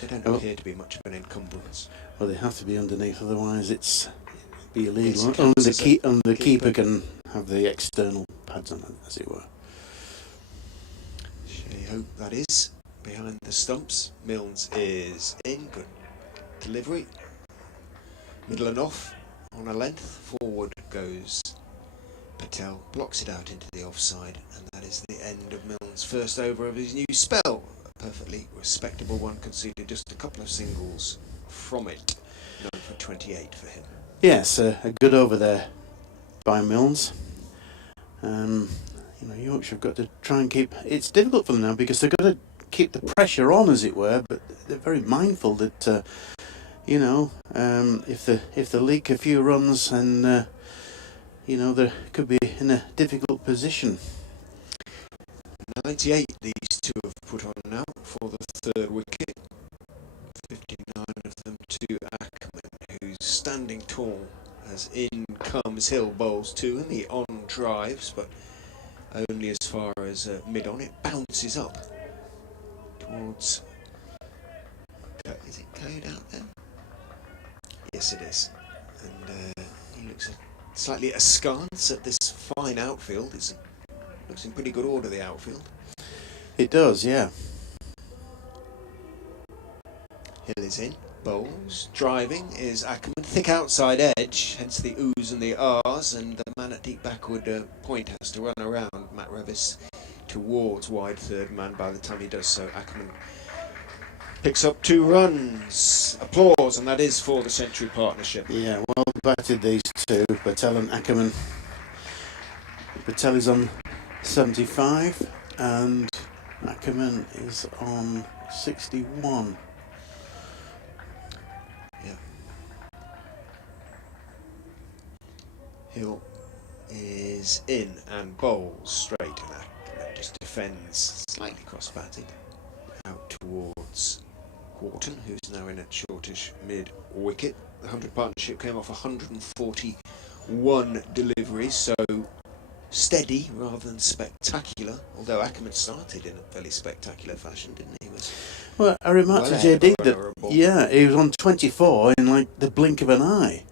They don't appear to be much of an encumbrance. Well, they have to be underneath, otherwise it's be illegal. Yes, Only counts as the a keeper keeper. can have the external pads on it, as it were. Shea Hope, that is, behind the stumps. Milnes is in, good delivery. Middle and off on a length. Forward goes Patel, blocks it out into the offside, and that is the end of Milnes' first over of his new spell. A perfectly respectable one, conceded just a couple of singles from it. None for 28 for him. Yes, a good over there by Milnes. Yorkshire have got to try and keep. It's difficult for them now because they've got to keep the pressure on, as it were. But they're very mindful that if they leak a few runs, and they could be in a difficult position. 98 these two have put on now for the third wicket. 59 of them to Ahmed, who's standing tall as in comes Hill, bowls to him. He on drives, but only as far as mid on. It bounces up towards. Is it Code out there? Yes, it is. And he looks slightly askance at this fine outfield. It looks in pretty good order, the outfield. It does, yeah. Hill is in, bowls, driving is Ahmed, thick outside edge, hence the oohs and the ahs, and the man at deep backward point has to run around Matt Revis towards wide third man. By the time he does so, Ahmed picks up 2 runs. Applause, and that is for the Century partnership. Yeah, well batted these two, Patel and Ackerman. Patel is on 75 and Ackerman is on 61. Yeah. Hill is in and bowls straight, and Ahmed just defends, slightly cross-batted, out towards Wharton, who's now in at shortish mid-wicket. The 100 partnership came off 141 deliveries, so steady rather than spectacular, although Ahmed started in a fairly spectacular fashion, didn't he? Well, I remarked to JD that, he was on 24 in like the blink of an eye.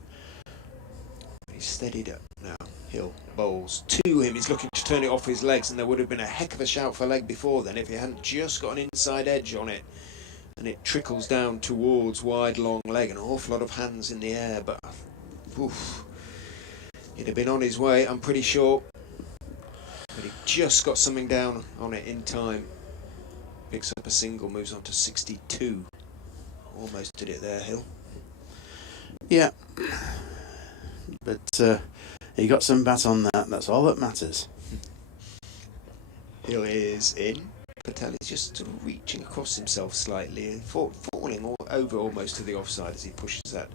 He's steadied up now. Hill bowls to him. He's looking to turn it off his legs, and there would have been a heck of a shout for leg before then if he hadn't just got an inside edge on it. And it trickles down towards wide long leg, an awful lot of hands in the air, but oof, He'd have been on his way, I'm pretty sure. But he just got something down on it in time. Picks up a single, moves on to 62. Almost did it there, Hill. Yeah. But he got some bat on that. That's all that matters. Hill is in. Patel is just sort of reaching across himself slightly, falling over almost to the offside as he pushes that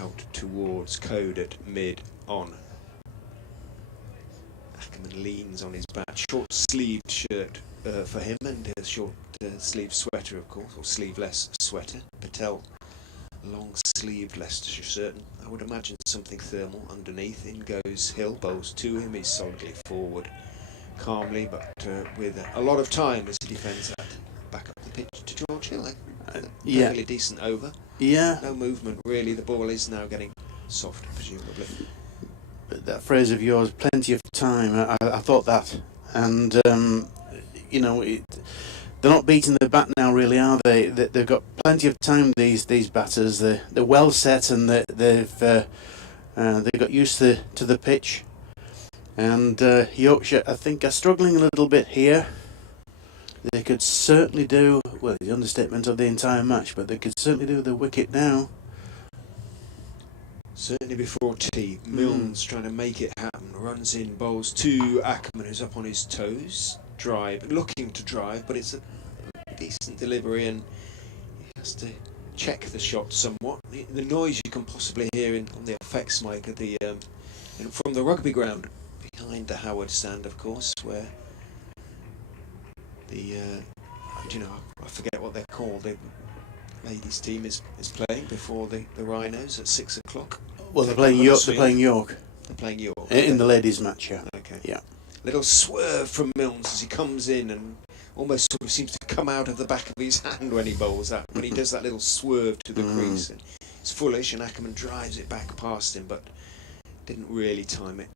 out towards Code at mid-on. Ackerman leans on his bat. Short-sleeved shirt for him and a short-sleeved sweater, of course, or sleeveless sweater. Patel, long-sleeved Leicestershire shirt. I would imagine something thermal underneath. In goes Hill, bowls to him. He's solidly forward, calmly, but with a lot of time as he defends that. Back up the pitch to George Hill. Yeah. Fairly decent over. Yeah. No movement really. The ball is now getting soft, presumably. But that phrase of yours, plenty of time, I thought that. And, you know, they're not beating the bat now, really, are they? They've got plenty of time, these batters. They're well set and they've got used to the pitch. And Yorkshire, I think, are struggling a little bit here. They could certainly do, well, the understatement of the entire match, but they could certainly do the wicket now. Certainly before tea, Milne's trying to make it happen. Runs in, bowls to Ackerman, who's up on his toes. Looking to drive, but it's a decent delivery, and he has to check the shot somewhat. The noise you can possibly hear on the effects mic at the from the rugby ground behind the Howard stand, of course, where the I forget what they're called. The ladies' team is playing before the Rhinos at 6 o'clock. Well, they're playing York. They're playing York. They're playing York In the ladies' match, yeah. Okay. Yeah. Little swerve from Milnes as he comes in and almost sort of seems to come out of the back of his hand when he bowls that. When he does that little swerve to the crease, and it's foolish, and Ackerman drives it back past him, but didn't really time it.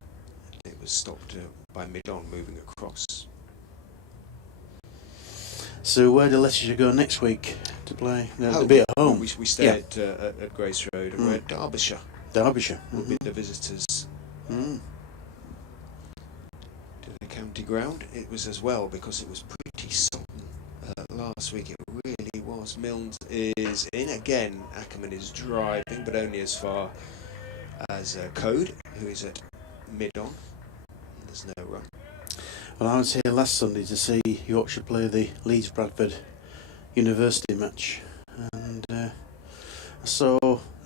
It was stopped by mid-on, moving across. So where do Leicestershire go next week to play? They'll be at home. We stay at Grace Road, and we're at Derbyshire. Derbyshire. Will be the visitors to the county ground. It was as well because it was pretty sodden last week. It really was. Milnes is in again. Ackerman is driving, but only as far as Code, who is at mid-on. There's no run. Well, I was here last Sunday to see Yorkshire play the Leeds Bradford University match, and I saw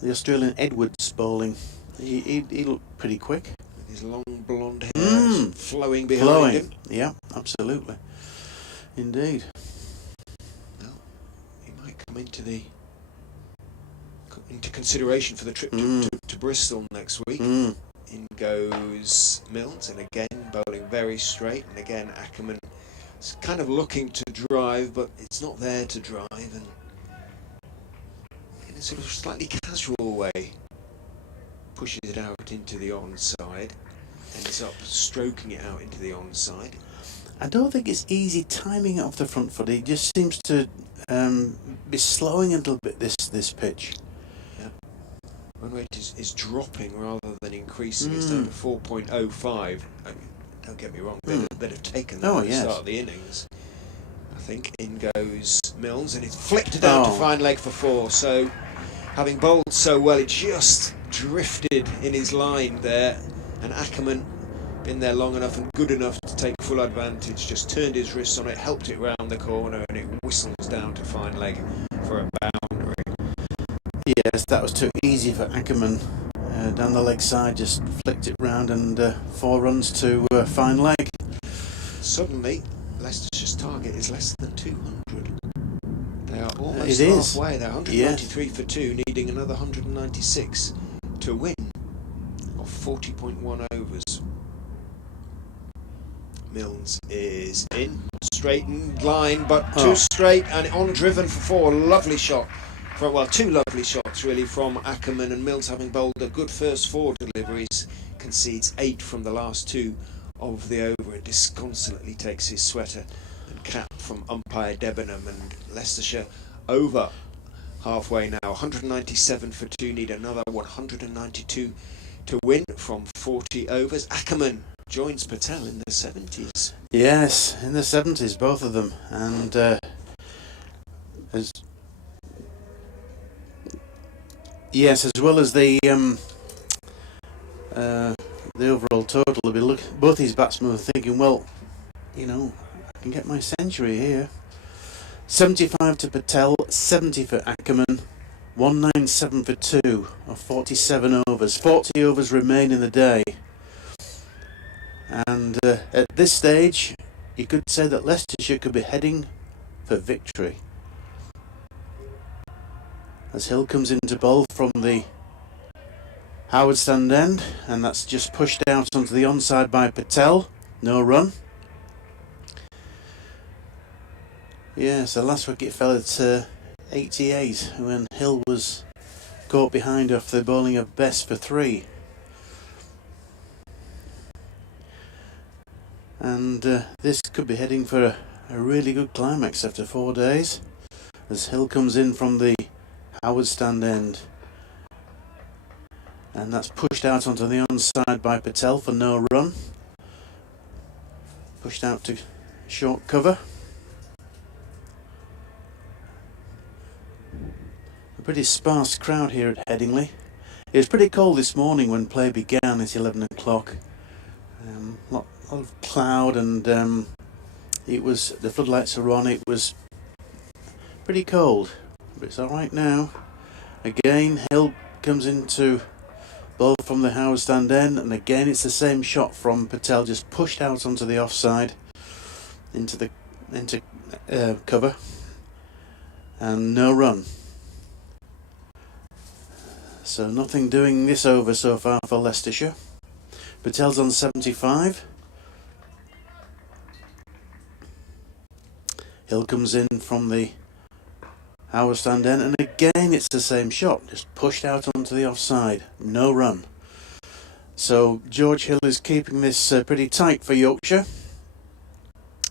the Australian Edwards bowling. He looked pretty quick. With his long blonde hair flowing behind him. Yeah, absolutely. Indeed. Well, he might come into consideration for the trip to Bristol next week. In goes Milnes, and again bowling very straight, and again Ackerman is kind of looking to drive, but it's not there to drive, and in a sort of slightly casual way pushes it out into the onside, ends up stroking it out into the onside. I don't think it's easy timing it off the front foot. It just seems to be slowing a little bit, this pitch. Run rate is dropping rather than increasing. It's down to 4.05. I mean, don't get me wrong, they'd have taken that at the start of the innings. I think in goes Milnes, and it's flicked down to fine leg for 4. So, having bowled so well, it just drifted in his line there, and Ackerman, been there long enough and good enough to take full advantage, just turned his wrists on it, helped it round the corner, and it whistles down to fine leg for a boundary. Yes, that was too easy for Ackerman. Down the leg side, just flicked it round, and 4 runs to fine leg. Suddenly, Leicestershire's target is less than 200. They are almost It is. halfway. They're 193 for 2, needing another 196 to win of 40.1 overs. Milnes is in, straightened line, but too straight and on driven for 4. Lovely shot. Two lovely shots really from Ackerman, and Milnes, having bowled a good first 4 deliveries, concedes 8 from the last 2 of the over, and disconsolately takes his sweater and cap from umpire Debenham, and Leicestershire over halfway now. 197 for 2, need another 192 to win from 40 overs. Ackerman joins Patel in the 70s. Yes, in the 70s, both of them. And as well as the overall total, will be both these batsmen were thinking, well, you know, I can get my century here. 75 to Patel, 70 for Ackerman, 197 for 2 of 47 overs. 40 overs remain in the day. And at this stage, you could say that Leicestershire could be heading for victory. As Hill comes into bowl from the Howard stand end, and that's just pushed out onto the onside by Patel. No run. Yes, the last wicket fell at 88 when Hill was caught behind off the bowling of Bess for 3. And this could be heading for a really good climax after 4 days, as Hill comes in from the Howard stand end, and that's pushed out onto the onside by Patel for no run. Pushed out to short cover. A pretty sparse crowd here at Headingley. It was pretty cold this morning when play began at 11 o'clock. Lot of cloud, and it was, the floodlights are on. It was pretty cold, but it's alright now. Again, Hill comes into bowl from the Howard stand end, and again it's the same shot from Patel, just pushed out onto the offside into cover, and no run. So nothing doing this over so far for Leicestershire. Patel's on 75. Hill comes in from the Howard stand end, and again it's the same shot, just pushed out onto the offside, no run. So George Hill is keeping this pretty tight for Yorkshire,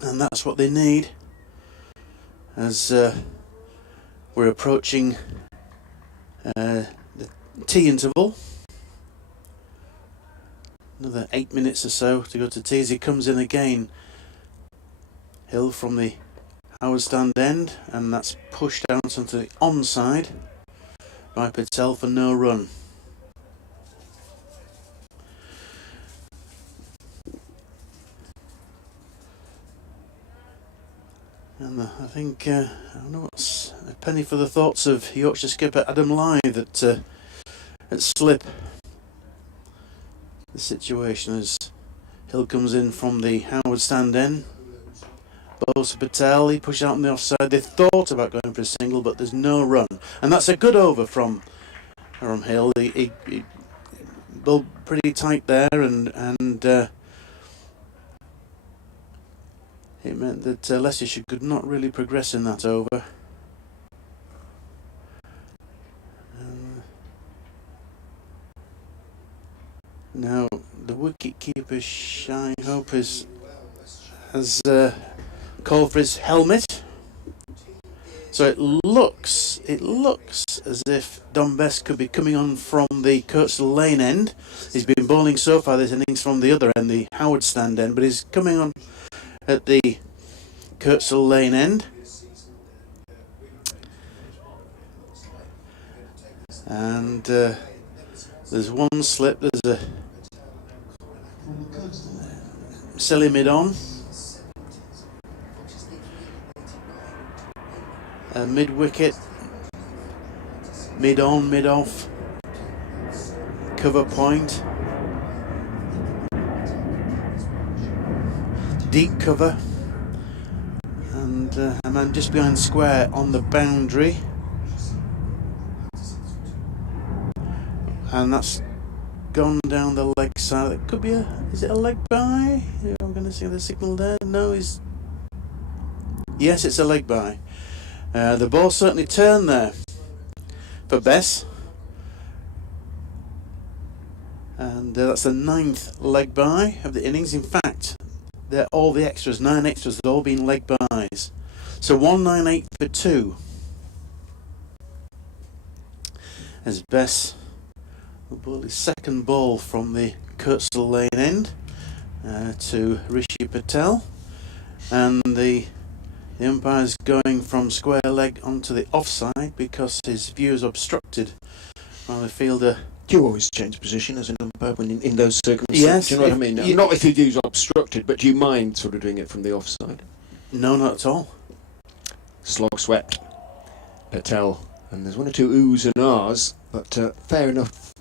and that's what they need as we're approaching the tea interval. Another 8 minutes or so to go to tea as he comes in again. Hill from the Howard stand end, and that's pushed out onto the onside by Patel for no run. And I think I don't know what's a penny for the thoughts of Yorkshire skipper Adam Lythe at slip. The situation as Hill comes in from the Howard stand end. Bowls to Patel, he pushed out on the offside. They thought about going for a single, but there's no run. And that's a good over from Hill. He bowled pretty tight there, and it meant that Leicestershire could not really progress in that over. Now the wicket keeper Shy Hope has called for his helmet. So it looks as if Don Bess could be coming on from the Kirkstall Lane end. He's been bowling so far this innings from the other end, the Howard stand end, but he's coming on at the Kirkstall Lane end. And there's one slip, there's a silly mid-on. Mid-wicket, mid-on, mid-off, cover point, deep cover, and a man just behind square on the boundary, and that's gone down the leg side. It could be is it a leg by? I'm going to see the signal there. No, yes, it's a leg by. The ball certainly turned there for Bess, and that's the 9th leg by of the innings. In fact, they're all the extras, 9 extras, have all been leg bys. So 198 for 2 as Bess The ball is second ball from the Kurtzal Lane end to Rishi Patel, and the umpire's going from square leg onto the offside because his view is obstructed while the fielder. Do you always change position as an umpire when in those circumstances? Yes. Do you know what I mean? Not if your view's obstructed, but do you mind sort of doing it from the offside? No, not at all. Slog swept. Patel. And there's one or two oohs and ahs, but fair enough.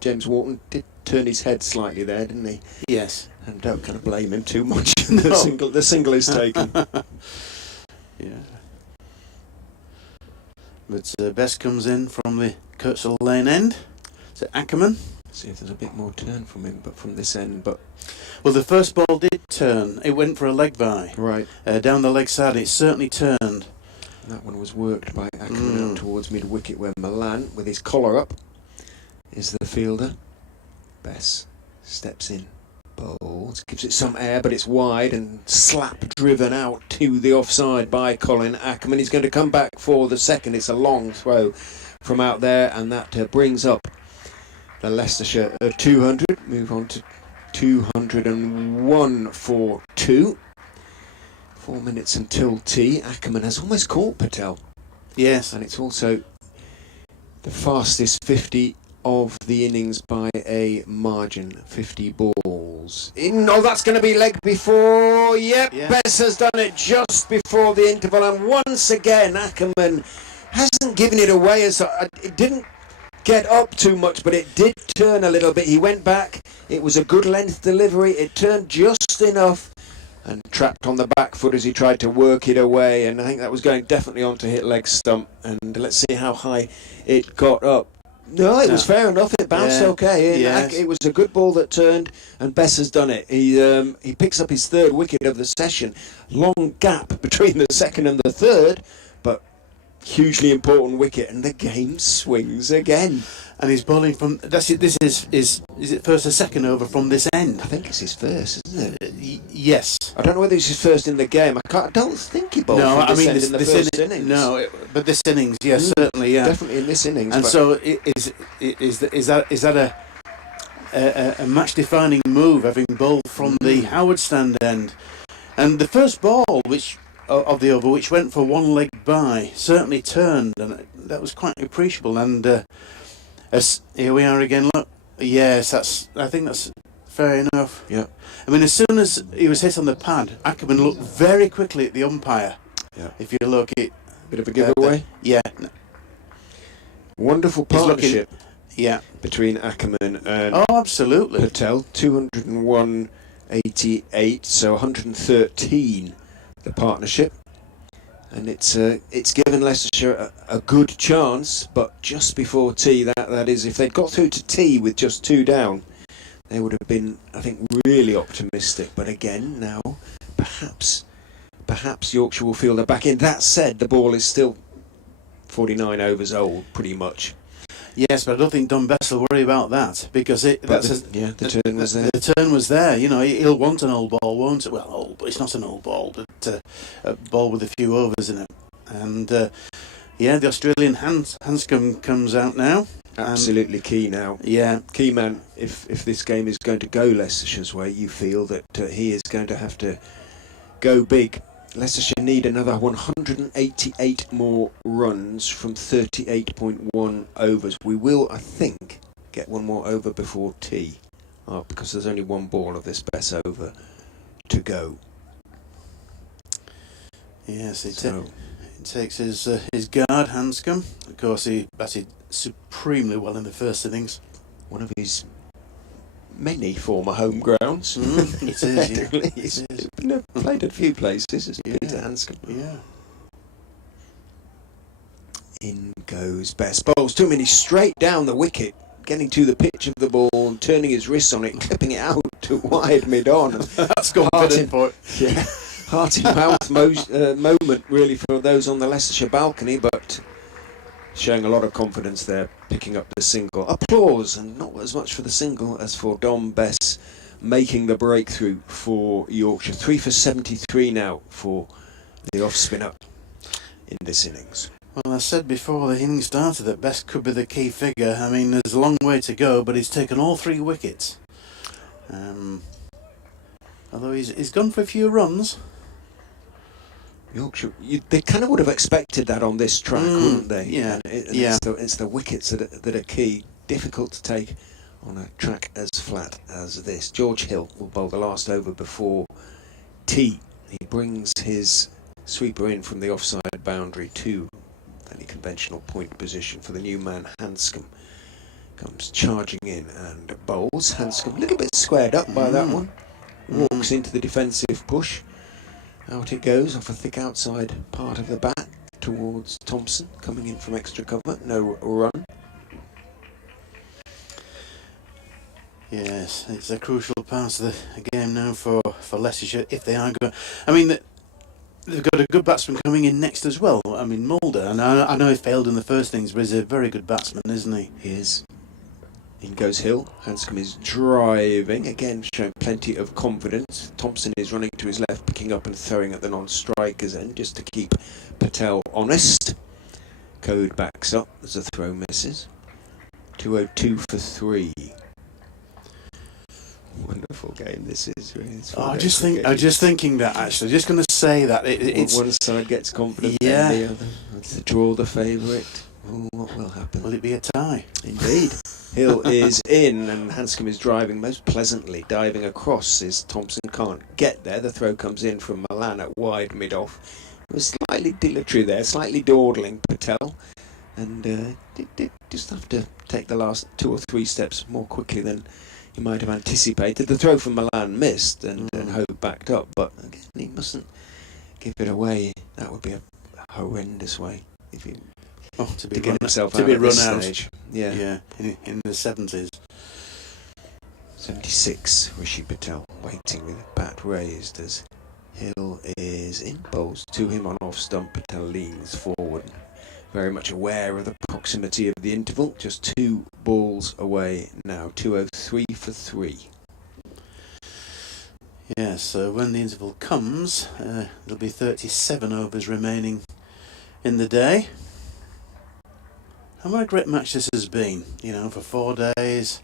James Wharton did turn his head slightly there, didn't he? Yes. And don't kind of blame him too much. No. The single is taken. Yeah. But Bess comes in from the Kurtzal Lane end to Ackerman. See if there's a bit more turn from him, but from this end. But Well, the first ball did turn. It went for a leg by. right, Down the leg side, it certainly turned. that one was worked by Ackerman out towards mid wicket, where Milan, with his collar up, is the fielder. Bess steps in, bowls, gives it some air, but it's wide and slap driven out to the offside by Colin Ackerman. He's going to come back for the second. It's a long throw from out there, and that brings up the Leicestershire 200. Move on to 201 for 2. 4 minutes until tea. Ackerman has almost caught Patel, Yes. and it's also the fastest 50 of the innings by a margin. 50 balls in. Oh, that's going to be leg before. Yep, Yeah. Bess has done it just before the interval, and once again Ackerman hasn't given it away. As it didn't get up too much, but it did turn a little bit. He went back. It was a good length delivery. It turned just enough and trapped on the back foot as he tried to work it away, and I think that was going definitely on to hit leg stump. And let's see how high it got up. No, it was fair enough. It bounced okay. Yes. It was a good ball that turned, and Bess has done it. He picks up his third wicket of the session. Long gap between the second and the third, but hugely important wicket, and the game swings again. And he's bowling from. That's it. This is it first or second over from this end? I think it's his first, isn't it? Yes. I don't know whether it's his first in the game. I don't think he bowled from this end in the first innings. No, but this innings, yes, certainly, yeah, definitely in this innings. And but so is that a match-defining move, having bowled from the Howard Stand end, and the first ball of the over, which went for one leg by, certainly turned, and that was quite appreciable. And as here we are again. Look, yes, I think that's fair enough. Yeah. I mean, as soon as he was hit on the pad, Ackerman looked very quickly at the umpire. Yeah. If you look, it bit of a giveaway. Yeah. Wonderful He's looking- partnership Yeah. between Ackerman and Oh, absolutely. Patel. 201.88, so 113 the partnership, and it's given Leicestershire a good chance, but just before tea, that is, if they'd got through to tea with just 2 down, they would have been, I think, really optimistic. But again, now perhaps Yorkshire will field her back in. That said, the ball is still 49 overs old, pretty much. Yes, but I don't think Don Bess will worry about that because The turn was there. The turn was there. You know, he'll want an old ball, won't it? Well, old, but it's not an old ball, but a ball with a few overs in it. And the Australian Hanscom comes out now. Absolutely key now. Yeah, Key man. If this game is going to go Leicestershire's way, you feel that he is going to have to go big. Leicestershire need another 188 more runs from 38.1 overs. We will, I think, get one more over before tea, because there's only one ball of this Bess over to go. yes, it takes his guard, Hanscom. Of course, he batted supremely well in the first innings. One of his many former home grounds. It is, yeah. He's played a few places as Peter Hanscom. Yeah. In goes Bess. Bowls too many straight down the wicket, getting to the pitch of the ball and turning his wrists on it, clipping it out to wide mid-on. That's confident for it. Yeah, heart in mouth moment really for those on the Leicestershire balcony, but showing a lot of confidence there, picking up the single. Applause, and not as much for the single as for Dom Bess making the breakthrough for Yorkshire. 3 for 73 now for the off spinner in this innings. Well, I said before the innings started that Bess could be the key figure. I mean, there's a long way to go, but he's taken all 3 wickets. Although he's gone for a few runs. Yorkshire, they kind of would have expected that on this track, wouldn't they? Yeah, It's the wickets that are key. Difficult to take on a track as flat as this. George Hill will bowl the last over before tea. He brings his sweeper in from the offside boundary to fairly conventional point position for the new man. Hanscom comes charging in and bowls. Hanscom a little bit squared up by that one. Walks into the defensive push. Out it goes off a thick outside part of the bat towards Thompson, coming in from extra cover. No run. Yes, it's a crucial part of the game now for Leicestershire if they are going. I mean, they've got a good batsman coming in next as well. I mean, Mulder, and I know he failed in the first innings, but he's a very good batsman, isn't he? He is. In goes Hill. Hanscom is driving, again showing plenty of confidence. Thompson is running to his left, picking up and throwing at the non-strikers end just to keep Patel honest. Code backs up as the throw misses. 202 for 3. Wonderful game this is. Really. I'm just thinking that actually. Just going to say that it's one side gets confident, yeah. then the other. Let's draw the favourite. Oh, what will happen? Will it be a tie? Indeed. Hill is in and Hanscom is driving most pleasantly, diving across as Thompson can't get there. The throw comes in from Milan at wide mid-off. It was slightly dilatory there, slightly dawdling Patel, and did just have to take the last 2 or 3 steps more quickly than he might have anticipated. The throw from Milan missed and Hope backed up, but again, he mustn't give it away. That would be a horrendous way if he to be to get run, himself to out be at run this out. stage. Yeah, in the 70s. 76, Rishi Patel waiting with the bat raised as Hill is in. Bowls to him on off stump. Patel leans forward, very much aware of the proximity of the interval. Just 2 balls away now. 203 for 3. Yeah, so when the interval comes, there'll be 37 overs remaining in the day. And what a great match this has been, for 4 days.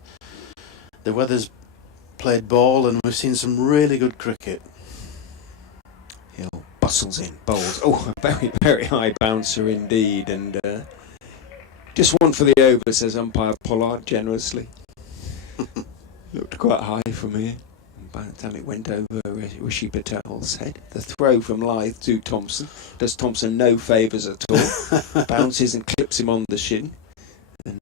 The weather's played ball and we've seen some really good cricket. Hill bustles in, bowls. Oh, a very, very high bouncer indeed. And just one for the over, says umpire Pollard generously. Looked quite high from here. By the time it went over Rishi Patel's head. The throw from Lyth to Thompson does Thompson no favours at all. Bounces and clips him on the shin, and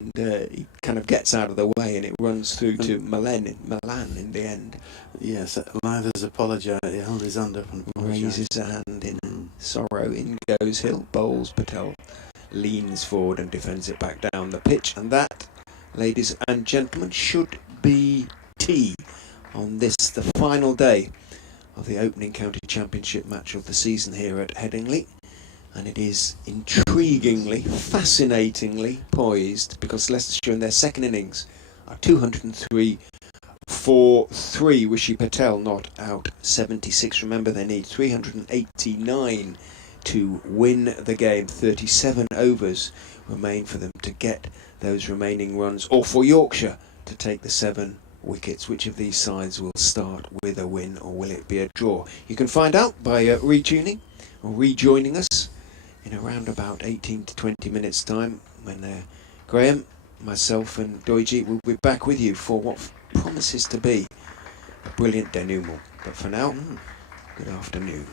he kind of gets out of the way, and it runs through to Milan in the end. Yes, Lyth's apologised. He held his hand up and apologised. Raises a hand in sorrow. In goes Hill. Bowls. Patel leans forward and defends it back down the pitch, and that, ladies and gentlemen, should be tea on this, the final day of the opening county championship match of the season here at Headingley. And it is intriguingly, fascinatingly poised, because Leicestershire in their second innings are 203 for 3. Rishi Patel not out 76. Remember, they need 389 to win the game. 37 overs remain for them to get those remaining runs, or for Yorkshire to take the 7 wickets. Which of these sides will start with a win, or will it be a draw? You can find out by retuning or rejoining us in around about 18 to 20 minutes time, when Graham, myself and Doiji will be back with you for what promises to be a brilliant denouement. But for now, good afternoon.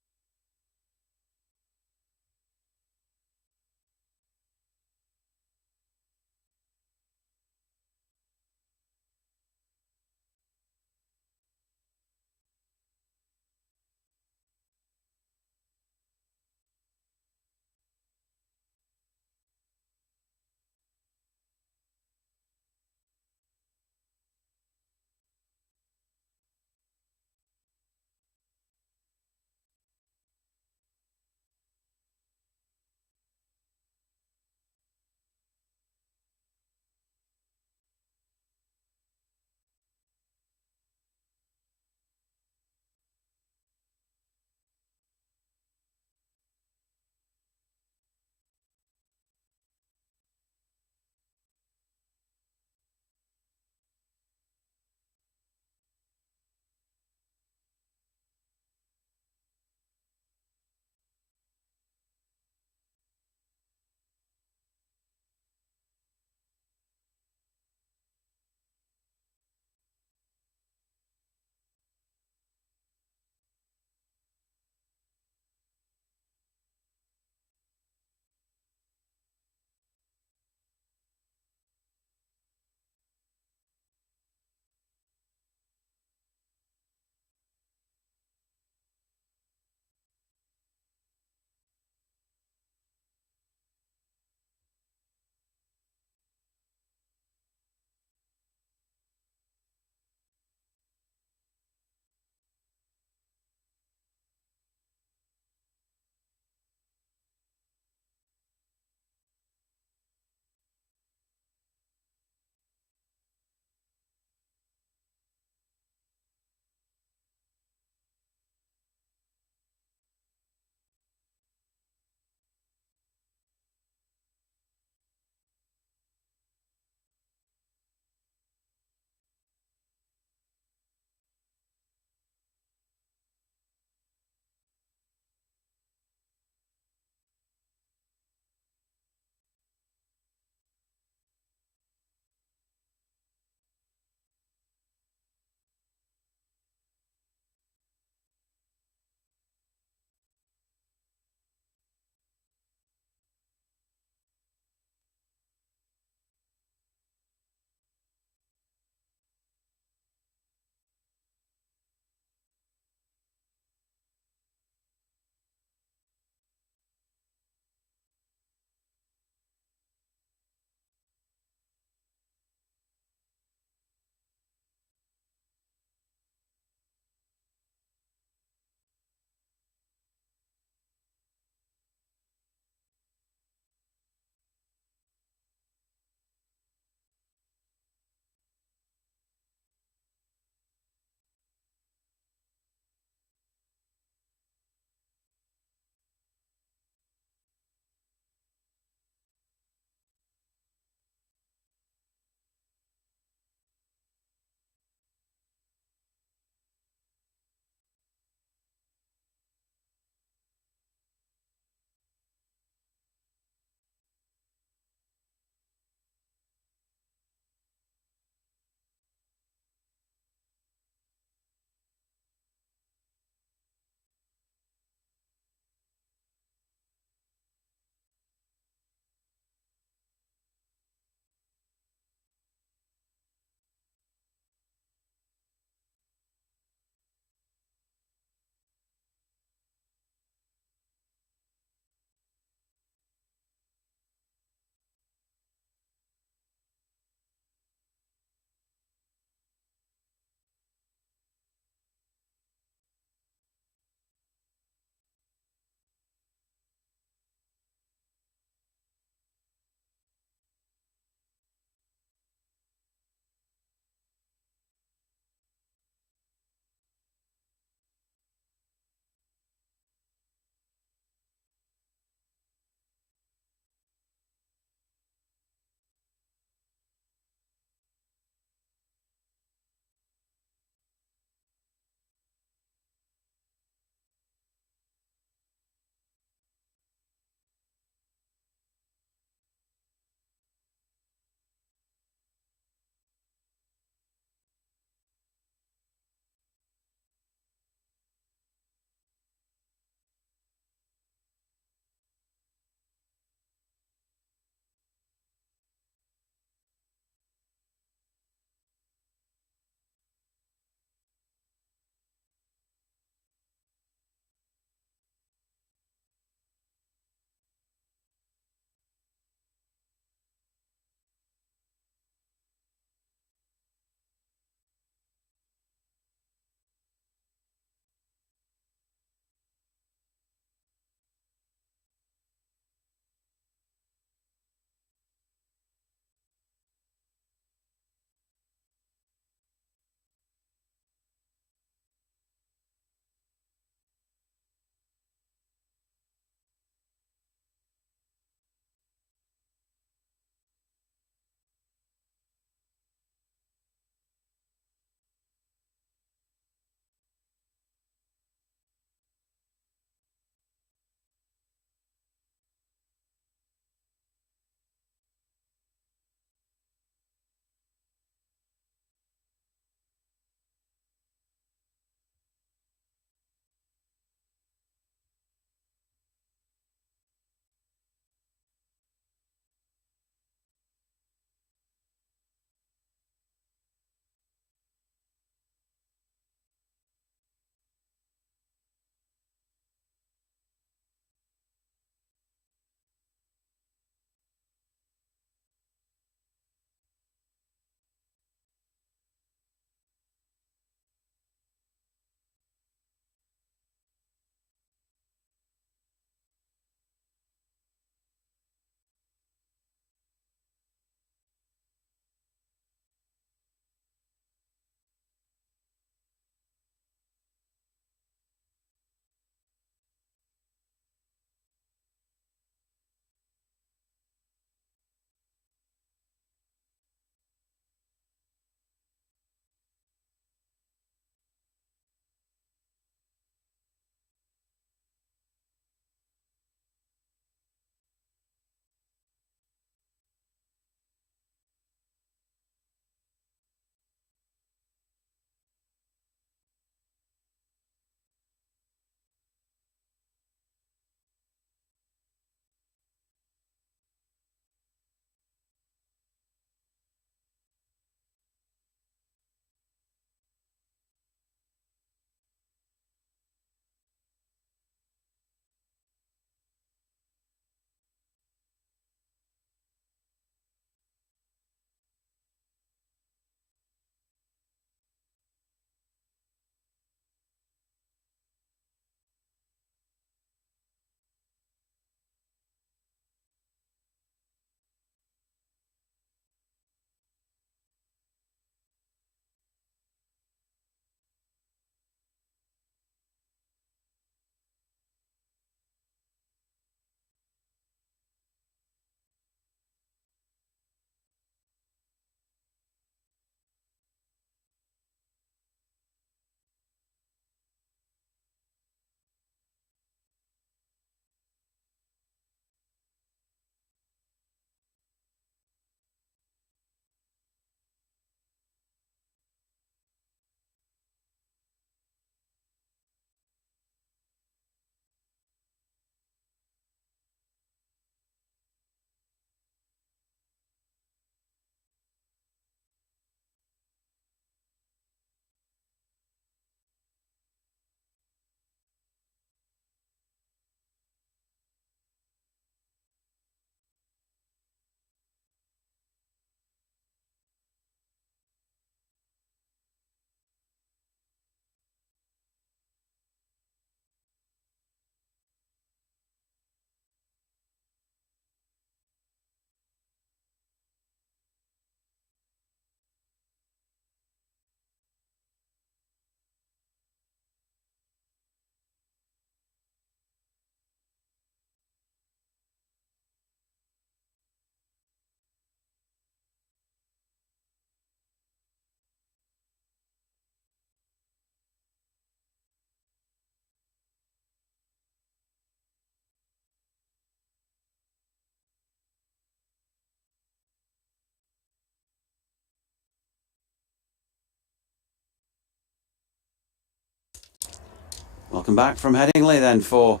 Welcome back from Headingley then for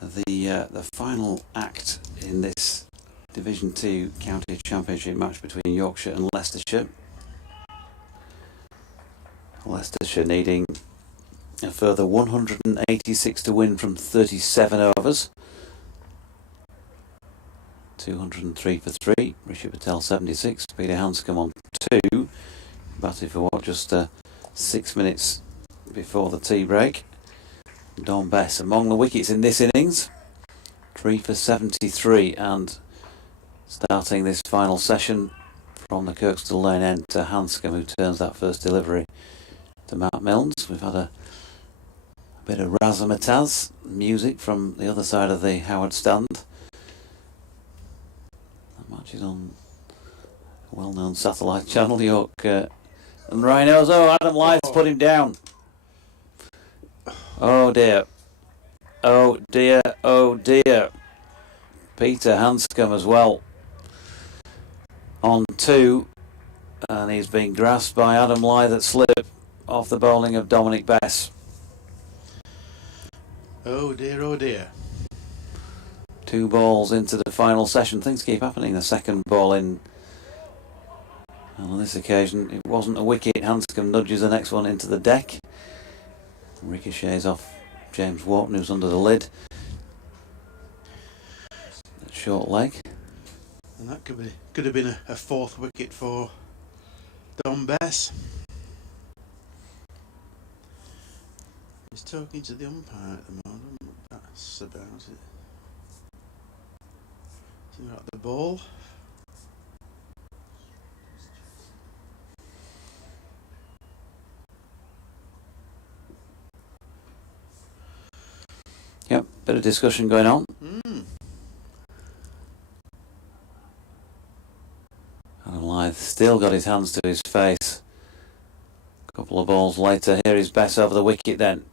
the final act in this Division 2 County Championship match between Yorkshire and Leicestershire. Leicestershire needing a further 186 to win from 37 overs. 203 for 3. Rishi Patel 76. Peter Hanscom on 2. Batted for what, just 6 minutes before the tea break. Don Bess among the wickets in this innings. 3 for 73, and starting this final session from the Kirkstall Lane end to Hanscom, who turns that first delivery to Matt Milnes. We've had a bit of razzmatazz music from the other side of the Howard stand. That match is on a well-known satellite channel, York and Rhinos. Oh, Adam Lyth's put him down. Oh dear. Oh dear, oh dear. Peter Hanscom as well on 2, and he's been grasped by Adam Lyth at slip off the bowling of Dominic Bess. Oh dear, oh dear. 2 balls into the final session. Things keep happening. The second ball in, and on this occasion it wasn't a wicket. Hanscom nudges the next one into the deck. Ricochets off James Wharton, who's under the lid. Short leg. And that could have been a 4th wicket for Don Bess. He's talking to the umpire at the moment. That's about it. He's got the ball. Yep, bit of discussion going on. Adam Lyth still got his hands to his face. A couple of balls later, here is Bess over the wicket then.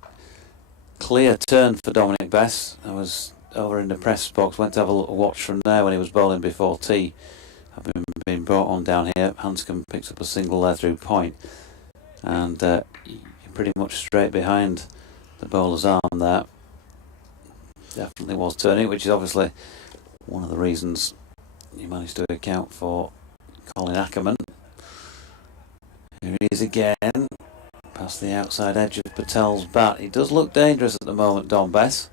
Clear turn for Dominic Bess. I was over in the press box, went to have a little watch from there when he was bowling before tea. Having been brought on down here, Hanscom picks up a single there through point. And pretty much straight behind the bowler's arm there. Definitely was turning, which is obviously one of the reasons you managed to account for Colin Ackerman. Here he is again, past the outside edge of Patel's bat. He does look dangerous at the moment, Don Bess.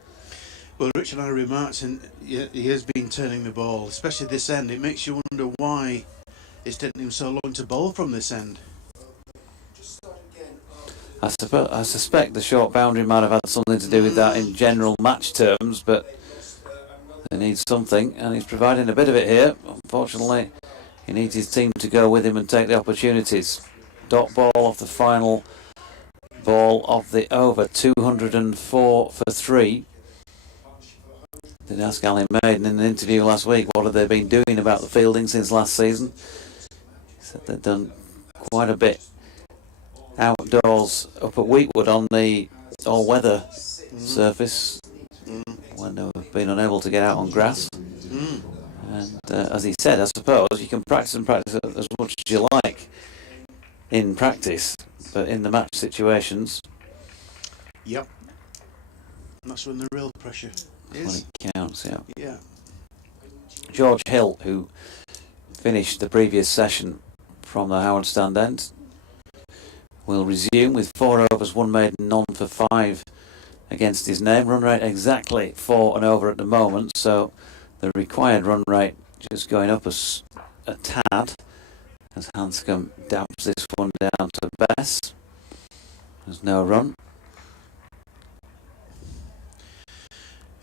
Well, Richard and I remarked, and he has been turning the ball, especially this end. It makes you wonder why it's taking him so long to bowl from this end. I suspect the short boundary might have had something to do with that in general match terms, but they need something, and he's providing a bit of it here. Unfortunately, he needs his team to go with him and take the opportunities. Dot ball off the final ball of the over, 204 for 3. Did ask Ali Maiden in an interview last week what have they been doing about the fielding since last season. He said they've done quite a bit outdoors up at Wheatwood on the all-weather surface when they've been unable to get out on grass. And as he said, I suppose you can practice and practice as much as you like in practice, but in the match situations, Yep. That's when the real pressure when is. it counts. Yeah. George Hill, who finished the previous session from the Howard stand end, will resume with 4 overs, 1 maiden, none for 5 against his name. Run rate exactly 4 and over at the moment, so the required run rate just going up a tad as Hanscom dabs this one down to Bess. There's no run.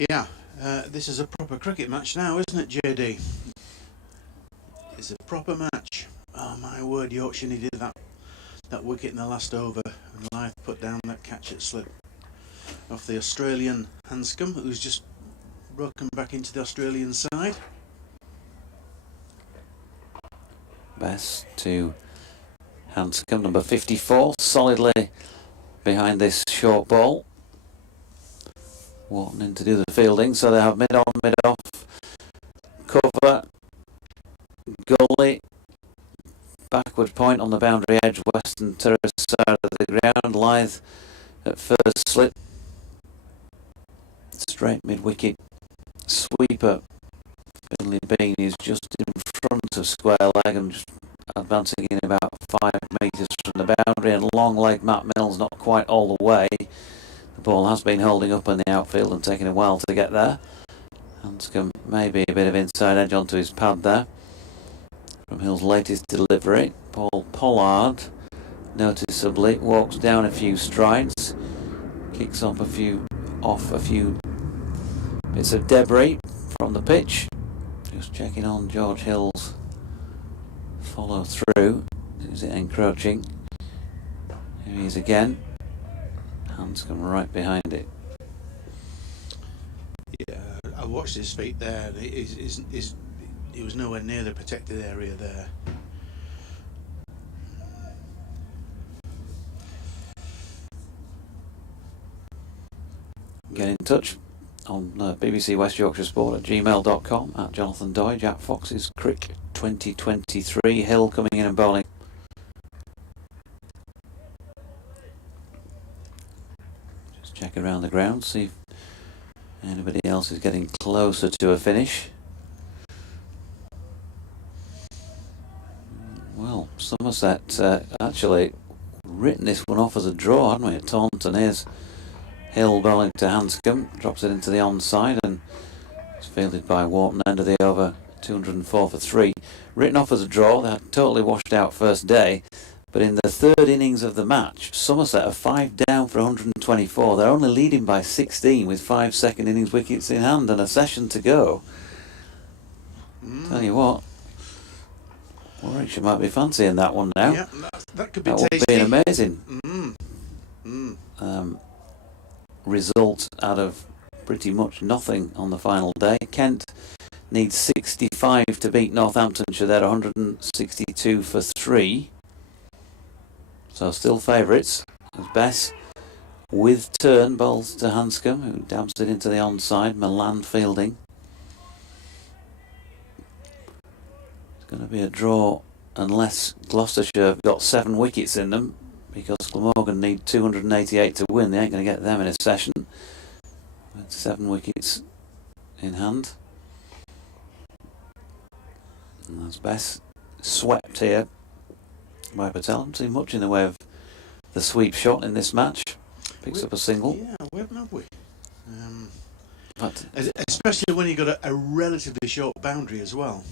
Yeah. This is a proper cricket match now, isn't it, JD? It's a proper match. Oh my word, Yorkshire needed that wicket in the last over, and Lyth put down that catch at slip off the Australian Hanscom, who's just broken back into the Australian side. Bess to Hanscom, number 54, solidly behind this short ball. Wharton in to do the fielding, so they have mid on, mid off, cover, gully, backward point on the boundary edge, western terrace side of the ground. Lyth at first slip, straight mid-wicket sweeper. Finley Bean is just in front of square leg and just advancing in about 5 metres from the boundary, and long leg Matt Mills not quite all the way. The ball has been holding up in the outfield and taking a while to get there. Hanscom maybe a bit of inside edge onto his pad there from Hill's latest delivery. Paul Pollard noticeably walks down a few strides, kicks off a few bits of debris from the pitch. Just checking on George Hill's follow through. Is it encroaching? Here he is again. Hanscom right behind it. Yeah, I watched his feet there. He was nowhere near the protected area there. Get in touch on BBC West Yorkshire Sport at gmail.com, at Jonathan Doy, Jack Fox's Crick 2023. Hill coming in and bowling. Just check around the ground, see if anybody else is getting closer to a finish. Well, Somerset actually written this one off as a draw, hadn't we, at Thompson? Here's Hill bowling to Hanscom, drops it into the onside, and it's fielded by Wharton, end of the over, 204 for 3. Written off as a draw. They had totally washed out first day, but in the third innings of the match, Somerset are 5 down for 124. They're only leading by 16 with 5 second innings wickets in hand and a session to go. Tell you what, Warwickshire might be fancying that one now. Yeah, that could be that tasty. That would be an amazing result out of pretty much nothing on the final day. Kent needs 65 to beat Northamptonshire. They're 162 for 3. So still favourites. As Bess with turn bowls to Hanscom, who dabs it into the onside. Milan fielding. It's going to be a draw unless Gloucestershire have got 7 wickets in them, because Glamorgan need 288 to win. They ain't going to get them in a session with 7 wickets in hand. And that's Bess swept here by Patel. Haven't seen much in the way of the sweep shot in this match. Picks up a single. Yeah, we haven't, have we? But Especially when you've got a relatively short boundary as well.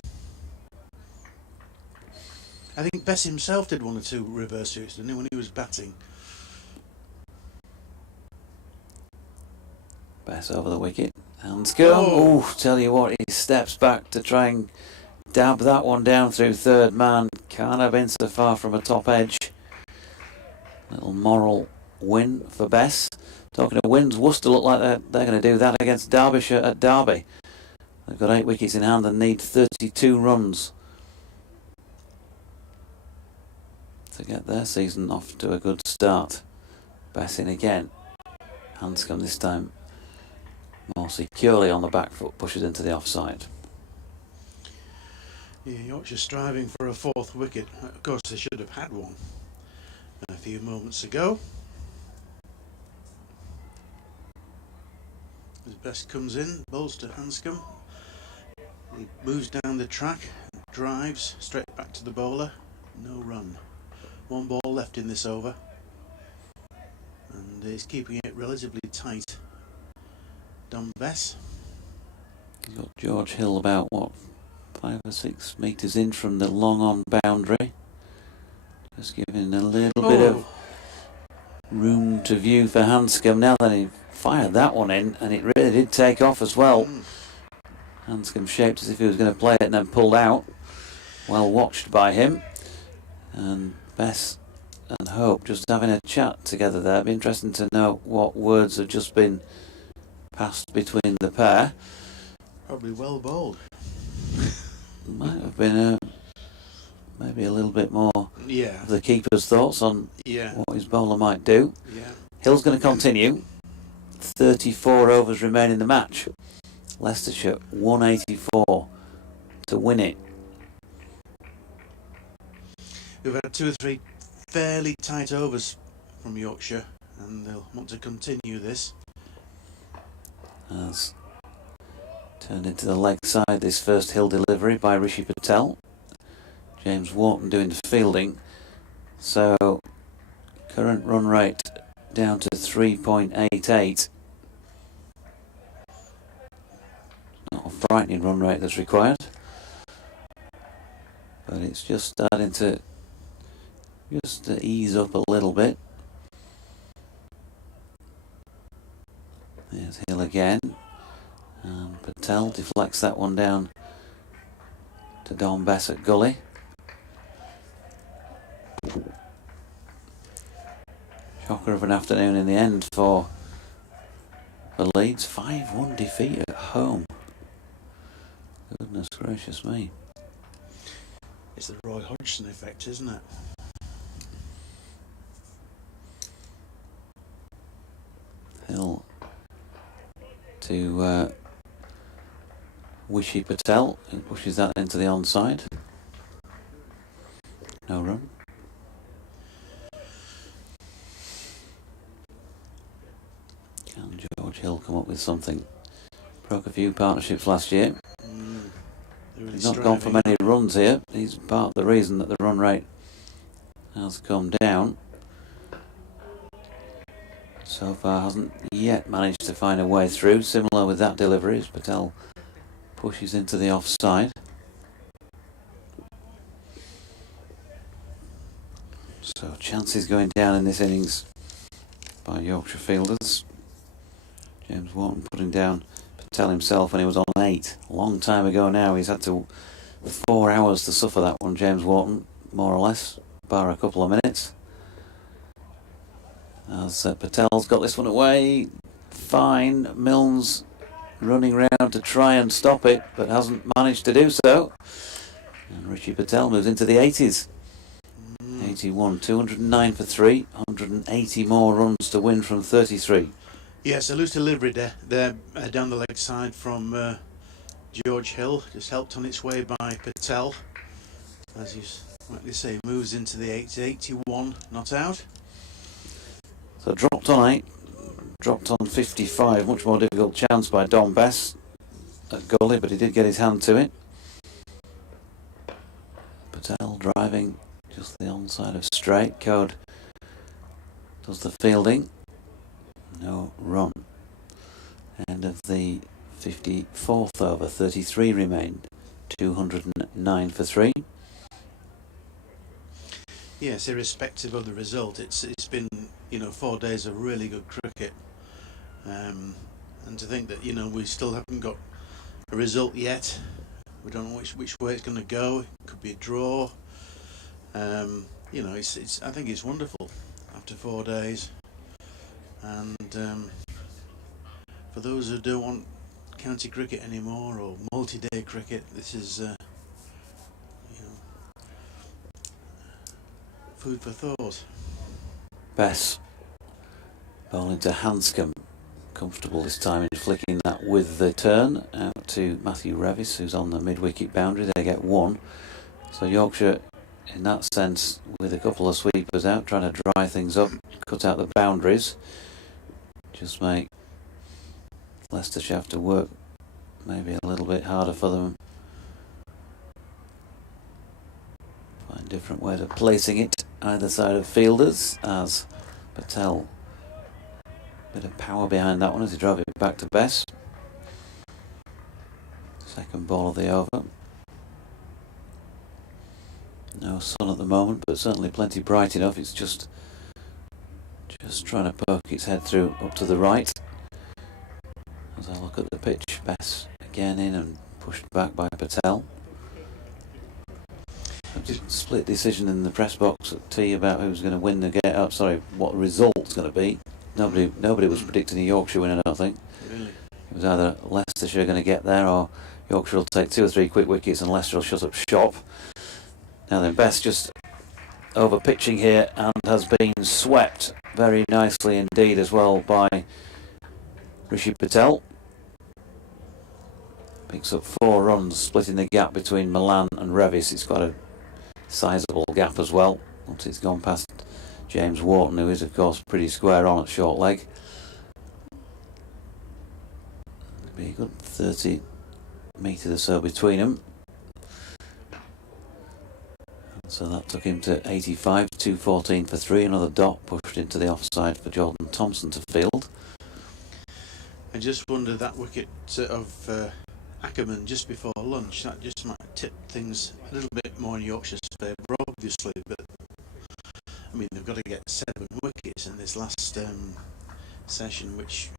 I think Bess himself did 1 or 2 reverse sweeps, didn't he, when he was batting? Bess over the wicket. Hanscom. Oh, tell you what, he steps back to try and dab that one down through third man. Can't have been so far from a top edge. Little moral win for Bess. Talking of wins, Worcester look like they're going to do that against Derbyshire at Derby. They've got 8 wickets in hand and need 32 runs to get their season off to a good start. Bess in again. Hanscom this time more securely on the back foot, pushes into the offside. Yeah, Yorkshire striving for a 4th wicket. Of course, they should have had one a few moments ago. As Bess comes in, bowls to Hanscom. He moves down the track, drives straight back to the bowler. No run. 1 ball left in this over, and he's keeping it relatively tight. Don Bess. He's got George Hill about, what, 5 or 6 metres in from the long on boundary. Just giving a little bit of room to view for Hanscom. Now that he fired that one in, and it really did take off as well. Hanscom shaped as if he was going to play it and then pulled out. Well watched by him. And Bess and Hope just having a chat together there. It'd be interesting to know what words have just been passed between the pair. Probably well bowled. Might have been maybe a little bit more Yeah. of the keeper's thoughts on Yeah. what his bowler might do. Yeah. Hill's going to continue. 34 overs remain in the match. Leicestershire 184 to win it. We've had 2 or 3 fairly tight overs from Yorkshire, and they'll want to continue this. has turned into the leg side this first Hill delivery by Rishi Patel. James Wharton doing the fielding. So current run rate down to 3.88. Not a frightening run rate that's required, but it's just starting to ease up a little bit. There's Hill again, and Patel deflects that one down to Bess at gully. Shocker of an afternoon in the end for Leeds. 5-1 defeat at home. Goodness gracious me. It's the Roy Hodgson effect, isn't it? Hill to Rishi Patel, who pushes that into the onside. No run. Can George Hill come up with something? Broke a few partnerships last year. Really He's not gone for many runs here. He's part of the reason that the run rate has come down. So far hasn't yet managed to find a way through. Similar with that delivery as Patel pushes into the offside. So chances going down in this innings by Yorkshire fielders. James Wharton putting down Patel himself when he was on 8. A long time ago now. He's had to 4 hours to suffer that one, James Wharton, more or less, bar a couple of minutes. As Patel's got this one away, fine. Milne's running round to try and stop it, but hasn't managed to do so. And Rishi Patel moves into the 80s. 81, 209 for 3, 180 more runs to win from 33. Yes, a loose delivery there down the leg side from George Hill, just helped on its way by Patel. As you rightly say, moves into the 81, not out. So dropped on 8, dropped on 55, much more difficult chance by Bess at gully, but he did get his hand to it. Patel driving just the onside of straight. Code does the fielding. No run. End of the 54th over, 33 remained. 209 for 3. Yes, irrespective of the result, it's been 4 days of really good cricket, and to think that we still haven't got a result yet. We don't know which way it's going to go. It could be a draw. It's I think it's wonderful after 4 days, and for those who don't want county cricket anymore or multi-day cricket, this is food for thought. Bess bowling to Hanscom, comfortable this time in flicking that with the turn out to Matthew Revis, who's on the mid-wicket boundary. They get 1. So Yorkshire, in that sense, with a couple of sweepers out, trying to dry things up, cut out the boundaries, just make Leicestershire have to work maybe a little bit harder for them. Find different ways of placing it either side of fielders, as Patel, bit of power behind that one as he drove it back to Bess. Second ball of the over. No sun at the moment, but certainly plenty bright enough. It's just trying to poke its head through up to the right. As I look at the pitch, Bess again in and pushed back by Patel. Split decision in the press box at tea about who's going to win the get up. Sorry, what the result's going to be. Nobody was predicting a Yorkshire win, I don't think. Really? It was either Leicestershire going to get there, or Yorkshire will take 2 or 3 quick wickets and Leicester will shut up shop. Now then, Bess just over pitching here and has been swept very nicely indeed as well by Rishi Patel. Picks up 4 runs, splitting the gap between Milan and Revis. It's got a sizable gap as well once it's gone past James Wharton, who is of course pretty square on at short leg. good 30 metres or so between them. So that took him to 85, 214 for 3. Another dot pushed into the offside for Jordan Thompson to field. I just wonder that wicket of Ackerman just before lunch, that just might tip things a little bit more in Yorkshire's favour, obviously, but I mean they've got to get 7 wickets in this last session, which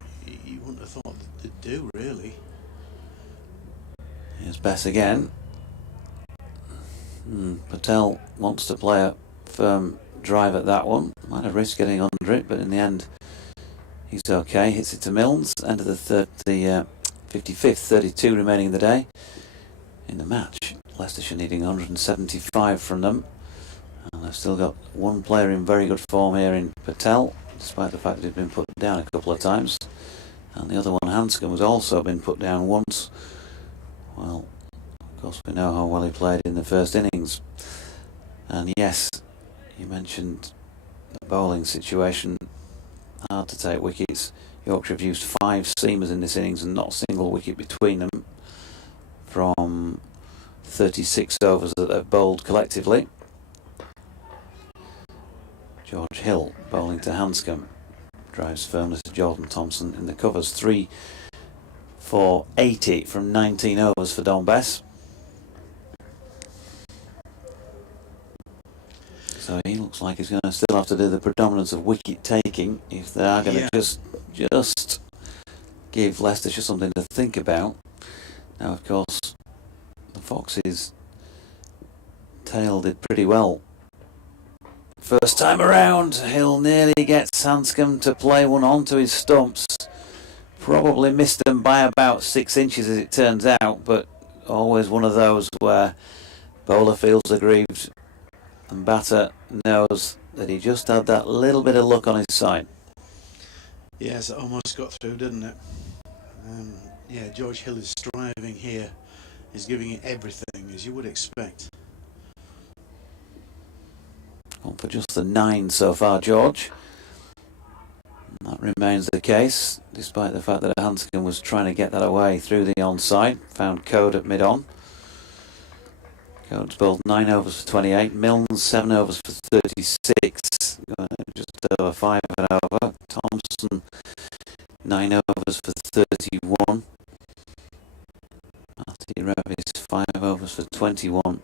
you wouldn't have thought they'd do, really. Here's Bess again. Patel wants to play a firm drive at that one. Might have risked getting under it, but in the end he's okay. Hits it to Milnes. End of the 55th, 32 remaining in the day. In the match, Leicestershire needing 175 from them. And they've still got one player in very good form here in Patel, despite the fact that he's been put down a couple of times. And the other one, Hanscom, has also been put down once. Well, of course we know how well he played in the first innings. And yes, you mentioned the bowling situation. Hard to take wickets. Yorkshire have used 5 seamers in this innings and not a single wicket between them from 36 overs that they've bowled collectively. George Hill bowling to Hanscom. Drives firmly to Jordan Thompson in the covers. 3 for 80 from 19 overs for Don Bess. So he looks like he's going to still have to do the predominance of wicket taking if they are going to just give Leicestershire something to think about. Now, of course, the Foxes' tail did pretty well. First time around, Hill nearly gets Hanscom to play one onto his stumps. Probably missed them by about 6 inches as it turns out, but always one of those where bowler feels aggrieved and batter knows that he just had that little bit of luck on his side. Yes, it almost got through, didn't it? Yeah, George Hill is striving here. He's giving it everything, as you would expect. On for just the 9 so far, George. That remains the case, despite the fact that Hanscom was trying to get that away through the onside. Found Code at mid-on. Code's bowled 9 overs for 28. Milnes 7 overs for 36. Just over 5 an over. Thompson 9 overs for 31. Revis 5 overs for 21.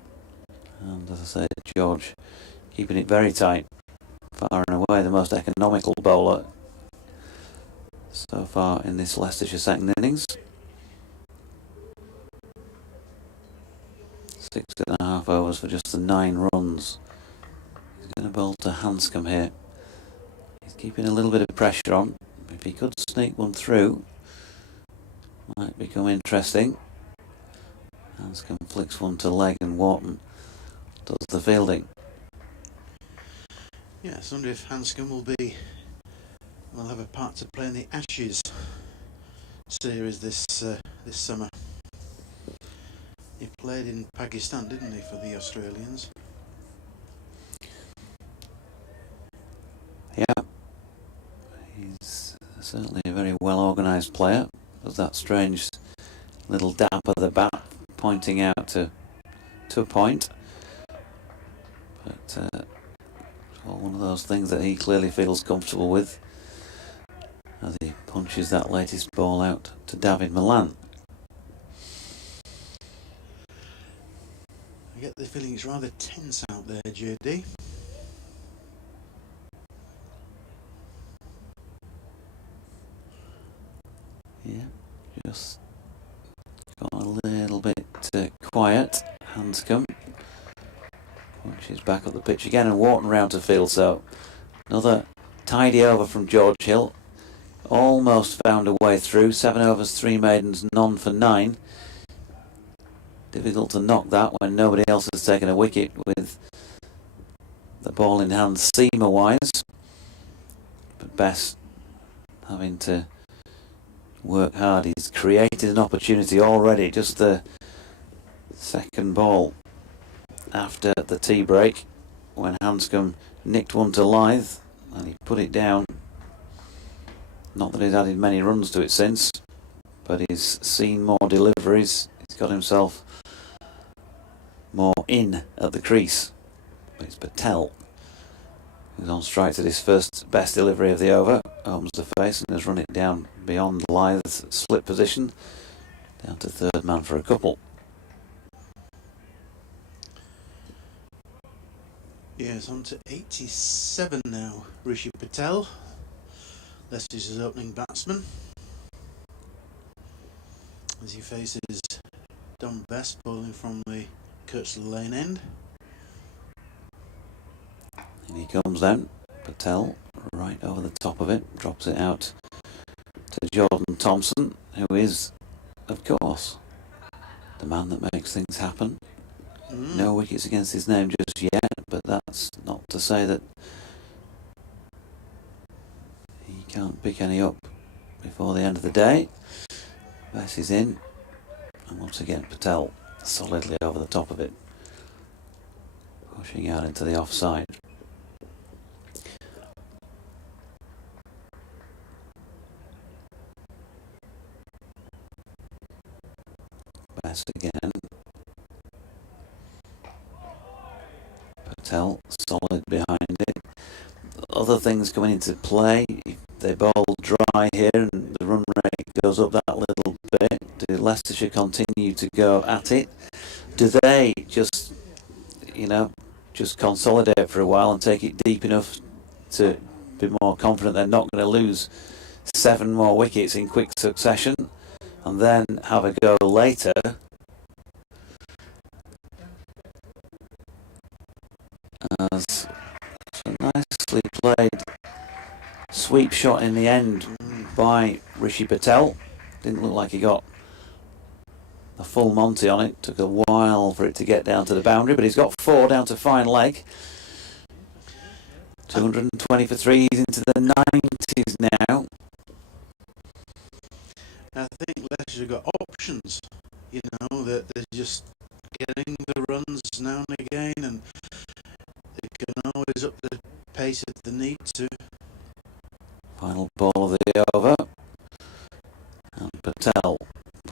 And as I said, George keeping it very tight. Far and away the most economical bowler so far in this Leicestershire second innings. 6.5 overs for just the 9 runs. He's going to bowl to Hanscom here. He's keeping a little bit of pressure on. If he could sneak one through, might become interesting. Hanscom flicks one to leg and Wharton does the fielding. Yes, I wonder if Hanscom will have a part to play in the Ashes series this summer. He played in Pakistan, didn't he, for the Australians? Yeah, he's certainly a very well organised player. There's that strange little dap of the bat pointing out to a point. But it's all one of those things that he clearly feels comfortable with as he punches that latest ball out to David Milan. I get the feeling it's rather tense out there, JD. Yeah, just got a little bit quiet. Hanscom punches back up the pitch again and Wharton round to field. So another tidy over from George Hill. Almost found a way through. 7 overs, 3 maidens, none for 9. Difficult to knock that when nobody else has taken a wicket with the ball in hand seamer wise. But Bess having to work hard. He's created an opportunity already. Just the second ball after the tea break when Hanscom nicked one to Lythe and he put it down. Not that he's added many runs to it since, but he's seen more deliveries. He's got himself more in at the crease. But it's Patel who's on strike to his first best delivery of the over. Opens the face and has run it down beyond Lythe's slip position. Down to third man for a couple. Yes, on to 87 now. Rishi Patel, Leicester's opening batsman, as he faces Bess bowling from the Kirchley Lane end. And he comes down. Patel right over the top of it, drops it out to Jordan Thompson, who is, of course, the man that makes things happen. No wickets against his name just yet, but that's not to say that he can't pick any up before the end of the day. Bess is in, and once again Patel solidly over the top of it, pushing out into the offside. Bess again. Patel solid behind it. Other things coming into play. If they bowl dry here and the run rate goes up that little bit, do Leicestershire continue to go at it? Do they just, just consolidate for a while and take it deep enough to be more confident they're not going to lose 7 more wickets in quick succession and then have a go later? As a nicely played sweep shot in the end by Rishi Patel. Didn't look like he got a full Monty on it. Took a while for it to get down to the boundary, but he's got 4 down to fine leg. 220 for 3. He's into the 90s now. I think Leicestershire got options, that they're just getting the runs now and again, and they can always up the pace if they need to. Final ball of the over. And Patel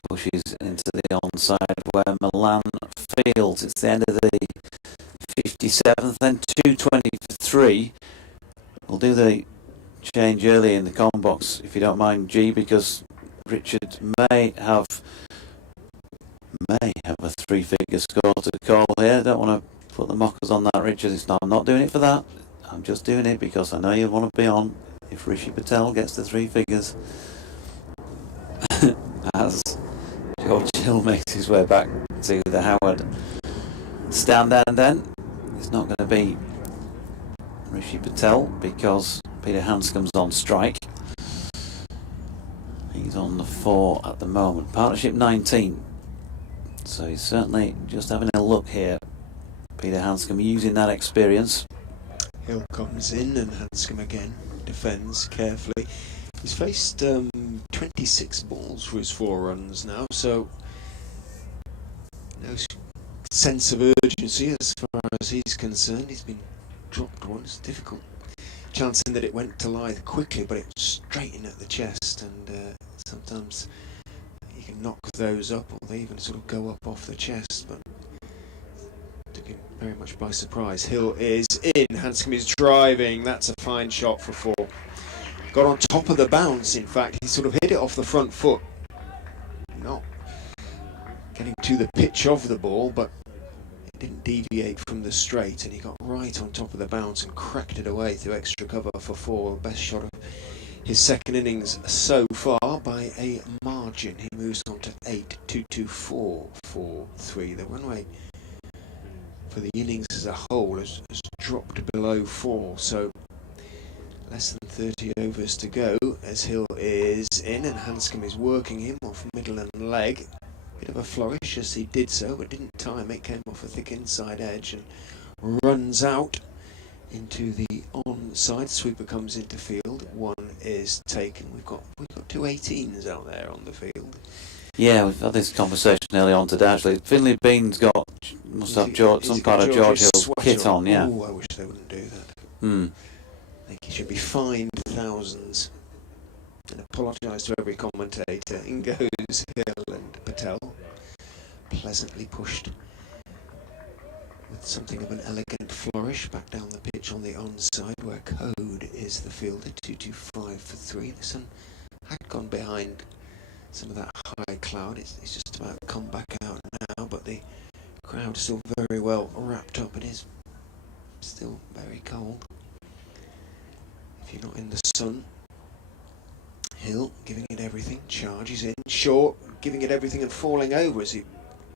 pushes into the onside where Milan fields. It's the end of the 57th, then 220 for 3. We'll do the change early in the com box, if you don't mind, G, because Richard may have a 3-figure score to call here. I don't want to put the mockers on that, Richard. I'm not doing it for that. I'm just doing it because I know you want to be on if Rishi Patel gets the 3 figures. As George Hill makes his way back to the Howard stand, and then it's not going to be Rishi Patel because Peter Hanscom's on strike. He's on the 4 at the moment. Partnership 19. So he's certainly just having a look here. Peter Hanscom using that experience. Hill comes in and Hanscom again defends carefully. He's faced 26 balls for his 4 runs now, so no sense of urgency as far as he's concerned. He's been dropped once, difficult. Chancing that it went to Lythe quickly, but it was straight in at the chest, and sometimes you can knock those up, or they even sort of go up off the chest, but took him very much by surprise. Hill is in, Hanscom is driving, that's a fine shot for 4. Got on top of the bounce, in fact, he sort of hit it off the front foot. Not getting to the pitch of the ball, but it didn't deviate from the straight, and he got right on top of the bounce and cracked it away through extra cover for 4. Best shot of his second innings so far by a margin. He moves on to 8, 224 for 3. The run rate for the innings as a whole has dropped below 4, so less than 30 overs to go as Hill is in and Hanscom is working him off middle and leg. Bit of a flourish as he did so, but didn't time it. Came off a thick inside edge and runs out into the onside. Sweeper comes into field. 1 is taken. We've got 2 18s out there on the field. Yeah, we've had this conversation early on today. Actually, Finley Bean's must have some part of George Hill's kit on. Yeah. Oh, I wish they wouldn't do that. Hmm. I think he should be fined thousands. and apologise to every commentator. In goes Hill and Patel, pleasantly pushed with something of an elegant flourish back down the pitch on the onside, where Code is the fielder. 2-2-5 for 3. The sun had gone behind some of that high cloud. It's just about come back out now, but the crowd is still very well wrapped up. It is still very cold. If you're not in the sun, Hill giving it everything, charges in short, giving it everything and falling over as he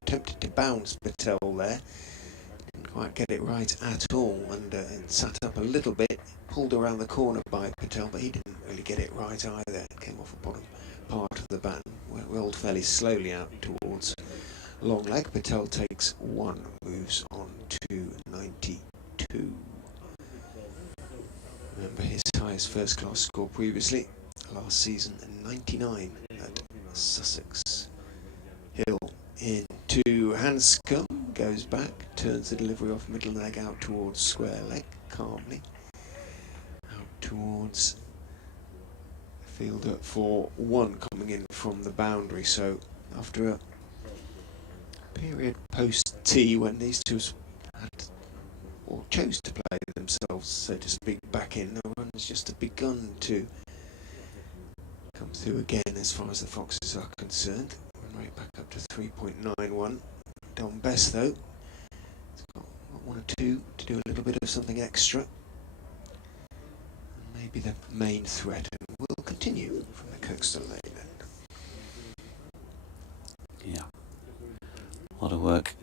attempted to bounce Patel there. Didn't quite get it right at all, and it sat up a little bit, pulled around the corner by Patel, but he didn't really get it right either. It came off the bottom part of the bat, rolled fairly slowly out towards long leg. Patel takes 1, moves on to 92. Remember his highest first class score previously, last season, 99 at Sussex. Hill into Hanscom, goes back, turns the delivery off middle leg out towards square leg, calmly. Out towards fielder for 1, coming in from the boundary. So after a period post tee when these two had or chose to play themselves, so to speak, back in, the run has just begun to come through again as far as the Foxes are concerned. Run rate back up to 3.91. Don Bess though, it's got 1 or 2 to do a little bit of something extra. Maybe the main threat, and will continue from the Kirkstone Lane end. Yeah. A lot of work.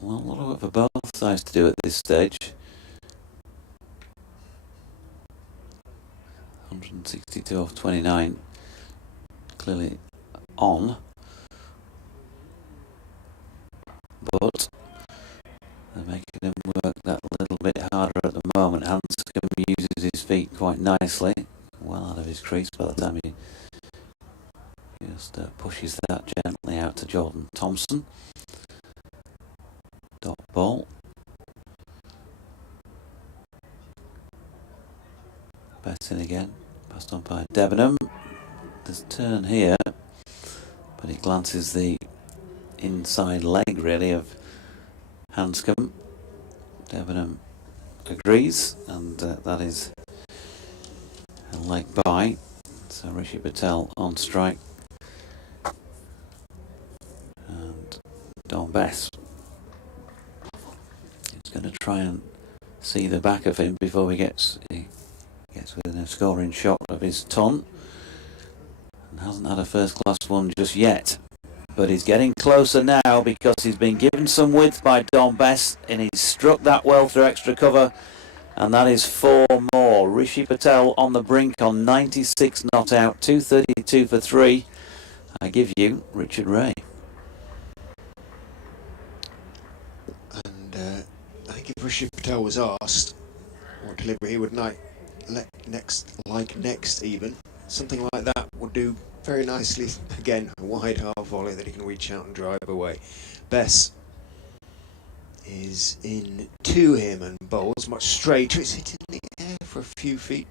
Well, a lot of work for both sides to do at this stage. 162 off 29. Clearly on. But they're making him work that little bit harder at the moment. Hanscom uses his feet quite nicely. Well out of his crease by the time he just pushes that gently out to Jordan Thompson. Dot ball. Bess in again. Passed on by Debenham. There's a turn here, but he glances the inside leg really of Hanscom. Debenham agrees, and that is a leg by. So Rishi Patel on strike, and Don Bess is going to try and see the back of him before he gets within a scoring shot of his ton, and hasn't had a first class one just yet. But he's getting closer now because he's been given some width by Don Bess, and he's struck that well through extra cover, and that is 4 more. Rishi Patel on the brink on 96 not out, 232 for 3. I give you Richard Ray. And I think if Rishi Patel was asked what delivery he would like next even, something like that would do very nicely. Again, a wide half volley that he can reach out and drive away. Bess is in to him and bowls much straighter. It's hit in the air for a few feet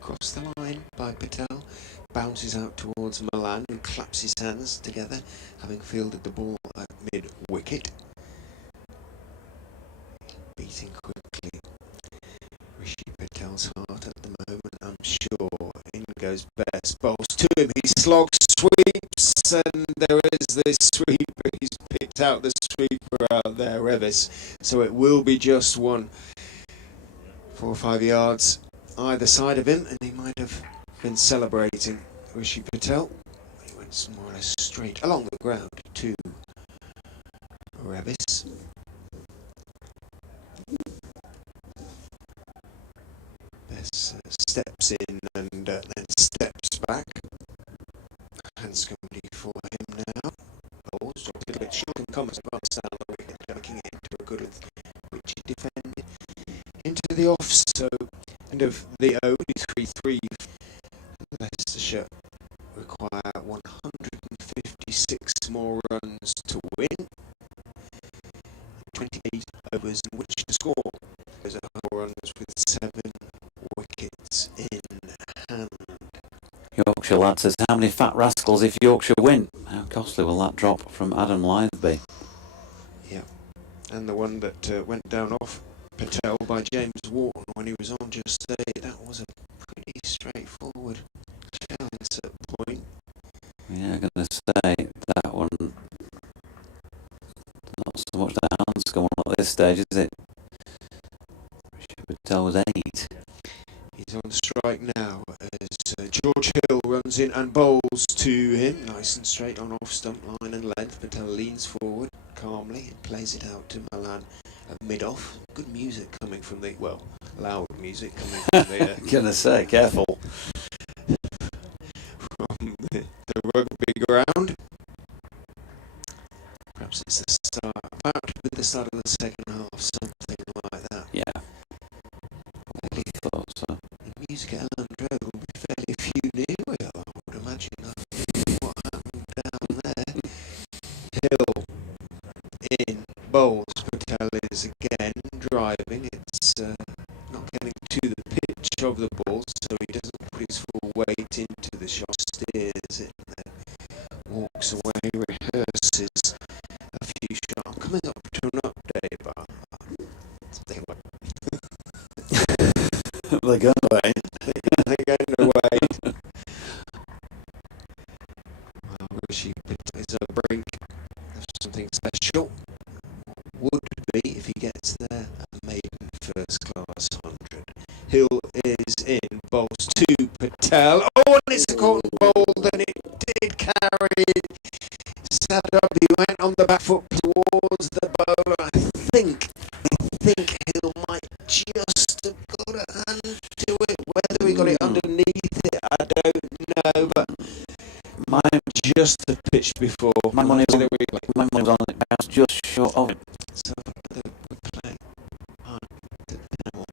across the line by Patel. Bounces out towards Milan, who claps his hands together, having fielded the ball at mid-wicket. Beating quickly Rishi Patel's heart at the moment, I'm sure. In goes Bess, bowls to him, he slogs, sweeps, and there is this sweeper. He's picked out the sweeper out there, Revis. So it will be just 1, 4 or 5 yards either side of him, and he might have been celebrating. Rishi Patel, he went more or less straight along the ground to Revis. Bess steps in and then steps back. Hands going for him now. Bowls dropped a little bit short and comes above down the wicket, ducking into a good which he defended into the off. So end of the over 3-3. Leicestershire require 156 more runs to win. 28 overs in which to score. Those are whole runs with 7 wickets in hand. Yorkshire lad says, how many fat rascals if Yorkshire win? How costly will that drop from Adam Lythe be? Yeah. And the one that went down off Patel by James Wharton when he was on just say that was a pretty straightforward chance at point. Yeah, I'm going to say that one, not so much the hands come on at this stage, is it? Patel was 8. He's on strike now as George Hill runs in and bowls to him, nice and straight on off stump line and length. Patel leans forward calmly and plays it out to Malan at mid-off. Good music coming from the, well, loud music coming from the... Gonna say, careful. From the rugby ground. Perhaps it's the start, about to be the start of the second half, something like that. Yeah. I thought so. The music at Elland Road will be fairly few near where I would imagine after what happened down there. Hill in bowls. Patel is again driving. It's not getting to the pitch of the ball, so he doesn't put his full weight into the shot, steers it, and then walks away, rehearses a few shots. I'm coming up to an update, but They're going away. they're going away. Well, Rishi is a brink of something special. Would be, if he gets there, a maiden first class 100. Hill is in, bowls to Patel. Oh, and it's a caught and bowled, and it did carry it. Sat up, he went on the back foot towards the bowler. I think Hill might just have got a hand to it. Whether he got it underneath it, I don't know, but Mine just the pitch before. my money was on it, bounced just short of it. So we're playing hard to now.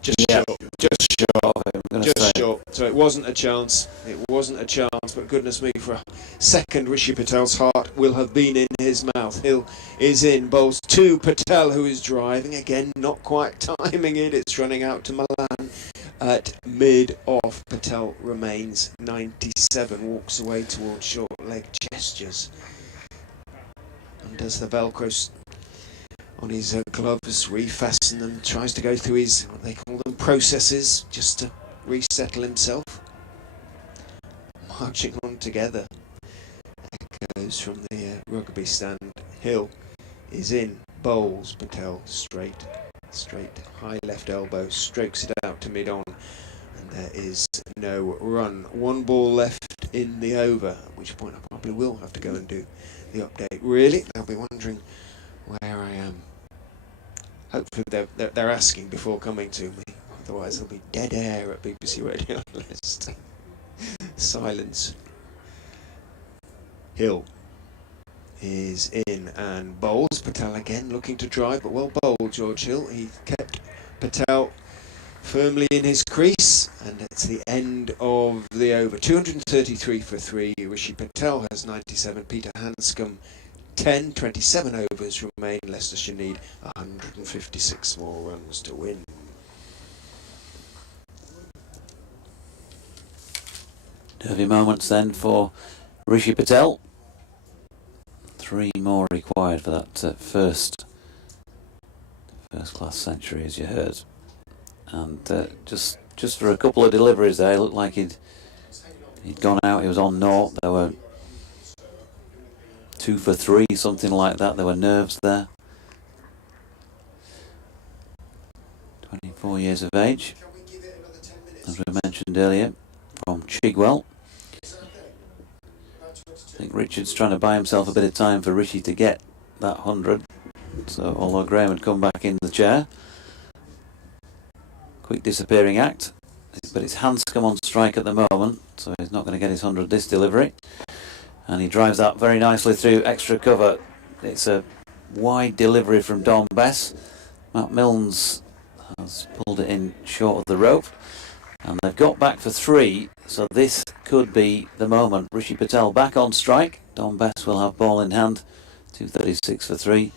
Just short. Just short of it, I'm gonna Just say. short. So it wasn't a chance. It wasn't a chance, but goodness me, for a second, Rishi Patel's heart will have been in his mouth. Hill is in, bowls to Patel, who is driving. Again, not quite timing it. It's running out to Malan at mid-off. Patel remains 97, walks away towards short leg gestures. And does the Velcro on his gloves, refasten them, tries to go through his, what they call them, processes, just to resettle himself. Marching on together. Echoes from the rugby stand. Hill is in, bowls, Patel straight, high left elbow, strokes it out to mid-on, and there is no run. One ball left in the over, at which point I probably will have to go and do the update. Really? They'll be wondering where I am. Hopefully they're asking before coming to me, otherwise there'll be dead air at BBC Radio List. Silence. Hill is in and bowls. Patel again looking to drive, but well bowled, George Hill. He kept Patel firmly in his crease, and it's the end of the over. 233 for 3. Rishi Patel has 97. Peter Hanscom 10. 27 overs remain. Leicestershire need 156 more runs to win. Nervy moments then for Rishi Patel. 3 more required for that first class century, as you heard. And just for a couple of deliveries there, it looked like he'd gone out. He was on naught. There were 2 for 3, something like that. There were nerves there. 24 years of age, as we mentioned earlier, from Chigwell. I think Richard's trying to buy himself a bit of time for Rishi to get that 100. So although Graham had come back in the chair, quick disappearing act, but it's Hanscom on strike at the moment, so he's not going to get his 100 this delivery. And he drives that very nicely through extra cover. It's a wide delivery from Don Bess. Matt Milnes has pulled it in short of the rope, and they've got back for 3, so this could be the moment. Rishi Patel back on strike. Don Bess will have ball in hand. 236 for 3.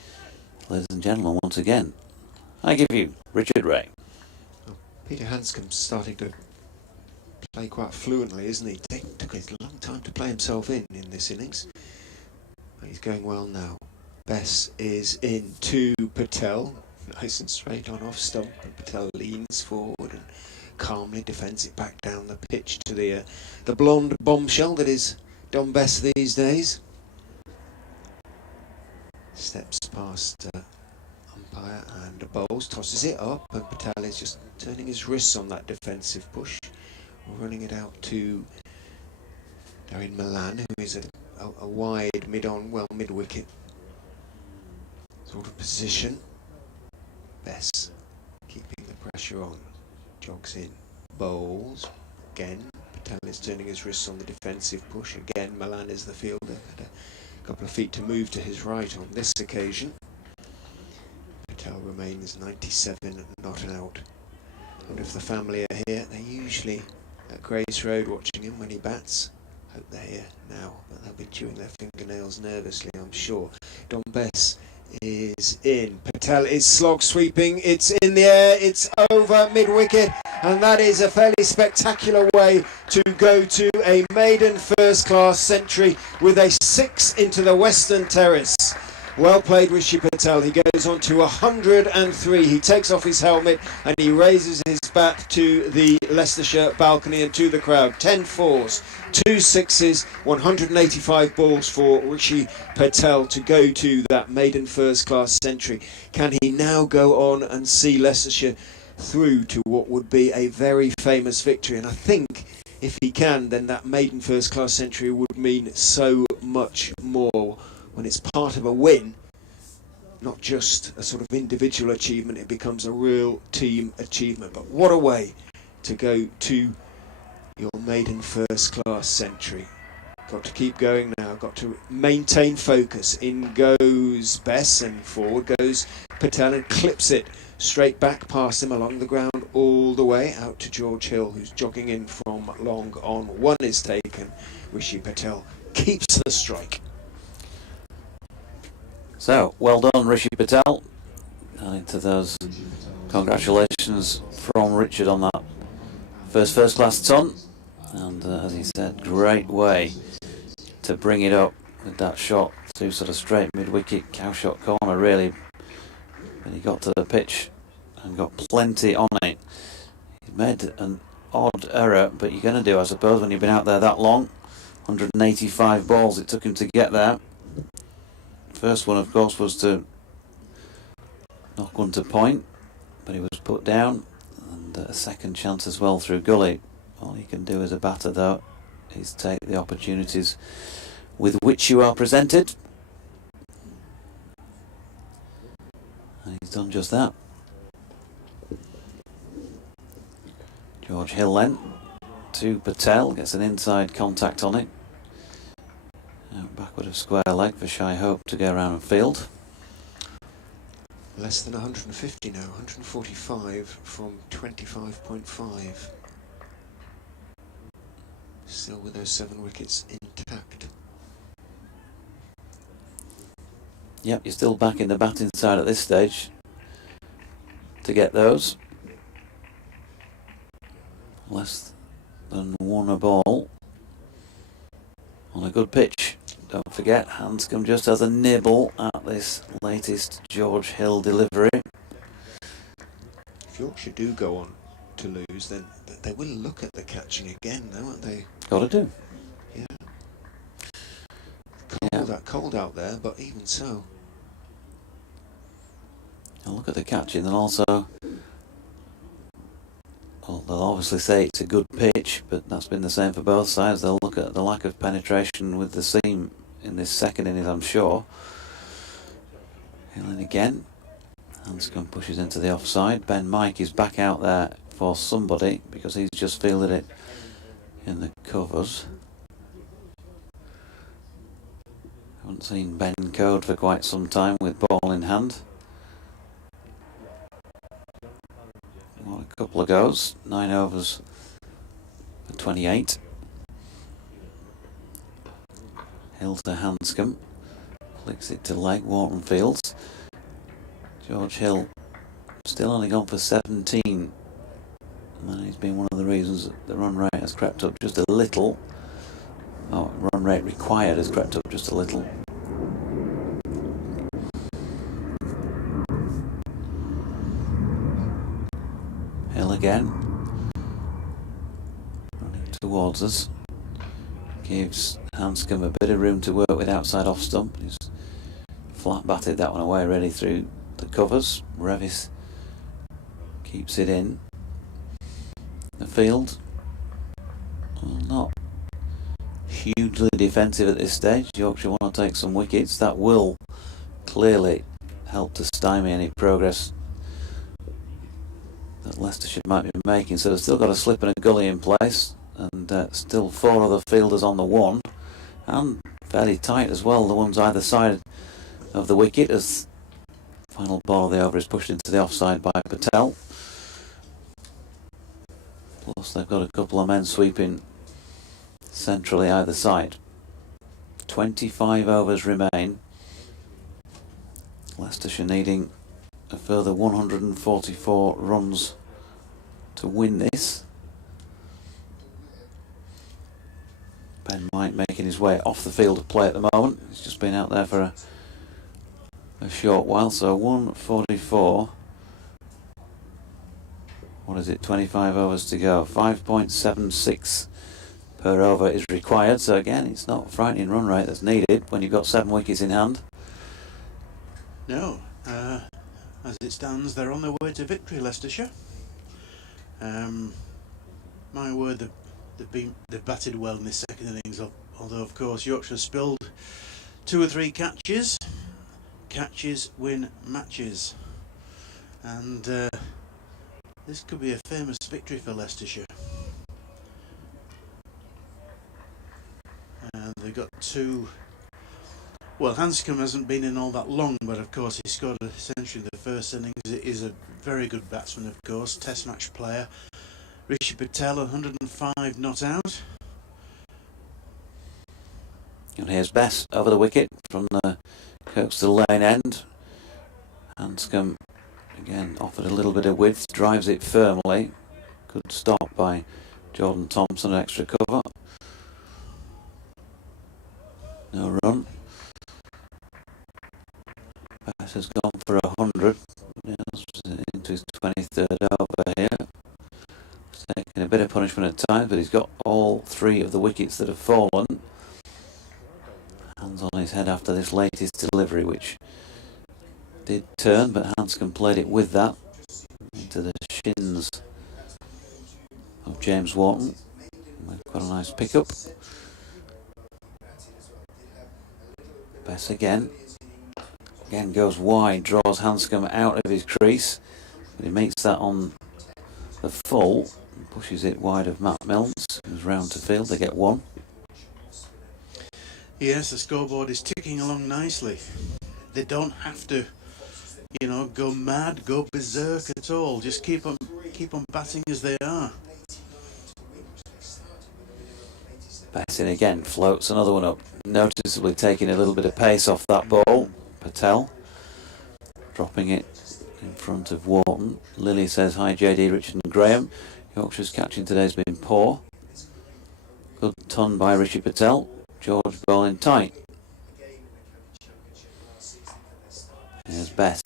Ladies and gentlemen, once again, I give you Richard Ray. Peter Hanscom's starting to play quite fluently, isn't he? Took a long time to play himself in this innings. But he's going well now. Bess is in to Patel. Nice and straight on off stump. And Patel leans forward and calmly defends it back down the pitch to the blonde bombshell that is Don Bess these days. Steps past umpire and bowls, tosses it up, and Patel is just turning his wrists on that defensive push, running it out to Darren Milan, who is a wide mid-wicket sort of position. Bess keeping the pressure on, jogs in, bowls again. Patel is turning his wrists on the defensive push again. Milan is the fielder, had a couple of feet to move to his right on this occasion. Patel remains 97 and not out. And if the family are here, they're usually at Grace Road watching him when he bats. Hope they're here now, but they'll be chewing their fingernails nervously, I'm sure. Don Bess is in. Patel is slog sweeping. It's in the air. It's over mid-wicket, and that is a fairly spectacular way to go to a maiden first-class century with a 6 into the Western Terrace. Well played, Rishi Patel. He goes on to 103. He takes off his helmet and he raises his bat to the Leicestershire balcony and to the crowd. 10 fours, 2 sixes, 185 balls for Rishi Patel to go to that maiden first-class century. Can he now go on and see Leicestershire through to what would be a very famous victory? And I think if he can, then that maiden first-class century would mean so much more. When it's part of a win, not just a sort of individual achievement, it becomes a real team achievement. But what a way to go to your maiden first-class century. Got to keep going now, got to maintain focus. In goes Bess and forward goes Patel and clips it straight back past him along the ground all the way out to George Hill, who's jogging in from long on. 1 is taken. Rishi Patel keeps the strike. So, well done, Rishi Patel. And into those congratulations from Richard on that first class ton. And as he said, great way to bring it up with that shot to sort of straight mid-wicket, cow shot corner really. But he got to the pitch and got plenty on it. He made an odd error, but you're going to do, I suppose, when you've been out there that long. 185 balls it took him to get there. First one, of course, was to knock one to point, but he was put down, and a second chance as well through gully. All he can do as a batter, though, is take the opportunities with which you are presented, and he's done just that. George Hill then to Patel, gets an inside contact on it. Out backward of square leg for Shy Hope to go around and field. Less than 150 now, 145 from 25.5. Still with those 7 wickets intact. Yep, you're still back in the batting side at this stage to get those. Less than 1 a ball on a good pitch. Don't forget, Hanscom just has a nibble at this latest George Hill delivery. If Yorkshire do go on to lose, then they will look at the catching again, though, won't they? Got to do. Yeah. Cold out there, but even so. I'll look at the catching and also, well, they'll obviously say it's a good pitch, but that's been the same for both sides. They'll look at the lack of penetration with the seam in this second innings, I'm sure. Hilling again. Hanscom pushes into the offside. Ben Mike is back out there for somebody because he's just fielded it in the covers. Haven't seen Ben Code for quite some time with ball in hand. Well, a couple of goes, 9 overs for 28. Hill to Hanscom, flicks it to leg, Wharton fields. George Hill still only gone for 17 And he's been one of the reasons that the run rate has crept up just a little. Oh, run rate required has crept up just a little. Hill again, running towards us. Gives Hanscom a bit of room to work with outside off stump. He's flat batted that one away, ready through the covers. Revis keeps it in. The field, well, not hugely defensive at this stage. Yorkshire want to take some wickets. That will clearly help to stymie any progress that Leicestershire might be making. So they've still got a slip and a gully in place, and still 4 other fielders on the one, and fairly tight as well, the ones either side of the wicket, as final ball of the over is pushed into the offside by Patel. Plus they've got a couple of men sweeping centrally either side. 25 overs remain. Leicestershire needing a further 144 runs to win this. Ben White making his way off the field of play at the moment. He's just been out there for a short while, so 144. What is it, 25 overs to go. 5.76 per over is required, so again, it's not a frightening run rate that's needed when you've got 7 wickets in hand. No, as it stands, they're on their way to victory, Leicestershire. My word, they've batted well in this second innings, although of course Yorkshire spilled 2 or 3 catches. Catches win matches, and this could be a famous victory for Leicestershire. They've got 2. Well, Hanscom hasn't been in all that long, but of course he scored a century in the first innings. He is a very good batsman, of course, test match player. Rishi Patel, 105 not out. And here's Bess over the wicket from the Kirkstall Lane end. Hanscom again offered a little bit of width, drives it firmly. Good stop by Jordan Thompson, extra cover. No run. Bess has gone for 100. Into his 23rd over here. He's taking a bit of punishment at times, but he's got all 3 of the wickets that have fallen. Hands on his head after this latest delivery, which did turn, but Hanscom played it with that into the shins of James Wharton. Quite a nice pickup. Bess again goes wide, draws Hanscom out of his crease, but he makes that on the full and pushes it wide of Matt Milnes, who's round to field. They get 1. Yes, the scoreboard is ticking along nicely. They don't have to, go mad, go berserk at all. Just keep on batting as they are. Bess in again, floats another one up, noticeably taking a little bit of pace off that ball. Patel dropping it in front of Wharton. Lily says, hi JD, Richard and Graham. Yorkshire's catching today's been poor. Good ton by Rishi Patel. George bowling tight. Here's Bess.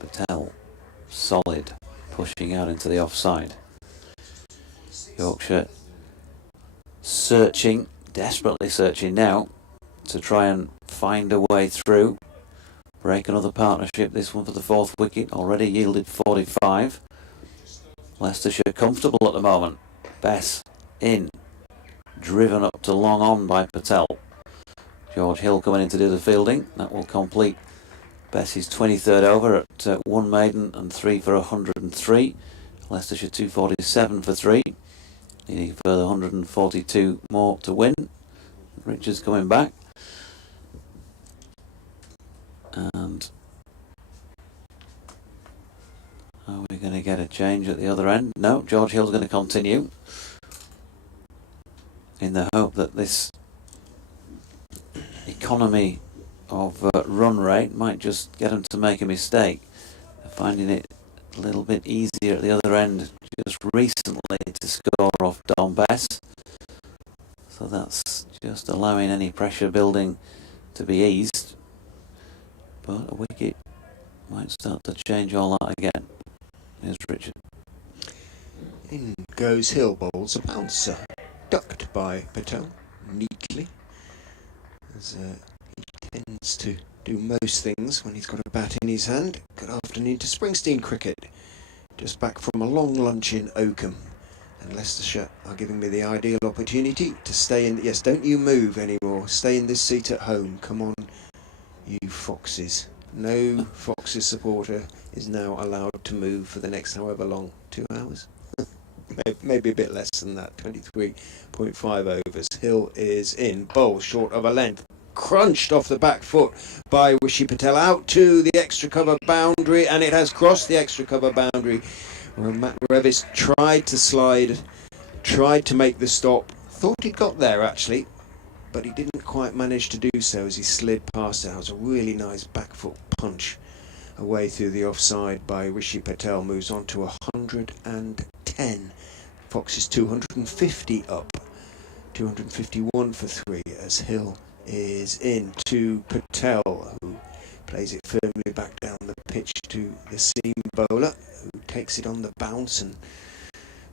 Patel, solid, pushing out into the offside. Yorkshire searching, desperately searching now to try and find a way through. Break another partnership, this one for the 4th wicket, already yielded 45. Leicestershire comfortable at the moment. Bess in, driven up to long on by Patel. George Hill coming in to do the fielding. That will complete Bess's 23rd over at 1 maiden and 3 for 103. Leicestershire 247 for 3. Needing further 142 more to win. Richards coming back. And are we going to get a change at the other end? No, George Hill's going to continue, in the hope that this economy of run rate might just get them to make a mistake. They're finding it a little bit easier at the other end just recently to score off Don Bess. So that's just allowing any pressure building to be eased. But a wicket might start to change all that again. Here's Richard. In goes Hill, bowls a bouncer. Ducked by Patel neatly. As he tends to do most things when he's got a bat in his hand. Good afternoon to Springsteen Cricket. Just back from a long lunch in Oakham. And Leicestershire are giving me the ideal opportunity to stay in. Yes, don't you move anymore. Stay in this seat at home. Come on, you foxes. No Foxes supporter is now allowed to move for the next however long. 2 hours? Maybe a bit less than that. 23.5 overs. Hill is in. Bowl short of a length. Crunched off the back foot by Patel out to the extra cover boundary, and it has crossed the extra cover boundary. Well, Revis tried to slide, tried to make the stop, thought he'd got there actually, but he didn't quite manage to do so as he slid past it. That was a really nice back foot punch away through the offside by Patel. Moves on to 110. Fox is 250 up, 251 for 3 as Hill is in to Patel, who plays it firmly back down the pitch to the seam bowler, who takes it on the bounce and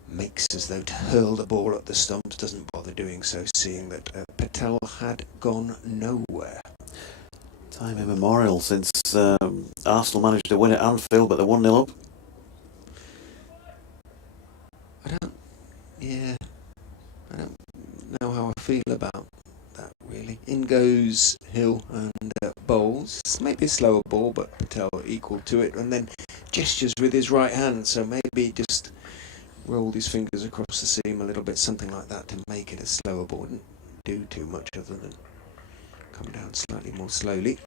makes as though to hurl the ball at the stumps, doesn't bother doing so, seeing that Patel had gone nowhere. Time immemorial since Arsenal managed to win at Anfield, but they're 1-0 up. I don't know how I feel about that really. In goes Hill and bowls. Maybe a slower ball, but Patel equal to it, and then gestures with his right hand, so maybe just rolled his fingers across the seam a little bit, something like that, to make it a slower ball. Didn't do too much other than come down slightly more slowly.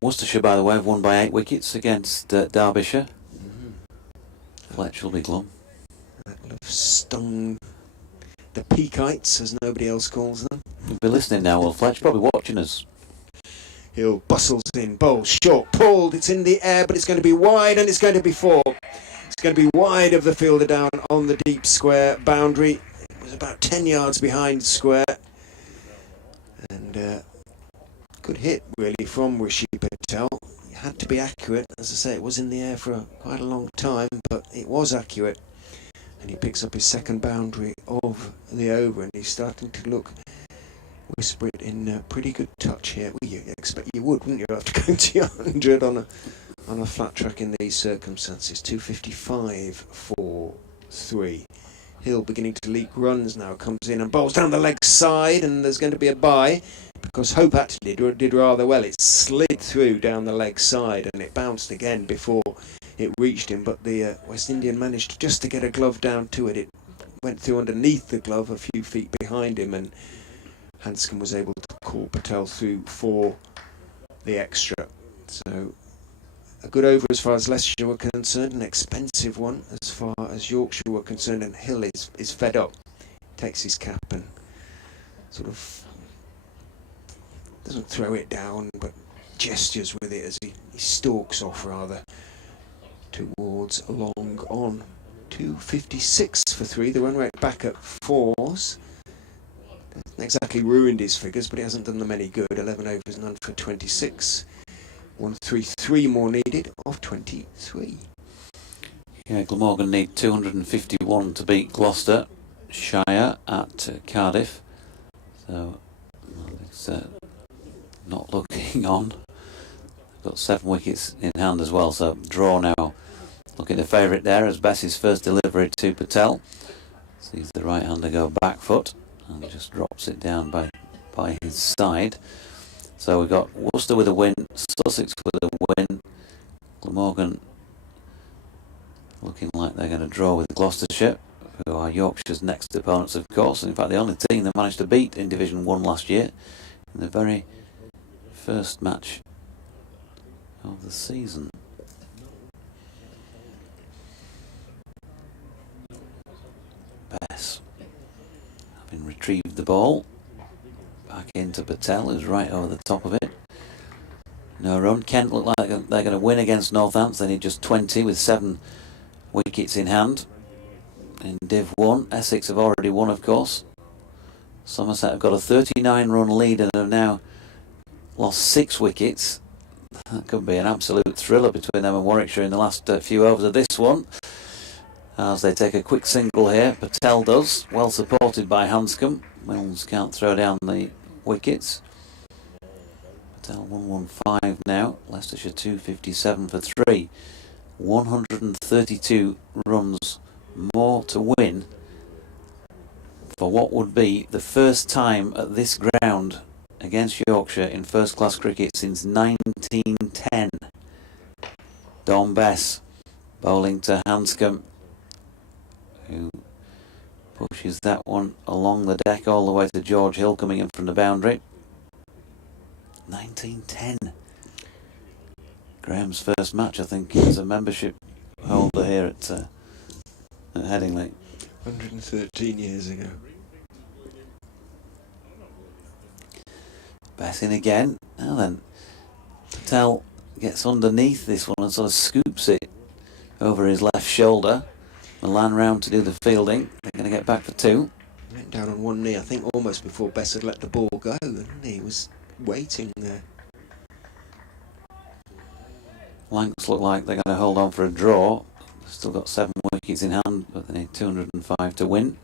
Worcestershire, by the way, have won by 8 wickets against Derbyshire. Fletch will be glum. That will have stung the Peakites, as nobody else calls them. You'll be listening now, Will Fletch, probably watching us. Hill bustles in, bowls short, pulled, it's in the air, but it's going to be wide, and it's going to be 4. It's going to be wide of the fielder down on the deep square boundary. It was about 10 yards behind square. And good hit, really, from Rishi Patel. It had to be accurate. As I say, it was in the air for quite a long time, but it was accurate. And he picks up his second boundary of the over, and he's starting to look, whisper it, in pretty good touch here. Well, you expect you would, wouldn't you, after going to 100 on a flat track in these circumstances. 255 for 3. Hill beginning to leak runs now, comes in and bowls down the leg side, and there's going to be a bye, because Hope actually did rather well. It slid through down the leg side, and it bounced again before it reached him, but the West Indian managed just to get a glove down to it. It went through underneath the glove a few feet behind him, and Hanscom was able to call Patel through for the extra. So a good over as far as Leicestershire were concerned, an expensive one as far as Yorkshire were concerned, and Hill is fed up. Takes his cap and sort of doesn't throw it down, but gestures with it as he stalks off rather towards long on. 256 for 3, the run rate back at 4s. Hasn't exactly ruined his figures, but he hasn't done them any good. 11 overs, none for 26. 133 more needed of 23. Yeah, Glamorgan need 251 to beat Gloucestershire at Cardiff. So it's not looking on. Got 7 wickets in hand as well, so draw now. Looking the favourite there as Bess's first delivery to Patel. Sees the right hander go back foot and just drops it down by his side. So we've got Worcester with a win, Sussex with a win, Glamorgan looking like they're going to draw with Gloucestershire, who are Yorkshire's next opponents, of course, and in fact the only team that managed to beat in Division 1 last year in the very first match of the season. Bess, having retrieved the ball, back into Patel, who's right over the top of it. No run. Kent look like they're going to win against Northampton. They need just 20 with 7 wickets in hand. In Div 1, Essex have already won, of course. Somerset have got a 39-run lead and have now lost 6 wickets. That could be an absolute thriller between them and Warwickshire in the last few overs of this one. As they take a quick single here, Patel does, well supported by Hanscom. Milnes can't throw down the wickets. Patel 115 now, Leicestershire 257 for 3. 132 runs more to win for what would be the first time at this ground against Yorkshire in first class cricket since 1910. Don Bess bowling to Hanscom, who pushes that one along the deck all the way to George Hill coming in from the boundary. 1910. Graham's first match, I think, as a membership holder here at Headingley. 113 years ago. Bess in again. Now then, Patel gets underneath this one and sort of scoops it over his left shoulder. Milan round to do the fielding. They're going to get back for 2. Went down on one knee, I think almost before Bess had let the ball go, and he was waiting there. Lancs look like they're going to hold on for a draw. Still got 7 wickets in hand, but they need 205 to win.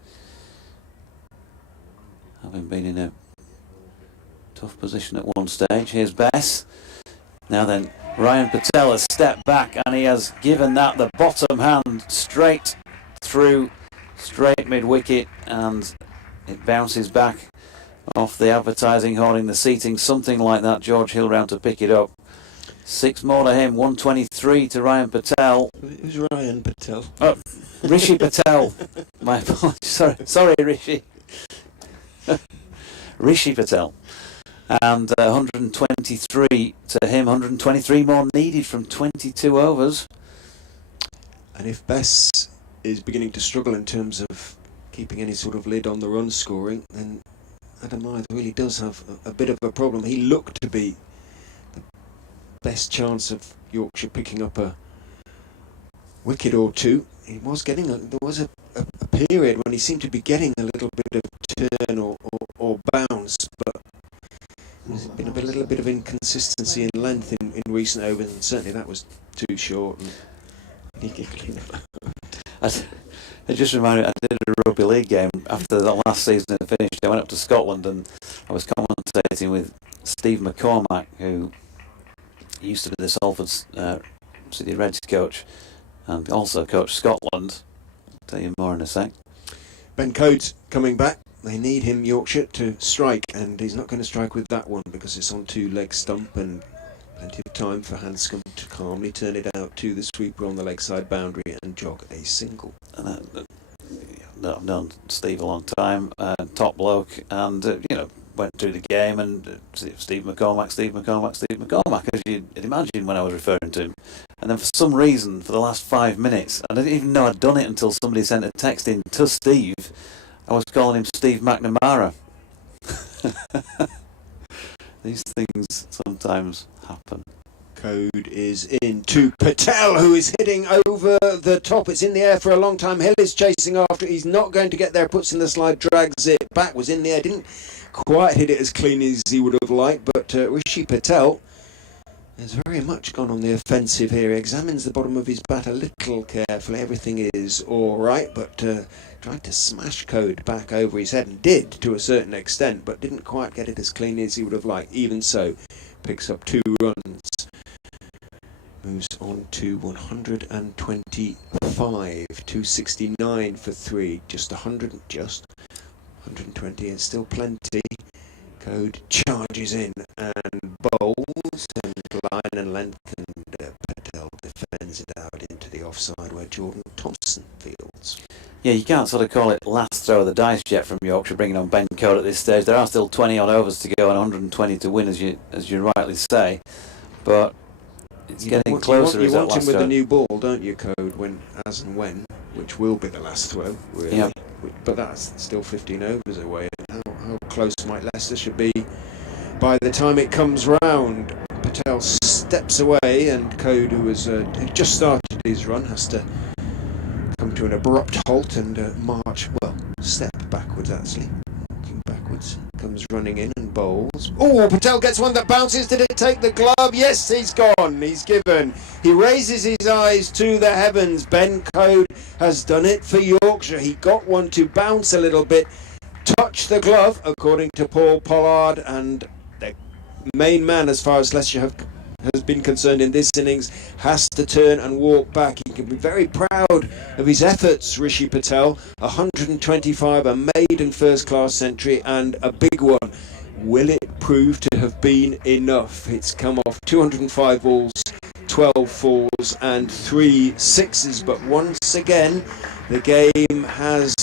Having been in a tough position at one stage. Here's Bess. Now then, Ryan Patel has stepped back and he has given that the bottom hand straight through, straight mid-wicket, and it bounces back off the advertising hoarding, the seating, something like that. George Hill round to pick it up. 6 more to him, 123 to Ryan Patel. Who's Ryan Patel? Oh, Rishi Patel. My apologies. Sorry, Rishi. Rishi Patel. And 123 to him, 123 more needed from 22 overs. And if Bess is beginning to struggle in terms of keeping any sort of lid on the run scoring, then Adam Hythe really does have a bit of a problem. He looked to be the best chance of Yorkshire picking up a wicket or 2. He was getting there was a period when he seemed to be getting a little bit of turn or bounce, but there's been a little bit of inconsistency in length in recent overs, and certainly that was too short. And he could clean it up. It just reminded me, I did a rugby league game after the last season had finished. I went up to Scotland and I was commentating with Steve McCormack, who used to be the Salford City Reds coach and also coached Scotland. I'll tell you more in a sec. Ben Coates coming back. They need him, Yorkshire, to strike, and he's not going to strike with that one because it's on 2-leg stump and plenty of time for Hanscom to calmly turn it out to the sweeper on the leg side boundary and jog a single. I've known Steve a long time, top bloke, and went through the game, and Steve McCormack, as you'd imagine when I was referring to him. And then for some reason, for the last 5 minutes, I didn't even know I'd done it until somebody sent a text in to Steve. I was calling him Steve McNamara. These things sometimes happen. Code is in to Patel, who is hitting over the top. It's in the air for a long time. Hill is chasing after. He's not going to get there. Puts in the slide, drags it back. Was in the air. Didn't quite hit it as clean as he would have liked. But Rishi Patel has very much gone on the offensive here. He examines the bottom of his bat a little carefully. Everything is all right, but tried to smash Code back over his head, and did to a certain extent, but didn't quite get it as clean as he would have liked. Even so, picks up 2 runs. Moves on to 125, 269 for 3, just 120, and still plenty. Code charges in and bowls, and line and length, and Patel defends it out into the offside where Jordan Thompson fields. Yeah, you can't sort of call it last throw of the dice yet from Yorkshire bringing on Ben Code at this stage. There are still 20 odd overs to go and 120 to win, as you rightly say, but it's getting closer. You want him with the new ball, don't you, Code? As and when, which will be the last throw, really. Yep. But that's still 15 overs away. How close might Leicestershire be by the time it comes round? Patel steps away, and Code, who has just started his run, has to come to an abrupt halt and step backwards actually. Walking backwards, comes running in and bowls. Oh, Patel gets one that bounces. Did it take the glove? Yes, he's gone. He's given. He raises his eyes to the heavens. Ben Code has done it for Yorkshire. He got one to bounce a little bit, touch the glove, according to Paul Pollard, and the main man, as far as Leicestershire has been concerned in this innings, has to turn and walk back. He can be very proud of his efforts, Rishi Patel. 125, a maiden first-class century, and a big one. Will it prove to have been enough? It's come off 205 balls, 12 fours and 3 sixes, but once again the game has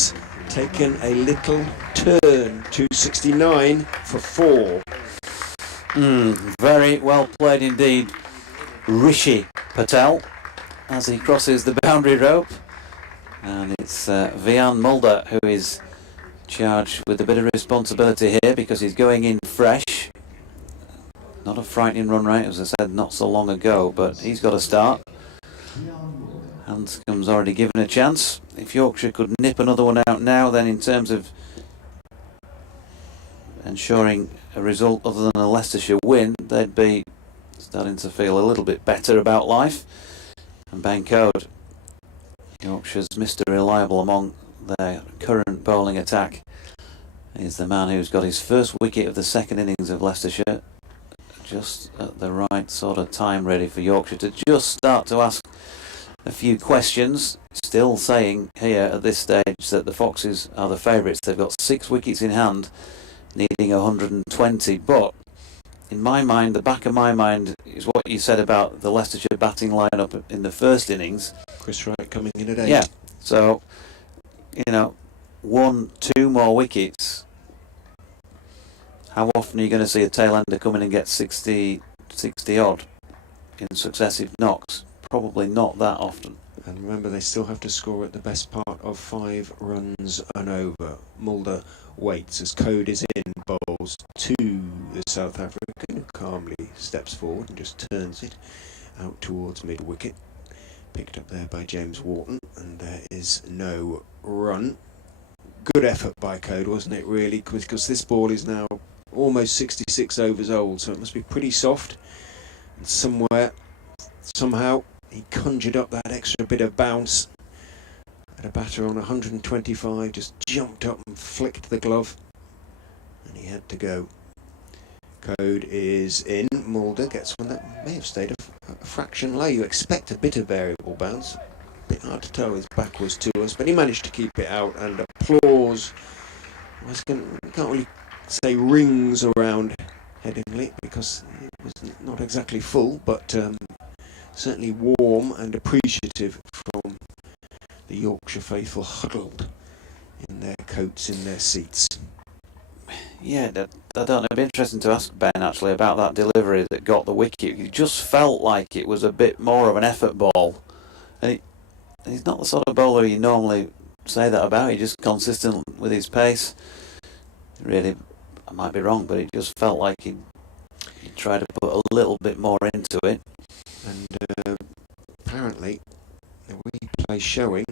taken a little turn. 269 for 4. Very well played indeed, Rishi Patel, as he crosses the boundary rope. And it's Vian Mulder who is charged with a bit of responsibility here, because he's going in fresh. Not a frightening run rate, as I said not so long ago, but he's got a start. Hanscom's already given a chance. If Yorkshire could nip another one out now, then in terms of ensuring a result other than a Leicestershire win, they'd be starting to feel a little bit better about life. And Ben Code, Yorkshire's Mr. Reliable among their current bowling attack, is the man who's got his first wicket of the second innings of Leicestershire, just at the right sort of time ready for Yorkshire to just start to ask a few questions. Still saying here at this stage that the Foxes are the favourites. They've got 6 wickets in hand, needing 120, but in my mind, the back of my mind, is what you said about the Leicestershire batting lineup in the first innings. Chris Wright coming in at 8. Yeah, so, 1, 2 more wickets. How often are you going to see a tail-ender come in and get 60 odd in successive knocks? Probably not that often. And remember, they still have to score at the best part of 5 runs and over. Mulder waits as Code is in, bowls to the South African, who calmly steps forward and just turns it out towards mid-wicket. Picked up there by James Wharton, and there is no run. Good effort by Code, wasn't it, really? Because this ball is now almost 66 overs old, so it must be pretty soft. And somehow, he conjured up that extra bit of bounce. Had a batter on 125, just jumped up and flicked the glove, and he had to go. Code is in. Mulder gets one that may have stayed a fraction low. You expect a bit of variable bounce. A bit hard to tell his back was to us, but he managed to keep it out, and applause can't really say rings around Headingley, because it was not exactly full, but certainly warm and appreciative from the Yorkshire faithful, huddled in their coats, in their seats. Yeah, I don't know, it'd be interesting to ask Ben actually about that delivery that got the wicket. It just felt like it was a bit more of an effort ball, and he's not the sort of bowler you normally say that about. He's just consistent with his pace. Really, I might be wrong, but it just felt like he tried to put a little bit more into it. And apparently the replay showing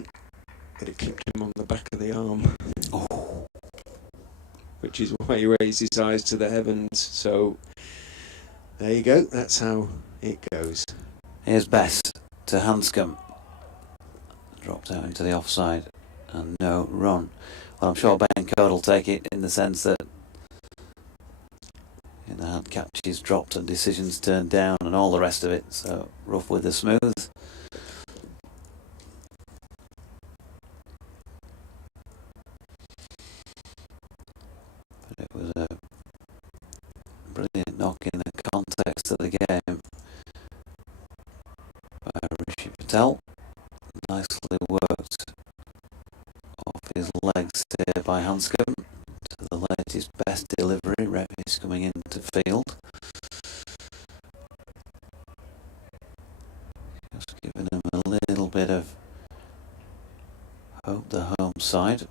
that it clipped him on the back of the arm. Oh. Which is why he raised his eyes to the heavens. So there you go, that's how it goes. Here's Bess to Hanscom. Dropped out into the offside and no run. Well, I'm sure Ben Code will take it, in the sense that hand catches dropped and decisions turned down and all the rest of it, so rough with the smooth. But it was a brilliant knock in the context of the game by Rishi Patel. Nicely worked off his legs here by Hanscom. To the latest best delivery. Revis coming into field. Just giving him a little bit of hope, the home side.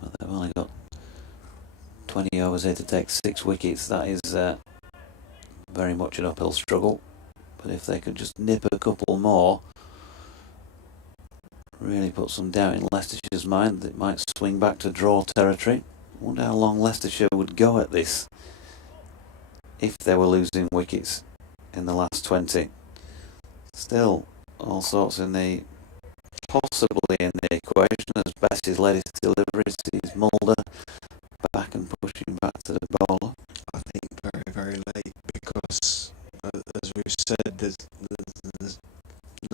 Well, they've only got 20 overs here to take 6 wickets. That is very much an uphill struggle, but if they could just nip a couple more, really put some doubt in Leicestershire's mind that it might swing back to draw territory. I wonder how long Leicestershire would go at this if they were losing wickets in the last 20. Still, all sorts in the possibly in the equation as Bess's latest delivery sees Mulder back and pushing back to the bowler. I think very, very late because, as we've said, there's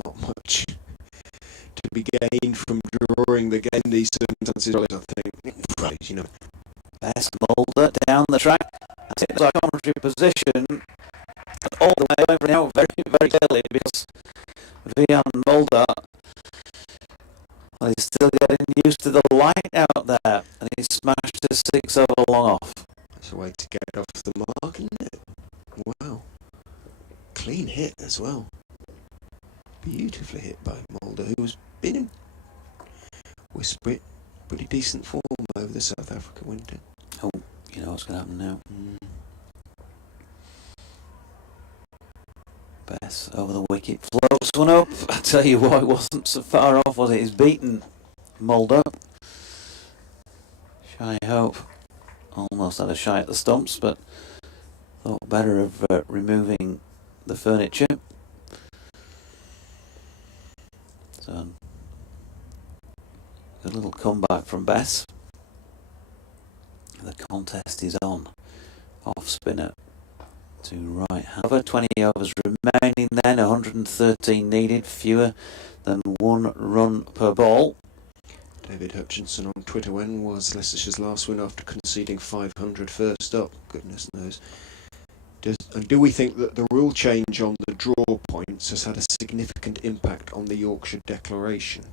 not much to be gained from drawing the game in these circumstances. I think, right, you know. Bess, Mulder down the track. It's a commentary position all the way over now, very, very clearly, because Vian Mulder is still getting used to the light out there, and he's smashed a 6 over long off. That's a way to get off the mark, isn't it? Wow. Clean hit as well. Beautifully hit by Mulder, who has been in pretty decent form over the South Africa winter. Oh, you know what's going to happen now. Bess over the wicket, floats one up. I tell you what, it wasn't so far off, was it? He's beaten Mulder. Shy Hope almost had a shy at the stumps, but thought better of removing the furniture. So, a little comeback from Bess. The contest is on. Off spinner to Wright. However, 20 overs remaining then, 113 needed, fewer than 1 run per ball. David Hutchinson on Twitter, when was Leicestershire's last win after conceding 500 first up? Goodness knows. Do we think that the rule change on the draw points has had a significant impact on the Yorkshire declaration?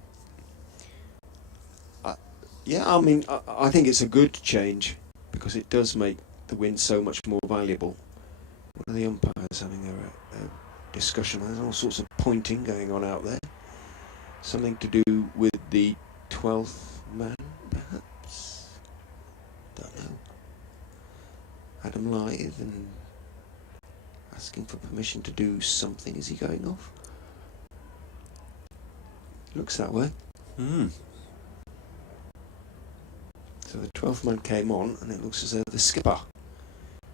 Yeah, I mean, I think it's a good change because it does make the win so much more valuable. One of the umpires having a discussion. There's all sorts of pointing going on out there. Something to do with the 12th man, perhaps? Don't know. Adam Lythe and asking for permission to do something. Is he going off? Looks that way. So the 12th man came on, and it looks as though the skipper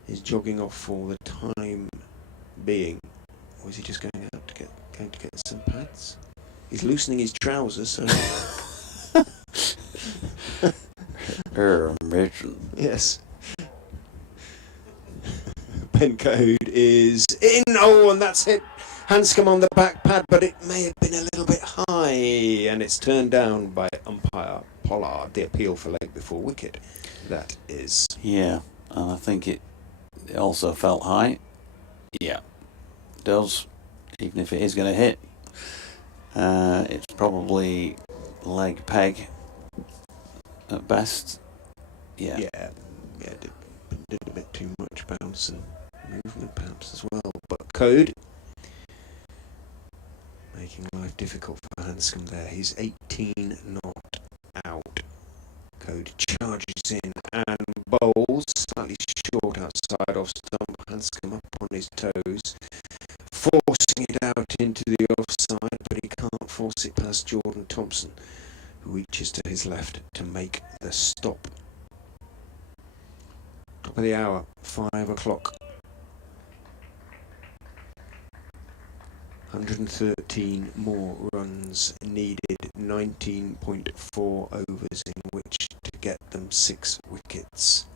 is jogging off for the time being. Or is he just going to get some pads? He's loosening his trousers, so... Yes. Ben Code is in. Oh, and that's it. Hanscom on the back pad, but it may have been a little bit high, and it's turned down by umpire Pollard. The appeal for leg before wicket. That is. Yeah, and I think it also felt high. Yeah, it does. Even if it is going to hit, it's probably leg peg at best. Yeah. Did a bit too much bounce and movement perhaps as well. But Code making life difficult for Hanscom there. He's 18 not out. Code charges in and bowls slightly short outside off stump. Hanscom up on his toes, forcing it out into the offside, but he can't force it past Jordan Thompson, who reaches to his left to make the stop. Top of the hour, 5 o'clock. 113 more runs needed, 19.4 overs in which to get them 6 wickets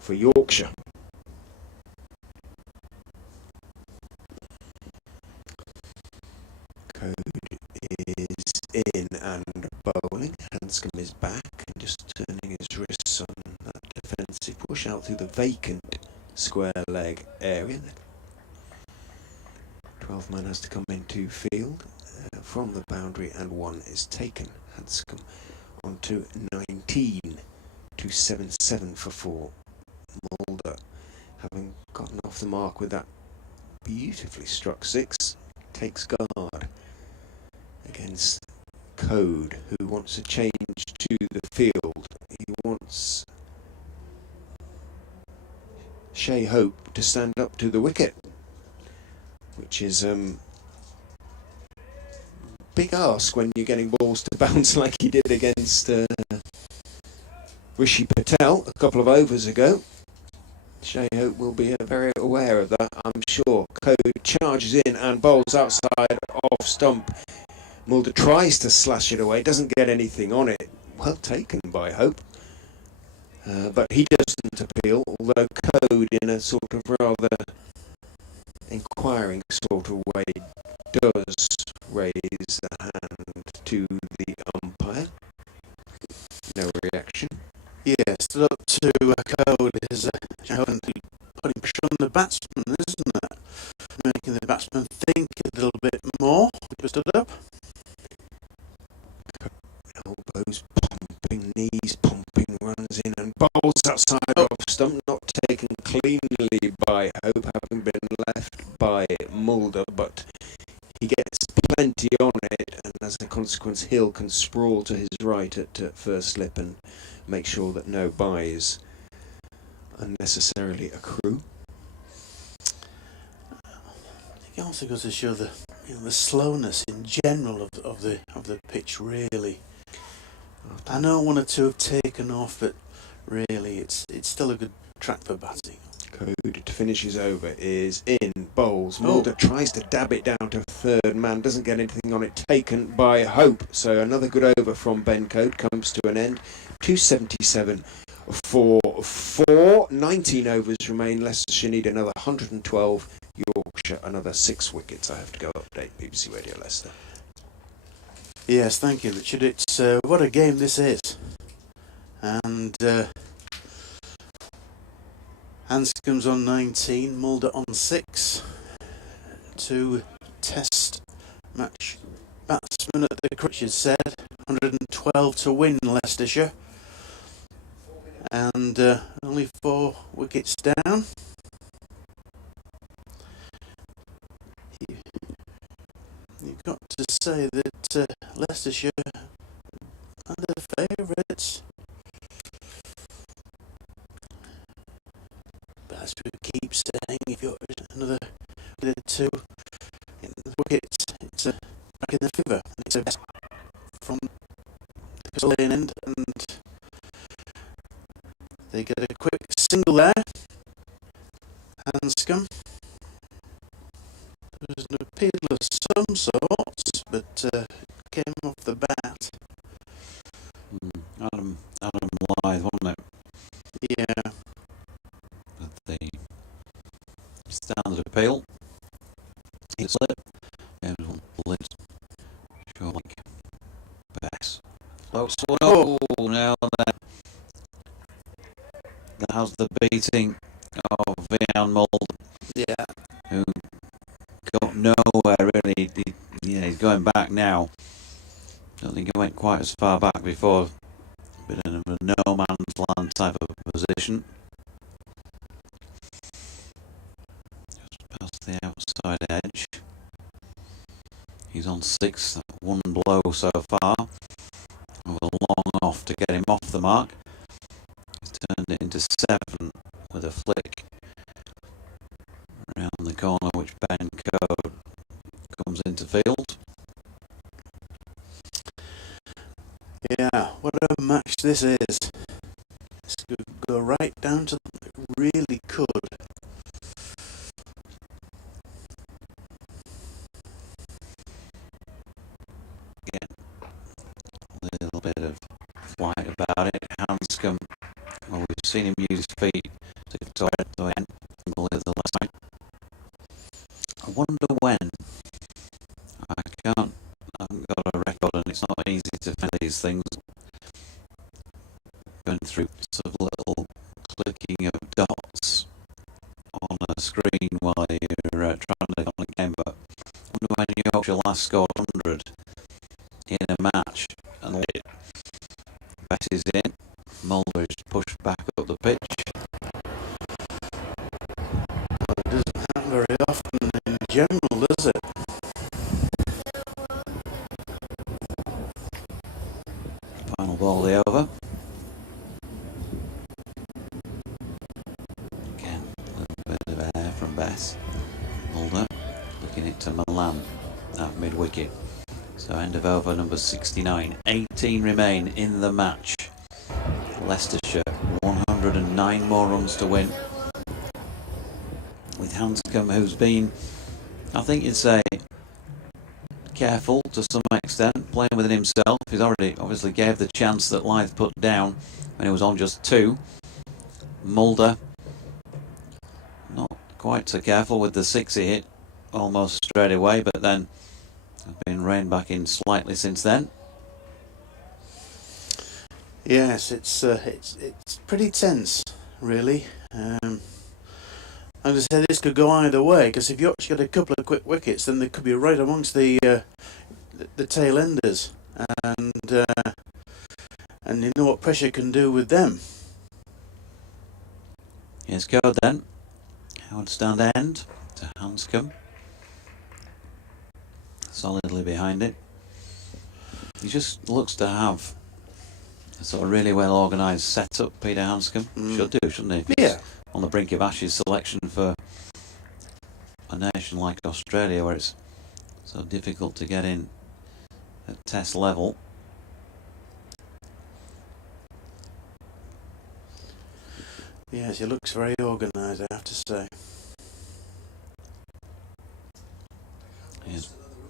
for Yorkshire. Code is in and bowling. Hanscom is back and just turning his wrists on that defensive push out through the vacant square leg area. 12th man has to come into field from the boundary and 1 is taken. Hanscom on to 19 to 7-7 for 4. Mulder, having gotten off the mark with that beautifully struck 6, takes guard against Code, who wants a change to the field. He wants Shay Hope to stand up to the wicket. which is big ask when you're getting balls to bounce like he did against Rishi Patel a couple of overs ago. Shea Hope will be very aware of that, I'm sure. Code charges in and bowls outside off stump. Mulder tries to slash it away, doesn't get anything on it. Well taken by Hope. But he doesn't appeal, although Code, in a sort of rather inquiring sort of way, does raise a hand to the umpire. No reaction. Yeah, stood up to a Code is putting pressure on the batsman, isn't it? Making the batsman think a little bit more. He stood up. Elbows pumping, knees pumping, runs in and bowls outside off stump, not taken cleanly by Hope, having been left by Mulder, but he gets plenty on it, and as a consequence Hill can sprawl to his right at first slip and make sure that no byes unnecessarily accrue. It also goes to show the the slowness in general of the pitch. Really, I know one or two have taken off, but really it's still a good track for batting. Code to finish his over is in, bowls. Mulder tries to dab it down to third man, doesn't get anything on it, taken by Hope. So another good over from Ben Code comes to an end. 277 for 4. 19 overs remain. Leicestershire need another 112. Yorkshire another 6 wickets. I have to go update BBC Radio Leicester. Yes, thank you, Richard. It's what a game this is, and Hanscom's on 19, Mulder on 6. 2 test match batsmen at the Richard said 112 to win Leicestershire, and only 4 wickets down. You've got to say that Leicestershire are the favourites. But as we keep saying, if you're another 2 wickets, it's back in the favour. It's a from the lane end, and they get a quick single there. Hanscom. There's an appeal of some sorts, but came off the bat. Adam Blythe, wasn't it? Yeah. But the standard appeal. He slip. There was one bullet. Sure, like Bess. Close one. Oh, now that has the beating of Vian Mulder. Yeah. Who got nowhere really. He's going back now. Don't think he went quite as far back before. Bit in a no man's land type of position. Just past the outside edge. He's on 6, one blow so far. With a long off to get him off the mark. He's turned it into 7 with a flick around the corner, which Ben Code comes into field. Yeah, what a match this is. This could go right down to it really could. Again, a little bit of flight about it. Hanscom, well, we've seen him use his feet to end the last time. I wonder when. I haven't got a record, and it's not easy to find these things. Going through sort of little clicking of dots on a screen while you're trying to get on a game, but I wonder when Yorkshire last scored 100 in a match, and Bess is in, Mulder is pushed back up the pitch. Well, it doesn't happen very often in general, does it? Final ball the over. Again, a little bit of air from Bess. Mulder flicking it to Milan at mid-wicket. So end of over number 69. 18 remain in the match. Leicestershire 109 more runs to win. With Hanscom, who's been, I think you'd say, careful to some extent, playing within himself. He's already obviously gave the chance that Leith put down when he was on just 2. Mulder, not quite so careful with the 6 he hit almost straight away, but then have been reined back in slightly since then. Yes, it's pretty tense, really. As I said, this could go either way, because if Yorkshire get a couple of quick wickets, then they could be right amongst the tail enders, and you know what pressure can do with them. Here's code then. Howard stand end to Hanscom. Solidly behind it. He just looks to have a sort of really well organised setup, Peter Hanscom. Should do, shouldn't he? Yeah. On the brink of Ashes selection for a nation like Australia, where it's so difficult to get in at test level. Yes, he looks very organised, I have to say. Here's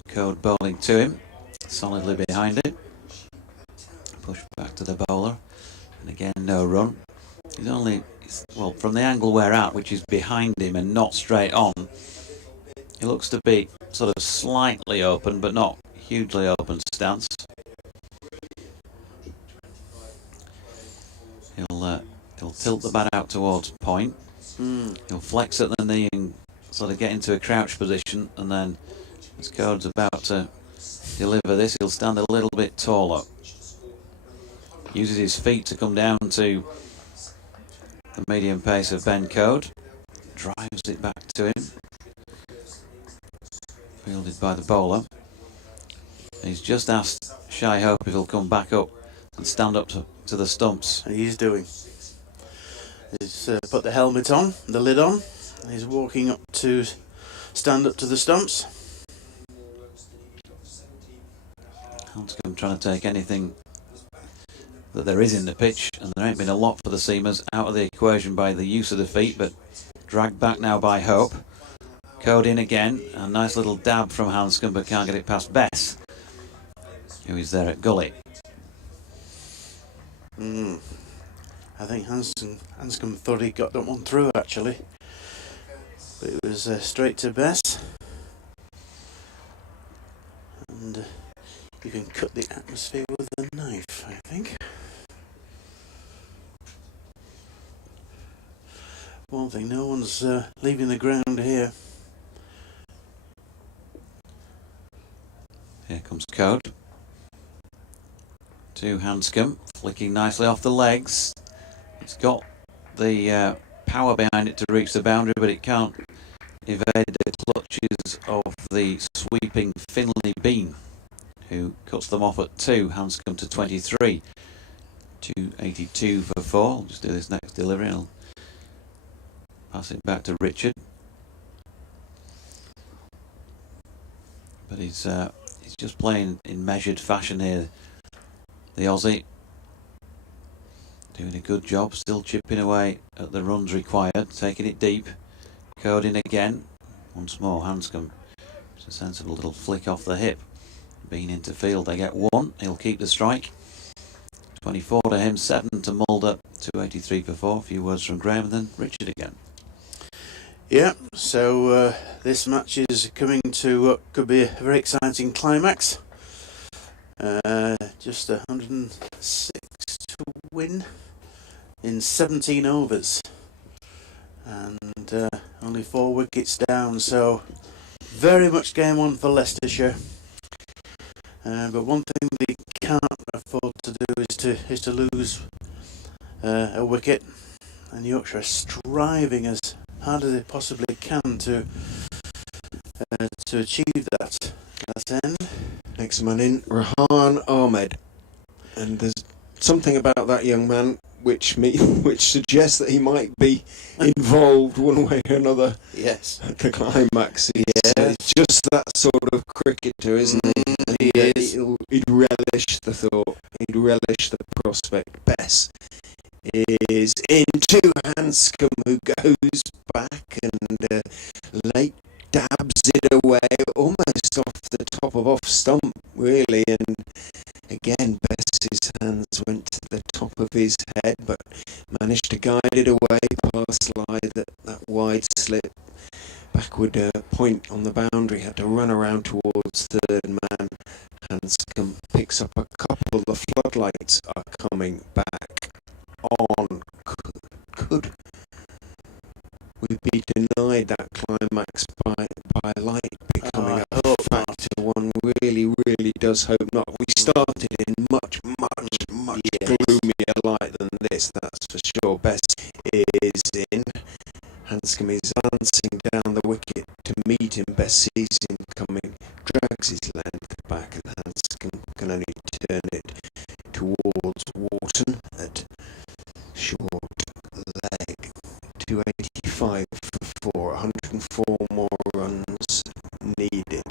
Code bowling to him, solidly behind it. Push back to the bowler, and again no run. He's only, well, from the angle we're at, which is behind him and not straight on, he looks to be sort of slightly open, but not hugely open stance. He'll tilt the bat out towards point. He'll flex at the knee and sort of get into a crouch position, and then as Code's about to deliver this, he'll stand a little bit taller. Uses his feet to come down to the medium pace of Ben Code. Drives it back to him. Fielded by the bowler. He's just asked Shy Hope if he'll come back up and stand up to the stumps. He's doing. He's put the helmet on, the lid on. He's walking up to stand up to the stumps. Hanscom trying to take anything that there is in the pitch, and there ain't been a lot for the seamers, out of the equation by the use of the feet, but dragged back now by Hope. Code in again, a nice little dab from Hanscom, but can't get it past Bess, who is there at gully. I think Hanscom thought he got that one through, actually, but it was straight to Bess, and you can cut the atmosphere with a knife, I think. One thing, no one's leaving the ground here. Here comes Code. To Hanscom, flicking nicely off the legs. It's got the power behind it to reach the boundary, but it can't evade the clutches of the sweeping Finley Bean, who cuts them off at 2. Hanscom to 23. 282 for 4. I'll just do this next delivery and I'll pass it back to Richard. But he's just playing in measured fashion here. The Aussie doing a good job, still chipping away at the runs required, taking it deep. Code in again. Once more, Hanscom. It's a sensible little flick off the hip. Being into field, they get 1. He'll keep the strike. 24 to him, 7 to Mulder, 283 for 4. A few words from Graham, and then Richard again. Yeah, so this match is coming to what could be a very exciting climax. Just 106 to win in 17 overs, and only 4 wickets down, so very much game on for Leicestershire. But one thing they can't afford to do is to lose a wicket, and Yorkshire are striving as hard as they possibly can to achieve that end. Next man in, Revis Ahmed, and there's something about that young man which suggests that he might be involved one way or another. Yes. At the climax. Yeah, He's just that sort of cricketer, isn't he? And He is. He'd relish the thought. He'd relish the prospect. Bess is into Hanscom, who goes back and late dabs it away almost off the top of off stump, really. And again, Bess's hands went to the top of his head, but managed to guide it away past that wide slip. Backward point on the boundary, had to run around towards third man. Hanscom picks up a couple. The floodlights are coming back on. Could we be denied that climax by light becoming a factor? One really does hope not. We started in much gloomier light than this, that's for sure. Bess is in. Hanscom is dancing down the wicket to meet him. Bess sees him coming, drags his length back, and Hanscom can only turn it towards Wharton at short leg. 285 for 4, 104 more runs needed.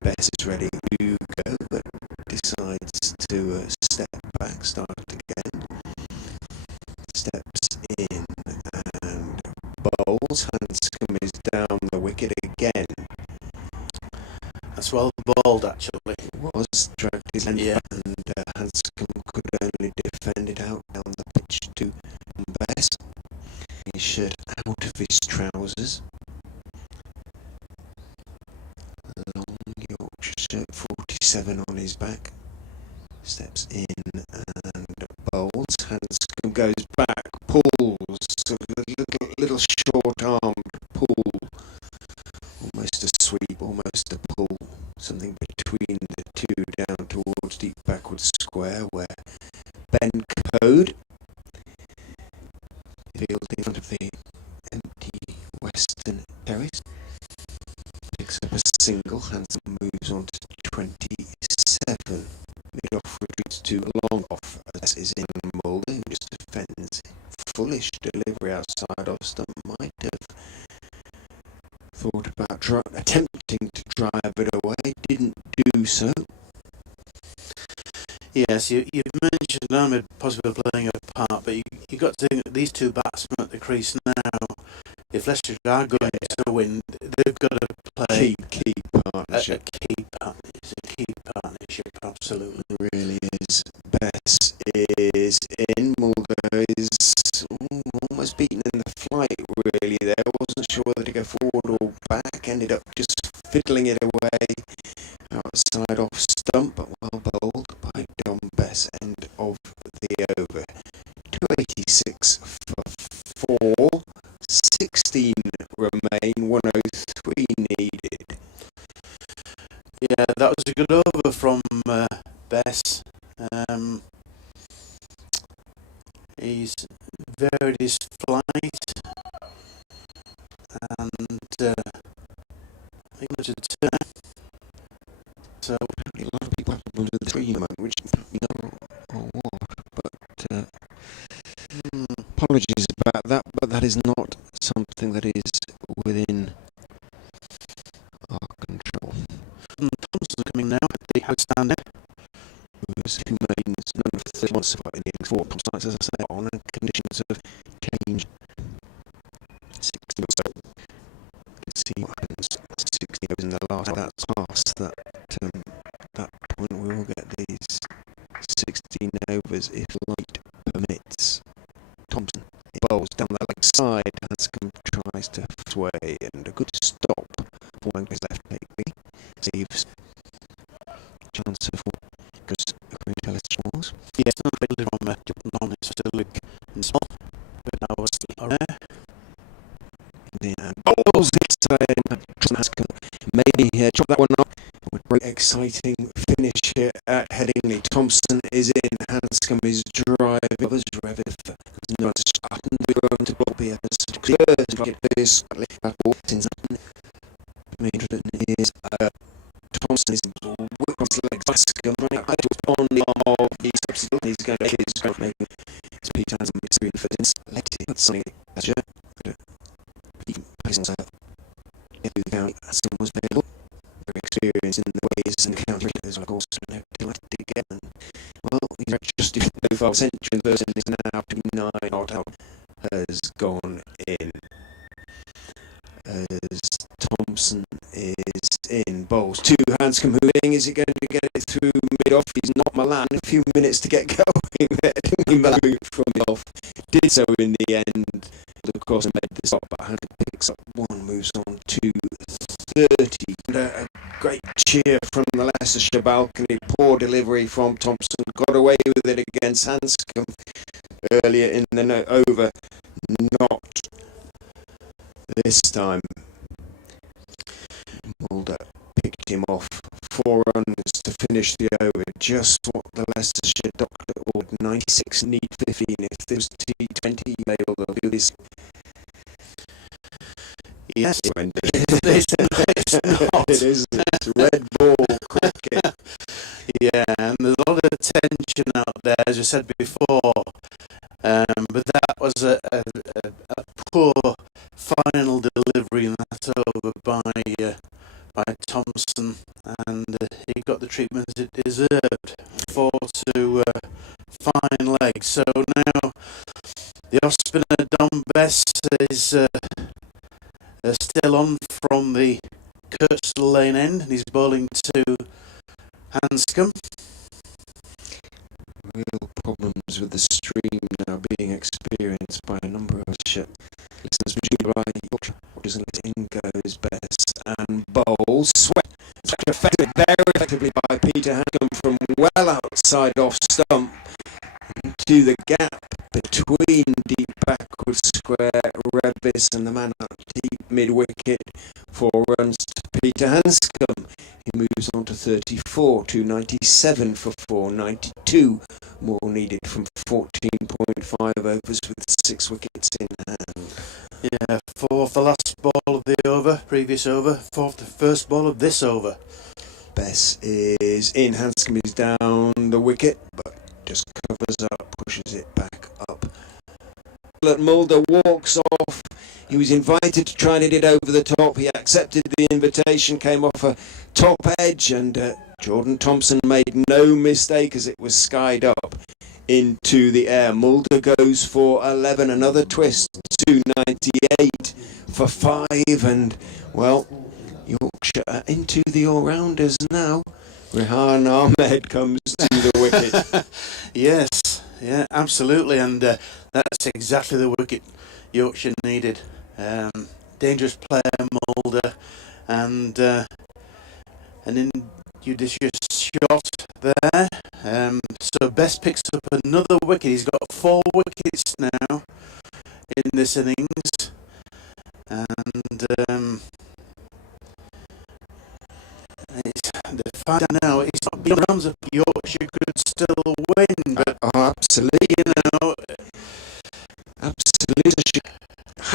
Bess is ready to go, but decides to step back, start again. Steps in and bowls. Hanscom is down the wicket again. That's well bowled, actually. Was dragged his length back, and Hanscom could only defend it out down the pitch to Bess. His shirt out of his trousers. Long Yorkshire 47 on his back. Steps in and bowls. Hanscom goes back, pulls, a little short-armed pull. Almost a sweep, almost a pull. Something between the two, down towards deep backward square, where Ben Code, field in front of the empty western terrace, picks up a single. Hanscom moves on to 27. Mid-off retreats to long off. As is in Mulder, who just defends. Foolish delivery outside off stump. Might have thought about attempting to drive it away. Didn't do so. Yes, you've mentioned Ahmed possibly playing a part, but you got to think that these two batsmen at the crease now, if Leicestershire are going to win, they've got to play Key partnership. a key partnership, absolutely. It really is. Bess is in. Mulder is almost beaten in the flight, really. There wasn't sure whether to go forward or back. Ended up just fiddling it away outside off stump, but well bowled by Dom Bess. End of the over. 286 for 4. 16 remain. 103 needed. Yeah, that was a good over from Bess. He's varied his flight and I think much of the turn. So A lot of people have under the tree moment, which you know or what, but apologies about that, but that is not something that is within our control. Thompson coming now at the outstanding. It was 2 maidens, none of 30 months of innings, 4 Thompson, as I say, on, and conditions have changed. 60 or so. Let's see what happens. 60 overs in the last. That's past that point. We will get these 16 overs if light permits. Thompson bowls down the leg side. Hanscom tries to sway, and a good stop. Falling to his left, maybe. Saves. Chance of because according to Ellis, Yes, not really from non historic and small, but now was rare. And bowls it. Hanscom maybe chop that one up. With very exciting finish here at Headingley. Thompson is in. Hanscom is driving. Others Revis and Hill up and we're to Bobby first. This that ball since is Thompson is whipped on his legs. Hanscom running up on the arm of the substitute. He's going to make his making his Pete Hanscom experience for this. Let it something that's Pete Patel into the count. Hanscom was available. experience in the ways and county cricketers, of course, delighted to get them. Well, he's just so far. Century in the first innings now, 9 not out, has gone in. As Thompson is in, bowls 2, Hanscom moving. Is he going to get it through mid-off? He's not Milan. A few minutes to get going there. Milan from the off. Did so in the end. Of course, made the stop, but Ahmed picks up 1, moves on to 30. And a great cheer from the Leicestershire balcony. Poor delivery from Thompson. Got away with it against Hanscom earlier in the over. Not this time. Mulder picked him off. 4 runs to finish the over. Just what the Leicestershire doctor ordered. 96 need 15. If there was T20, you may well do this. Yes, It's not. it is. It's red ball cricket. Yeah, and there's a lot of tension out there, as you said before. But that was a poor final delivery in that over by Thompson, and he got the treatment it deserved. 4 to fine leg. So now the off spinner Don Bess is still on from the Kirkstall Lane end, and he's bowling to Hanscom. Real problems with the stream now being experienced by a number of listeners. Yorkshire, doesn't let in goes Bess and bowls. Sweat effective, very effectively by Peter Hanscom from well outside off stump into the gap between deep backward square Revis and the man out deep mid wicket. 4 runs to Peter Hanscom. He moves on to 34, 297 for 492. More needed from 14.5 overs with 6 wickets in hand. Yeah, 4th the last ball of the over, previous over, 4th the first ball of this over. Bess is in, Hanscom is down the wicket, but just covers up, pushes it back up. Mulder walks off. He was invited to try and hit it over the top. He accepted the invitation, came off a top edge, and Jordan Thompson made no mistake as it was skied up into the air. Mulder goes for 11, another twist, 298 for 5, and well, Yorkshire are into the all-rounders now. Rehan Ahmed comes to the wicket. Yes, yeah, absolutely, and that's exactly the wicket Yorkshire needed. Dangerous player Mulder, and an injudicious shot there. So Bess picks up another wicket. He's got 4 wickets now in this innings, and the fact now it's not beyond realms of Yorkshire could still win, but Absolutely, you know, absolutely.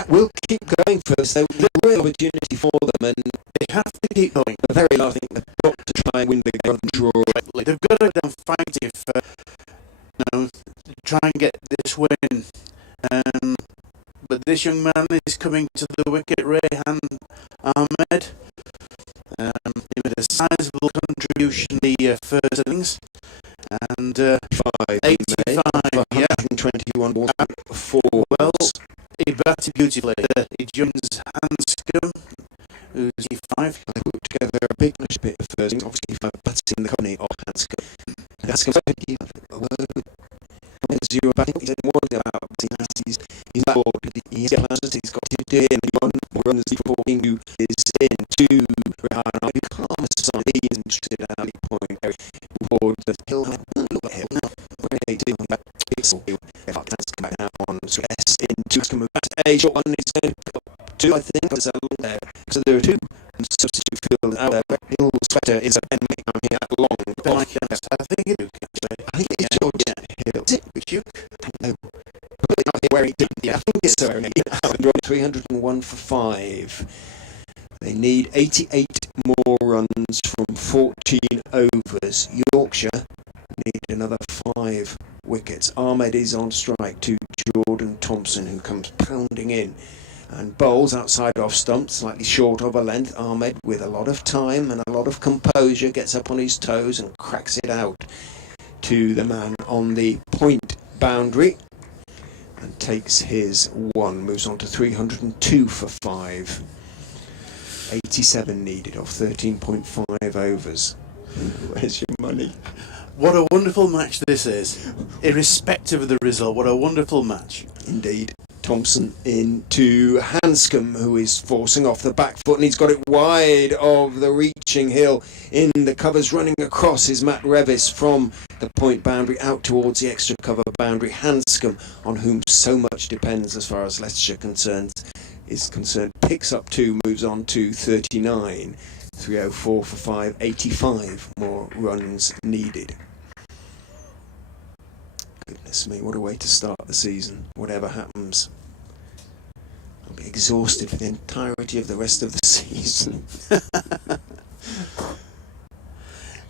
We'll keep going for this. There's a real opportunity for them, and they have to keep going. the very last thing they've got to try and win the game draw. They've got to go down fighting for, try and get this win. But this young man is coming to the wicket, Rehan Ahmed. He made a sizable contribution in the first innings, and 85, 121 balls, 4 well, he batted beautifully. He joins Hanscom, who's 85. They put together a big bit of first innings, obviously 5 bats in the company of Hanscom. Hanscom said, zero batting. He said more about he's bored. He's got to do it, and he runs the 14 who is in 2 Rehan. You can't sign the interested at any point. Board the hill. Look at him now. When they do that, it's all Hanscom back now on S in 2. Hanscom move back to A. Short one is going to pick up 2, I think. There's a long there. So there are 2. And substitute field out there. Hill Sweater is a pen down here at long. I think it is. I think it's George Hill. Is it? No. Where he did, I think it's so. 301 for 5. They need 88 more runs from 14 overs. Yorkshire need another 5 wickets. Ahmed is on strike to Jordan Thompson, who comes pounding in. And bowls outside off stump, slightly short of a length. Ahmed, with a lot of time and a lot of composure, gets up on his toes and cracks it out to the man on the point boundary and takes his one. Moves on to 302 for 5. 87 needed off 13.5 overs. Where's your money? What a wonderful match this is. Irrespective of the result, what a wonderful match. Indeed. Thompson into Hanscom, who is forcing off the back foot, and he's got it wide of the reaching Hill. In the covers running across is Matt Revis from the point boundary out towards the extra cover boundary. Hanscom, on whom so much depends as far as Leicestershire is concerned, picks up 2, moves on to 39. 304 for 5, 85 more runs needed. Goodness me, what a way to start the season. Whatever happens, I'll be exhausted for the entirety of the rest of the season.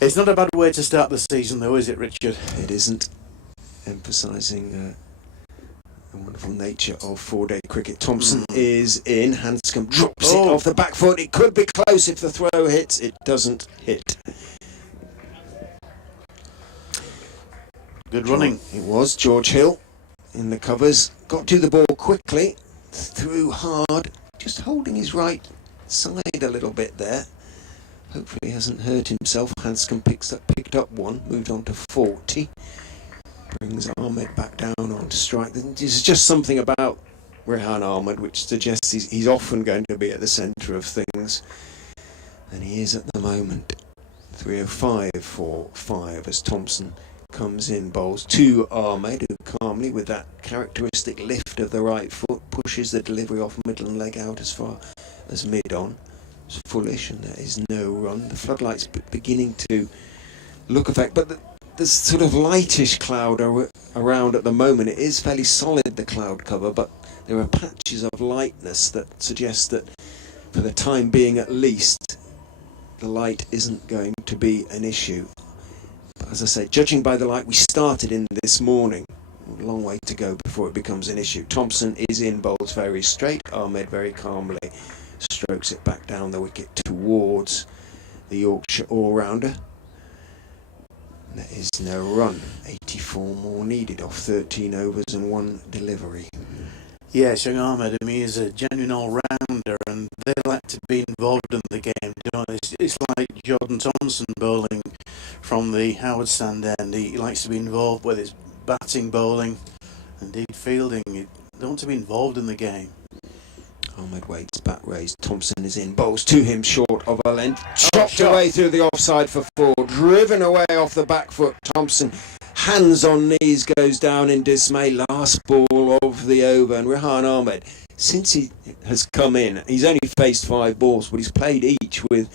It's not a bad way to start the season though, is it, Richard? It isn't. Emphasising the wonderful nature of 4-day cricket. Thompson is in. Hanscom drops it off the back foot. It could be close if the throw hits. It doesn't hit. Good running. It was George Hill in the covers. Got to the ball quickly. Threw hard. Just holding his right side a little bit there. Hopefully he hasn't hurt himself. Hanscom picked up 1. Moved on to 40. Brings Ahmed back down on strike. There's just something about Rehan Ahmed which suggests he's often going to be at the centre of things. And he is at the moment. 305 for 5 as Thompson comes in, bowls to Ahmed, who calmly, with that characteristic lift of the right foot, pushes the delivery off middle and leg out as far as mid-on. It's fullish and there is no run. The floodlights beginning to look effect, but there's sort of lightish cloud around at the moment. It is fairly solid, the cloud cover, but there are patches of lightness that suggest that for the time being at least the light isn't going to be an issue. But as I say, judging by the light we started in this morning, a long way to go before it becomes an issue. Thompson is in, bowls very straight. Ahmed very calmly strokes it back down the wicket towards the Yorkshire all-rounder. There is no run. 84 more needed off 13 overs and 1 delivery. Yes, young Ahmed, I mean, he's a genuine all-rounder and they like to be involved in the game, don't they? It's like Jordan Thompson bowling from the Howard stand end. He likes to be involved with his batting, bowling, indeed fielding. They want to be involved in the game. Ahmed waits, bat raised. Thompson is in, bowls to him short of a length. Chopped away through the offside for 4. Driven away off the back foot. Thompson, hands on knees, goes down in dismay. Last ball of the over. And Rehan Ahmed, since he has come in, he's only faced 5 balls, but he's played each with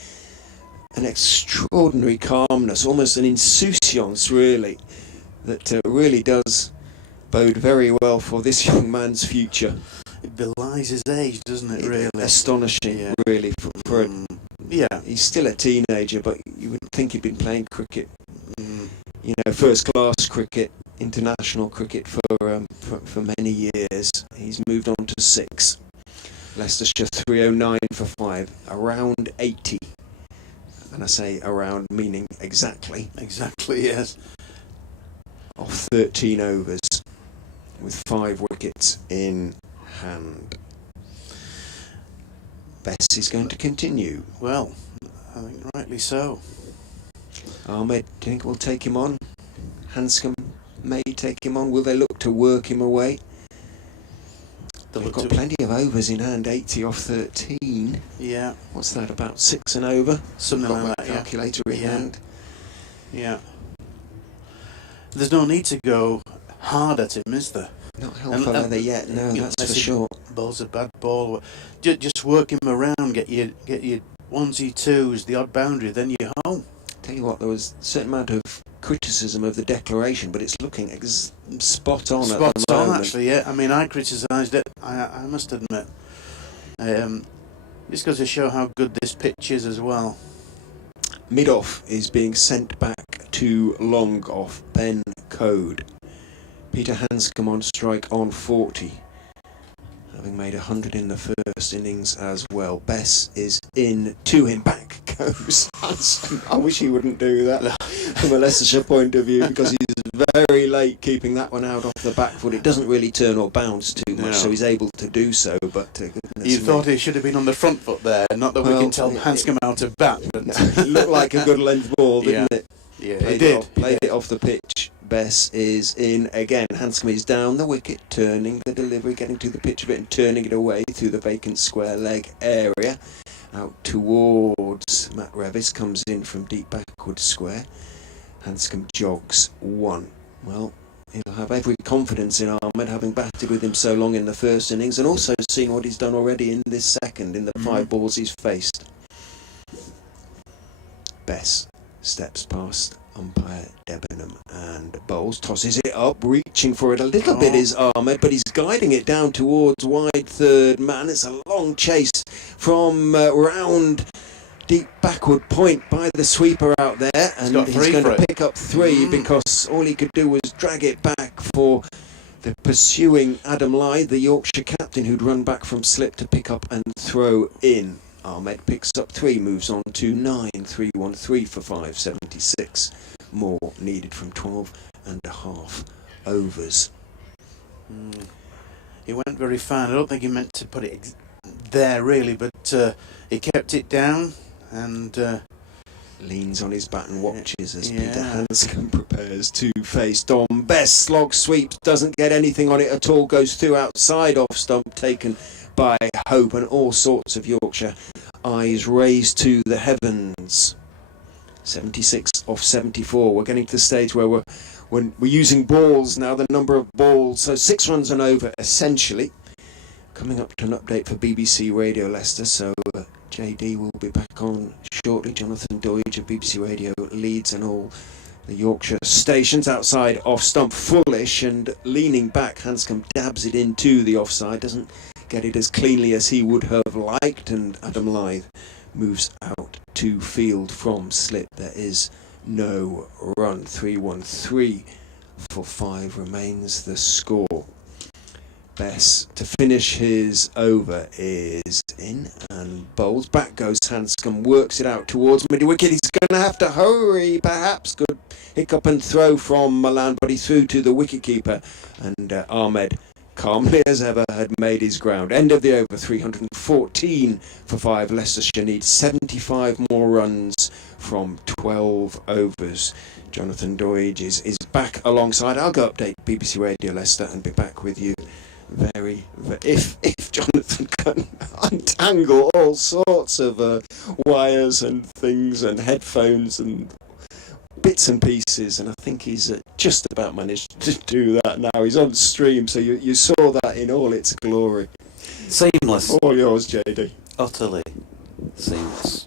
an extraordinary calmness, almost an insouciance, really, that really does bode very well for this young man's future. It belies his age, doesn't it, really? Astonishing, really. He's still a teenager, but you would think he'd been playing cricket, first-class cricket, international cricket for many years. He's moved on to 6. Leicestershire 309 for 5, around 80. And I say around, meaning exactly. Exactly, yes. Off 13 overs, with 5 wickets in hand. Bess is going to continue. Well, I think rightly so. Ahmed, do you think we'll take him on? Hanscom may take him on. Will they look to work him away? They've got plenty of overs in hand, 80 off 13. Yeah. What's that, about 6 an over? Something like that, calculator in hand. Yeah. There's no need to go hard at him, is there? Not helpful are they yet, no, that's for sure. Bowl's a bad ball. Just work him around, get your 1s, 2s, the odd boundary, then you're home. Tell you what, there was a certain amount of criticism of the declaration, but it's looking spot on at the moment. Spot on, actually, yeah. I mean, I criticised it, I must admit. Just goes to show how good this pitch is as well. Mid-off is being sent back to long off, Ben Code. Peter Hanscom on strike on 40. having made 100 in the first innings as well. Bess is in to him. Back goes Handsome. I wish he wouldn't do that from a Leicestershire point of view, because he's very late keeping that one out off the back foot. It doesn't really turn or bounce too much, so he's able to do so. But you thought he should have been on the front foot there, not that we can tell Hanscom out of bat. But it looked like a good length ball, didn't it? Yeah, he did. Played it off the pitch. Bess is in again. Hanscom is down the wicket, turning the delivery, getting to the pitch of it and turning it away through the vacant square leg area. Out towards Matt Revis, comes in from deep backward square. Hanscom jogs one. Well, he'll have every confidence in Ahmed, having batted with him so long in the first innings, and also seen what he's done already in this second, in the 5 balls he's faced. Bess steps past umpire Debenham and bowls, tosses it up, reaching for it a little bit is Ahmed, but he's guiding it down towards wide third man. It's a long chase from round deep backward point by the sweeper out there, and he's going to pick up 3 because all he could do was drag it back for the pursuing Adam Lyth, the Yorkshire captain, who'd run back from slip to pick up and throw in. Ahmed picks up 3, moves on to 9, 3-1-3 for 576. More needed from 12.5 overs. He went very fine. I don't think he meant to put it there really, but he kept it down and leans on his bat and watches as Peter Hanscom prepares to face Dom. Bess slog sweeps, doesn't get anything on it at all, goes through outside off stump, taken by Hope, and all sorts of Yorkshire eyes raised to the heavens. 76 off 74. We're getting to the stage where we're using balls now, the number of balls. So 6 runs and over essentially. Coming up to an update for BBC Radio Leicester, so JD will be back on shortly. Jonathan Doidge of BBC Radio Leeds and all the Yorkshire stations. Outside off stump, foolish, and leaning back, Hanscom dabs it into the offside, doesn't get it as cleanly as he would have liked, and Adam Lyth moves out to field from slip. There is no run. 3-1-3 for 5 remains the score. Bess, to finish his over, is in and bowls. Back goes Hanscom, works it out towards mid-wicket. He's going to have to hurry, perhaps. Good hiccup and throw from Milan, but he threw to the wicketkeeper. And Ahmed, calmly as ever, had made his ground. End of the over, 314 for 5. Leicestershire needs 75 more runs from 12 overs. Jonathan Doidge is back alongside. I'll go update BBC Radio Leicester and be back with you if Jonathan can untangle all sorts of wires and things and headphones and bits and pieces, and I think he's just about managed to do that now. He's on stream, so you saw that in all its glory. Seamless. All yours, JD. Utterly seamless.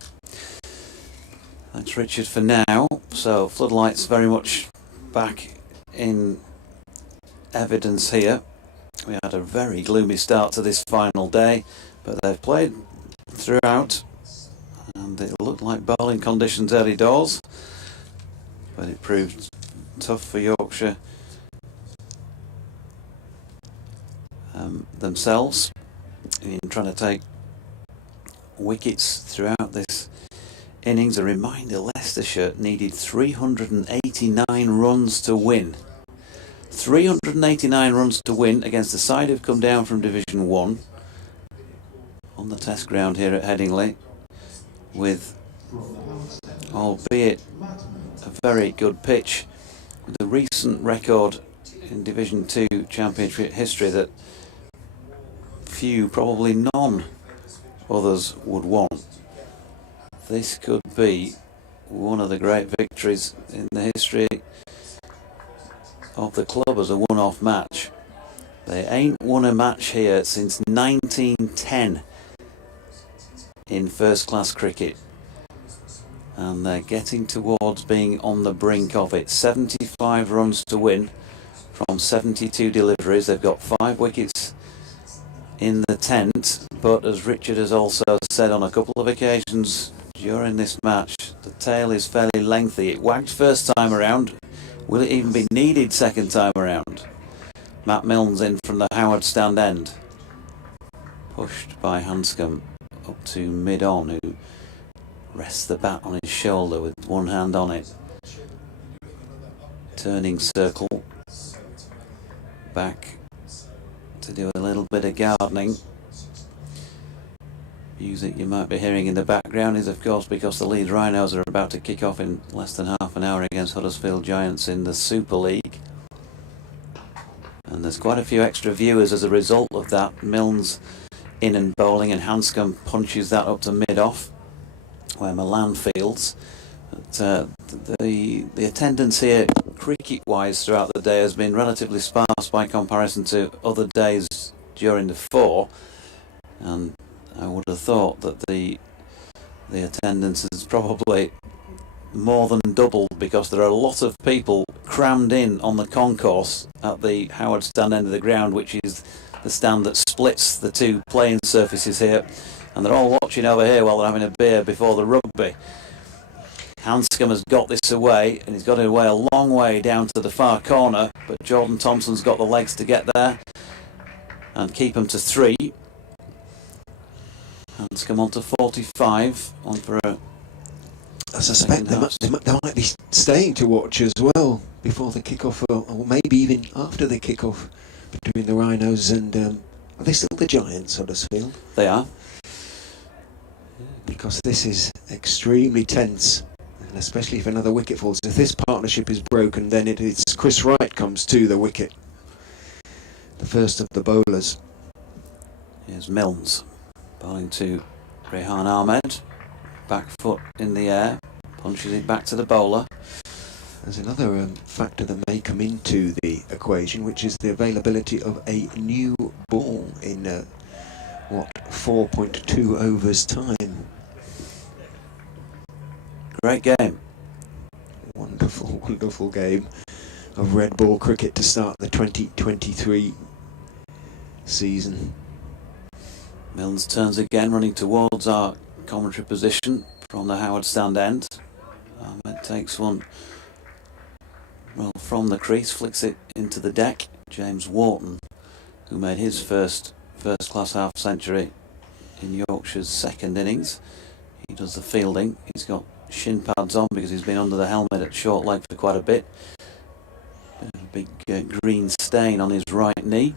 Thanks, Richard, for now. So floodlights very much back in evidence here. We had a very gloomy start to this final day, but they've played throughout, and it looked like bowling conditions early doors, but it proved tough for Yorkshire themselves in trying to take wickets throughout this innings. A reminder, Leicestershire needed 389 runs to win. 389 runs to win against the side who've come down from Division 1 on the test ground here at Headingley, with, albeit a very good pitch, with a recent record in Division 2 Championship history that few, probably none, others would want. This could be one of the great victories in the history of the club as a one-off match. They ain't won a match here since 1910 in first-class cricket, and they're getting towards being on the brink of it. 75 runs to win from 72 deliveries. They've got 5 wickets in the tent, but as Richard has also said on a couple of occasions during this match, the tail is fairly lengthy. It wagged first time around. Will it even be needed second time around? Matt Milne's in from the Howard stand end. pushed by Hanscom up to mid-on, who rests the bat on his shoulder with one hand on it. Turning circle. Back to do a little bit of gardening. Music you might be hearing in the background is of course because the Leeds Rhinos are about to kick off in less than half an hour against Huddersfield Giants in the Super League. And there's quite a few extra viewers as a result of that. Milnes in and bowling, and Hanscom punches that up to mid-off where Milan fields. But the attendance here cricket-wise throughout the day has been relatively sparse by comparison to other days during the 4, and I would have thought that the attendance is probably more than doubled because there are a lot of people crammed in on the concourse at the Howard stand end of the ground, which is the stand that splits the two playing surfaces here, and they're all watching over here while they're having a beer before the rugby. Hanscom has got this away, and he's got it away a long way down to the far corner, but Jordan Thompson's got the legs to get there and keep him to 3. Hanscom on to 45, on for a... I suspect they might be staying to watch as well before the kick-off, or maybe even after the kick-off between the Rhinos and... are they still the Giants, Huddersfield? They are. Because this is extremely tense. Especially if another wicket falls. If this partnership is broken, then it's Chris Wright comes to the wicket. The first of the bowlers. Here's Milnes bowling to Rehan Ahmed. Back foot in the air. Punches it back to the bowler. There's another factor that may come into the equation, which is the availability of a new ball in 4.2 overs time. Great game. Wonderful, wonderful game of red ball cricket to start the 2023 season. Milnes turns again, running towards our commentary position from the Howard stand end. Ahmed takes one well from the crease, flicks it into the deck. James Wharton, who made his first class half century in Yorkshire's second innings. He does the fielding. He's got shin pads on because he's been under the helmet at short leg for quite a bit. Bit of a big green stain on his right knee.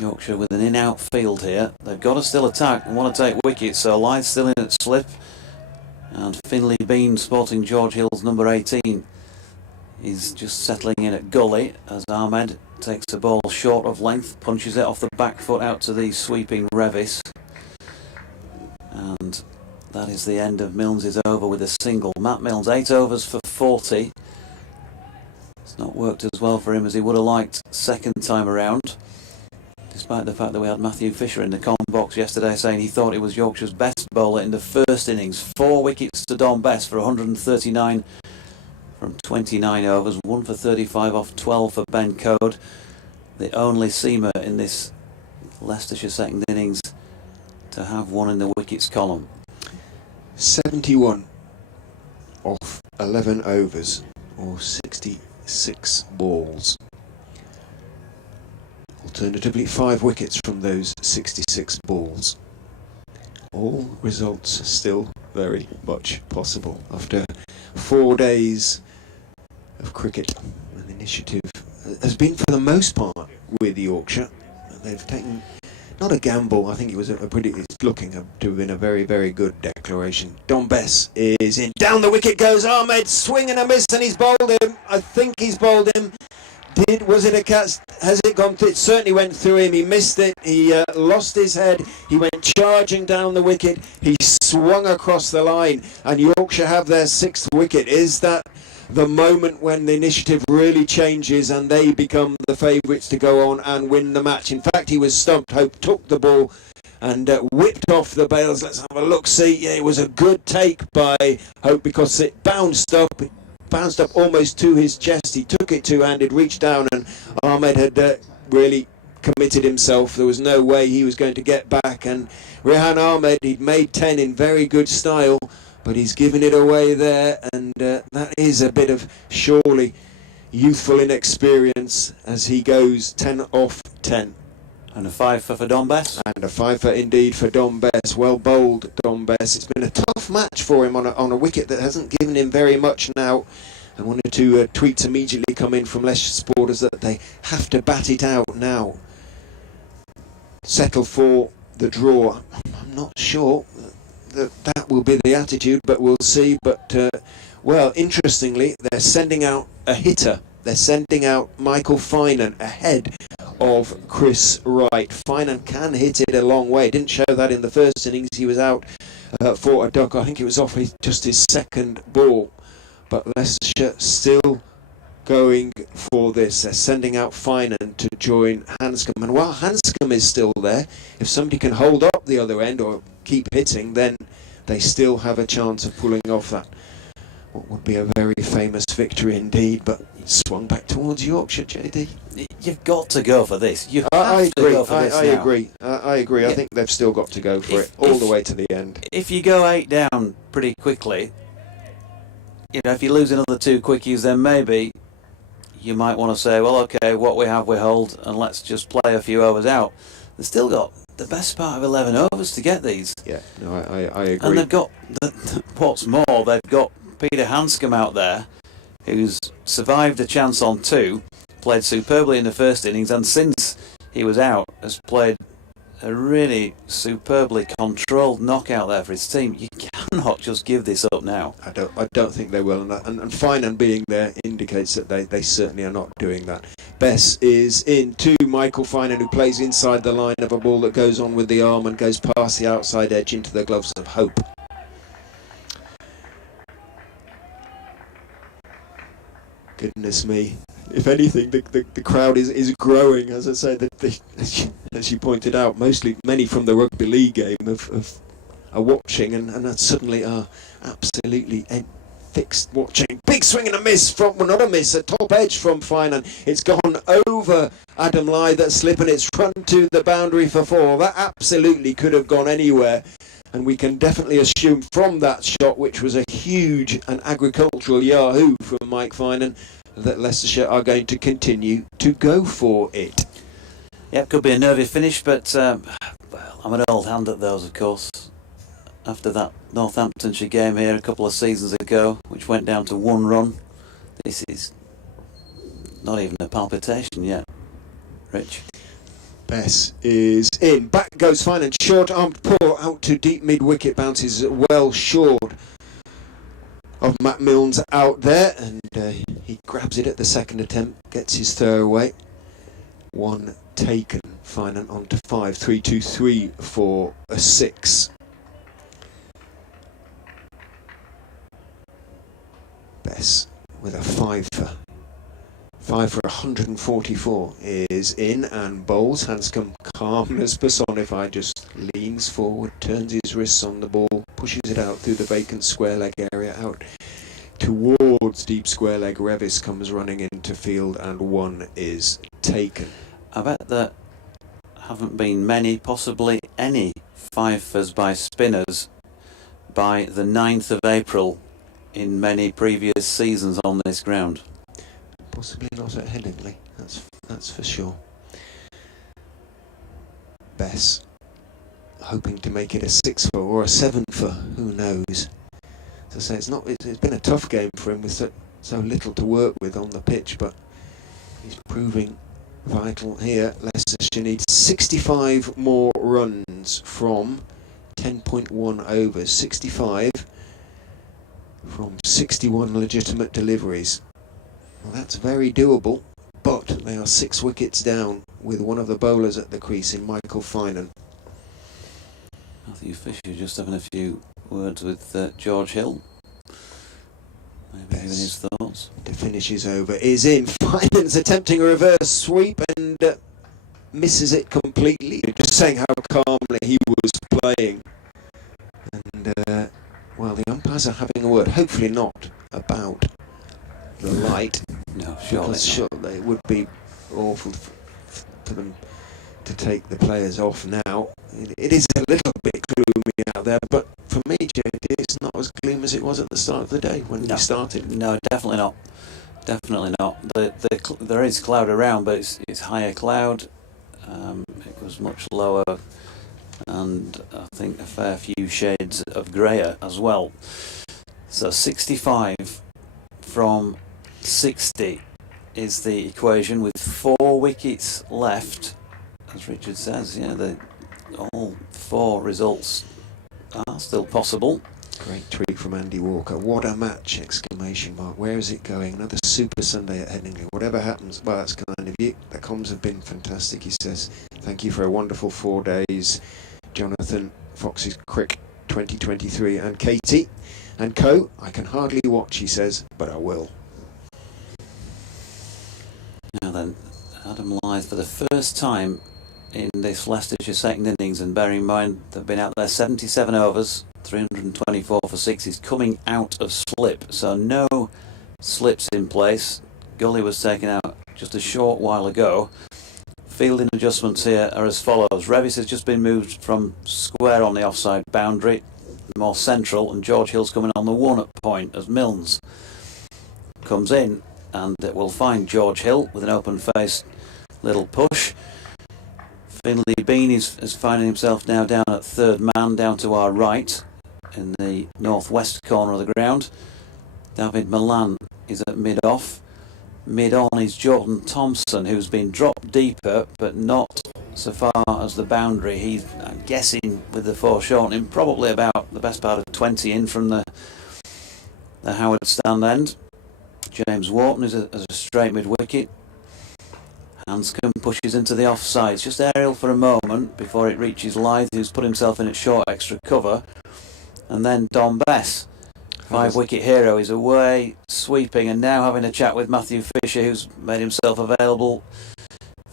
Yorkshire with an in-out field here. They've got to still attack and want to take wickets, so Lythe's still in at slip. And Finley Bean, sporting George Hill's number 18, is just settling in at gully as Ahmed takes the ball short of length, punches it off the back foot out to the sweeping Revis. And that is the end of Milnes' over with a single. Matt Milnes, 8 overs for 40. It's not worked as well for him as he would have liked second time around, despite the fact that we had Matthew Fisher in the com box yesterday saying he thought he was Yorkshire's best bowler in the first innings. 4 wickets to Don Bess for 139 from 29 overs, 1 for 35 off 12 for Ben Code, the only seamer in this Leicestershire second innings to have one in the wickets column. 71 off 11 overs, or 66 balls. Alternatively, 5 wickets from those 66 balls. All results still very much possible after 4 days of cricket. And the initiative has been, for the most part, with Yorkshire. They've taken not a gamble. I think it was it's looking to have been a very, very good declaration. Don Bess is in. Down the wicket goes Ahmed, swing and a miss, and he's bowled him. I think he's bowled him. Was it a catch? Has it gone through? It certainly went through him. He missed it. He lost his head. He went charging down the wicket. He swung across the line, and Yorkshire have their 6th wicket. Is that the moment when the initiative really changes and they become the favourites to go on and win the match? In fact, he was stumped. Hope took the ball and whipped off the bails. Let's have a look. See, yeah, it was a good take by Hope because it bounced up. It bounced up almost to his chest. He took it two-handed, reached down, and Ahmed had really committed himself. There was no way he was going to get back. And Rehan Ahmed, he'd made 10 in very good style, but he's given it away there, and that is a bit of surely youthful inexperience as he goes 10 off 10. And a five for Don Bess. And a fiver indeed for Don Bess. Well bowled, Don Bess. It's been a tough match for him on a wicket that hasn't given him very much now. And one or two tweets immediately come in from Leicester supporters that they have to bat it out now. Settle for the draw. I'm not sure that will be the attitude, but we'll see. But, well, interestingly, they're sending out a hitter. They're sending out Michael Finan ahead of Chris Wright. Finan can hit it a long way. Didn't show that in the first innings. He was out for a duck. I think it was off just his second ball. But Leicestershire still going for this. They're sending out Finan to join Hanscom. And while Hanscom is still there, if somebody can hold up the other end or keep hitting, then they still have a chance of pulling off that. What would be a very famous victory indeed, but swung back towards Yorkshire, JD. You've got to go for this. You have I to agree. go for this I now. agree. I agree. I think they've still got to go for it all the way to the end. If you go 8 down pretty quickly, you know, if you lose another 2 quickies, then maybe you might want to say, well, okay, what we have we hold, and let's just play a few overs out. They've still got the best part of 11 overs to get these. Yeah, no, I agree. And they've got, what's more, they've got Peter Hanscom out there, who's survived a chance on 2, played superbly in the first innings, and since he was out, has played a really superbly controlled knockout there for his team. You cannot just give this up now. I don't think they will, and Finan being there indicates that they certainly are not doing that. Bess is in to Michael Finan, who plays inside the line of a ball that goes on with the arm and goes past the outside edge into the gloves of Hope. Goodness me. If anything, the crowd is growing, as I say, as you pointed out, many from the rugby league game are watching and suddenly are absolutely fixed watching. Big swing and a miss from, well, not a miss, a top edge from Finan. It's gone over Adam Lai, that slip, and it's run to the boundary for 4. That absolutely could have gone anywhere. And we can definitely assume from that shot, which was a huge and agricultural yahoo from Mike Finan, that Leicestershire are going to continue to go for it. Yep, could be a nervy finish, but well, I'm an old hand at those, of course. After that Northamptonshire game here a couple of seasons ago, which went down to 1 run, this is not even a palpitation yet. Rich. Bess is in. Back goes Finan. Short armed pull out to deep mid wicket. Bounces well short of Matt Milnes out there, and he grabs it at the second attempt, gets his throw away. 1 taken. Finan on to 5. 3-2-3 for a 6. Bess with a 5 for 144 is in and bowls. Hanscom, calmness personified, just leans forward, turns his wrists on the ball, pushes it out through the vacant square leg area, out towards deep square leg. Revis comes running into field and 1 is taken. I bet there haven't been many, possibly any, 5-fers by spinners by the 9th of April in many previous seasons on this ground. Possibly not at Headingley, that's for sure. Bess hoping to make it a 6-for or a 7-for, who knows. As I say, it's been a tough game for him with so little to work with on the pitch, but he's proving vital here. Leicestershire needs 65 more runs from 10.1 overs. 65 from 61 legitimate deliveries. Well, that's very doable, but they are 6 wickets down with one of the bowlers at the crease in Michael Finan. Matthew Fisher just having a few words with George Hill. Maybe giving his thoughts. The finish is over. Is in. Finan's attempting a reverse sweep and misses it completely. Just saying how calmly he was playing. And, well, the umpires are having a word. Hopefully not about the light. No, surely because surely it would be awful for them to take the players off now. It is a little bit gloomy out there, but for me, JD, it's not as gloom as it was at the start of the day when we started. No, definitely not. Definitely not. There is cloud around, but it's higher cloud. It was much lower, and I think a fair few shades of greyer as well. So 65 from 60 is the equation, with 4 wickets left. As Richard says, yeah, all 4 results are still possible. Great tweet from Andy Walker. What a match! Exclamation mark. Where is it going? Another super Sunday at Headingley. Whatever happens, well, that's kind of you. The comms have been fantastic, he says. Thank you for a wonderful 4 days. Jonathan, Fox's Crick 2023, and Katie and Co. I can hardly watch, he says, but I will. Now then, Adam Lyth for the first time in this Leicestershire second innings, and bearing in mind they've been out there 77 overs, 324 for 6. He's coming out of slip, so no slips in place. Gully was taken out just a short while ago. Fielding adjustments here are as follows. Revis has just been moved from square on the offside boundary, more central, and George Hill's coming on the 1 point as Milnes comes in, and it will find George Hill with an open face little push. Finley Bean is finding himself now down at third man, down to our right in the northwest corner of the ground. David Milan is at mid-off. Mid-on is Jordan Thompson, who's been dropped deeper but not so far as the boundary. He's, I'm guessing, with the foreshortening, probably about the best part of 20 in from the Howard stand end. James Wharton is a straight mid-wicket. Hanscom pushes into the offside. It's just aerial for a moment before it reaches Lyth, who's put himself in at short extra cover. And then Don Bess, 5-wicket hero, is away, sweeping, and now having a chat with Matthew Fisher, who's made himself available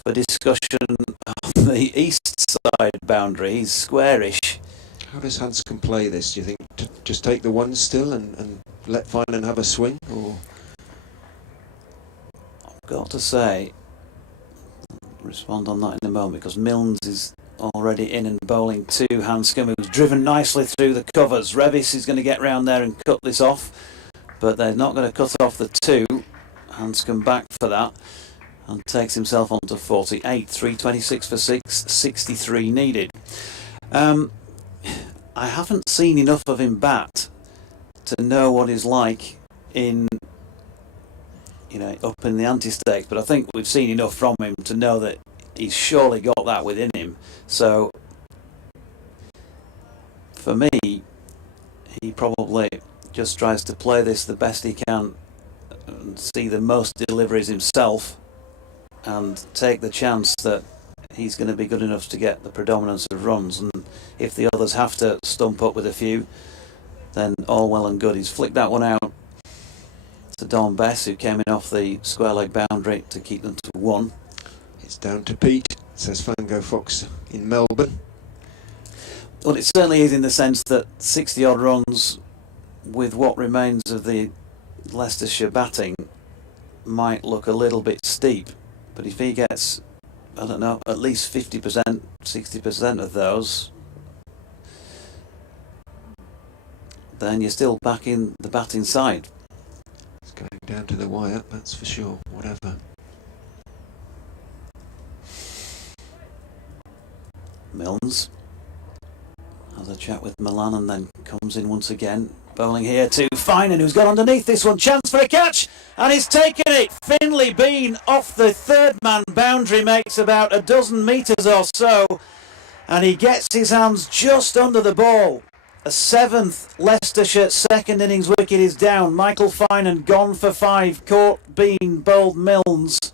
for discussion on the east side boundary. He's squarish. How does Hanscom play this, do you think? To just take the 1 still and let Finan have a swing? Or I've got to say, respond on that in a moment, because Milnes is already in and bowling to Hanscom, who's driven nicely through the covers. Revis is going to get round there and cut this off, but they're not going to cut off the 2. Hanscom back for that and takes himself on to 48. 326 for 6, 63 needed. I haven't seen enough of him bat to know what he's like in, up in the anti-stakes, but I think we've seen enough from him to know that he's surely got that within him. So for me, he probably just tries to play this the best he can and see the most deliveries himself and take the chance that he's going to be good enough to get the predominance of runs, and if the others have to stump up with a few, then all well and good. He's flicked that one out to Don Bess, who came in off the square leg boundary to keep them to 1. it's down to Pete, says Fango Fox in Melbourne. Well, it certainly is, in the sense that 60 odd runs with what remains of the Leicestershire batting might look a little bit steep, but if he gets, I don't know, at least 50%, 60% of those, then you're still back in the batting side. It's going down to the wire, that's for sure, whatever. Milnes has a chat with Milan and then comes in once again. Bowling here to Finan, who's got underneath this one. Chance for a catch, and he's taken it. Finley Bean off the third man boundary, makes about a dozen metres or so, and he gets his hands just under the ball. A 7th Leicestershire second innings wicket is down. Michael Finan gone for 5. Caught Bean, bowled Milnes.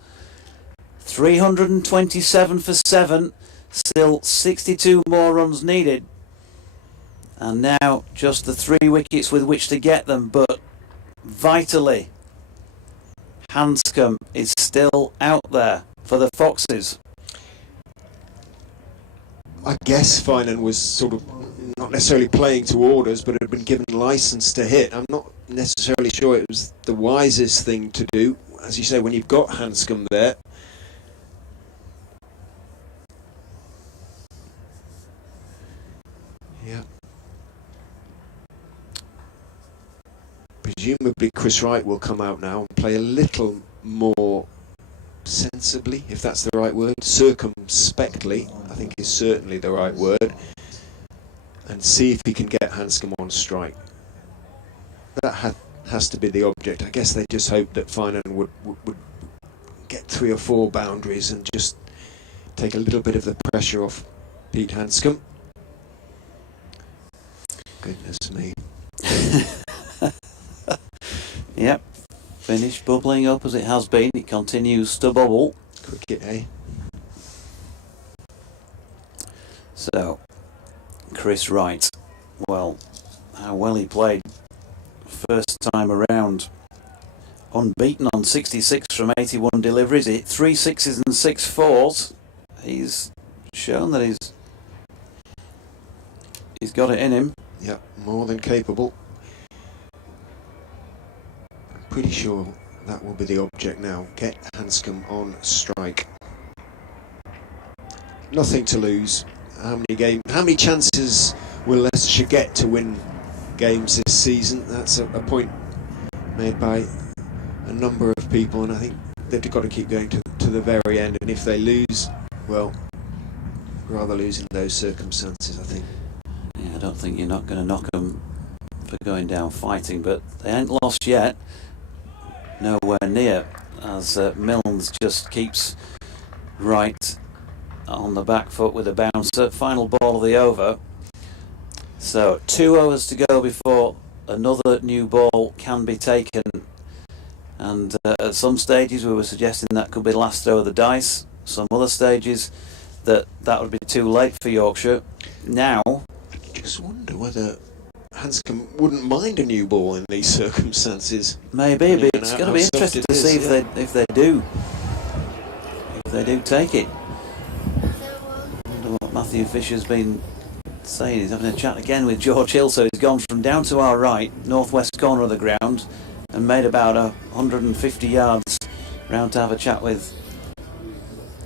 327 for 7. Still 62 more runs needed. And now just the 3 wickets with which to get them, but vitally Hanscom is still out there for the Foxes. I guess Finan was sort of not necessarily playing to orders, but had been given license to hit. I'm not necessarily sure it was the wisest thing to do. As you say, when you've got Hanscom there, yeah. Presumably Chris Wright will come out now and play a little more sensibly, if that's the right word. Circumspectly, I think is certainly the right word. And see if he can get Hanscom on strike. That has to be the object. I guess they just hoped that Finan would get 3 or 4 boundaries and just take a little bit of the pressure off Pete Hanscom. Goodness me. Yep, finished bubbling up as it has been. It continues to bubble. Cricket, eh? So, Chris Wright. Well, how well he played first time around. Unbeaten on 66 from 81 deliveries. He hit 3 sixes and 6 fours. He's shown that he's got it in him. Yep, more than capable. I'm pretty sure that will be the object now. Get Hanscom on strike. Nothing to lose. How many chances will Leicestershire get to win games this season? That's a point made by a number of people, and I think they've got to keep going to the very end. And if they lose, well, rather lose in those circumstances, I think. Yeah, I don't think you're not going to knock them for going down fighting, but they ain't lost yet. Nowhere near, as Milnes just keeps Wright on the back foot with a bouncer. Final ball of the over. So 2 overs to go before another new ball can be taken. And at some stages we were suggesting that could be the last throw of the dice. Some other stages that would be too late for Yorkshire. Now, I just wonder whether Hanscom wouldn't mind a new ball in these circumstances. maybe, but it's going to be interesting to see if they do take it. I wonder what Matthew Fisher's been saying. He's having a chat again with George Hill, so he's gone from down to our right, northwest corner of the ground, and made about 150 yards round to have a chat with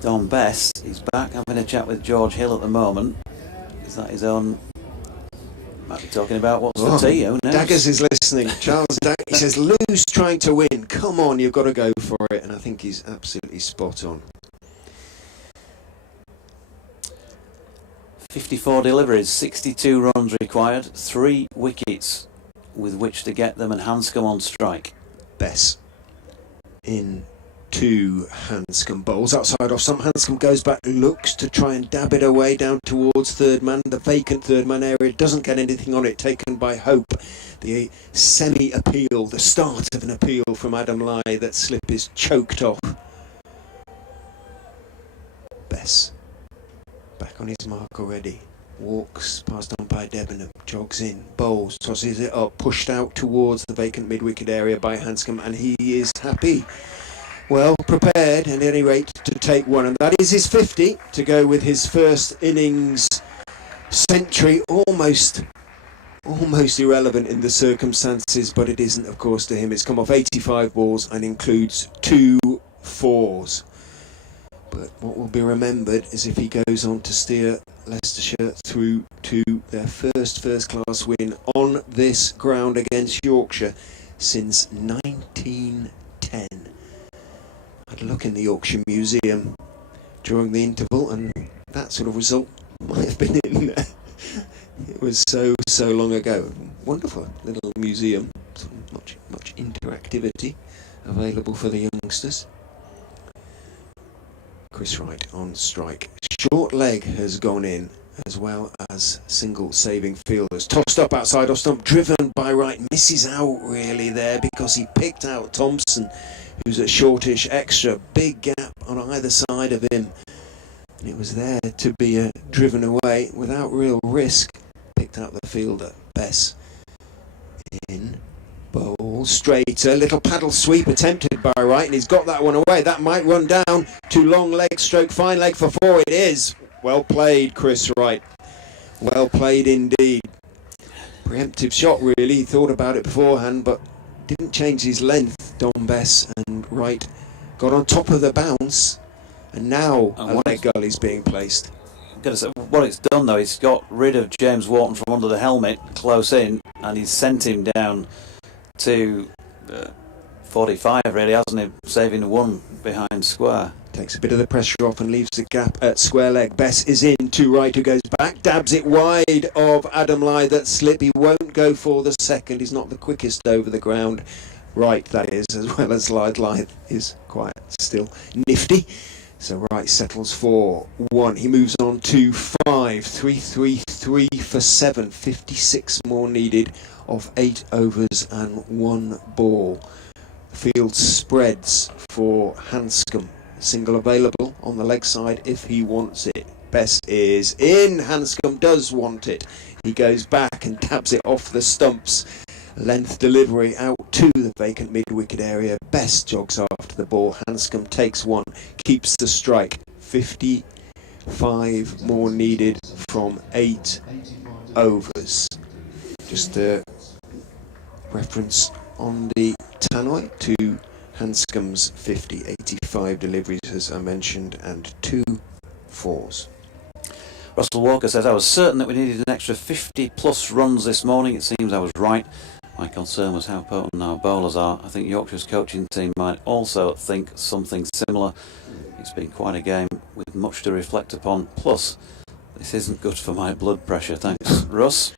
Don Bess. He's back having a chat with George Hill at the moment. Is that his own? Might be talking about what's the tea, who knows? Daggers is listening. Charles Daggers, he says, Lou's trying to win. Come on, you've got to go for it. And I think he's absolutely spot on. 54 deliveries, 62 runs required, 3 wickets with which to get them, and Hanscom on strike. Bess in 2 Hanscom bowls outside off some. Hanscom goes back, looks to try and dab it away down towards third man. The vacant third man area doesn't get anything on it, taken by Hope. The semi-appeal, the start of an appeal from Adam Lai. That slip is choked off. Bess back on his mark already. Walks past umpire Debenham, jogs in, bowls, tosses it up, pushed out towards the vacant mid-wicket area by Hanscom, and he is happy. Well prepared, at any rate, to take one, and that is his 50 to go with his first innings century. Almost irrelevant in the circumstances, but it isn't, of course, to him. It's come off 85 balls and includes 2 fours. But what will be remembered is if he goes on to steer Leicestershire through to their first-class win on this ground against Yorkshire since 1910. I had a look in the Yorkshire Museum during the interval, and that sort of result might have been in there. It was so long ago. Wonderful little museum. Much interactivity available for the youngsters. Chris Wright on strike. Short leg has gone in, as well as single saving fielders. Tossed up outside off stump, driven by Wright. Misses out really there because he picked out Thompson, who's a shortish extra. Big gap on either side of him. And it was there to be driven away without real risk. Picked out the fielder, Bess. In. Bowl straight, a little paddle sweep attempted by Wright, and he's got that one away. That might run down to long leg stroke, fine leg for 4. It is. Well played, Chris Wright. Well played indeed. Preemptive shot really. He thought about it beforehand, but didn't change his length. Don Bess and Wright got on top of the bounce, and now a leg goal is being placed. I've got to say, what it's done though, it's got rid of James Wharton from under the helmet close in, and he's sent him down to 45 really, hasn't he? Saving one behind square. Takes a bit of the pressure off and leaves the gap at square leg. Bess is in to Wright, who goes back, dabs it wide of Headingley. That slip, he won't go for the second. He's not the quickest over the ground. Wright, that is, as well as Headingley is quite still nifty. So Wright settles for 1. He moves on to 5. 3 for 7. 56 more needed of 8 overs and 1 ball. Field spreads for Hanscom. Single available on the leg side if he wants it. Bess is in. Hanscom does want it. He goes back and taps it off the stumps. Length delivery out to the vacant mid-wicket area. Bess jogs after the ball. Hanscom takes 1, keeps the strike. 55 more needed from 8 overs. Just a reference on the tannoy to Hanscom's 50, 85 deliveries as I mentioned, and 2 4s. Russell Walker says, I was certain that we needed an extra 50 plus runs this morning. It seems I was right. My concern was how potent our bowlers are. I think Yorkshire's coaching team might also think something similar. It's been quite a game with much to reflect upon. Plus, this isn't good for my blood pressure. Thanks, Russ.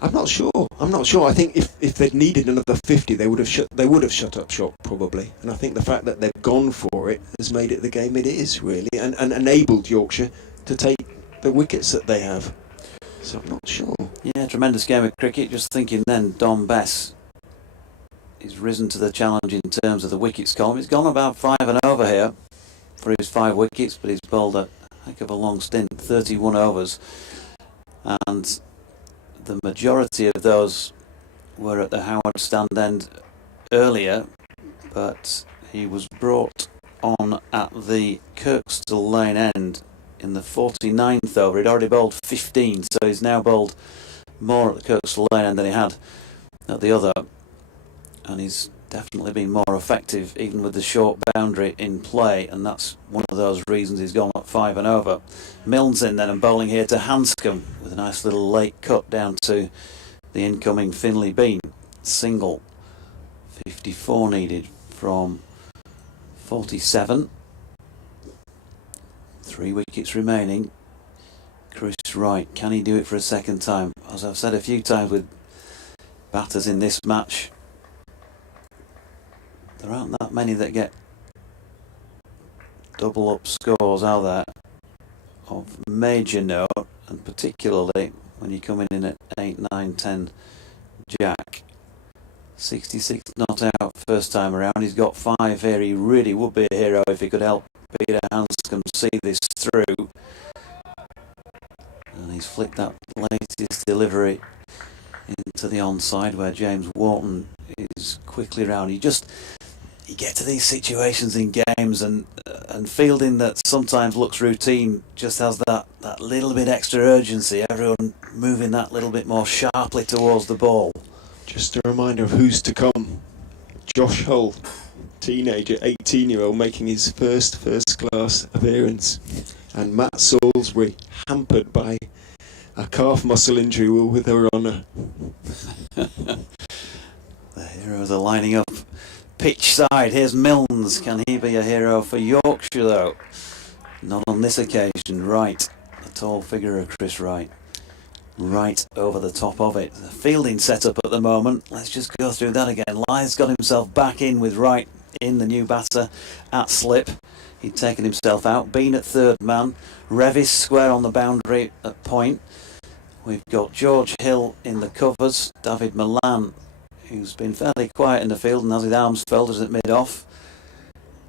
I'm not sure. I think if they'd needed another 50, they would have shut up shop probably. And I think the fact that they've gone for it has made it the game it is really, and enabled Yorkshire to take the wickets that they have. So I'm not sure. Yeah, tremendous game of cricket. Just thinking then, Don Bess is risen to the challenge in terms of the wickets column. He's gone about 5 and over here for his 5 wickets, but he's bowled a heck of a long stint, 31 overs, and the majority of those were at the Howard stand end earlier, but he was brought on at the Kirkstall Lane end in the 49th over. He'd already bowled 15, so he's now bowled more at the Kirkstall Lane end than he had at the other, and he's definitely been more effective even with the short boundary in play, and that's one of those reasons he's gone up 5 and over. Milne's in then and bowling here to Hanscom with a nice little late cut down to the incoming Finley Bean. Single. 54 needed from 47. 3 wickets remaining. Chris Wright, can he do it for a second time? As I've said a few times with batters in this match, there aren't that many that get double up scores, are there, of major note, and particularly when you're coming in at 8, 9, 10 jack. 66 not out first time around. He's got 5 here. He really would be a hero if he could help Peter Hanscom see this through. And he's flicked that latest delivery into the onside where James Wharton is quickly round. You get to these situations in games, and fielding that sometimes looks routine just has that little bit extra urgency. Everyone moving that little bit more sharply towards the ball. Just a reminder of who's to come. Josh Hull, teenager, 18-year-old, making his first class appearance, and Matt Salisbury, hampered by a calf muscle injury, will with her honour. The heroes are lining up pitch side. Here's Milnes. Can he be a hero for Yorkshire though? Not on this occasion. Wright, the tall figure of Chris Wright, right over the top of it. The fielding setup at the moment, let's just go through that again. Lythe's got himself back in with Wright in, the new batter at slip. He'd taken himself out. Bean at third man. Revis square on the boundary at point. We've got George Hill in the covers. David Milan, who's been fairly quiet in the field and has his arms folded at mid-off.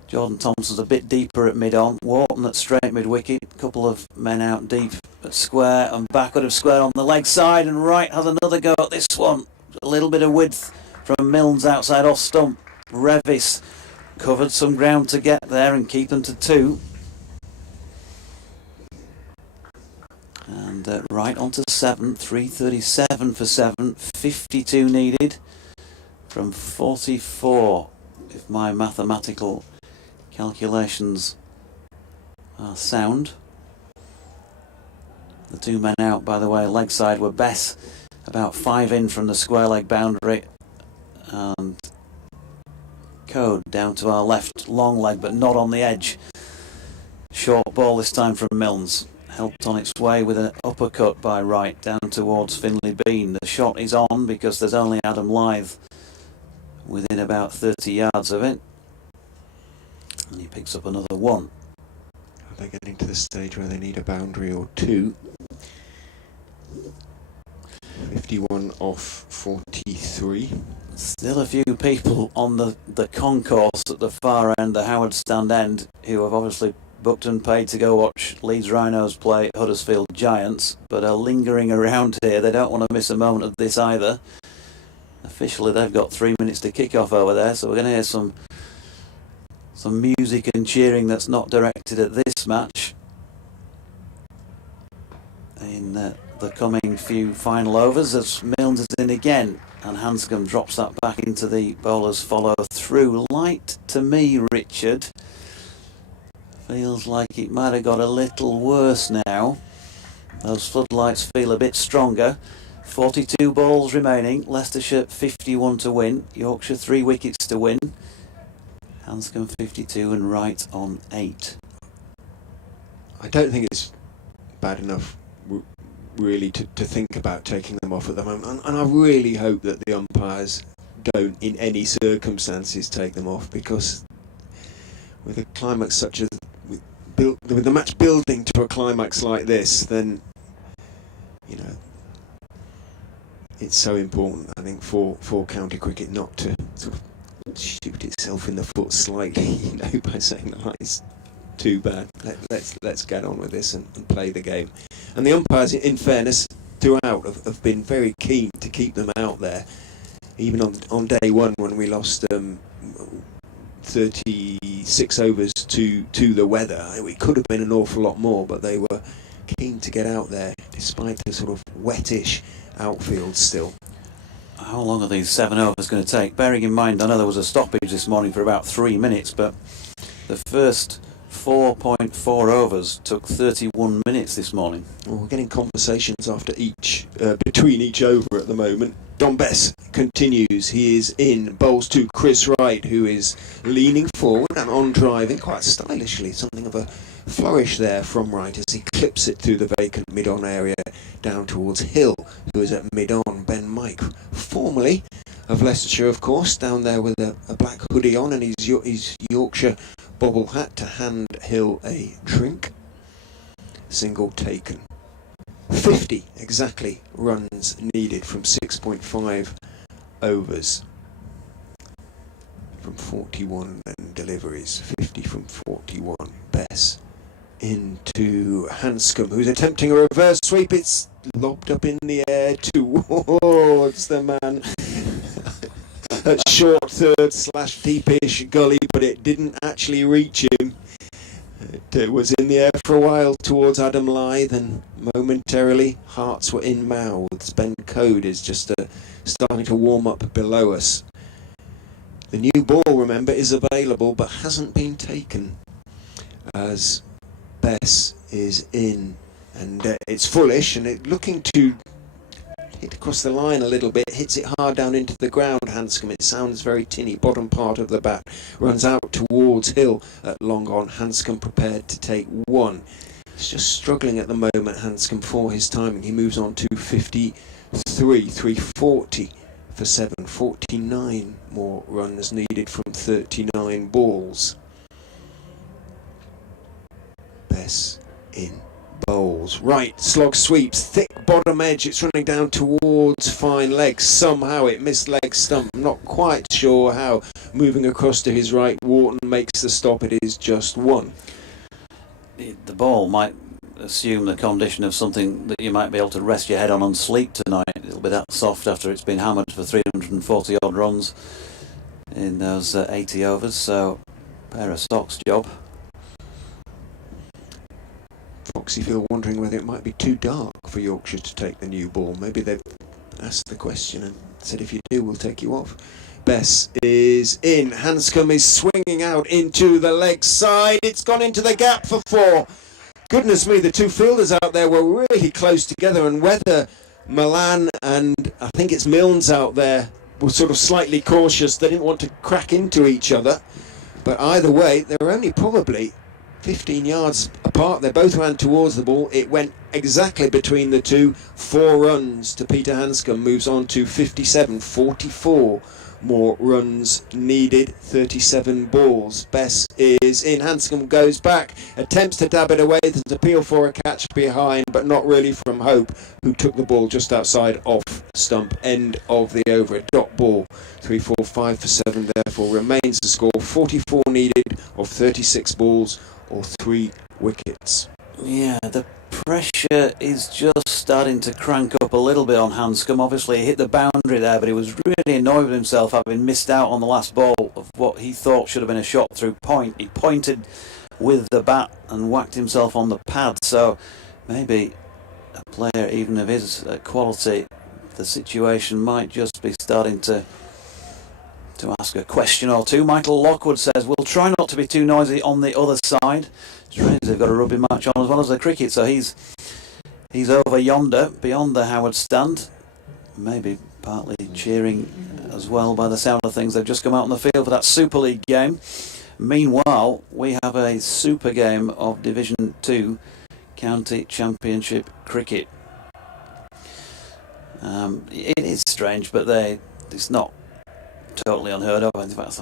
Jordan Thompson's a bit deeper at mid-on. Wharton at straight mid-wicket. A couple of men out deep at square and backward of square on the leg side. And Wright has another go at this one. A little bit of width from Milnes outside off stump. Revis covered some ground to get there and keep them to 2. And Wright on to 7. 3:37 for 7. 52 needed from 44, if my mathematical calculations are sound. The 2 men out, by the way, leg side were Bess, about 5 in from the square leg boundary, and Code down to our left, long leg but not on the edge. Short ball this time from Milnes. Helped on its way with an uppercut by Wright down towards Finley Bean. The shot is on because there's only Adam Lythe within about 30 yards of it. And he picks up another one. Are they getting to the stage where they need a boundary or two? 51 off 43. Still a few people on the concourse at the far end, the Howard Stand end, who have obviously booked and paid to go watch Leeds Rhinos play Huddersfield Giants, but are lingering around here. They don't want to miss a moment of this either. Officially, they've got 3 minutes to kick off over there, so we're going to hear some music and cheering that's not directed at this match in the coming few final overs, as Milnes is in again and Hanscom drops that back into the bowler's follow through. Light to me, Richard. Feels like it might have got a little worse now. Those floodlights feel a bit stronger. 42 balls remaining. Leicestershire 51 to win. Yorkshire 3 wickets to win. Hanscom 52 and Wright on 8. I don't think it's bad enough really to think about taking them off at the moment, and I really hope that the umpires don't in any circumstances take them off, because with a climax such as with the match building to a climax like this, then you know it's so important, I think, for county cricket not to sort of shoot itself in the foot slightly, you know, by saying that it's too bad. Let's get on with this and play the game. And the umpires, in fairness, throughout have been very keen to keep them out there. Even on day one, when we lost 36 overs to the weather, it could have been an awful lot more, but they were keen to get out there despite the sort of wettish outfield still. How long are these 7 overs going to take? Bearing in mind, I know there was a stoppage this morning for about 3 minutes, but the first 4.4 overs took 31 minutes this morning. Well, we're getting conversations after between each over at the moment. Don Bess continues. He is in. Bowls to Chris Wright, who is leaning forward and on driving quite stylishly. Something of a flourish there from Wright as he clips it through the vacant mid-on area down towards Hill, who is at mid-on. Ben Mike, formerly of Leicestershire, of course, down there with a black hoodie on and his Yorkshire bobble hat to hand Hill a drink. Single taken. 50 exactly runs needed from 6.5 overs. From 41 deliveries. 50 from 41. Bess into Hanscom, who's attempting a reverse sweep. It's lobbed up in the air towards the man at short third / deepish gully, but it didn't actually reach him. It was in the air for a while towards Adam Lythe, and momentarily hearts were in mouths. Ben Code is just starting to warm up below us. The new ball, remember, is available but hasn't been taken, as Bess is in, and it's fullish, and it looking to hit across the line a little bit, hits it hard down into the ground. Hanscom, it sounds very tinny, bottom part of the bat, runs out towards Hill at long on. Hanscom prepared to take one. He's just struggling at the moment, Hanscom, for his timing. He moves on to 53, 340 for 7, 49 more runs needed from 39 balls. Bess in. Bowls. Right, slog sweeps, thick bottom edge, it's running down towards fine leg. Somehow it missed leg stump, not quite sure how. Moving across to his right, Wharton makes the stop, it is just one. The ball might assume the condition of something that you might be able to rest your head on and sleep tonight. It'll be that soft after it's been hammered for 340 odd runs in those 80 overs, so pair of socks job. Foxyfield wondering whether it might be too dark for Yorkshire to take the new ball. Maybe they've asked the question and said, if you do, we'll take you off. Bess is in. Hanscom is swinging out into the leg side. It's gone into the gap for 4. Goodness me, the two fielders out there were really close together, and whether Milan and I think it's Milnes out there were sort of slightly cautious. They didn't want to crack into each other. But either way, they were only probably 15 yards apart. They both ran towards the ball. It went exactly between the two. 4 runs to Peter Hanscom, moves on to 57, 44 more runs needed, 37 balls. Bess is in. Hanscom goes back, attempts to dab it away. There's an appeal for a catch behind, but not really from Hope, who took the ball just outside off stump. End of the over. A dot ball. 3, 4, 5 for 7, therefore remains the score. 44 needed of 36 balls, or 3 wickets. Yeah, the pressure is just starting to crank up a little bit on Hanscom. Obviously he hit the boundary there, but he was really annoyed with himself having missed out on the last ball of what he thought should have been a shot through point. He pointed with the bat and whacked himself on the pad, so maybe a player even of his quality, the situation might just be starting to ask a question or two. Michael Lockwood says, we'll try not to be too noisy on the other side. Strange they've got a rugby match on as well as the cricket, so he's over yonder, beyond the Howard stand. Maybe partly cheering as well by the sound of things. They've just come out on the field for that Super League game. Meanwhile, we have a super game of Division 2 County Championship cricket. It is strange, but it's not totally unheard of. In fact,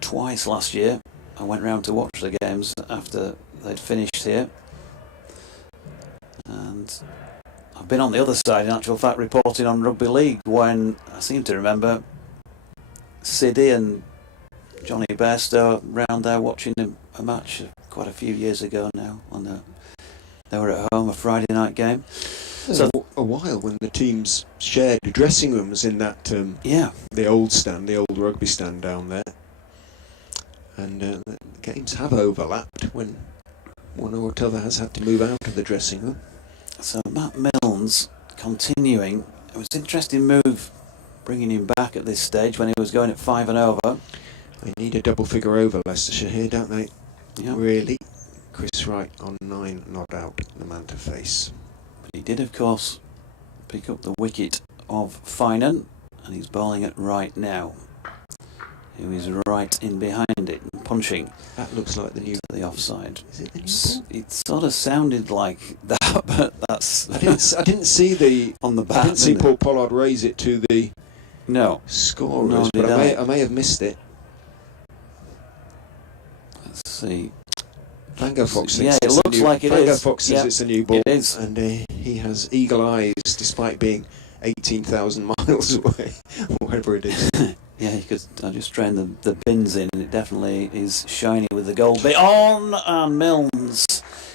twice last year I went round to watch the games after they'd finished here, and I've been on the other side in actual fact reporting on rugby league when I seem to remember Siddy and Johnny Bairstow round there watching a match quite a few years ago now. They were at home, a Friday night game. So a while when the teams shared dressing rooms in that the old stand, the old rugby stand down there, and the games have overlapped when one or t'other has had to move out of the dressing room. So Matt Milnes continuing. It was an interesting move bringing him back at this stage when he was going at 5 and over. They need a double figure over, Leicestershire here, don't they? Yep. Really? Chris Wright on 9, not out, the man to face. But he did, of course, pick up the wicket of Finan, and he's bowling at Wright now, who is right in behind it and punching. That looks like the new... to the offside. Is it the new ball? It sort of sounded like that, but that's... I didn't see the... on the bat. I didn't see Paul Pollard raise it to the scorers, No, but I may have missed it. Let's see. Vango Fox Yeah, it looks like it is. Vango Fox says it's a new ball. It is. And he has eagle eyes despite being 18,000 miles away, or whatever it is. Yeah, because I just trained the bins in, and it definitely is shiny with the gold bit on, and Milnes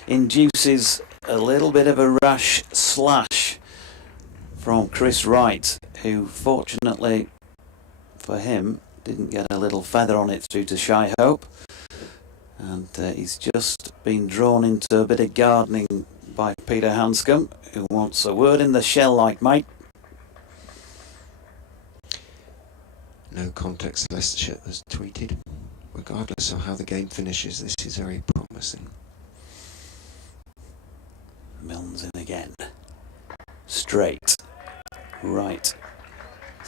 induces a little bit of a rash slash from Chris Wright, who fortunately for him didn't get a little feather on it through to Shy Hope, and he's just been drawn into a bit of gardening by Peter Hanscom, who wants a word in the shell like mate. No context, Leicestershire has tweeted. Regardless of how the game finishes, this is very promising. Milnes in again. Straight. Right.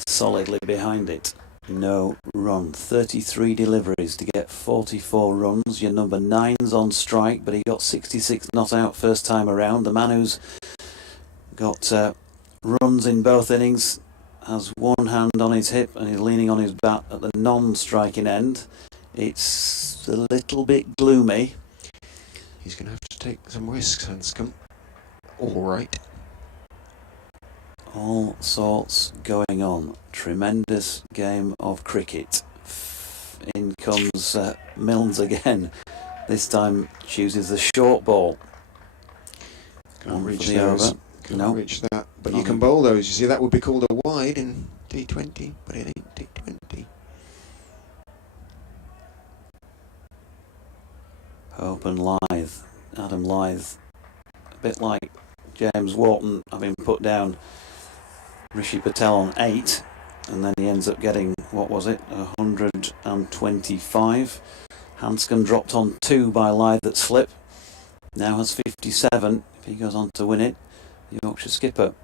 Solidly behind it. No run. 33 deliveries to get 44 runs. Your number 9's on strike, but he got 66 not out first time around. The man who's got runs in both innings has one hand on his hip and is leaning on his bat at the non-striking end. It's a little bit gloomy. He's going to have to take some risks, Hanscom. All right. All sorts going on. Tremendous game of cricket. In comes Milnes again. This time chooses the short ball. Can't reach the those. over. Can't reach that. But you can bowl those. You see, that would be called a wide in T20, but it ain't T20. Hope and Lythe. Adam Lythe. A bit like James Wharton having put down Rishi Patel on 8, and then he ends up getting, what was it, 125. Hanscom dropped on 2 by Lythe at slip. Now has 57 if he goes on to win it. Yorkshire skipper.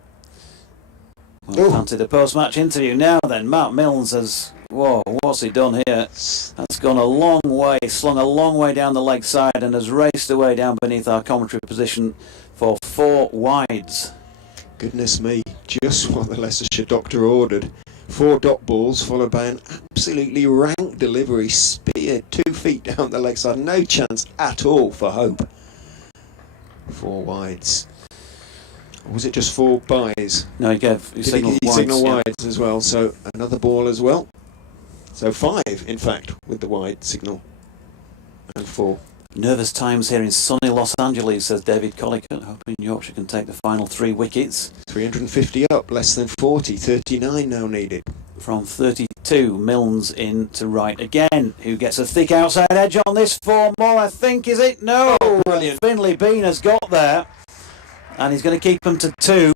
Well, fancy the post-match interview now then. Matt Milne says, whoa, what's he done here? That's gone a long way, slung a long way down the leg side and has raced away down beneath our commentary position for 4 wides. Goodness me, just what the Leicestershire doctor ordered. 4 dot balls followed by an absolutely rank delivery, speared 2 feet down the leg side. No chance at all for hope. 4 wides. Or was it just 4 byes? No, he signalled wides. Signal wides as well, so another ball as well. So 5, in fact, with the wide signal. And 4. Nervous times here in sunny Los Angeles, says David Collicutt, hoping Yorkshire can take the final 3 wickets. 350 up, less than 40, 39 now needed. From 32, Milne's in to Wright again, who gets a thick outside edge on this 4 more, I think, is it? No! Oh, brilliant. Finley Bean has got there, and he's going to keep them to 2.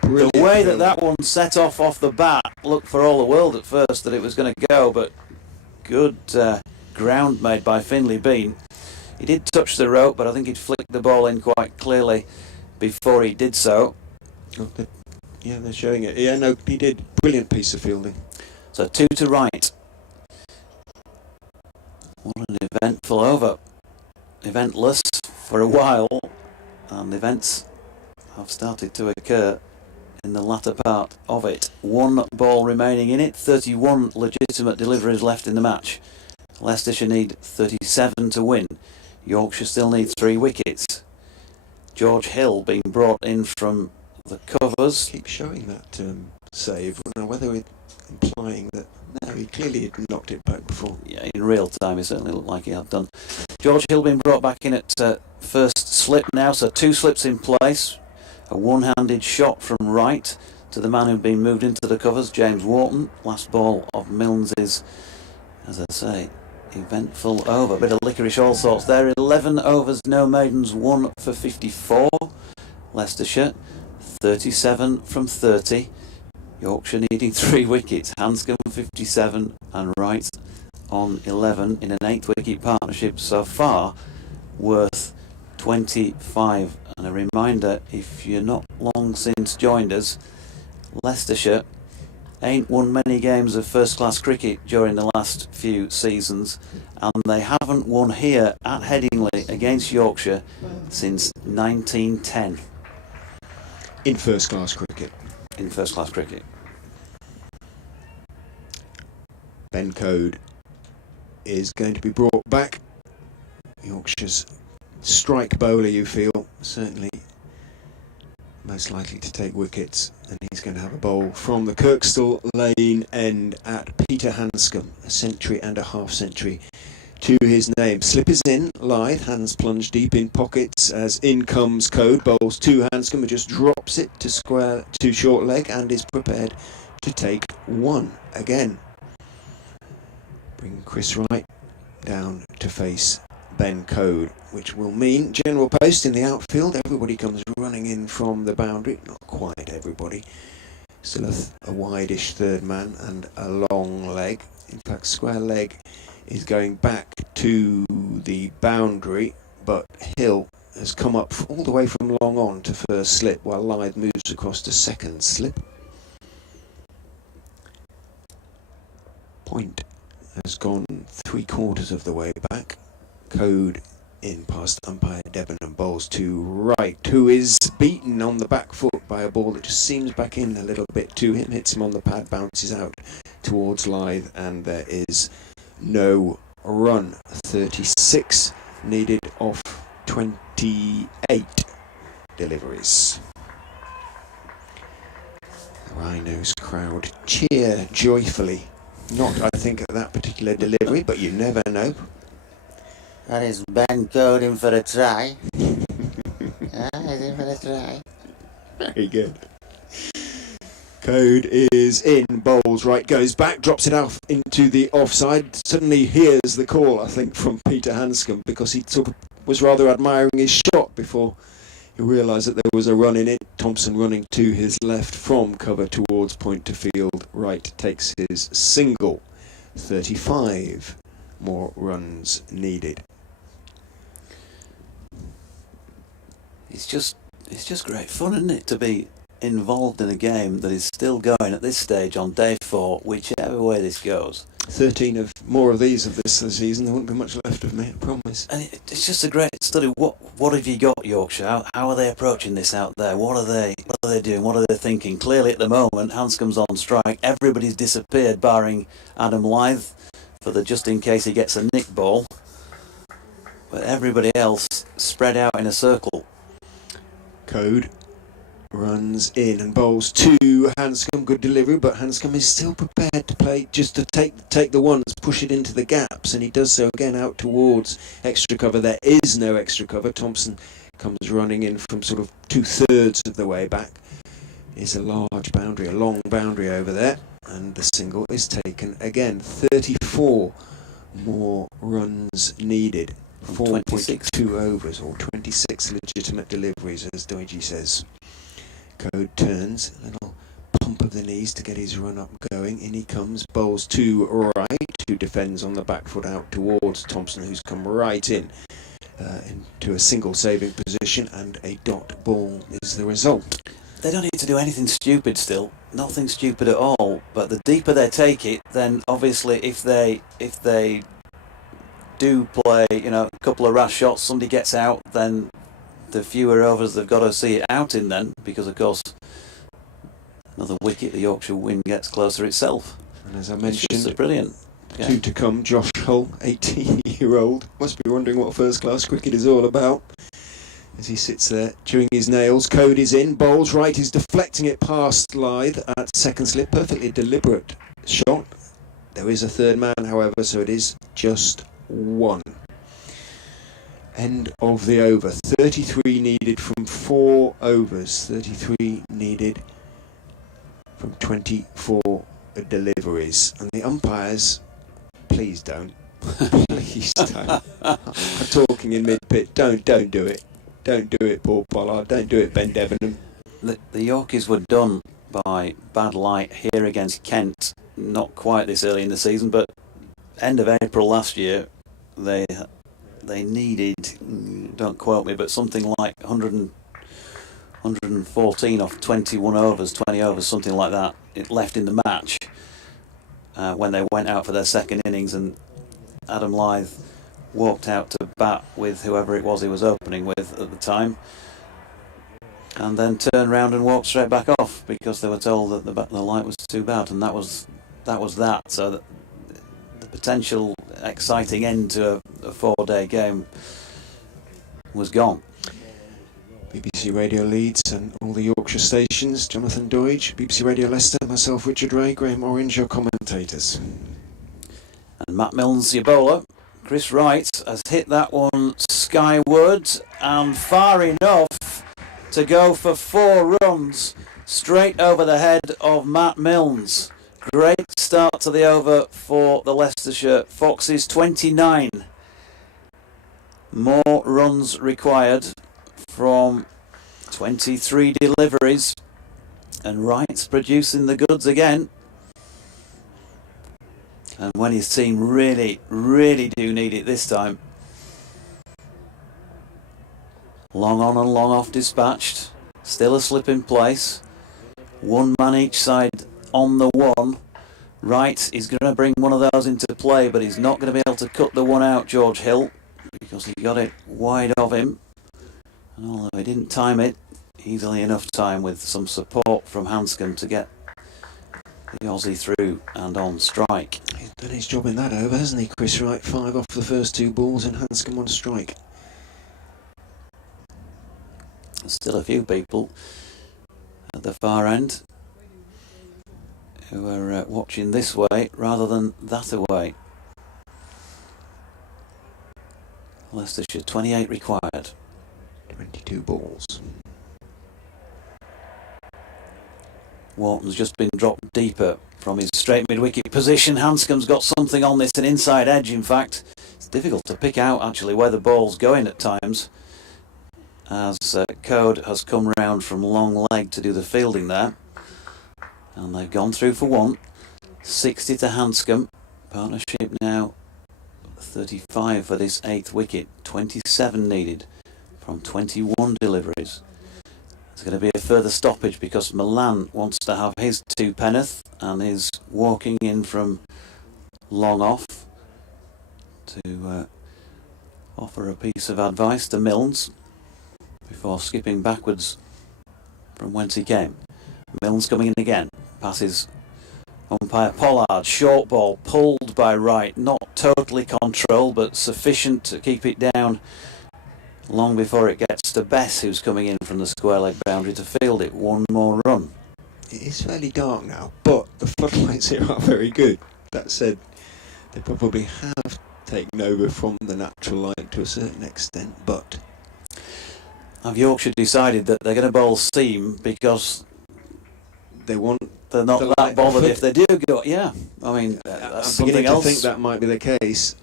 Brilliant. The way that one set off the bat looked for all the world at first that it was going to go, but good ground made by Finley Bean. He did touch the rope, but I think he'd flicked the ball in quite clearly before he did so. Oh, yeah, they're showing it. Yeah, no, he did. Brilliant piece of fielding. So 2 to Wright. What an eventful over. Eventless for a while, and events have started to occur in the latter part of it. 1 ball remaining in it, 31 legitimate deliveries left in the match. Leicestershire need 37 to win. Yorkshire still need 3 wickets. George Hill being brought in from the covers. Keep showing that save. Now, whether it's implying that no, he clearly had knocked it back before. Yeah, in real time, it certainly looked like he had done. George Hill being brought back in at first slip now, so 2 slips in place. A one-handed shot from Wright to the man who'd been moved into the covers, James Wharton. Last ball of Milne's is, as I say, eventful over. Bit of licorice all sorts there. 11 overs, no maidens, 1 for 54. Leicestershire, 37 from 30. Yorkshire needing 3 wickets. Hanscom 57 and Wright on 11 in an 8-wicket partnership so far, worth 25. And a reminder, if you're not long since joined us, Leicestershire ain't won many games of first-class cricket during the last few seasons, and they haven't won here at Headingley against Yorkshire since 1910. In first-class cricket. In first-class cricket. Ben Code is going to be brought back. Yorkshire's strike bowler, you feel, certainly most likely to take wickets, and he's going to have a bowl from the Kirkstall Lane end at Peter Hanscom, a century and a half century to his name. Slip is in, lithe, hands plunge deep in pockets as in comes Code, bowls to Hanscom, who just drops it to square, to short leg, and is prepared to take 1 again. Bring Chris Wright down to face Ben Code, which will mean general post in the outfield. Everybody comes running in from the boundary. Not quite everybody. Still a wide-ish third man and a long leg. In fact, square leg is going back to the boundary, but Hill has come up all the way from long on to first slip, while Lythe moves across to second slip. Point has gone 3/4 of the way back. Code in past umpire Debenham, bowls to Wright, who is beaten on the back foot by a ball that just seems back in a little bit to him, hits him on the pad, bounces out towards Lythe, and there is no run. 36 needed off 28 deliveries. The Rhinos crowd cheer joyfully. Not, I think, at that particular delivery, but you never know. That is Ben Code in for a try. He's in for a try. Very good. Code is in, bowls, Wright goes back, drops it off into the offside. Suddenly hears the call, I think, from Peter Hanscom, because he sort of was rather admiring his shot before he realised that there was a run in it. Thompson running to his left from cover towards point to field. Wright takes his single. 35 more runs needed. It's just great fun, isn't it, to be involved in a game that is still going at this stage on day 4, whichever way this goes. 13 of more of these of this season. There won't be much left of me, I promise. And it's just a great study. What have you got, Yorkshire? How are they approaching this out there? What are they doing? What are they thinking? Clearly, at the moment, Hanscom's on strike. Everybody's disappeared, barring Adam Lythe for the just in case he gets a nick ball. But everybody else spread out in a circle. Code runs in and bowls to Hanscom. Good delivery, but Hanscom is still prepared to play, just to take the ones, push it into the gaps, and he does so again out towards extra cover. There is no extra cover. Thompson comes running in from sort of 2/3 of the way back. It's a large boundary, a long boundary over there, and the single is taken again. 34 more runs needed. 4.2 overs, or 26 legitimate deliveries, as Doige says. Code turns, a little pump of the knees to get his run up going. In he comes, bowls to Wright, who defends on the back foot out towards Thompson, who's come right into a single saving position, and a dot ball is the result. They don't need to do anything stupid still, nothing stupid at all, but the deeper they take it, then obviously if they do play, a couple of rash shots, somebody gets out, then the fewer overs they've got to see it out in then, because of course another wicket, the Yorkshire win gets closer itself. And as I mentioned, brilliant. Yeah. 2 to come. Josh Hull, 18-year-old, must be wondering what first-class cricket is all about as he sits there chewing his nails. Code is in, bowls. Wright is deflecting it past Lythe at second slip. Perfectly deliberate shot. There is a third man, however, so it is just 1. End of the over. 33 needed from 4 overs. 33 needed from 24 deliveries. And the umpires, please don't. Please don't. I'm talking in mid-pit. Don't do it. Don't do it, Paul Pollard. Don't do it, Ben Debenham. The Yorkies were done by bad light here against Kent. Not quite this early in the season, but end of April last year, they needed, don't quote me, but something like 114 off 21 overs, 20 overs, something like that. It left in the match when they went out for their second innings, and Adam Lythe walked out to bat with whoever it was he was opening with at the time, and then turned round and walked straight back off because they were told that the light was too bad, and that was that. So the potential exciting end to a 4-day game was gone. BBC Radio Leeds and all the Yorkshire stations. Jonathan Doige, BBC Radio Leicester, myself, Richard Ray, Graham Orange, your commentators. And Matt Milnes, your bowler. Chris Wright has hit that one skyward and far enough to go for 4 runs straight over the head of Matt Milnes. Great start to the over for the Leicestershire Foxes. 29 more runs required from 23 deliveries, and Wright's producing the goods again. And when his team really do need it this time. Long on and long off dispatched. Still a slip in place. 1 man each side on the 1. Wright is going to bring one of those into play, but he's not going to be able to cut the one out, George Hill, because he got it wide of him. And although he didn't time it easily enough time with some support from Hanscom to get the Aussie through and on strike. He's done his job in that over, hasn't he, Chris Wright? 5 off the first 2 balls and Hanscom on strike. There's still a few people at the far end who are watching this way rather than that away. Leicestershire 28 required. 22 balls. Wharton's just been dropped deeper from his straight mid-wicket position. Hanscom's got something on this, an inside edge in fact. It's difficult to pick out actually where the ball's going at times, as Code has come round from long leg to do the fielding there. And they've gone through for 1. 60 to Hanscom. Partnership now 35 for this 8th wicket. 27 needed from 21 deliveries. There's going to be a further stoppage because Milan wants to have his 2 penn'orth and is walking in from long off to offer a piece of advice to Milnes before skipping backwards from whence he came. Milnes coming in again, passes umpire Pollard, short ball pulled by Wright, not totally controlled but sufficient to keep it down long before it gets to Bess, who's coming in from the square leg boundary to field it. 1 more run. It is fairly dark now, but the floodlights here are very good. That said, they probably have taken over from the natural light to a certain extent, but... Have Yorkshire decided that they're going to bowl seam because they want... They're not the that bothered if they do go... Yeah, I mean, that's I'm something beginning else. to think that might be the case.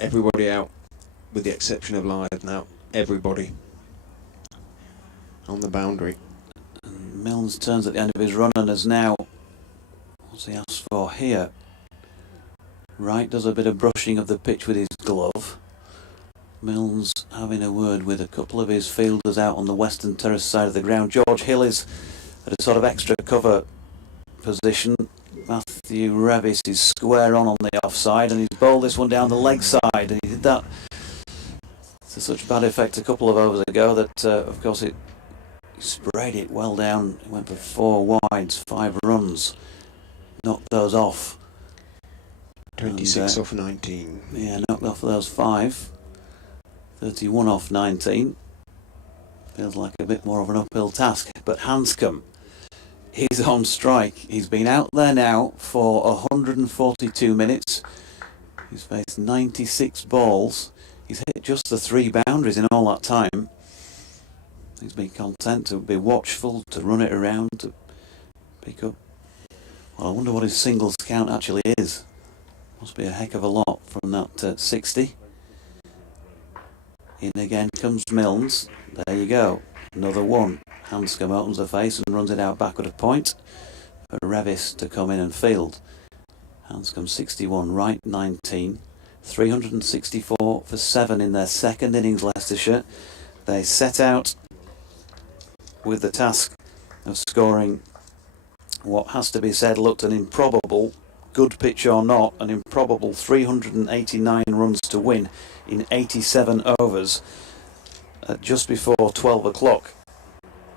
Everybody out, with the exception of Live now. Everybody on the boundary. And Milnes turns at the end of his run and has now... What's he asked for here? Wright does a bit of brushing of the pitch with his glove. Milnes having a word with a couple of his fielders out on the western terrace side of the ground. George Hill is at a sort of extra cover position. Matthew Revis is square on the offside, and he's bowled this one down the leg side, and he did that to such bad effect a couple of overs ago that of course he sprayed it well down. It went for 4 wides, 5 runs, knocked those off. 26 off 19. Yeah, knocked off those 5. 31 off 19. Feels like a bit more of an uphill task. But Hanscom, he's on strike. He's been out there now for 142 minutes. He's faced 96 balls. He's hit just the 3 boundaries in all that time. He's been content to be watchful, to run it around, to pick up. Well, I wonder what his singles count actually is. Must be a heck of a lot from that 60. In again comes Milnes. There you go. Another one. Hanscom opens the face and runs it out backward of point for Revis to come in and field. Hanscom 61, Wright 19. 364 for 7 in their second innings, Leicestershire. They set out with the task of scoring what has to be said looked an improbable, good pitch or not, an improbable 389 runs to win in 87 overs at just before 12 o'clock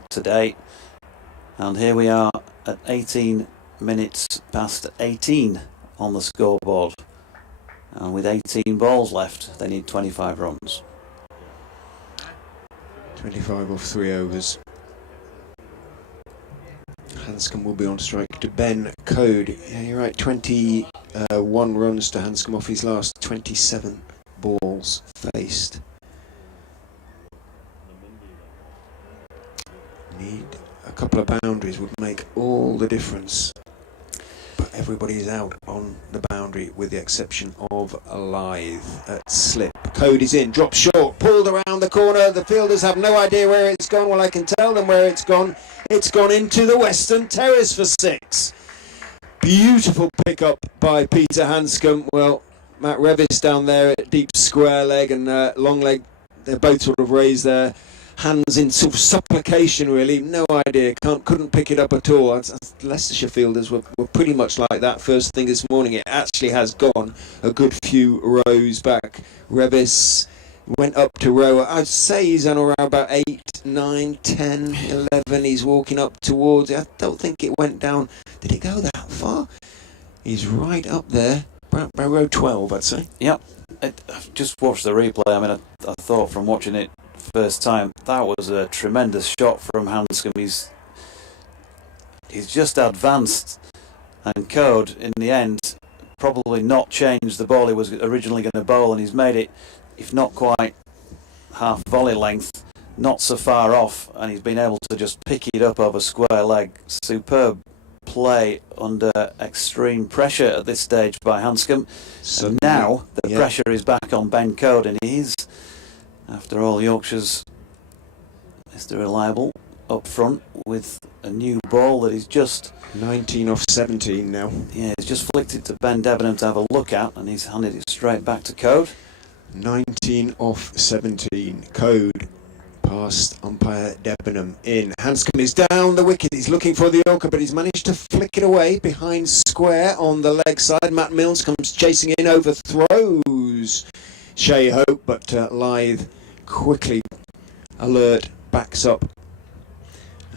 today. And here we are at 18 minutes past 18 on the scoreboard. And with 18 balls left, they need 25 runs. 25 off 3 overs. Hanscom will be on strike to Ben Code. Yeah, you're right, 21 runs to Hanscom off his last 27 balls faced. Need a couple of boundaries would make all the difference. But everybody's out on the boundary with the exception of Alive at slip. Code is in, drops short, pulled around the corner. The fielders have no idea where it's gone. Well, I can tell them where it's gone. It's gone into the western terrace for 6. Beautiful pickup by Peter Hanscom. Well, Matt Revis down there at deep square leg and long leg, they're both sort of raised their hands in sort of supplication, really. No idea, couldn't pick it up at all. Leicestershire fielders were pretty much like that first thing this morning. It actually has gone a good few rows back. Revis went up to row, I'd say he's on around about 8, 9, 10, 11. He's walking up towards it. I don't think it went down. Did it go that far? He's right up there, by row 12, I'd say. Yep. I've just watched the replay. I mean, I thought from watching it first time, that was a tremendous shot from Hanscom. He's just advanced, and Code, in the end, probably not changed the ball he was originally going to bowl, and he's made it, if not quite half volley length, not so far off, and he's been able to just pick it up over square leg. Superb play under extreme pressure at this stage by Hanscom. So now the pressure is back on Ben Code, and he is, after all, Yorkshire's Mr. Reliable up front with a new ball that he's just 19 off 17 now. Yeah, he's just flicked it to Ben Debenham to have a look at, and he's handed it straight back to Code. 19 off 17. Code past umpire Debenham in. Hanscom is down the wicket. He's looking for the Yorker, but he's managed to flick it away behind square on the leg side. Matt Milnes comes chasing in, overthrows Shea Hope, but Lythe quickly alert, backs up,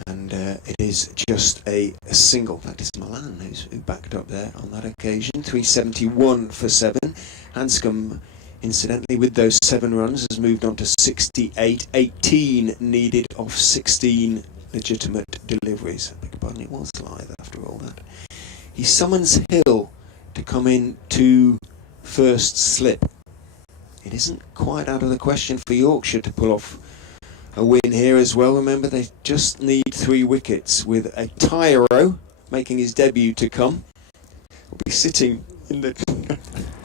and it is just a single. That is Milan who backed up there on that occasion. 371 for 7. Hanscom, incidentally, with those 7 runs, has moved on to 68. 18 needed off 16 legitimate deliveries. I beg your pardon, it was Lythe after all that. He summons Hill to come in to first slip. It isn't quite out of the question for Yorkshire to pull off a win here as well. Remember, they just need 3 wickets, with a Tyro making his debut to come. Will be sitting in the...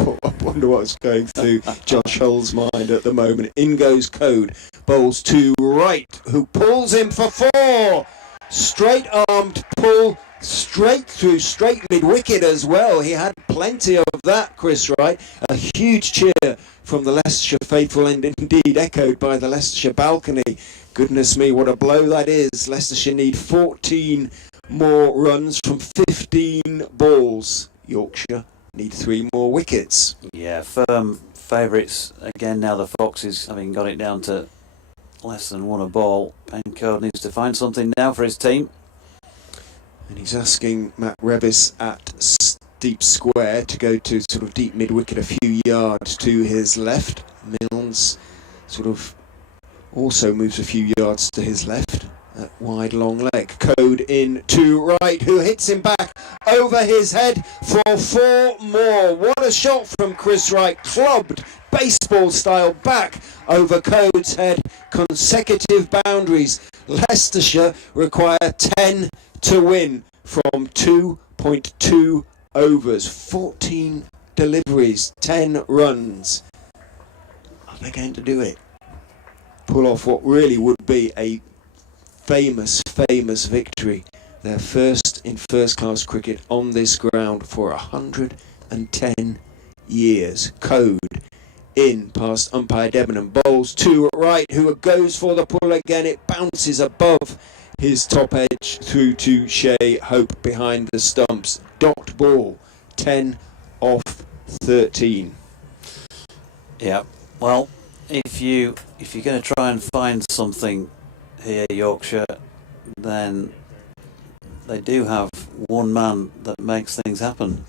I wonder what's going through Josh Hull's mind at the moment. In goes Code, bowls to Wright, who pulls him for 4. Straight-armed pull, straight through, straight mid-wicket as well. He had plenty of that, Chris Wright. A huge cheer from the Leicestershire faithful, and indeed echoed by the Leicestershire balcony. Goodness me, what a blow that is. Leicestershire need 14 more runs from 15 balls. Yorkshire need 3 more wickets. Yeah, firm favourites again now. The Foxes, having got it down to less than 1 a ball. Ben Code needs to find something now for his team. And he's asking Matt Revis at deep square to go to sort of deep mid-wicket, a few yards to his left. Milnes sort of also moves a few yards to his left. That wide long leg. Code in to Wright, who hits him back over his head for 4 more. What a shot from Chris Wright. Clubbed baseball style back over Code's head. Consecutive boundaries. Leicestershire require 10 to win from 2.2 overs. 14 deliveries, 10 runs. Are they going to do it? Pull off what really would be a famous victory. Their first in first-class cricket on this ground for 110 years. Code in past umpire Debenham, bowls to Wright, who goes for the pull again. It bounces above his top edge through to Shea Hope behind the stumps. Dot ball, 10 off 13. Yeah, well, if you're going to try and find something here, Yorkshire, then they do have one man that makes things happen.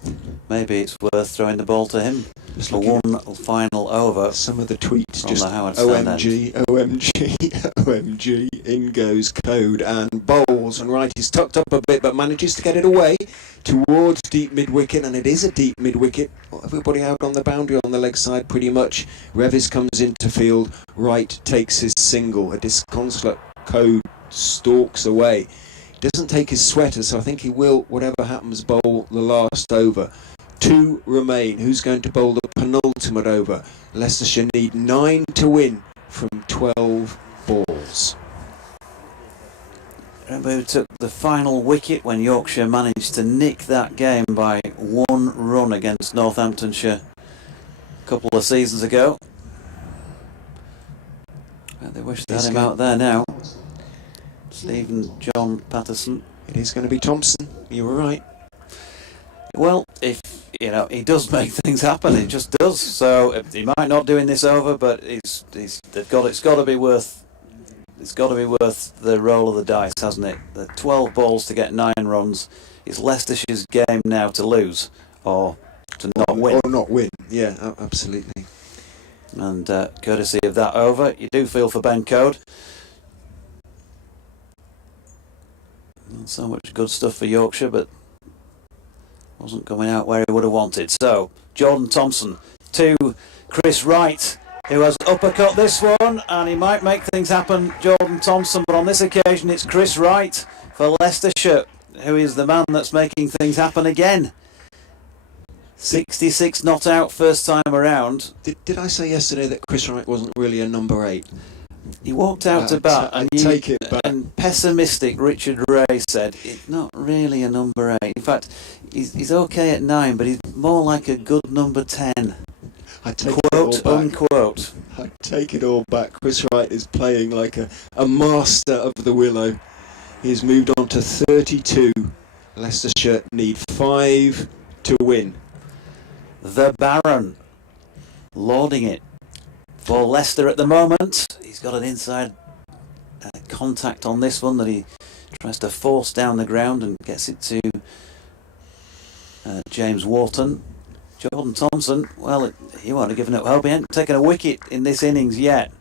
Maybe it's worth throwing the ball to him for one final over. Some of the tweets just OMG, OMG, OMG. In goes Code and bowls, and Wright is tucked up a bit but manages to get it away towards deep mid-wicket, and it is a deep mid-wicket. Everybody out on the boundary on the leg side pretty much. Revis comes into field. Wright takes his single. A disconsolate Code stalks away. Doesn't take his sweater, so I think he will, whatever happens, bowl the last over. 2 remain. Who's going to bowl the penultimate over? Leicestershire need 9 to win from 12 balls. Remember who took the final wicket when Yorkshire managed to nick that game by 1 run against Northamptonshire a couple of seasons ago? They wish they had him out there now. Stephen John Patterson. It is going to be Thompson. You were right. Well, if he does make things happen, it just does. So he might not do in this over, but it's got to be worth the roll of the dice, hasn't it? The 12 balls to get 9 runs. It's Leicestershire's game now to lose or to not win. Or not win. Yeah, absolutely. And courtesy of that over, you do feel for Ben Code. So much good stuff for Yorkshire, but wasn't coming out where he would have wanted. So, Jordan Thompson to Chris Wright, who has uppercut this one, and he might make things happen, Jordan Thompson, but on this occasion it's Chris Wright for Leicestershire, who is the man that's making things happen again. 66 not out first time around. Did I say yesterday that Chris Wright wasn't really a number 8? He walked out to bat, take it back. And pessimistic Richard Ray said, it's not really a number 8. In fact, he's okay at 9, but he's more like a good number 10. I take Quote, it all back. unquote. I take it all back. Chris Wright is playing like a master of the willow. He's moved on to 32. Leicestershire need 5 to win. The Baron loading it for Leicester at the moment. He's got an inside contact on this one that he tries to force down the ground and gets it to James Wharton. Jordan Thompson, well, he won't have given up hope. He hasn't taken a wicket in this innings yet.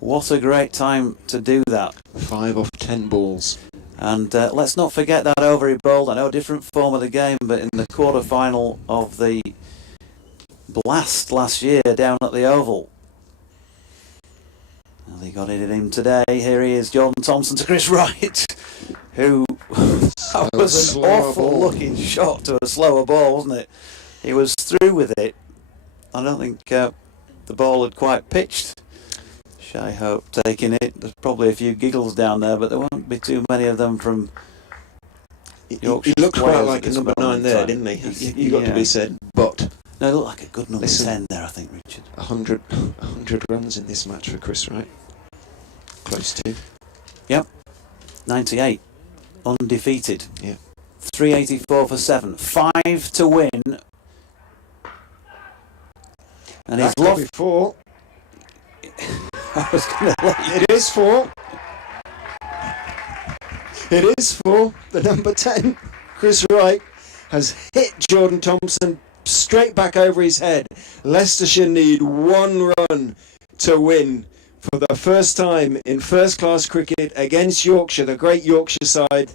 What a great time to do that. 5 off 10 balls. And let's not forget that over he bowled. I know a different form of the game, but in the quarter-final of the Blast last year down at the Oval. Well, they got it in him today. Here he is, Jordan Thompson to Chris Wright, who that was an awful looking shot to a slower ball, wasn't it? He was through with it. I don't think the ball had quite pitched. Shy Hope taking it. There's probably a few giggles down there, but there won't be too many of them from Yorkshire. He looked quite like a number 9 there, didn't he? You got to be said. But no, it looked like a good number 10 there, I think, Richard. 100 runs in this match for Chris Wright. Close to. Yep. 98. Undefeated. Yeah. 384 for 7. 5 to win. And he's lost. 4. I was going to let you. It is 4. It is 4. The number 10, Chris Wright, has hit Jordan Thompson straight back over his head. Leicestershire need 1 run to win for the first time in first-class cricket against Yorkshire, the great Yorkshire side,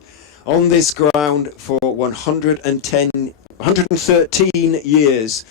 on this ground for 113 years.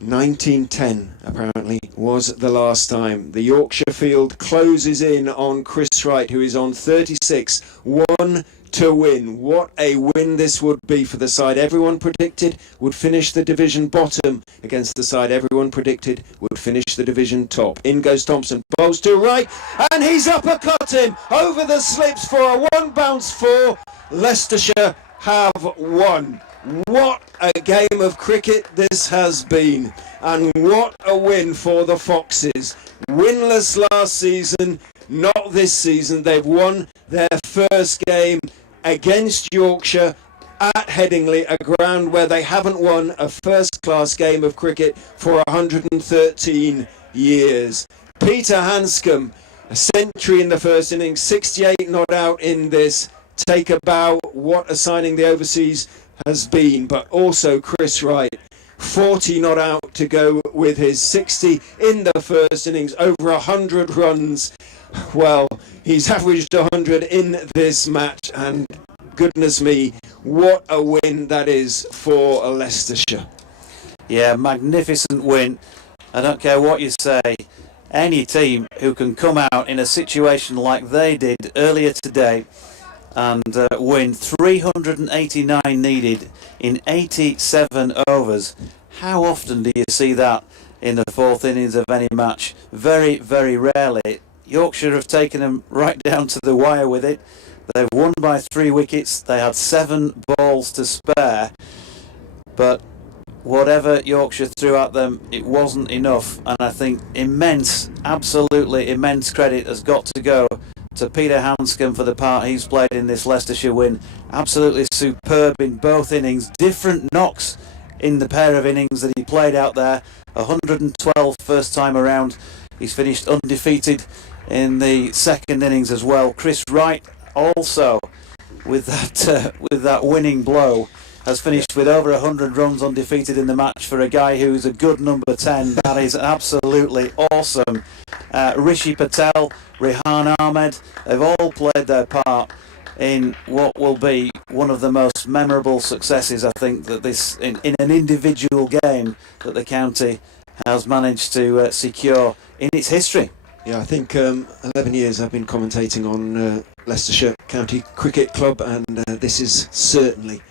1910 apparently was the last time. The Yorkshire field closes in on Chris Wright, who is on 36. 1 to win. What a win this would be for the side everyone predicted would finish the division bottom against the side everyone predicted would finish the division top. In goes Thompson, bowls to Wright, and he's uppercut him over the slips for a 1 bounce 4. Leicestershire have won. What a game of cricket this has been, and what a win for the Foxes. Winless last season, not this season. They've won their first game against Yorkshire at Headingley, a ground where they haven't won a first-class game of cricket for 113 years. Peter Hanscom, a century in the first innings, 68 not out in this. Take a bow. What a signing the overseas has been, but also Chris Wright, 40 not out to go with his 60 in the first innings, over 100 runs. Well, he's averaged 100 in this match, and goodness me, what a win that is for Leicestershire. Yeah, magnificent win. I don't care what you say. Any team who can come out in a situation like they did earlier today and win 389 needed in 87 overs. How often do you see that in the 4th innings of any match? Very, very rarely. Yorkshire have taken them right down to the wire with it. They've won by 3 wickets. They had 7 balls to spare. But whatever Yorkshire threw at them, it wasn't enough. And I think immense, absolutely immense credit has got to go to Peter Hanscom for the part he's played in this Leicestershire win. Absolutely superb in both innings. Different knocks in the pair of innings that he played out there. 112 first time around. He's finished undefeated in the second innings as well. Chris Wright also with that winning blow has finished with over 100 runs undefeated in the match for a guy who's a good number 10. That is absolutely awesome. Rishi Patel, Rehan Ahmed, they've all played their part in what will be one of the most memorable successes, I think, that this in an individual game that the county has managed to secure in its history. Yeah, I think 11 years I've been commentating on Leicestershire County Cricket Club, and this is certainly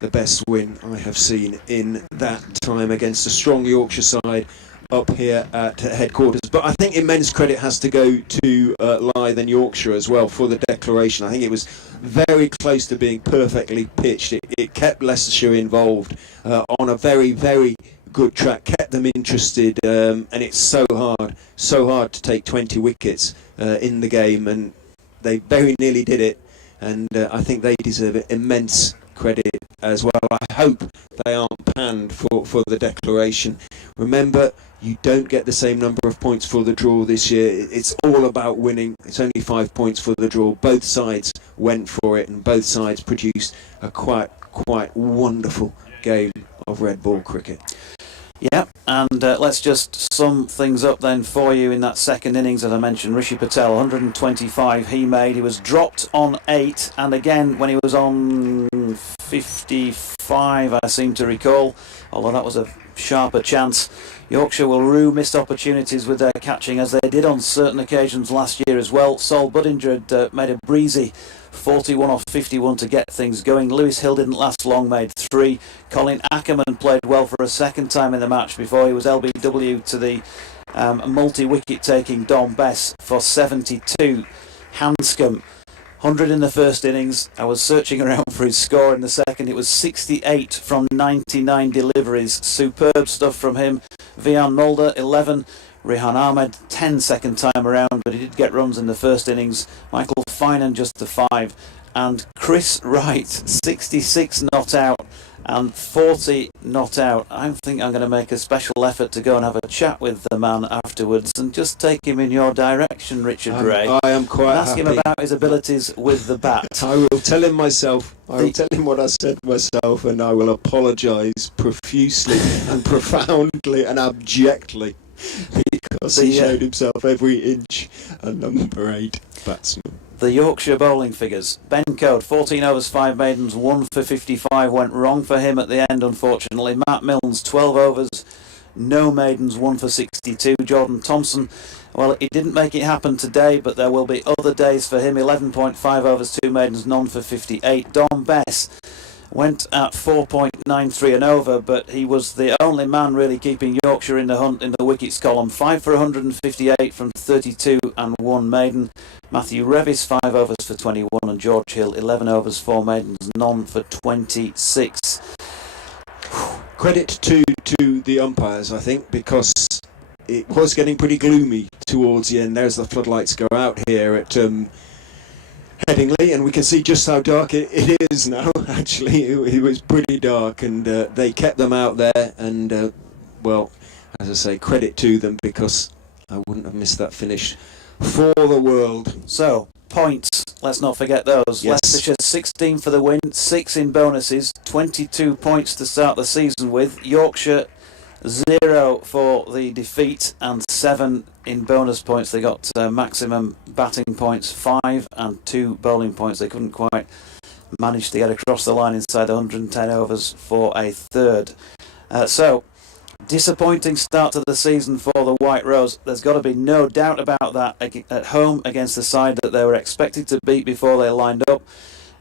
the best win I have seen in that time against a strong Yorkshire side up here at headquarters. But I think immense credit has to go to Leith and Yorkshire as well for the declaration. I think it was very close to being perfectly pitched. It kept Leicestershire involved on a very, very, good track, kept them interested, and it's so hard to take 20 wickets in the game, and they very nearly did it, and I think they deserve immense credit as well. I hope they aren't panned for the declaration. Remember, you don't get the same number of points for the draw this year. It's all about winning. It's only 5 points for the draw. Both sides went for it, and both sides produced a quite wonderful game of red ball cricket. Yeah, and let's just sum things up then for you in that second innings. As I mentioned, Rishi Patel, 125 he made. He was dropped on 8, and again when he was on 55, I seem to recall, although that was a sharper chance. Yorkshire will rue missed opportunities with their catching, as they did on certain occasions last year as well. Sol Buddinger had made a breezy 41 off 51 to get things going. Lewis Hill didn't last long, made 3. Colin Ackerman played well for a second time in the match before he was LBW to the multi-wicket taking Don Bess for 72. Hanscom, 100 in the first innings. I was searching around for his score in the second. It was 68 from 99 deliveries. Superb stuff from him. Vian Mulder, 11. Rehan Ahmed, 10 second time around, but he did get runs in the first innings. Michael Finan just a 5. And Chris Wright, 66 not out and 40 not out. I think I'm going to make a special effort to go and have a chat with the man afterwards and just take him in your direction, Richard Gray. I am quite and ask happy. him about his abilities with the bat. I will tell him myself. I will tell him what I said myself, and I will apologise profusely and profoundly and abjectly, because he showed himself every inch a number 8 batsman. The Yorkshire bowling figures. Ben Code, 14 overs, 5 maidens, 1 for 55. Went wrong for him at the end, unfortunately. Matt Milnes, 12 overs, no maidens, 1 for 62. Jordan Thompson, well, he didn't make it happen today, but there will be other days for him. 11.5 overs, 2 maidens, none for 58. Don Bess went at 4.93 and over, but he was the only man really keeping Yorkshire in the hunt in the wickets column. 5 for 158 from 32 and 1 maiden. Matthew Revis, 5 overs for 21, and George Hill, 11 overs, 4 maidens, none for 26. Credit to the umpires, I think, because it was getting pretty gloomy towards the end. There's the floodlights go out here at Headingley, and we can see just how dark it is now. Actually, it was pretty dark, and they kept them out there, and well, as I say, credit to them, because I wouldn't have missed that finish for the world. So, points, let's not forget those. Yes. Leicestershire 16 for the win, 6 in bonuses, 22 points to start the season with. Yorkshire 0 for the defeat and 7 in bonus points. They got maximum batting points 5 and 2 bowling points. They couldn't quite manage to get across the line inside the 110 overs for a third. So, disappointing start to the season for the White Rose. There's got to be no doubt about that at home against the side that they were expected to beat before they lined up,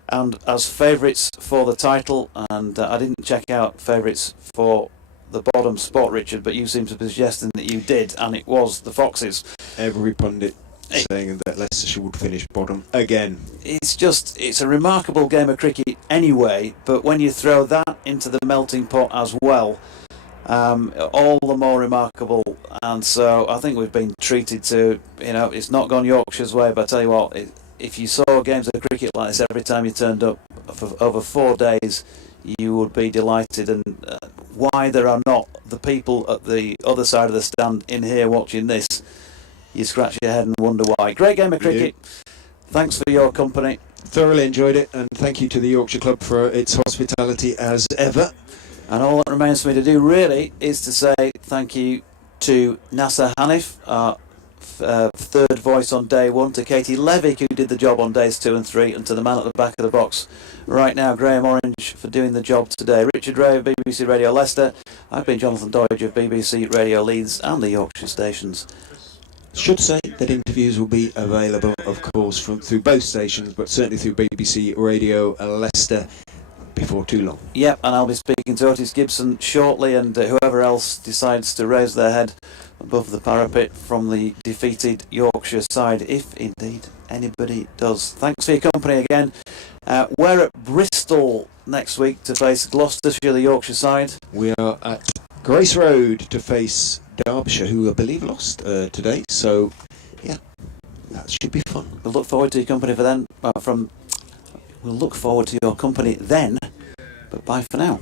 and as favourites for the title. And I didn't check out favourites for the bottom spot, Richard, but you seem to be suggesting that you did, and it was the Foxes. Every pundit saying that Leicestershire would finish bottom again. It's a remarkable game of cricket anyway, but when you throw that into the melting pot as well, all the more remarkable. And so I think we've been treated to, it's not gone Yorkshire's way, but I tell you what, if you saw games of cricket like this every time you turned up for over 4 days, you would be delighted. And why there are not the people at the other side of the stand in here watching this, you scratch your head and wonder why. Great game of cricket. Thanks for your company. Thoroughly enjoyed it, and thank you to the Yorkshire Club for its hospitality as ever. And all that remains for me to do really is to say thank you to Nasser Hanif, our third voice on day 1, to Katie Levick, who did the job on days 2 and 3, and to the man at the back of the box right now, Graham Orange, for doing the job today. Richard Ray of BBC Radio Leicester. I've been Jonathan Doidge of BBC Radio Leeds and the Yorkshire stations. Should say that interviews will be available, of course, through both stations, but certainly through BBC Radio Leicester before too long. Yep, and I'll be speaking to Otis Gibson shortly, and whoever else decides to raise their head above the parapet from the defeated Yorkshire side, if indeed anybody does. Thanks for your company again. We're at Bristol next week to face Gloucestershire, the Yorkshire side. We are at Grace Road to face Derbyshire, who I believe lost today. So, yeah, that should be fun. We'll look forward to your company for then. We'll look forward to your company then. But bye for now.